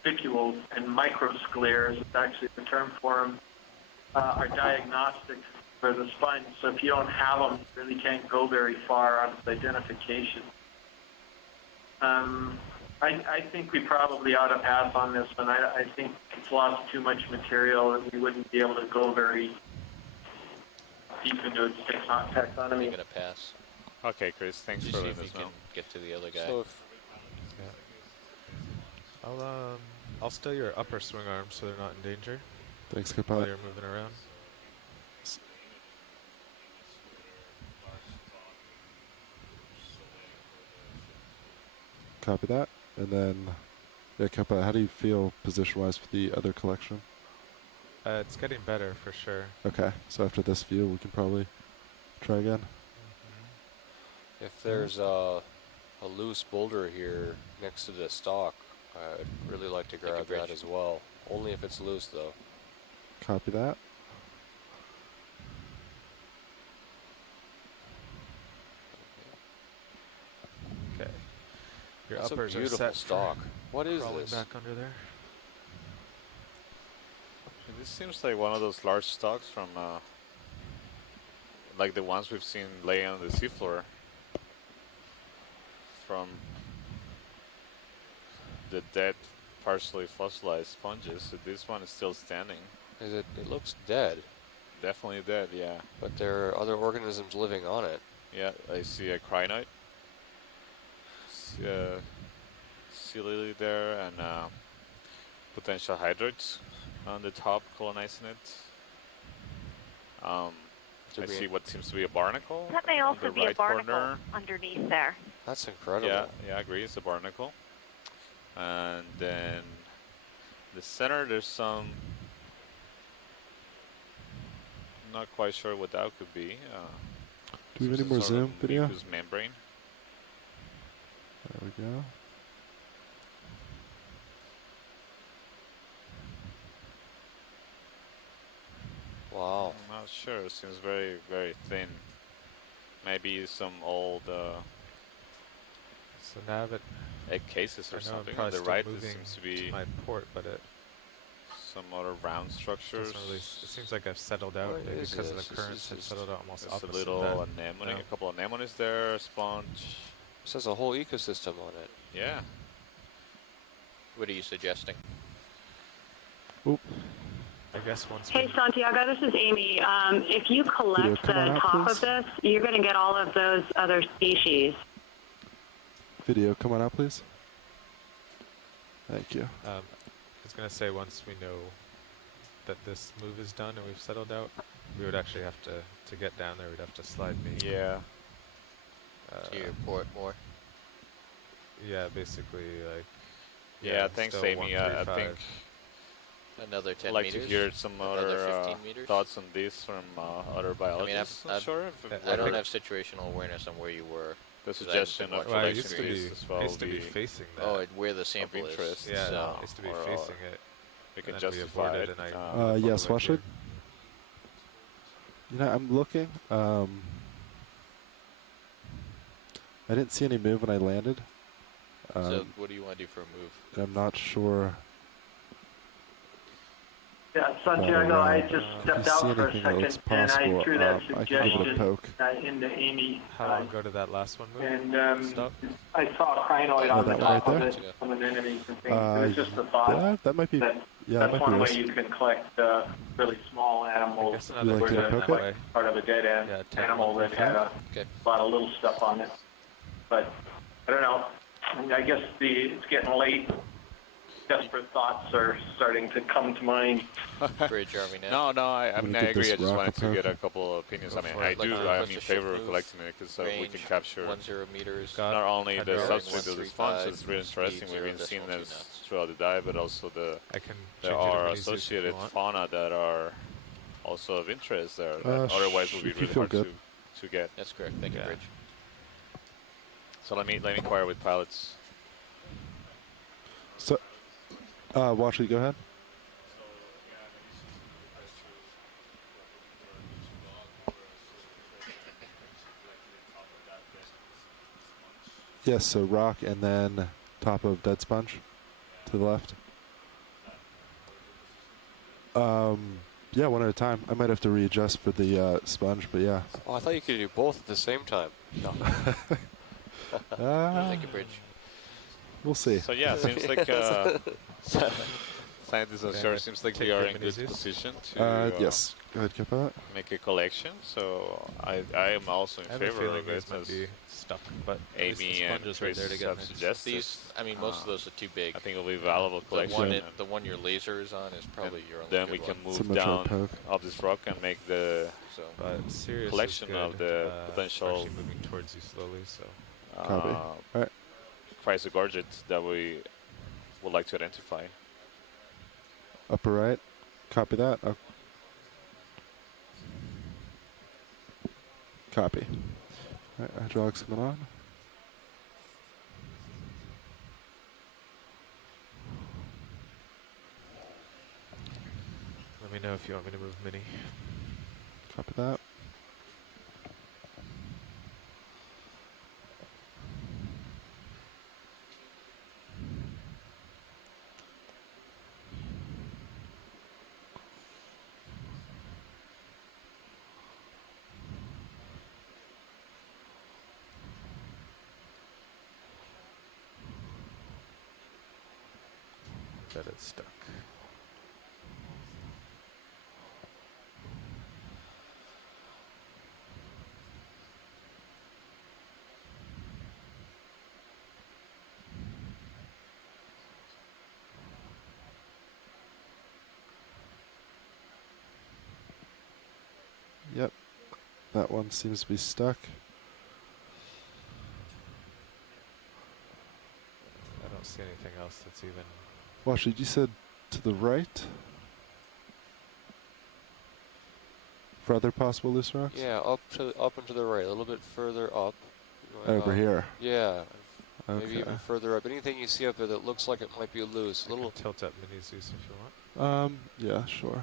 spicules and microscleres, is actually the term for them, are diagnostic for the sponge. So if you don't have them, you really can't go very far on its identification. I think we probably ought to pass on this one. I think it's lost too much material and we wouldn't be able to go very deep into its taxonomy. I'm going to pass. Okay, Chris, thanks Just for see if letting we us know. can get to the other guy. So I'll steal your upper swing arms so they're not in danger. Thanks, While Capella. you're moving around. Copy that. And then, yeah, Capella, how do you feel position-wise for the other collection? It's getting better for sure. Okay, so after this view, we can probably try again. If there's a loose boulder here next to the stalk, I'd really like to grab that as well. Only if it's loose, though. Copy that. Okay. Your That's a uppers are beautiful set stalk. What is crawling this? back under there. This seems like one of those large stalks from, like the ones we've seen laying on the seafloor from the dead, partially fossilized sponges. So this one is still standing. It looks dead. Definitely dead, yeah. But there are other organisms living on it. Yeah, I see a crinoid, sea lily there, and potential hydroids on the top colonizing it. I see what seems to be a barnacle. That may on also the be a right barnacle corner. underneath there. That's incredible. Yeah, I agree. It's a barnacle. And then the center, there's some. Not quite sure what that could be. Do we have any more sort of zoom video? mucous membrane. There we go. Wow. I'm not sure. It seems very, very thin. Maybe some old So now that egg cases or I know I'm something. On probably the still right, there moving seems to be my port, but it some other round structures. doesn't really. It seems like I've settled out What maybe is because of this? the This currents. is I've just- settled out almost There's a opposite little that. anemone, No. a couple of anemones there, a sponge. This has a whole ecosystem on it. Yeah. What are you suggesting? Oop. I guess once Hey, Santiago, this is Amy. If you collect the come on out, top please. of this, you're going to get all of those other species. Video, come on out, please. Thank you. I was going to say once we know that this move is done and we've settled out, we would actually have to get down there, we'd have to slide me. Yeah. To your port more? Yeah, basically, like. Yeah, thanks, still Amy. I think 135. Another 10 I'd like meters. to hear some Another other 15 meters. thoughts on this from other biologists. I mean, Not sure I don't have situational awareness on where you were. the 'cause I haven't suggestion been of watching Well, it the used to collecting be, this as well used to be be facing that. Oh, where the sample is. interest. Yeah, So, it used to be or facing it. we can and then we justify avoided it. and I Yes, Washley. You know, I'm looking. I didn't see any move when I landed. so what do you want to do for a move? I'm not sure. Yeah, Santiago, I just If stepped you out see for a anything that second looks and I possible, threw that I can give it a suggestion poke. into Amy. How long ago did that last one move? And Stop. I saw a crinoid Oh, on the that one top right of there? it, some anemones and things. It was just a thought. Yeah, that might be. That, Yeah, that's that might one be way risk. you can collect really small animals guess You like where to they're poke like it? part of a dead end Yeah, animal that had a lot of little stuff on it. But I don't know. I mean, I guess it's getting late. Desperate thoughts are starting to come to mind. Bridge, are we now? No, I I'm mean, gonna I give this agree. I just rock wanted a to get poke. a couple of opinions. Go I mean, for I it. Like do. a I'm plus in a favor ship of move, collecting it because we range, can capture 10 meters. Got not only the Carnivorous substrate of the sponge that's really interesting, we've been seeing this throughout the dive, but also I can there change it to are mini Zeus if you associated want. fauna that are also of interest there that otherwise would be if you really feel hard good. to get. That's correct. Thank you, Bridge. So let me inquire with pilots. So, Washley, go ahead. Yes, so rock and then top of dead sponge to the left. Yeah, one at a time. I might have to readjust for the sponge, but yeah. Oh, I thought you could do both at the same time. No. Thank you, Bridge. We'll see. So yeah, seems like scientists are sure. Seems like we are in good position to yes. Go ahead, Kippa. make a collection. So I am also in I have a favor feeling of it. these might be stuck, but at least the Amy and sponges Chris right there to get have mixed. suggested. These, I mean, most of those are too big. I think it'll be a valuable collection. The one your laser is on is probably your only Then good we can one. move down off this rock and make the collection of the potential actually moving towards you slowly, so. Copy. Alright. Chrysogorget that we would like to identify. Upper right. Copy that. Copy. All right, hydraulics coming on. Let me know if you want me to move mini. Copy that. That it's stuck. Yep. That one seems to be stuck. I don't see anything else that's even. Washley, you said to the right? For other possible loose rocks? Yeah, up and to the right, a little bit further up. Over here. Yeah. Okay. Maybe even further up. Anything you see up there that looks like it might be loose. A little tilt up mini Zeus if you want. Yeah, sure.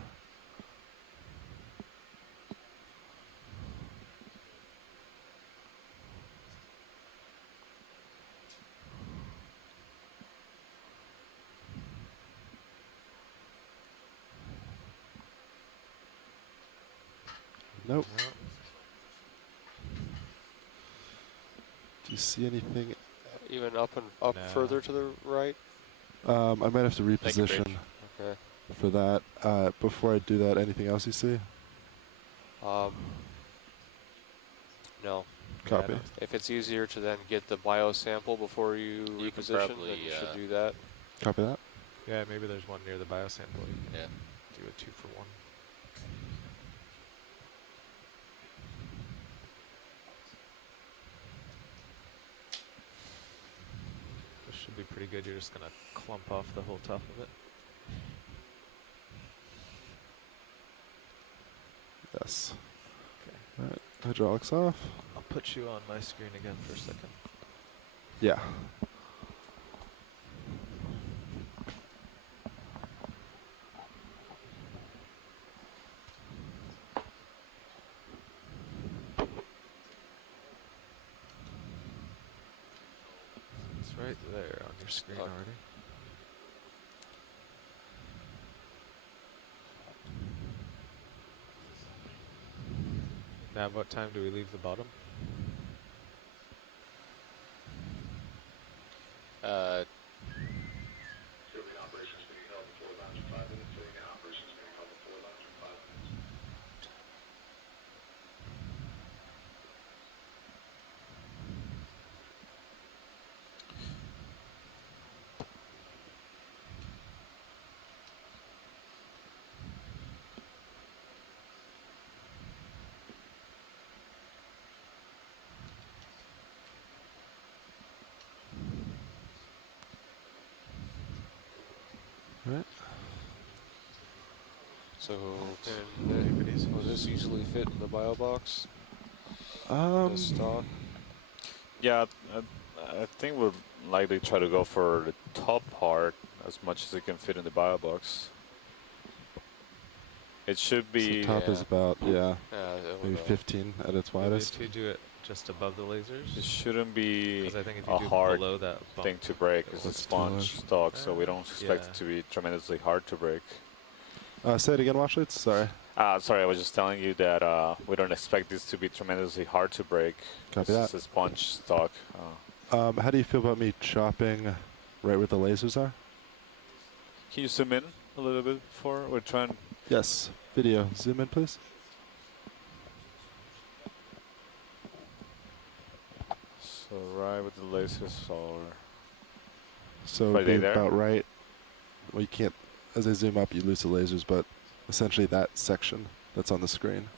Nope. Do you see anything? even up further to the right. I might have to reposition Okay. for that. Before I do that, anything else you see? No. Copy. If it's easier to then get the bio sample before you reposition, probably, then you should do that. Copy that. Yeah, maybe there's one near the biosample. You can do a 2-for-1. This should be pretty good. You're just going to clump off the whole top of it. Yes. All right, hydraulics off. I'll put you on my screen again for a second. Yeah. It's right there on your screen already. Now, what time do we leave the bottom? Right. So, will this easily fit in the bio box? The stock? Yeah, I think we'll likely try to go for the top part as much as it can fit in the bio box. It should be. So top is about maybe go. 15 at its widest. Maybe if you do it just above the lasers. It shouldn't be I think if you a do hard below that bump, thing to break. It's a sponge stock, so we don't expect it to be tremendously hard to break. Say it again, Washlitz. Sorry. Sorry, I was just telling you that we don't expect this to be tremendously hard to break. Copy This that. is a sponge stock. How do you feel about me chopping right where the lasers are? Can you zoom in a little bit before we're trying? Yes. Video. Zoom in, please. So right with the lasers are. So Are it'd be they there? about right. Well, you can't. As I zoom up, you lose the lasers, but essentially that section that's on the screen.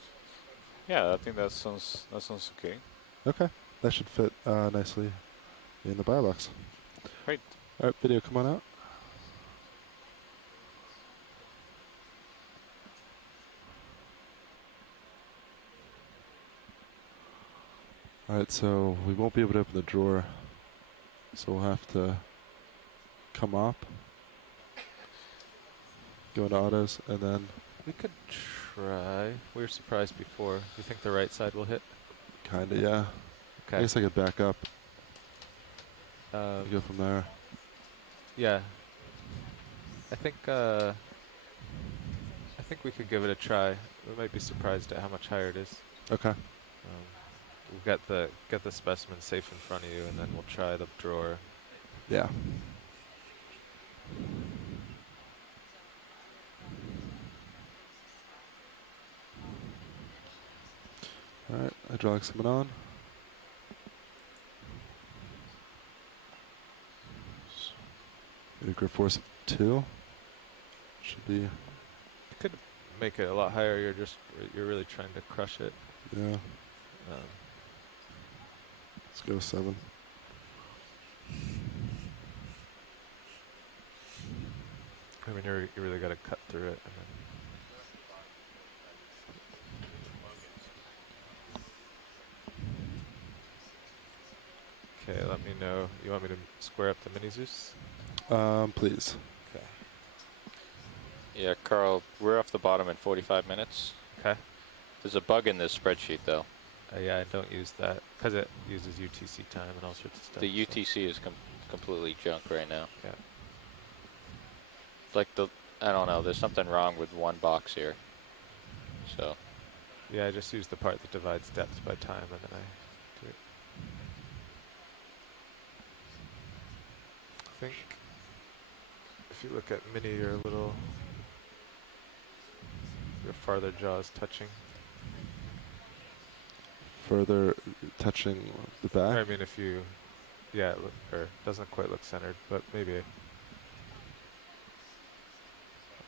Yeah, I think that sounds okay. Okay. That should fit nicely in the bio box. Great. All right, video, come on out. All right, so we won't be able to open the drawer, so we'll have to come up, go into autos, and then we could try. We were surprised before. Do you think the right side will hit? kinda, yeah. Okay. I guess I could back up. Um, Go from there. Yeah. I think we could give it a try. We might be surprised at how much higher it is. Okay. We'll get the specimen safe in front of you, and then we'll try the drawer. Yeah. All right, hydraulics coming on. Maybe grip force of 2. Should be. You could make it a lot higher. You're really trying to crush it. Yeah. Let's go 7. I mean, you really got to cut through it. And then okay, let me know. You want me to square up the mini Zeus? Please. Okay. Yeah, Carl, we're off the bottom in 45 minutes. Okay. There's a bug in this spreadsheet, though. Yeah, I don't use that because it uses UTC time and all sorts of stuff. The UTC is completely junk right now. Yeah. It's like I don't know, there's something wrong with one box here. So. Yeah, I just use the part that divides depth by time, and then I do it. I think if you look at mini, your farther jaw is touching. Further touching the back? I mean, if you, yeah, or doesn't quite look centered, but maybe.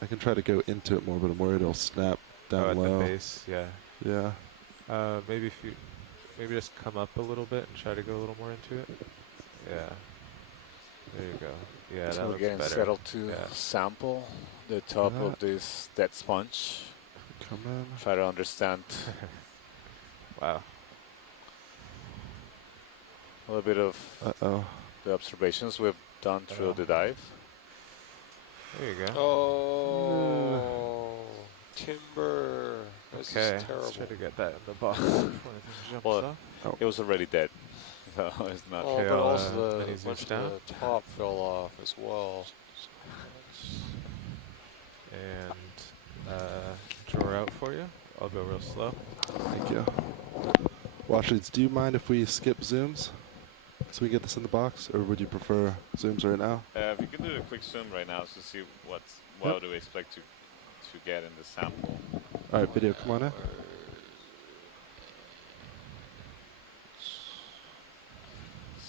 I can try to go into it more, but I'm worried it'll snap down low. At the base, yeah. Yeah. Maybe maybe just come up a little bit and try to go a little more into it. Yeah. There you go. Yeah, so that we're getting better. settled to sample the top of this dead sponge. Come on. Try to understand. Wow. A little bit of the observations we've done through the dive. There you go. Oh, timber. This Okay, is terrible. let's try to get that in the box before anything jumps Well, off. it was already dead. So it's not. Oh, Okay, but I'll, also mini the zoom bunch of down. the top fell off as well. And drawer out for you. I'll go real slow. Thank you. Washleads, do you mind if we skip zooms so we get this in the box, or would you prefer zooms right now? If you can do a quick zoom right now to see what do we expect to get in the sample. All right, video, come on in.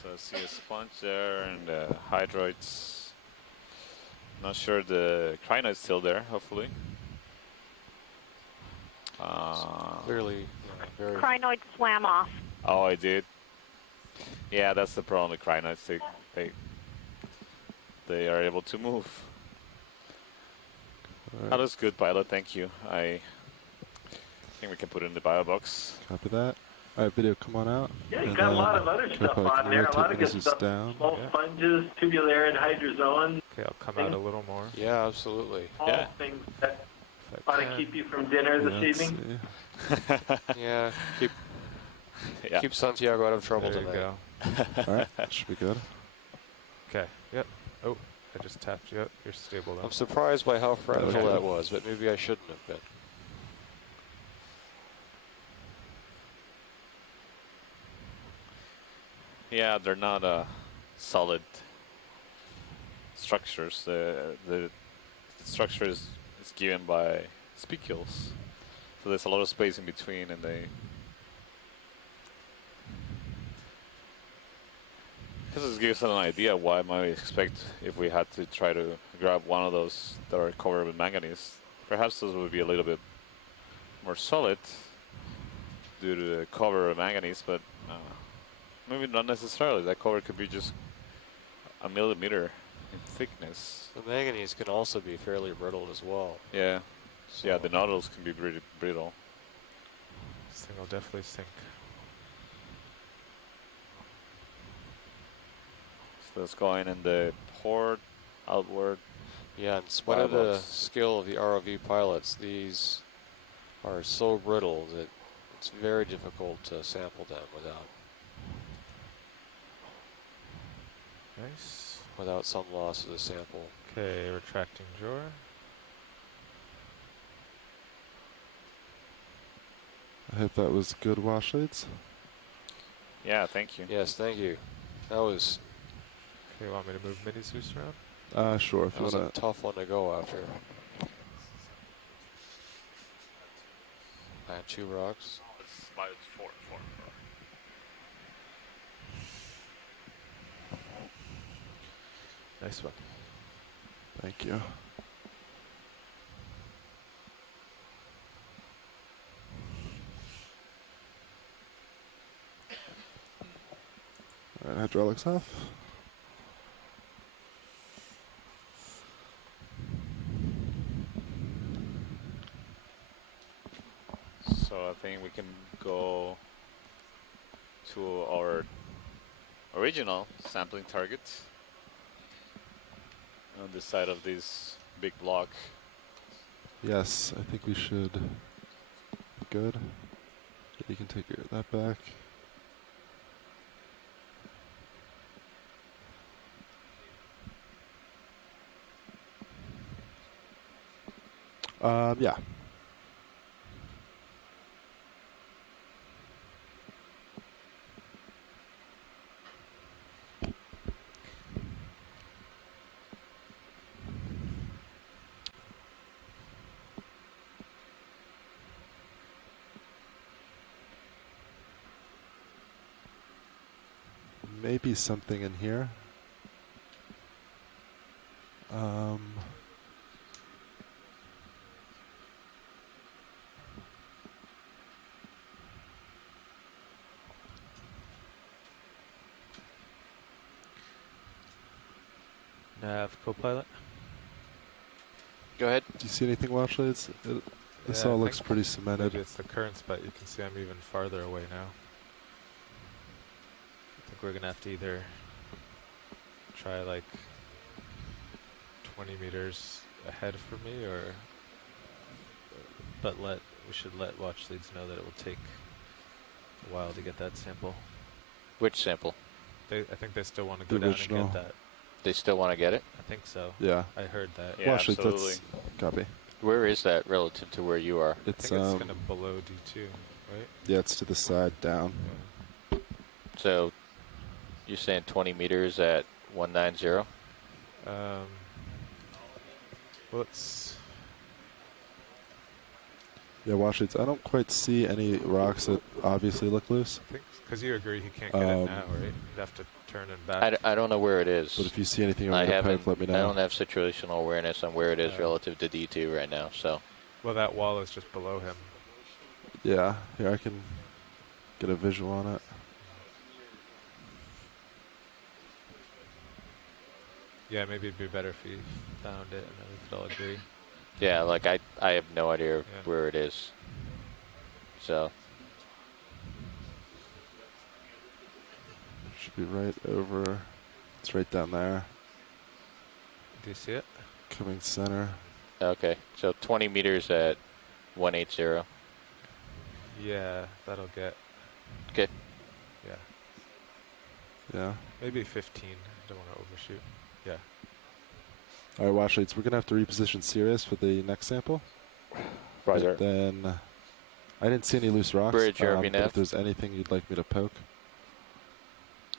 So I see a sponge there and hydroids. Not sure the crinoid's still there, hopefully. Clearly, very. Crinoid swam off. Oh, I did. Yeah, that's the problem with crinoids. They are able to move. Right. That was good, pilot. Thank you. I think we can put it in the bio box. Copy that. All right, video, come on out. Yeah, you And got a lot then of other can I stuff probably on there. A rotate lot of good Minizus stuff. down. Small sponges, tubularid hydrozoans. Okay, I'll come out a little more. Yeah, absolutely. All things that ought to keep you from dinner this evening. Yeah, keep Santiago out of trouble There you tonight. go. All right, that should be good. Okay, yep. Oh, I just tapped you up. You're stable now. I'm surprised by how fragile Okay. that was, but maybe I shouldn't have been. Yeah, they're not solid structures. The structure is given by spicules, so there's a lot of space in between, and they. This gives us an idea why might we expect if we had to try to grab one of those that are covered with manganese. Perhaps those would be a little bit more solid due to the cover of manganese, but maybe not necessarily. That cover could be just a millimeter in thickness. The manganese can also be fairly brittle as well. Yeah. So Yeah, the nodules can be pretty brittle. This thing will definitely sink. So it's going in the port, outward. Yeah, in spite of the skill of the ROV pilots, these are so brittle that it's very difficult to sample them Nice. without some loss of the sample. Okay, retracting drawer. I hope that was good, Washleads. Yeah, thank you. Yes, thank you. That was. Okay, want me to move mini Zeus around? Sure, if That you was want a tough one to go after. 2 rocks. Four. Nice one. Thank you. All right, hydraulics off. So I think we can go to our original sampling target on the side of this big block. Yes, I think we should be good. You can take that back. Yeah. Maybe something in here. Nav co-pilot. Go ahead. Do you see anything, Washleads? This Yeah, all I looks think pretty cemented. Maybe it's the currents, but you can see I'm even farther away now. I think we're gonna have to either try like 20 meters ahead for me, or we should let watch leads know that it will take a while to get that sample. Which sample? I think they still want to The go down original. and get that. They still want to get it? I think so. Yeah. I heard that. Yeah, Watch leads, absolutely. let's copy. Where is that relative to where you are? I It's think it's kind of below D2, right? yeah, it's to the side down. Yeah. So you're saying 20 meters at 190? Well, it's Yeah, watch leads. I don't quite see any rocks that obviously look loose. I think because you agree he can't get it now, right? You'd have to turn and back. I don't know where it is. But if you see anything I over the haven't. poke, let me know. I don't have situational awareness on where it is relative to D2 right now. So. Well, that wall is just below him. Yeah, here I can get a visual on it. Yeah, maybe it'd be better if he found it and then we could all agree. Yeah, like I have no idea where it is. So. Should be right over. It's right down there. Do you see it? Coming center. Okay, so 20 meters at 180. Yeah, that'll get. Okay. Yeah. Yeah. Maybe 15. Don't want to overshoot. Yeah. All right, watch leads. We're gonna have to reposition Sirius for the next sample. Roger. But then I didn't see any loose rocks. Bridge, but Nav. if there's anything you'd like me to poke.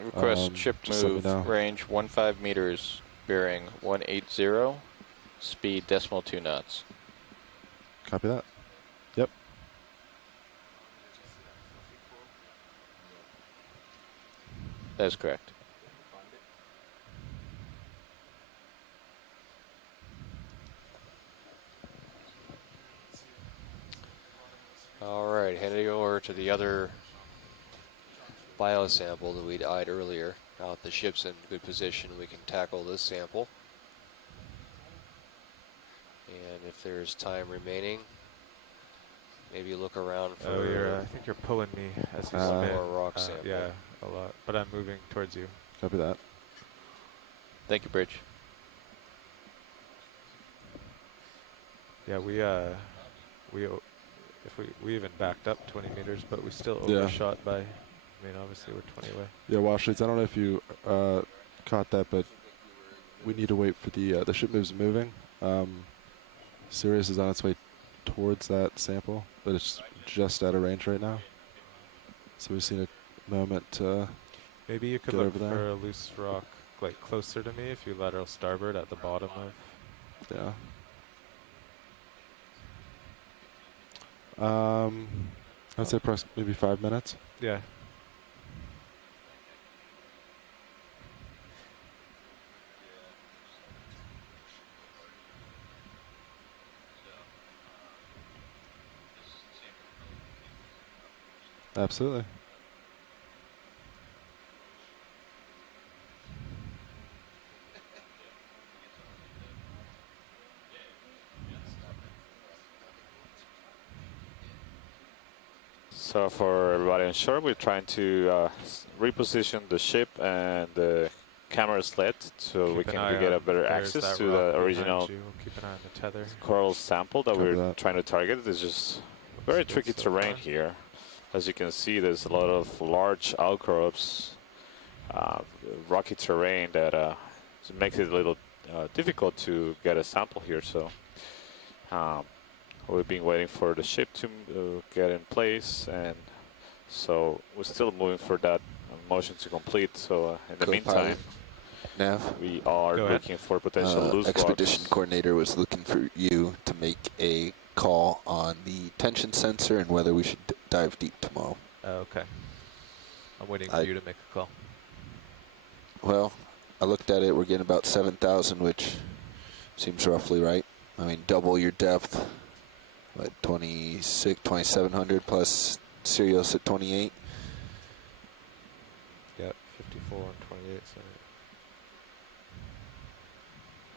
Request ship just let me know. move, range 15 meters, bearing 180, speed 0.2 knots. Copy that. Yep. That's correct. All right, heading over to the other biosample that we'd eyed earlier. Now that the ship's in good position, we can tackle this sample. And if there's time remaining, maybe look around for. Oh, I think you're pulling me as you one spin. more rock sample. Yeah, a lot. But I'm moving towards you. Copy that. Thank you, Bridge. Yeah, we even backed up 20 meters, but we still Yeah. overshot by. I mean, obviously we're 20 away. Yeah, watch leads. I don't know if you caught that, but we need to wait for the ship moves moving. Sirius is on its way towards that sample, but it's just out of range right now. So we've seen a moment to Maybe you could get look over there. for a loose rock, like closer to me, if you lateral starboard at the bottom of. Yeah. I'd say maybe 5 minutes. Yeah. Absolutely. So for everybody on shore, we're trying to reposition the ship and the camera sled so we Keep an can eye get a on better there's access that to rock the behind original you. We'll keep an eye on the tether. coral sample that Copy we're that. trying to target. It's just very Looks good tricky so terrain far. here. As you can see, there's a lot of large outcrops, rocky terrain that makes it a little difficult to get a sample here. So we've been waiting for the ship to get in place, and so we're still moving for that motion to complete. So in the meantime, Nav, we are Go ahead. looking for potential loose Expedition rocks. coordinator was looking for you to make a call on the tension sensor and whether we should dive deep tomorrow. Oh, okay. I'm waiting for you to make a call. Well, I looked at it. We're getting about 7,000, which seems roughly right. I mean, double your depth. What, 2,700 plus Sirius at 28. Yep, 54 and 28. So.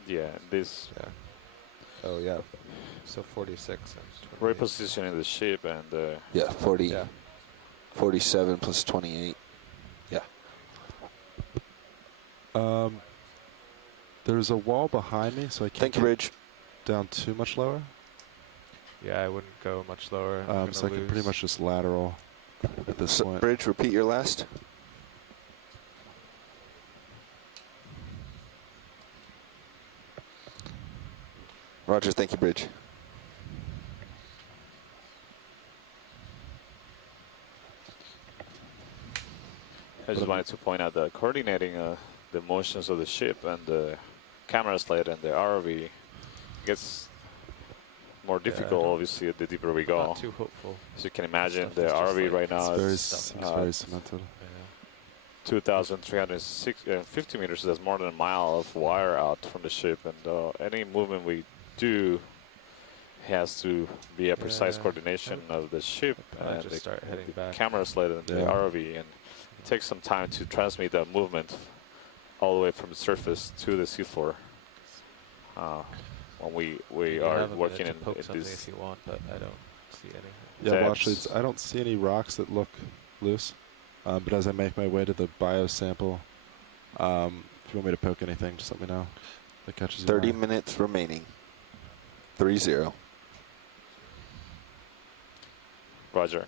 Yeah, this. Yeah. Oh yeah. So 46 and 28. Repositioning the ship and Yeah, 40. Yeah. 47 plus 28. Yeah. There's a wall behind me, so I can't Thank you, get Bridge. down too much lower. Yeah, I wouldn't go much lower. I'm So I can pretty much just lateral at this point. Bridge, repeat your last. Roger, thank you, Bridge. I just wanted to point out that coordinating the motions of the ship and the camera sled and the ROV gets more difficult, obviously, the deeper we go. Not too hopeful. As you can imagine, Stuff the is just ROV like right now It's very cemented. 2,350 meters. That's more than a mile of wire out from the ship, and any movement we do has to be a precise coordination of the ship and just start heading back. camera sled and the ROV, and it takes some time to transmit that movement all the way from the surface to the seafloor. When we are working in this. If you want, but I don't see any. Yeah, well, actually, I don't see any rocks that look loose. But as I make my way to the bio sample, if you want me to poke anything, just let me know. That catches you. 30 minutes remaining. 3-0. Roger.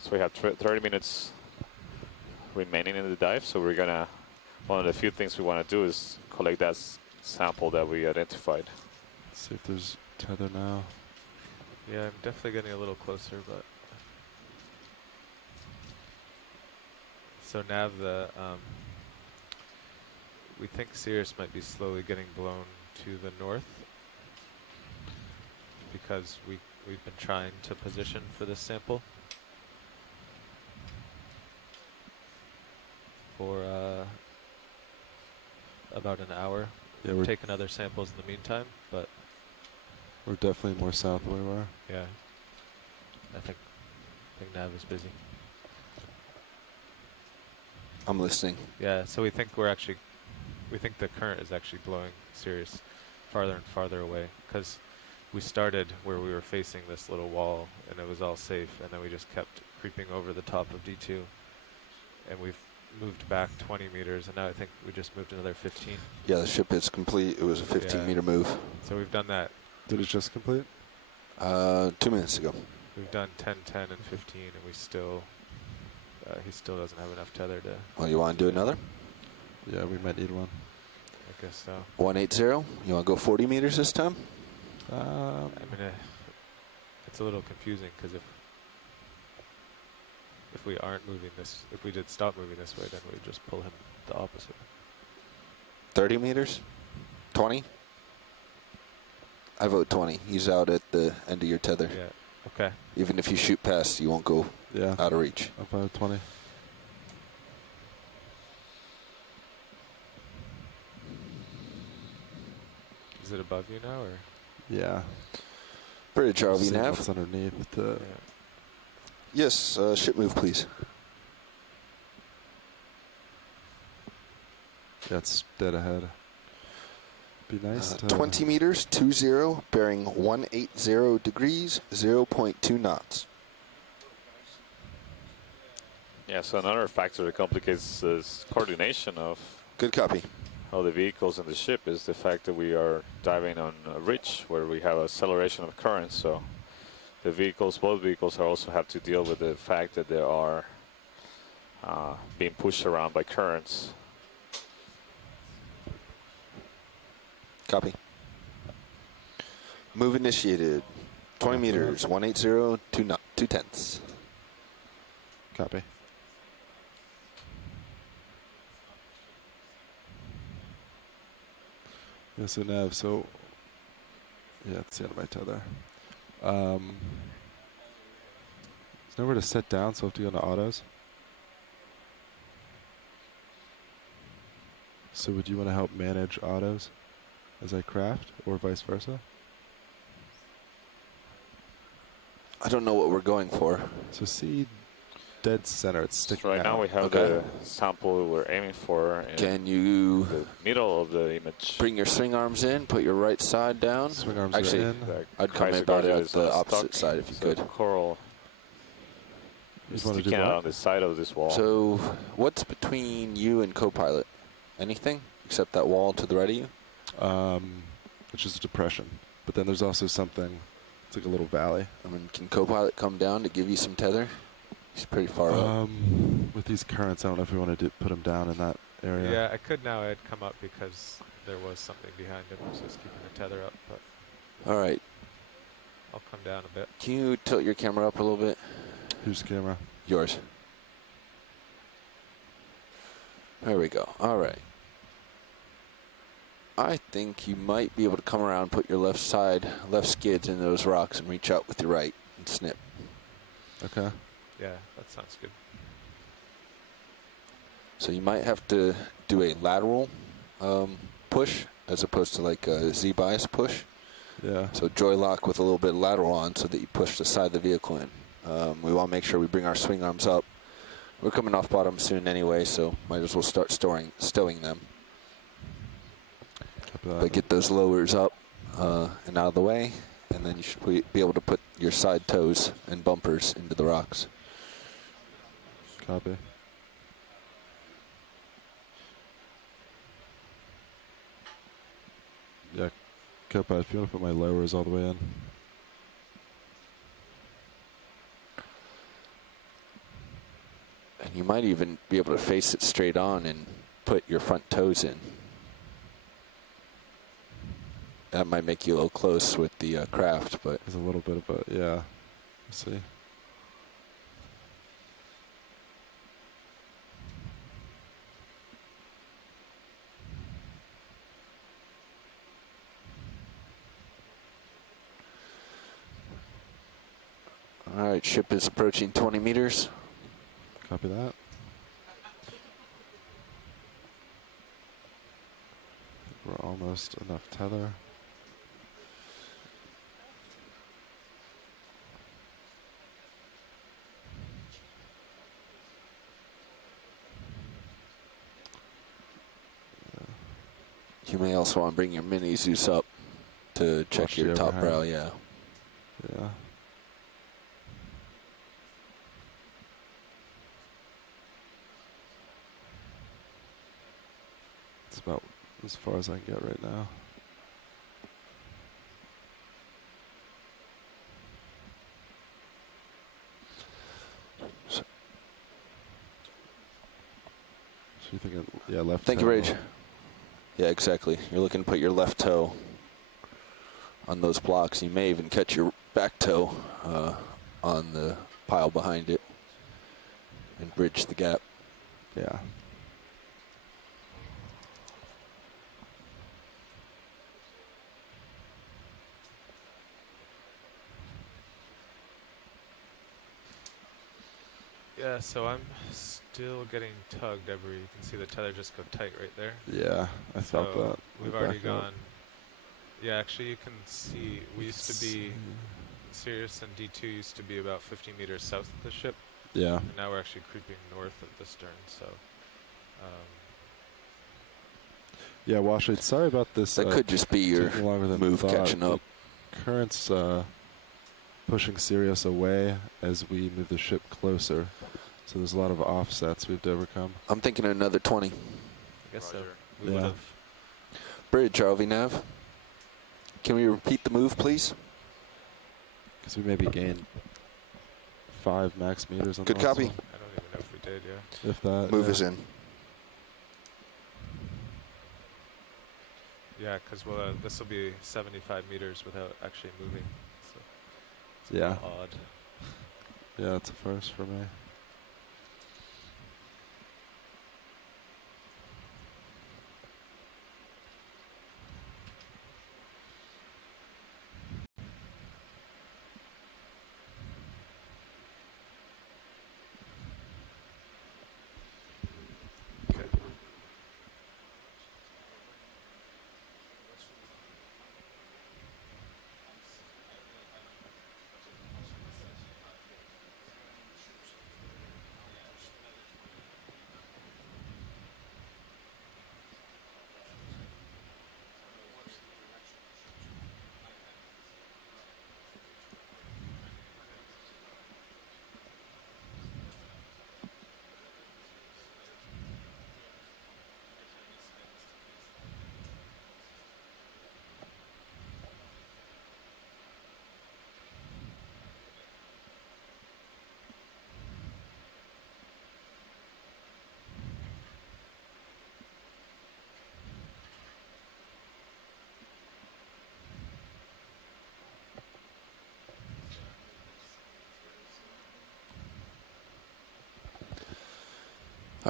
So we have 30 minutes remaining in the dive. So we're gonna, one of the few things we want to do is collect that sample that we identified. Let's see if there's tether now. Yeah, I'm definitely getting a little closer, but. So Nav, we think Sirius might be slowly getting blown to the north because we've been trying to position for this sample for about an hour. Yeah, we're taking other samples in the meantime, but we're definitely more south than we were. Yeah, I think Nav is busy. I'm listening. Yeah, so we think we think the current is actually blowing Sirius farther and farther away because we started where we were facing this little wall and it was all safe, and then we just kept creeping over the top of D2, and we've moved back 20 meters, and now I think we just moved another 15. Yeah, the ship is complete. It was a 15-meter move. So we've done that. Did it just complete? 2 minutes ago. We've done 10, 10, and 15, and we still... he still doesn't have enough tether to... Well, you want to do another? Yeah, we might need one. I guess so. 180. You want to go 40 meters this time? I mean, it's a little confusing because if we aren't moving this, if we did stop moving this way, then we'd just pull him the opposite. 30 meters? 20? I vote 20. He's out at the end of your tether. Yeah. Okay. Even if you shoot past, you won't go out of reach. I'm fine with 20. Is it above you now, or? Yeah. Bridge, RV See nav. what's underneath. Yes, ship move, please. Yeah, it's dead ahead. Be nice to... 20 meters, 20, bearing 180 degrees, 0.2 knots. Yeah, so another factor that complicates this coordination of... Good copy. Of the vehicles and the ship is the fact that we are diving on a ridge where we have acceleration of currents. So the vehicles, both vehicles, also have to deal with the fact that they are being pushed around by currents. Copy. Move initiated. 20 meters, 180, 2 tenths. Copy. Yeah, so Nav, so yeah, it's the end of my tether. There's nowhere to sit down, so I have to go into autos. So would you want to help manage autos as I craft, or vice versa? I don't know what we're going for. So see, dead center. It's sticking So right now out. we have the sample we're aiming for. In Can you the middle of the image? bring your swing arms in? Put your right side down. Swing arms Actually, are in. I'd come in about it at the opposite side if you could. The coral is sticking out on the side of this wall. So, what's between you and co-pilot? Anything except that wall to the right of you? Which is a depression. But then there's also something. It's like a little valley. I mean, can co-pilot come down to give you some tether? He's pretty far up. With these currents, I don't know if we wanted to put him down in that area. Yeah, I could now. I'd come up because there was something behind him, so it's keeping the tether up. But all right. I'll come down a bit. Can you tilt your camera up a little bit? Whose camera? Yours. There we go. All right. I think you might be able to come around, put your left skids in those rocks and reach out with your right and snip. Okay. Yeah, that sounds good. So you might have to do a lateral push as opposed to like a Z-bias push. Yeah. So joy lock with a little bit of lateral on so that you push the side of the vehicle in. We want to make sure we bring our swing arms up. We're coming off bottom soon anyway, so might as well start stowing them. But get those lowers up and out of the way, and then you should be able to put your side toes and bumpers into the rocks. Copy. Yeah, co-pilot, if you want to put my lowers all the way in. And you might even be able to face it straight on and put your front toes in. That might make you a little close with the craft, but... There's a little bit of a, yeah. We'll see. All right, ship is approaching 20 meters. Copy that. We're almost enough tether. You may also want to bring your mini Zeus up to check your top brow, yeah. Yeah. It's about as far as I can get right now. So you're thinking, yeah, left Thank you, toe. Rage. Yeah, exactly. You're looking to put your left toe on those blocks. You may even catch your back toe on the pile behind it and bridge the gap. Yeah. Yeah, so I'm still getting tugged you can see the tether just go tight right there. Yeah, I felt that. We've already gone. Yeah, actually you can see, we used to be, Sirius and D2 used to be about 50 meters south of the ship. Yeah. And now we're actually creeping north of the stern, so. Yeah, Washington, sorry about this. That could just be your move catching up. The current's pushing Sirius away as we move the ship closer. So there's a lot of offsets we have to overcome. I'm thinking another 20. I guess so. We Yeah. would have. Bridge, RV Nav. Can we repeat the move, please? Because we maybe gained 5 max meters on Good the last copy. one. I don't even know if we did, yeah. If that. Move yeah. is in. Yeah, because this will be 75 meters without actually moving. So it's a Yeah. little odd. Yeah, it's a first for me.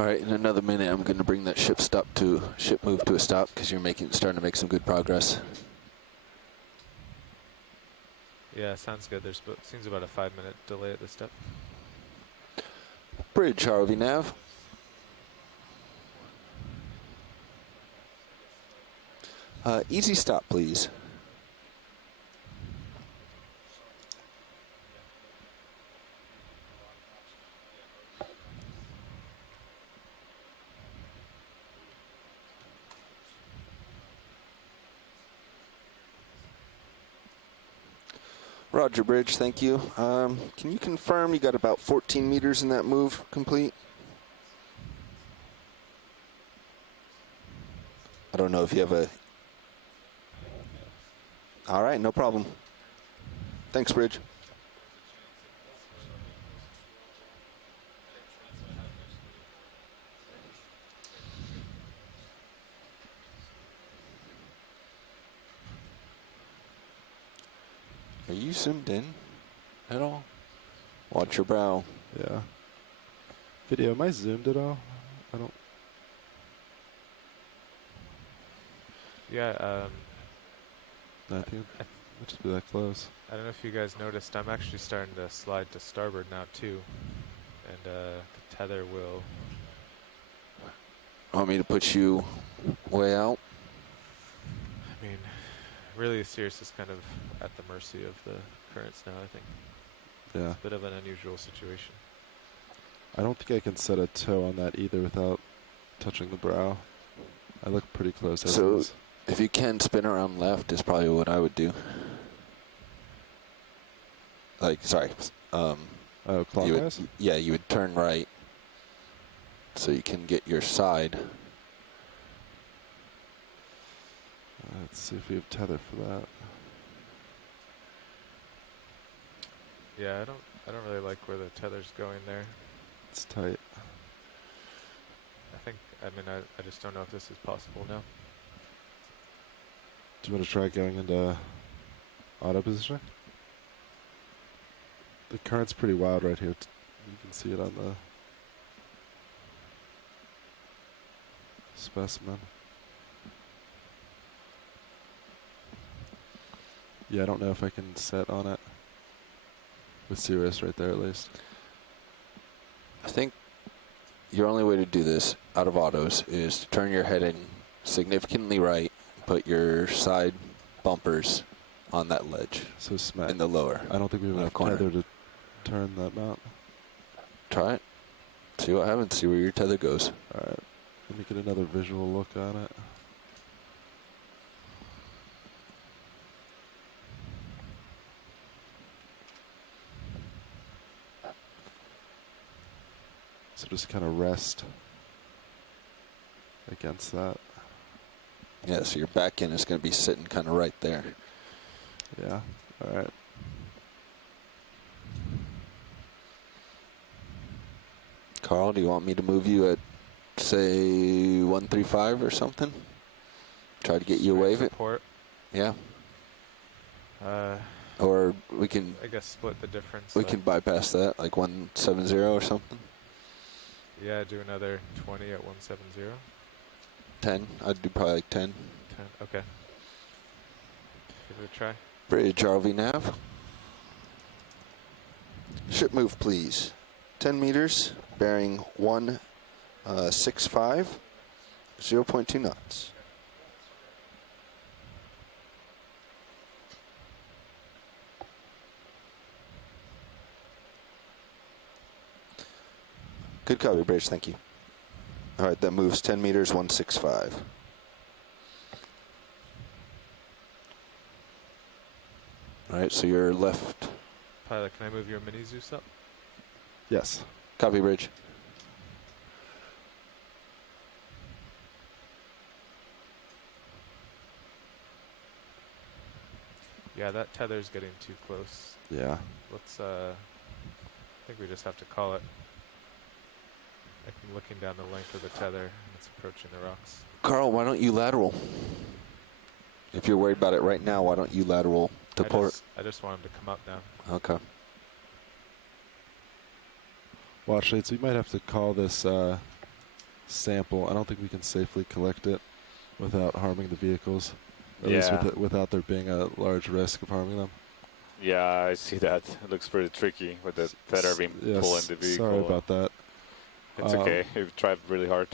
All right, in another minute, I'm going to bring that ship move to a stop because you're starting to make some good progress. Yeah, sounds good. Seems about a 5-minute delay at this step. Bridge, ROV nav. Easy stop, please. Roger, Bridge, thank you. Can you confirm you got about 14 meters in that move complete? I don't know if you have a... All right, no problem. Thanks, Bridge. Are you zoomed in at all? Watch your brow. Yeah. Video, am I zoomed at all? I don't... Yeah, I think it might just be that close. I don't know if you guys noticed, I'm actually starting to slide to starboard now too. And the tether will... Want me to put you way out? I mean, really Sirius is kind of at the mercy of the currents now, I think. Yeah. It's a bit of an unusual situation. I don't think I can set a toe on that either without touching the brow. I look pretty close. So, if you can spin around left is probably what I would do. Like, sorry. Clockwise? You would turn right so you can get your side. Let's see if we have tether for that. Yeah, I don't really like where the tether's going there. It's tight. I just don't know if this is possible now. Do you want to try going into auto position? The current's pretty wild right here. You can see it on the specimen. Yeah, I don't know if I can set on it. With Sirius right there at least. I think your only way to do this out of autos is to turn your head in significantly right, put your side bumpers on that ledge. So smack in the lower. I don't think we have enough tether to turn that mount. Try it. See what happens. See where your tether goes. All right. Let me get another visual look on it. So just kind of rest against that. Yeah, so your back end is going to be sitting kind of right there. Yeah, all right. Carl, do you want me to move you at, say, 135 or something? Try to get you a wave it? Support. Yeah. Or we can... I guess split the difference. We can bypass that, like 170 or something. Yeah, do another 20 at 170. 10. I'd do probably like 10. 10, okay. Give it a try. Bridge, ROV nav. Ship move, please. 10 meters, bearing 165, 0.2 knots. Good copy, Bridge, thank you. All right, that moves 10 meters, 165. All right, so you're left. Pilot, can I move your mini Zeus up? Yes. Copy, Bridge. Yeah, that tether's getting too close. Yeah. Let's, I think we just have to call it. I'm looking down the length of the tether, and it's approaching the rocks. Carl, why don't you lateral? If you're worried about it right now, why don't you lateral to port? I just want him to come up now. Okay. Well, actually, so you might have to call this sample. I don't think we can safely collect it without harming the vehicles. At least without there being a large risk of harming them. Yeah, I see that. It looks pretty tricky with the tether being pulling the vehicle. Sorry about that. It's okay. You've tried really hard.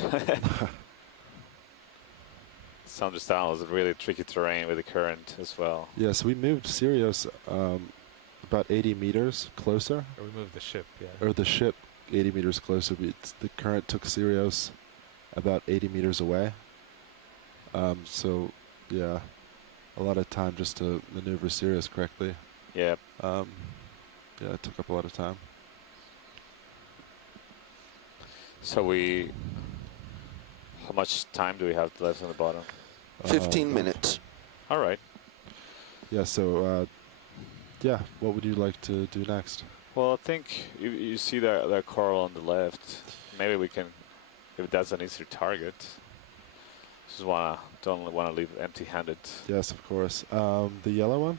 It's understandable. It's a really tricky terrain with the current as well. Yeah, so we moved Sirius about 80 meters closer. Or we moved the ship, yeah. Or the ship 80 meters closer. The current took Sirius about 80 meters away. So, yeah, a lot of time just to maneuver Sirius correctly. Yeah. Yeah, it took up a lot of time. So how much time do we have left on the bottom? 15 minutes. All right. Yeah, so, yeah, what would you like to do next? Well, I think you see that coral on the left. Maybe we can, if that's an easier target. Just don't want to leave empty-handed. Yes, of course. The yellow one?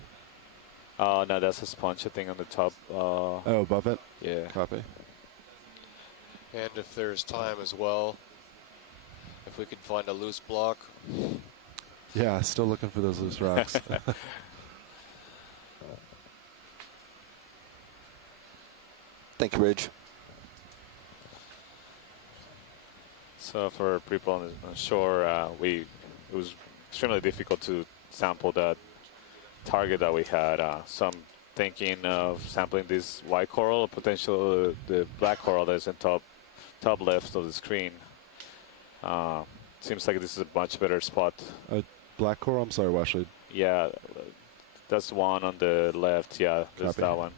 No, that's a sponge, I think, on the top. Oh, above it? Yeah. Copy. And if there's time as well, if we can find a loose block. Yeah, still looking for those loose rocks. Thank you, Ridge. So for people on shore, it was extremely difficult to sample that target that we had. So I'm thinking of sampling this white coral, or potentially the black coral that's in top left of the screen. Seems like this is a much better spot. Black coral? I'm sorry, Washley. Yeah, that's the one on the left. Yeah, that's Copy. that one.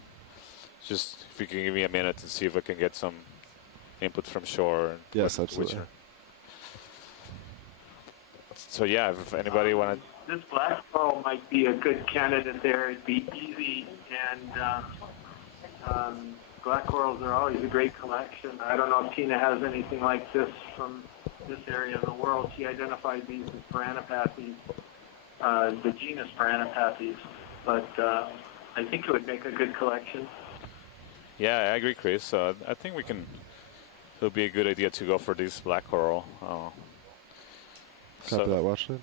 Just if you can give me a minute and see if I can get some input from shore. Yes, absolutely. So yeah, if anybody want to. This black coral might be a good candidate there. It'd be easy, and black corals are always a great collection. I don't know if Tina has anything like this from this area of the world. She identified these as Piranopathes, the genus Piranopathes, but I think it would make a good collection. Yeah, I agree, Chris. I think it would be a good idea to go for this black coral. Copy that, Washley.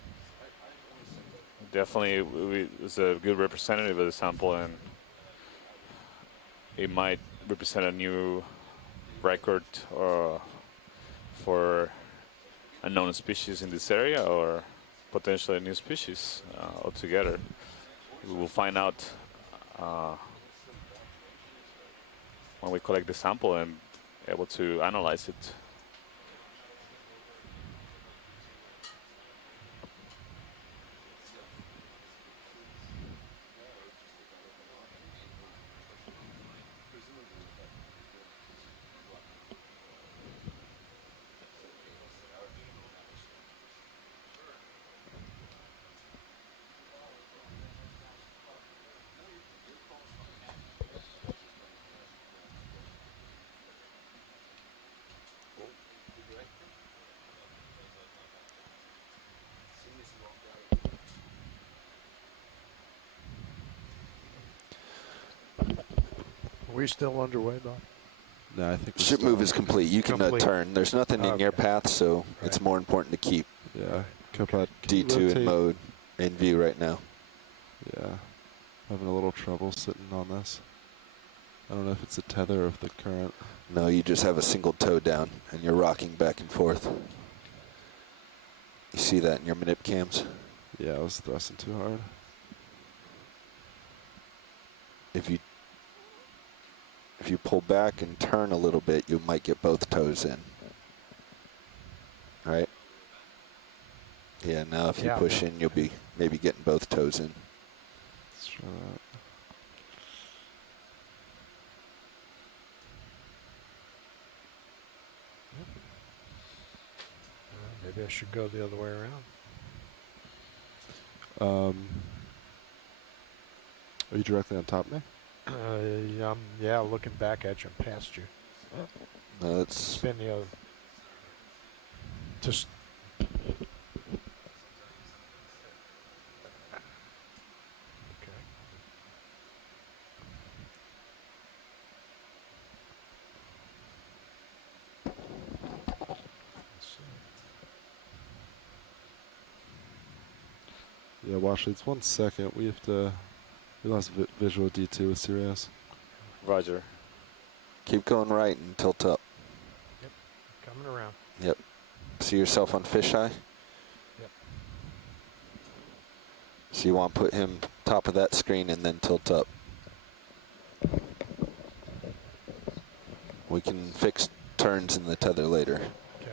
Definitely, it's a good representative of the sample, and it might represent a new record for a known species in this area, or potentially a new species altogether. We will find out when we collect the sample and able to analyze it. Are we still underway, Bob? No, I think Ship move is complete. You can Complete. turn. There's nothing in your path, so it's more important to keep D2 in mode in view right now. Yeah, having a little trouble sitting on this. I don't know if it's a tether or if the current. No, you just have a single toe down and you're rocking back and forth. You see that in your manip cams? Yeah, I was thrusting too hard. If you pull back and turn a little bit, you might get both toes in. Right? Yeah, now if you push in, you'll be maybe getting both toes in. Let's try that. Maybe I should go the other way around. Are you directly on top of me? Yeah, looking back at you and past you. No, that's spin the other. Just. Yeah, watch leads. 1 second. We lost visual D2 with Sirius. Roger. Keep going right and tilt up. Yep. Coming around. Yep. See yourself on fisheye? Yep. So you want to put him top of that screen and then tilt up. We can fix turns in the tether later. Okay.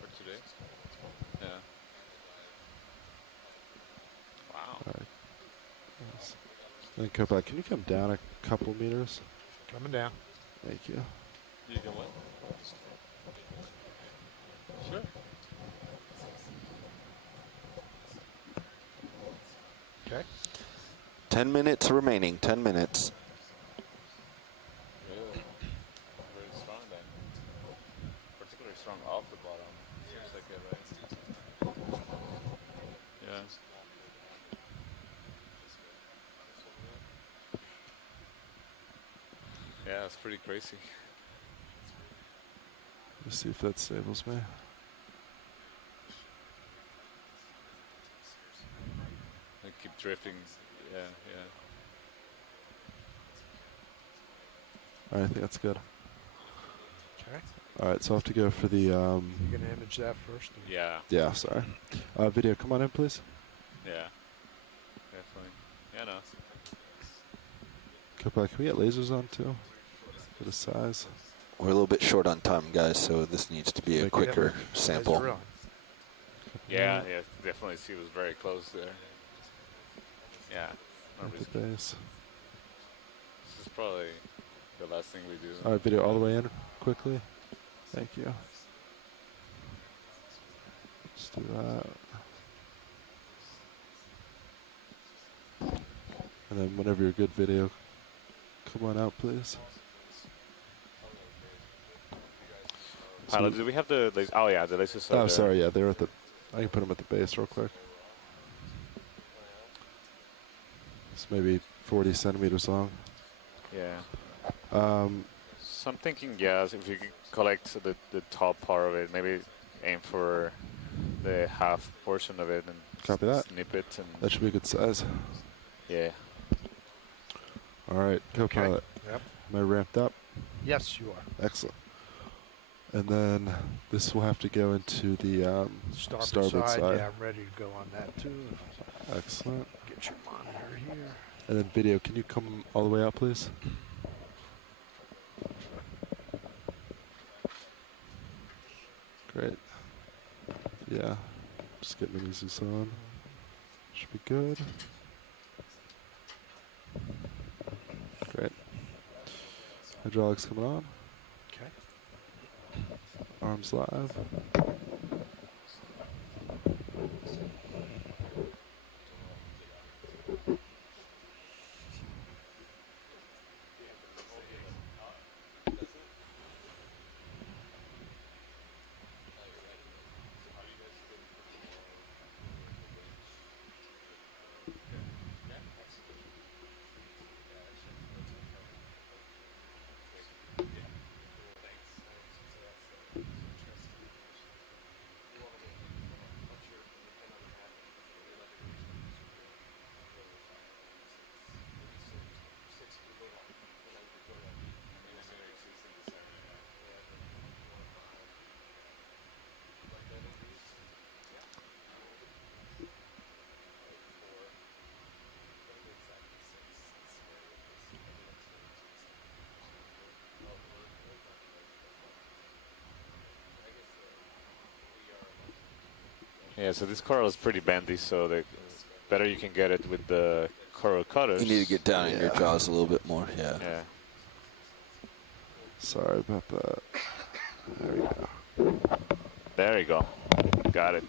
For today? Yeah. Wow. All right. Nice. Then Copa, can you come down a couple meters? Coming down. Thank you. You can what? Sure. Okay. 10 minutes remaining. 10 minutes. Really? Very strong then. Particularly strong off the bottom. Seems like it, right? Yeah. Yeah, it's pretty crazy. Let's see if that stables me. I keep drifting. Yeah, yeah. All right, I think that's good. Okay. All right, so I have to go for the. You're gonna image that first. Yeah. Yeah, sorry. Video, come on in, please. Yeah. Definitely. Yeah, no. Copa, can we get lasers on too? For the size. We're a little bit short on time, guys, so this needs to be a quicker sample. Yeah, yeah, definitely. See, it was very close there. Yeah. At the base. This is probably the last thing we do. All right, video all the way in quickly. Thank you. Let's do that. And then whenever you're good, video, come on out, please. Pilot, do we have the laser? Oh, yeah, the lasers are Oh, there. sorry, yeah, they're at the. I can put them at the base real quick. It's maybe 40 centimeters long. Yeah. So I'm thinking, yeah, if you could collect the top part of it, maybe aim for the half portion of it and Copy that. snip it. And That should be a good size. yeah. All right, co-pilot. Yep. Am I ramped up? Yes, you are. Excellent. And then this will have to go into the starboard side. Yeah, I'm ready to go on that too. Excellent. Get your monitor here. And then video, can you come all the way out, please? Great. Yeah. Just get mini Zeus on. Should be good. Great. Hydraulics coming on. Okay. Arms live. Yeah, so this coral is pretty bendy, so the better you can get it with the coral cutters. You need to get down in your jaws a little bit more, yeah. Yeah. Sorry about that. There we go. There you go. Got it.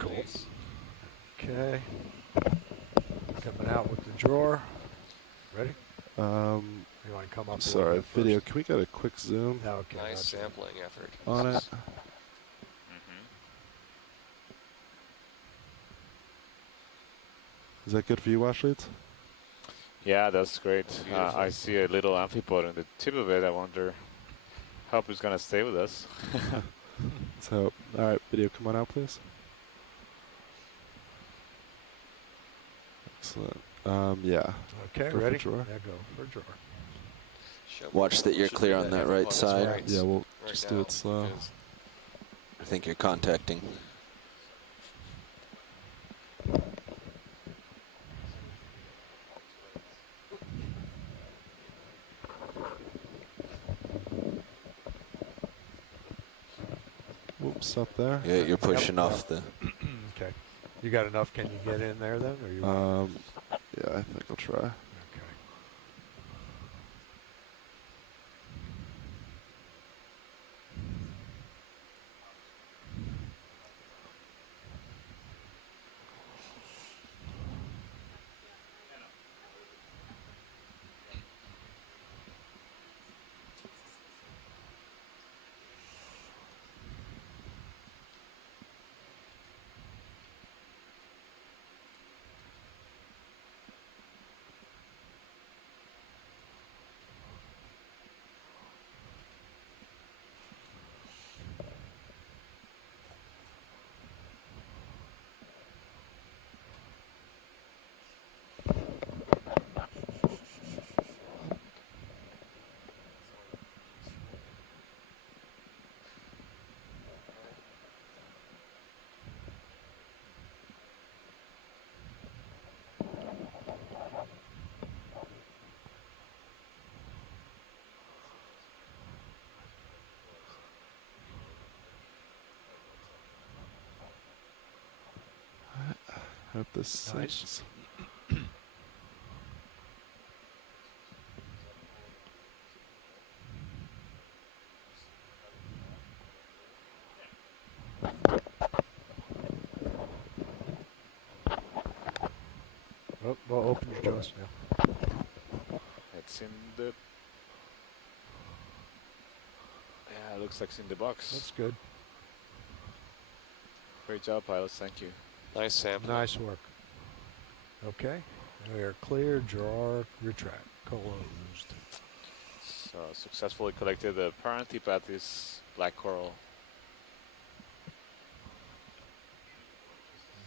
Cool. Okay. Coming out with the drawer. Ready? You want to come up? Sorry, video. Can we get a quick zoom? Okay. Nice sampling effort. On it. Mm-hmm. Is that good for you, watch leads? Yeah, that's great. I see a little amphipod on the tip of it. I wonder, hope it's gonna stay with us. Let's hope. All right, video, come on out, please. Excellent. Yeah. Okay, Go for ready? drawer. Yeah, go for a drawer. Watch that you're clear on that right side. Right. Yeah, we'll just do it slow. I think you're contacting. Whoops, stop there. Yeah, you're pushing off the. Okay. You got enough? Can you get in there then? Or you yeah, I think I'll try. Hope this sinks. Oh, well, open your jaws now. It's in the. Yeah, it looks like it's in the box. That's good. Great job, pilots. Thank you. Nice sample. Nice work. Okay. We are clear. Drawer. Retract. Closed. So successfully collected the Parantipathes black coral.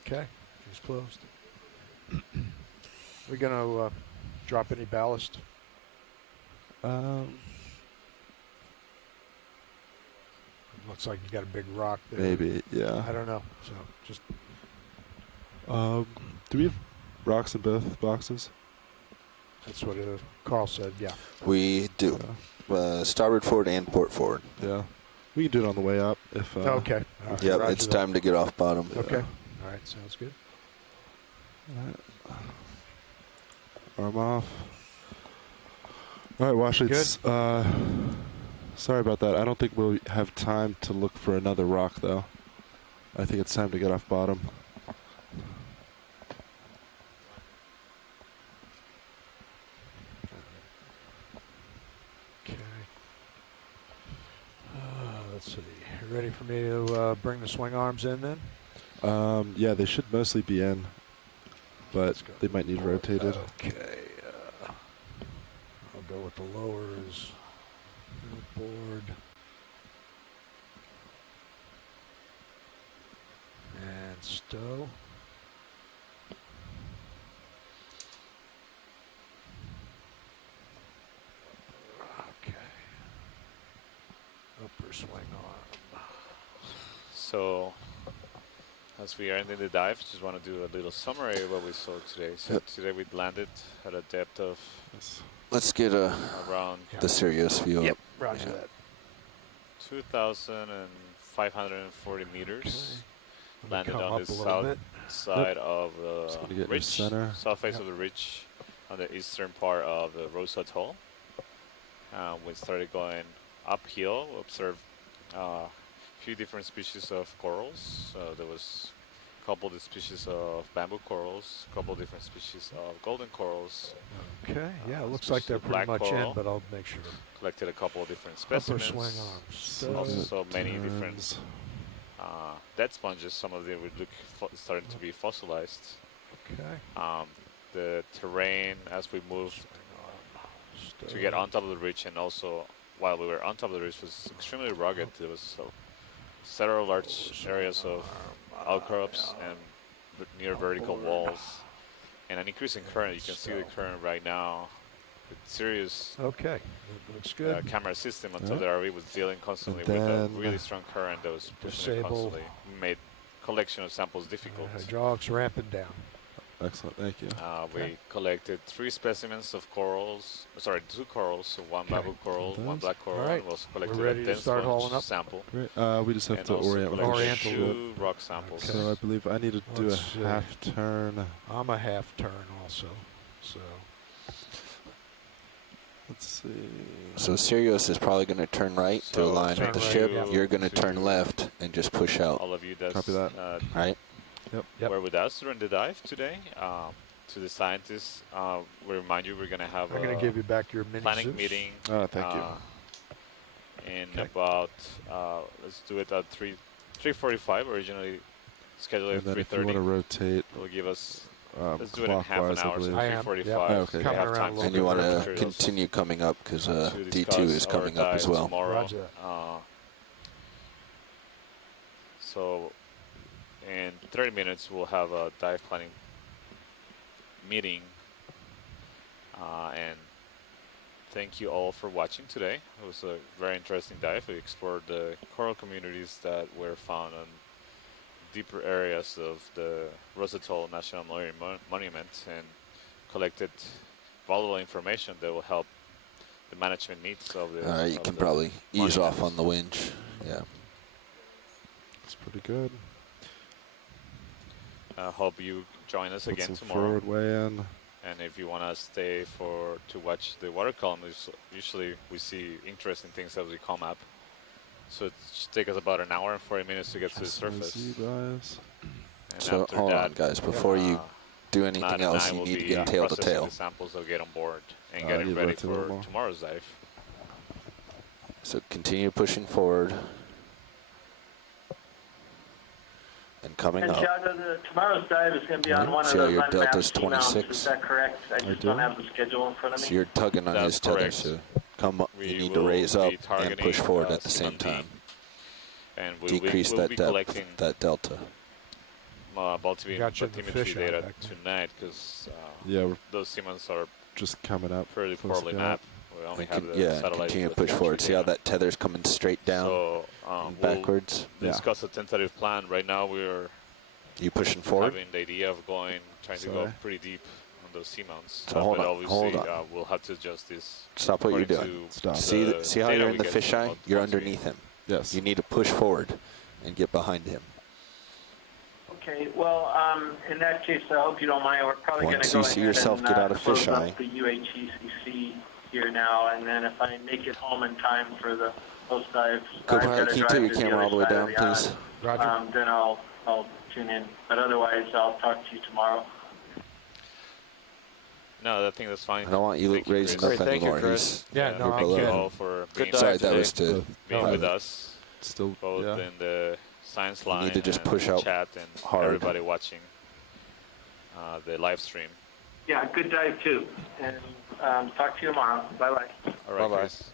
Okay. She's closed. We're going to drop any ballast? Looks like you got a big rock there. Maybe, yeah. I don't know. So just. Do we have rocks in both boxes? That's what Carl said. Yeah. We do. Starboard forward and port forward. Yeah. We can do it on the way up if. Okay. All right. Yep, Roger it's that. time to get off bottom. Okay. All right. Sounds good. All right. Arm off. All right, Washley. Sorry about that. I don't think we'll have time to look for another rock, though. I think it's time to get off bottom. Okay. Let's see. You ready for me to bring the swing arms in then? Yeah, they should mostly be in, but they might need rotated. Okay. I'll go with the lowers. Board. And stow. Okay. Upper swing arm. So, as we are ending the dive, just want to do a little summary of what we saw today. So today we landed at a depth of. Let's get around the serious view Yep, up. roger that. 2,540 meters. Landed come on up the a little south bit. side of the get your ridge, center. south face of the ridge, on the eastern part of the Rose Atoll. We started going uphill. We observed a few different species of corals. There was a couple of species of bamboo corals, a couple of different species of golden corals. Okay, yeah, it looks like they're pretty much in, but I'll make sure. Collected a couple of different Upper specimens. swing arms. Also many different dead sponges. Some of them would look starting to be fossilized. Okay. the terrain as we moved to get on top of the ridge, and also while we were on top of the ridge was extremely rugged. There was several large areas of outcrops and near vertical walls, and an increase in current. You can see the current right now. With serious looks good. camera system until the RV was dealing constantly with a really strong current that was pushing it constantly. Made collection of samples difficult. Hydraulics ramping down. Excellent, thank you. We collected 3 specimens of corals, sorry, 2 corals, so 1 babu coral, 1 black coral, and also collected a dense sponge sample. Great. We just have to orient 2 rock samples. So I believe I need to do a half turn. I'm a half turn also, so. Let's see. So Sirius is probably going to turn right to align with the ship. You're going to turn left and just push out. All of you that right. were with us during the dive today. To the scientists, we remind you we're going to have I'm going to give you back your mini planning Zeus. meeting. Thank you. In about, let's do it at 3:45. Originally scheduled at 3:30. If you want to rotate, it'll give us. Let's do it in half an hour, so Yep. 3:45. Okay. And you want to continue coming up because D2 is coming up as well. Tomorrow. So in 30 minutes, we'll have a dive planning meeting. And thank you all for watching today. It was a very interesting dive. We explored the coral communities that were found on deeper areas of the Atoll National Monument and collected valuable information that will help the management needs of the you can probably ease off on the winch. Yeah. It's pretty good. I hope you join us Put again some tomorrow. forward way in. And if you want to stay to watch the water column, usually we see interesting things as we come up. So it should take us about an hour and 40 minutes to get to the surface. So hold on, guys. Before you do anything else, you need to get tail to tail. The samples will get on board and getting ready for tomorrow's dive. So continue pushing forward and coming up. Thiago, tomorrow's dive is going to be on one of See how those your unmapped delta's seamounts. 26? Is that correct? I just don't have the schedule in front of me. So you're tugging on his tether, so come up. You need to raise up and push forward at the same time. And Decrease we'll that depth, that delta. Baltimetry data tonight because those Siemens are just coming up. Pretty poorly mapped. We only have the satellite. Continue to push forward. See how that tether's coming straight down and backwards? We'll discuss a tentative plan. Right now we're pushing forward? having the idea of trying to go pretty deep on those seamounts. So hold but on, obviously hold on. We'll have to adjust this. Stop what you're doing. Stop. See how you're in the fisheye? You're underneath him. Yes. You need to push forward and get behind him. Okay, well, in that case, I hope you don't mind. We're probably going to Once go you see ahead yourself and get out of close fisheye. up the UHECC here now, and then if I make it home in time for the post dive, Can you take your camera all the way down, please? Then I'll tune in. But otherwise, I'll talk to you tomorrow. No, I think that's fine. I don't want you raising up anymore. Chris. You're Thank you below. all for being Sorry, that was to being with us. Still, both in the science line need to just and push out chat and hard. everybody watching the live stream. Yeah, good dive too. And talk to you tomorrow. Bye-bye. All right, Chris.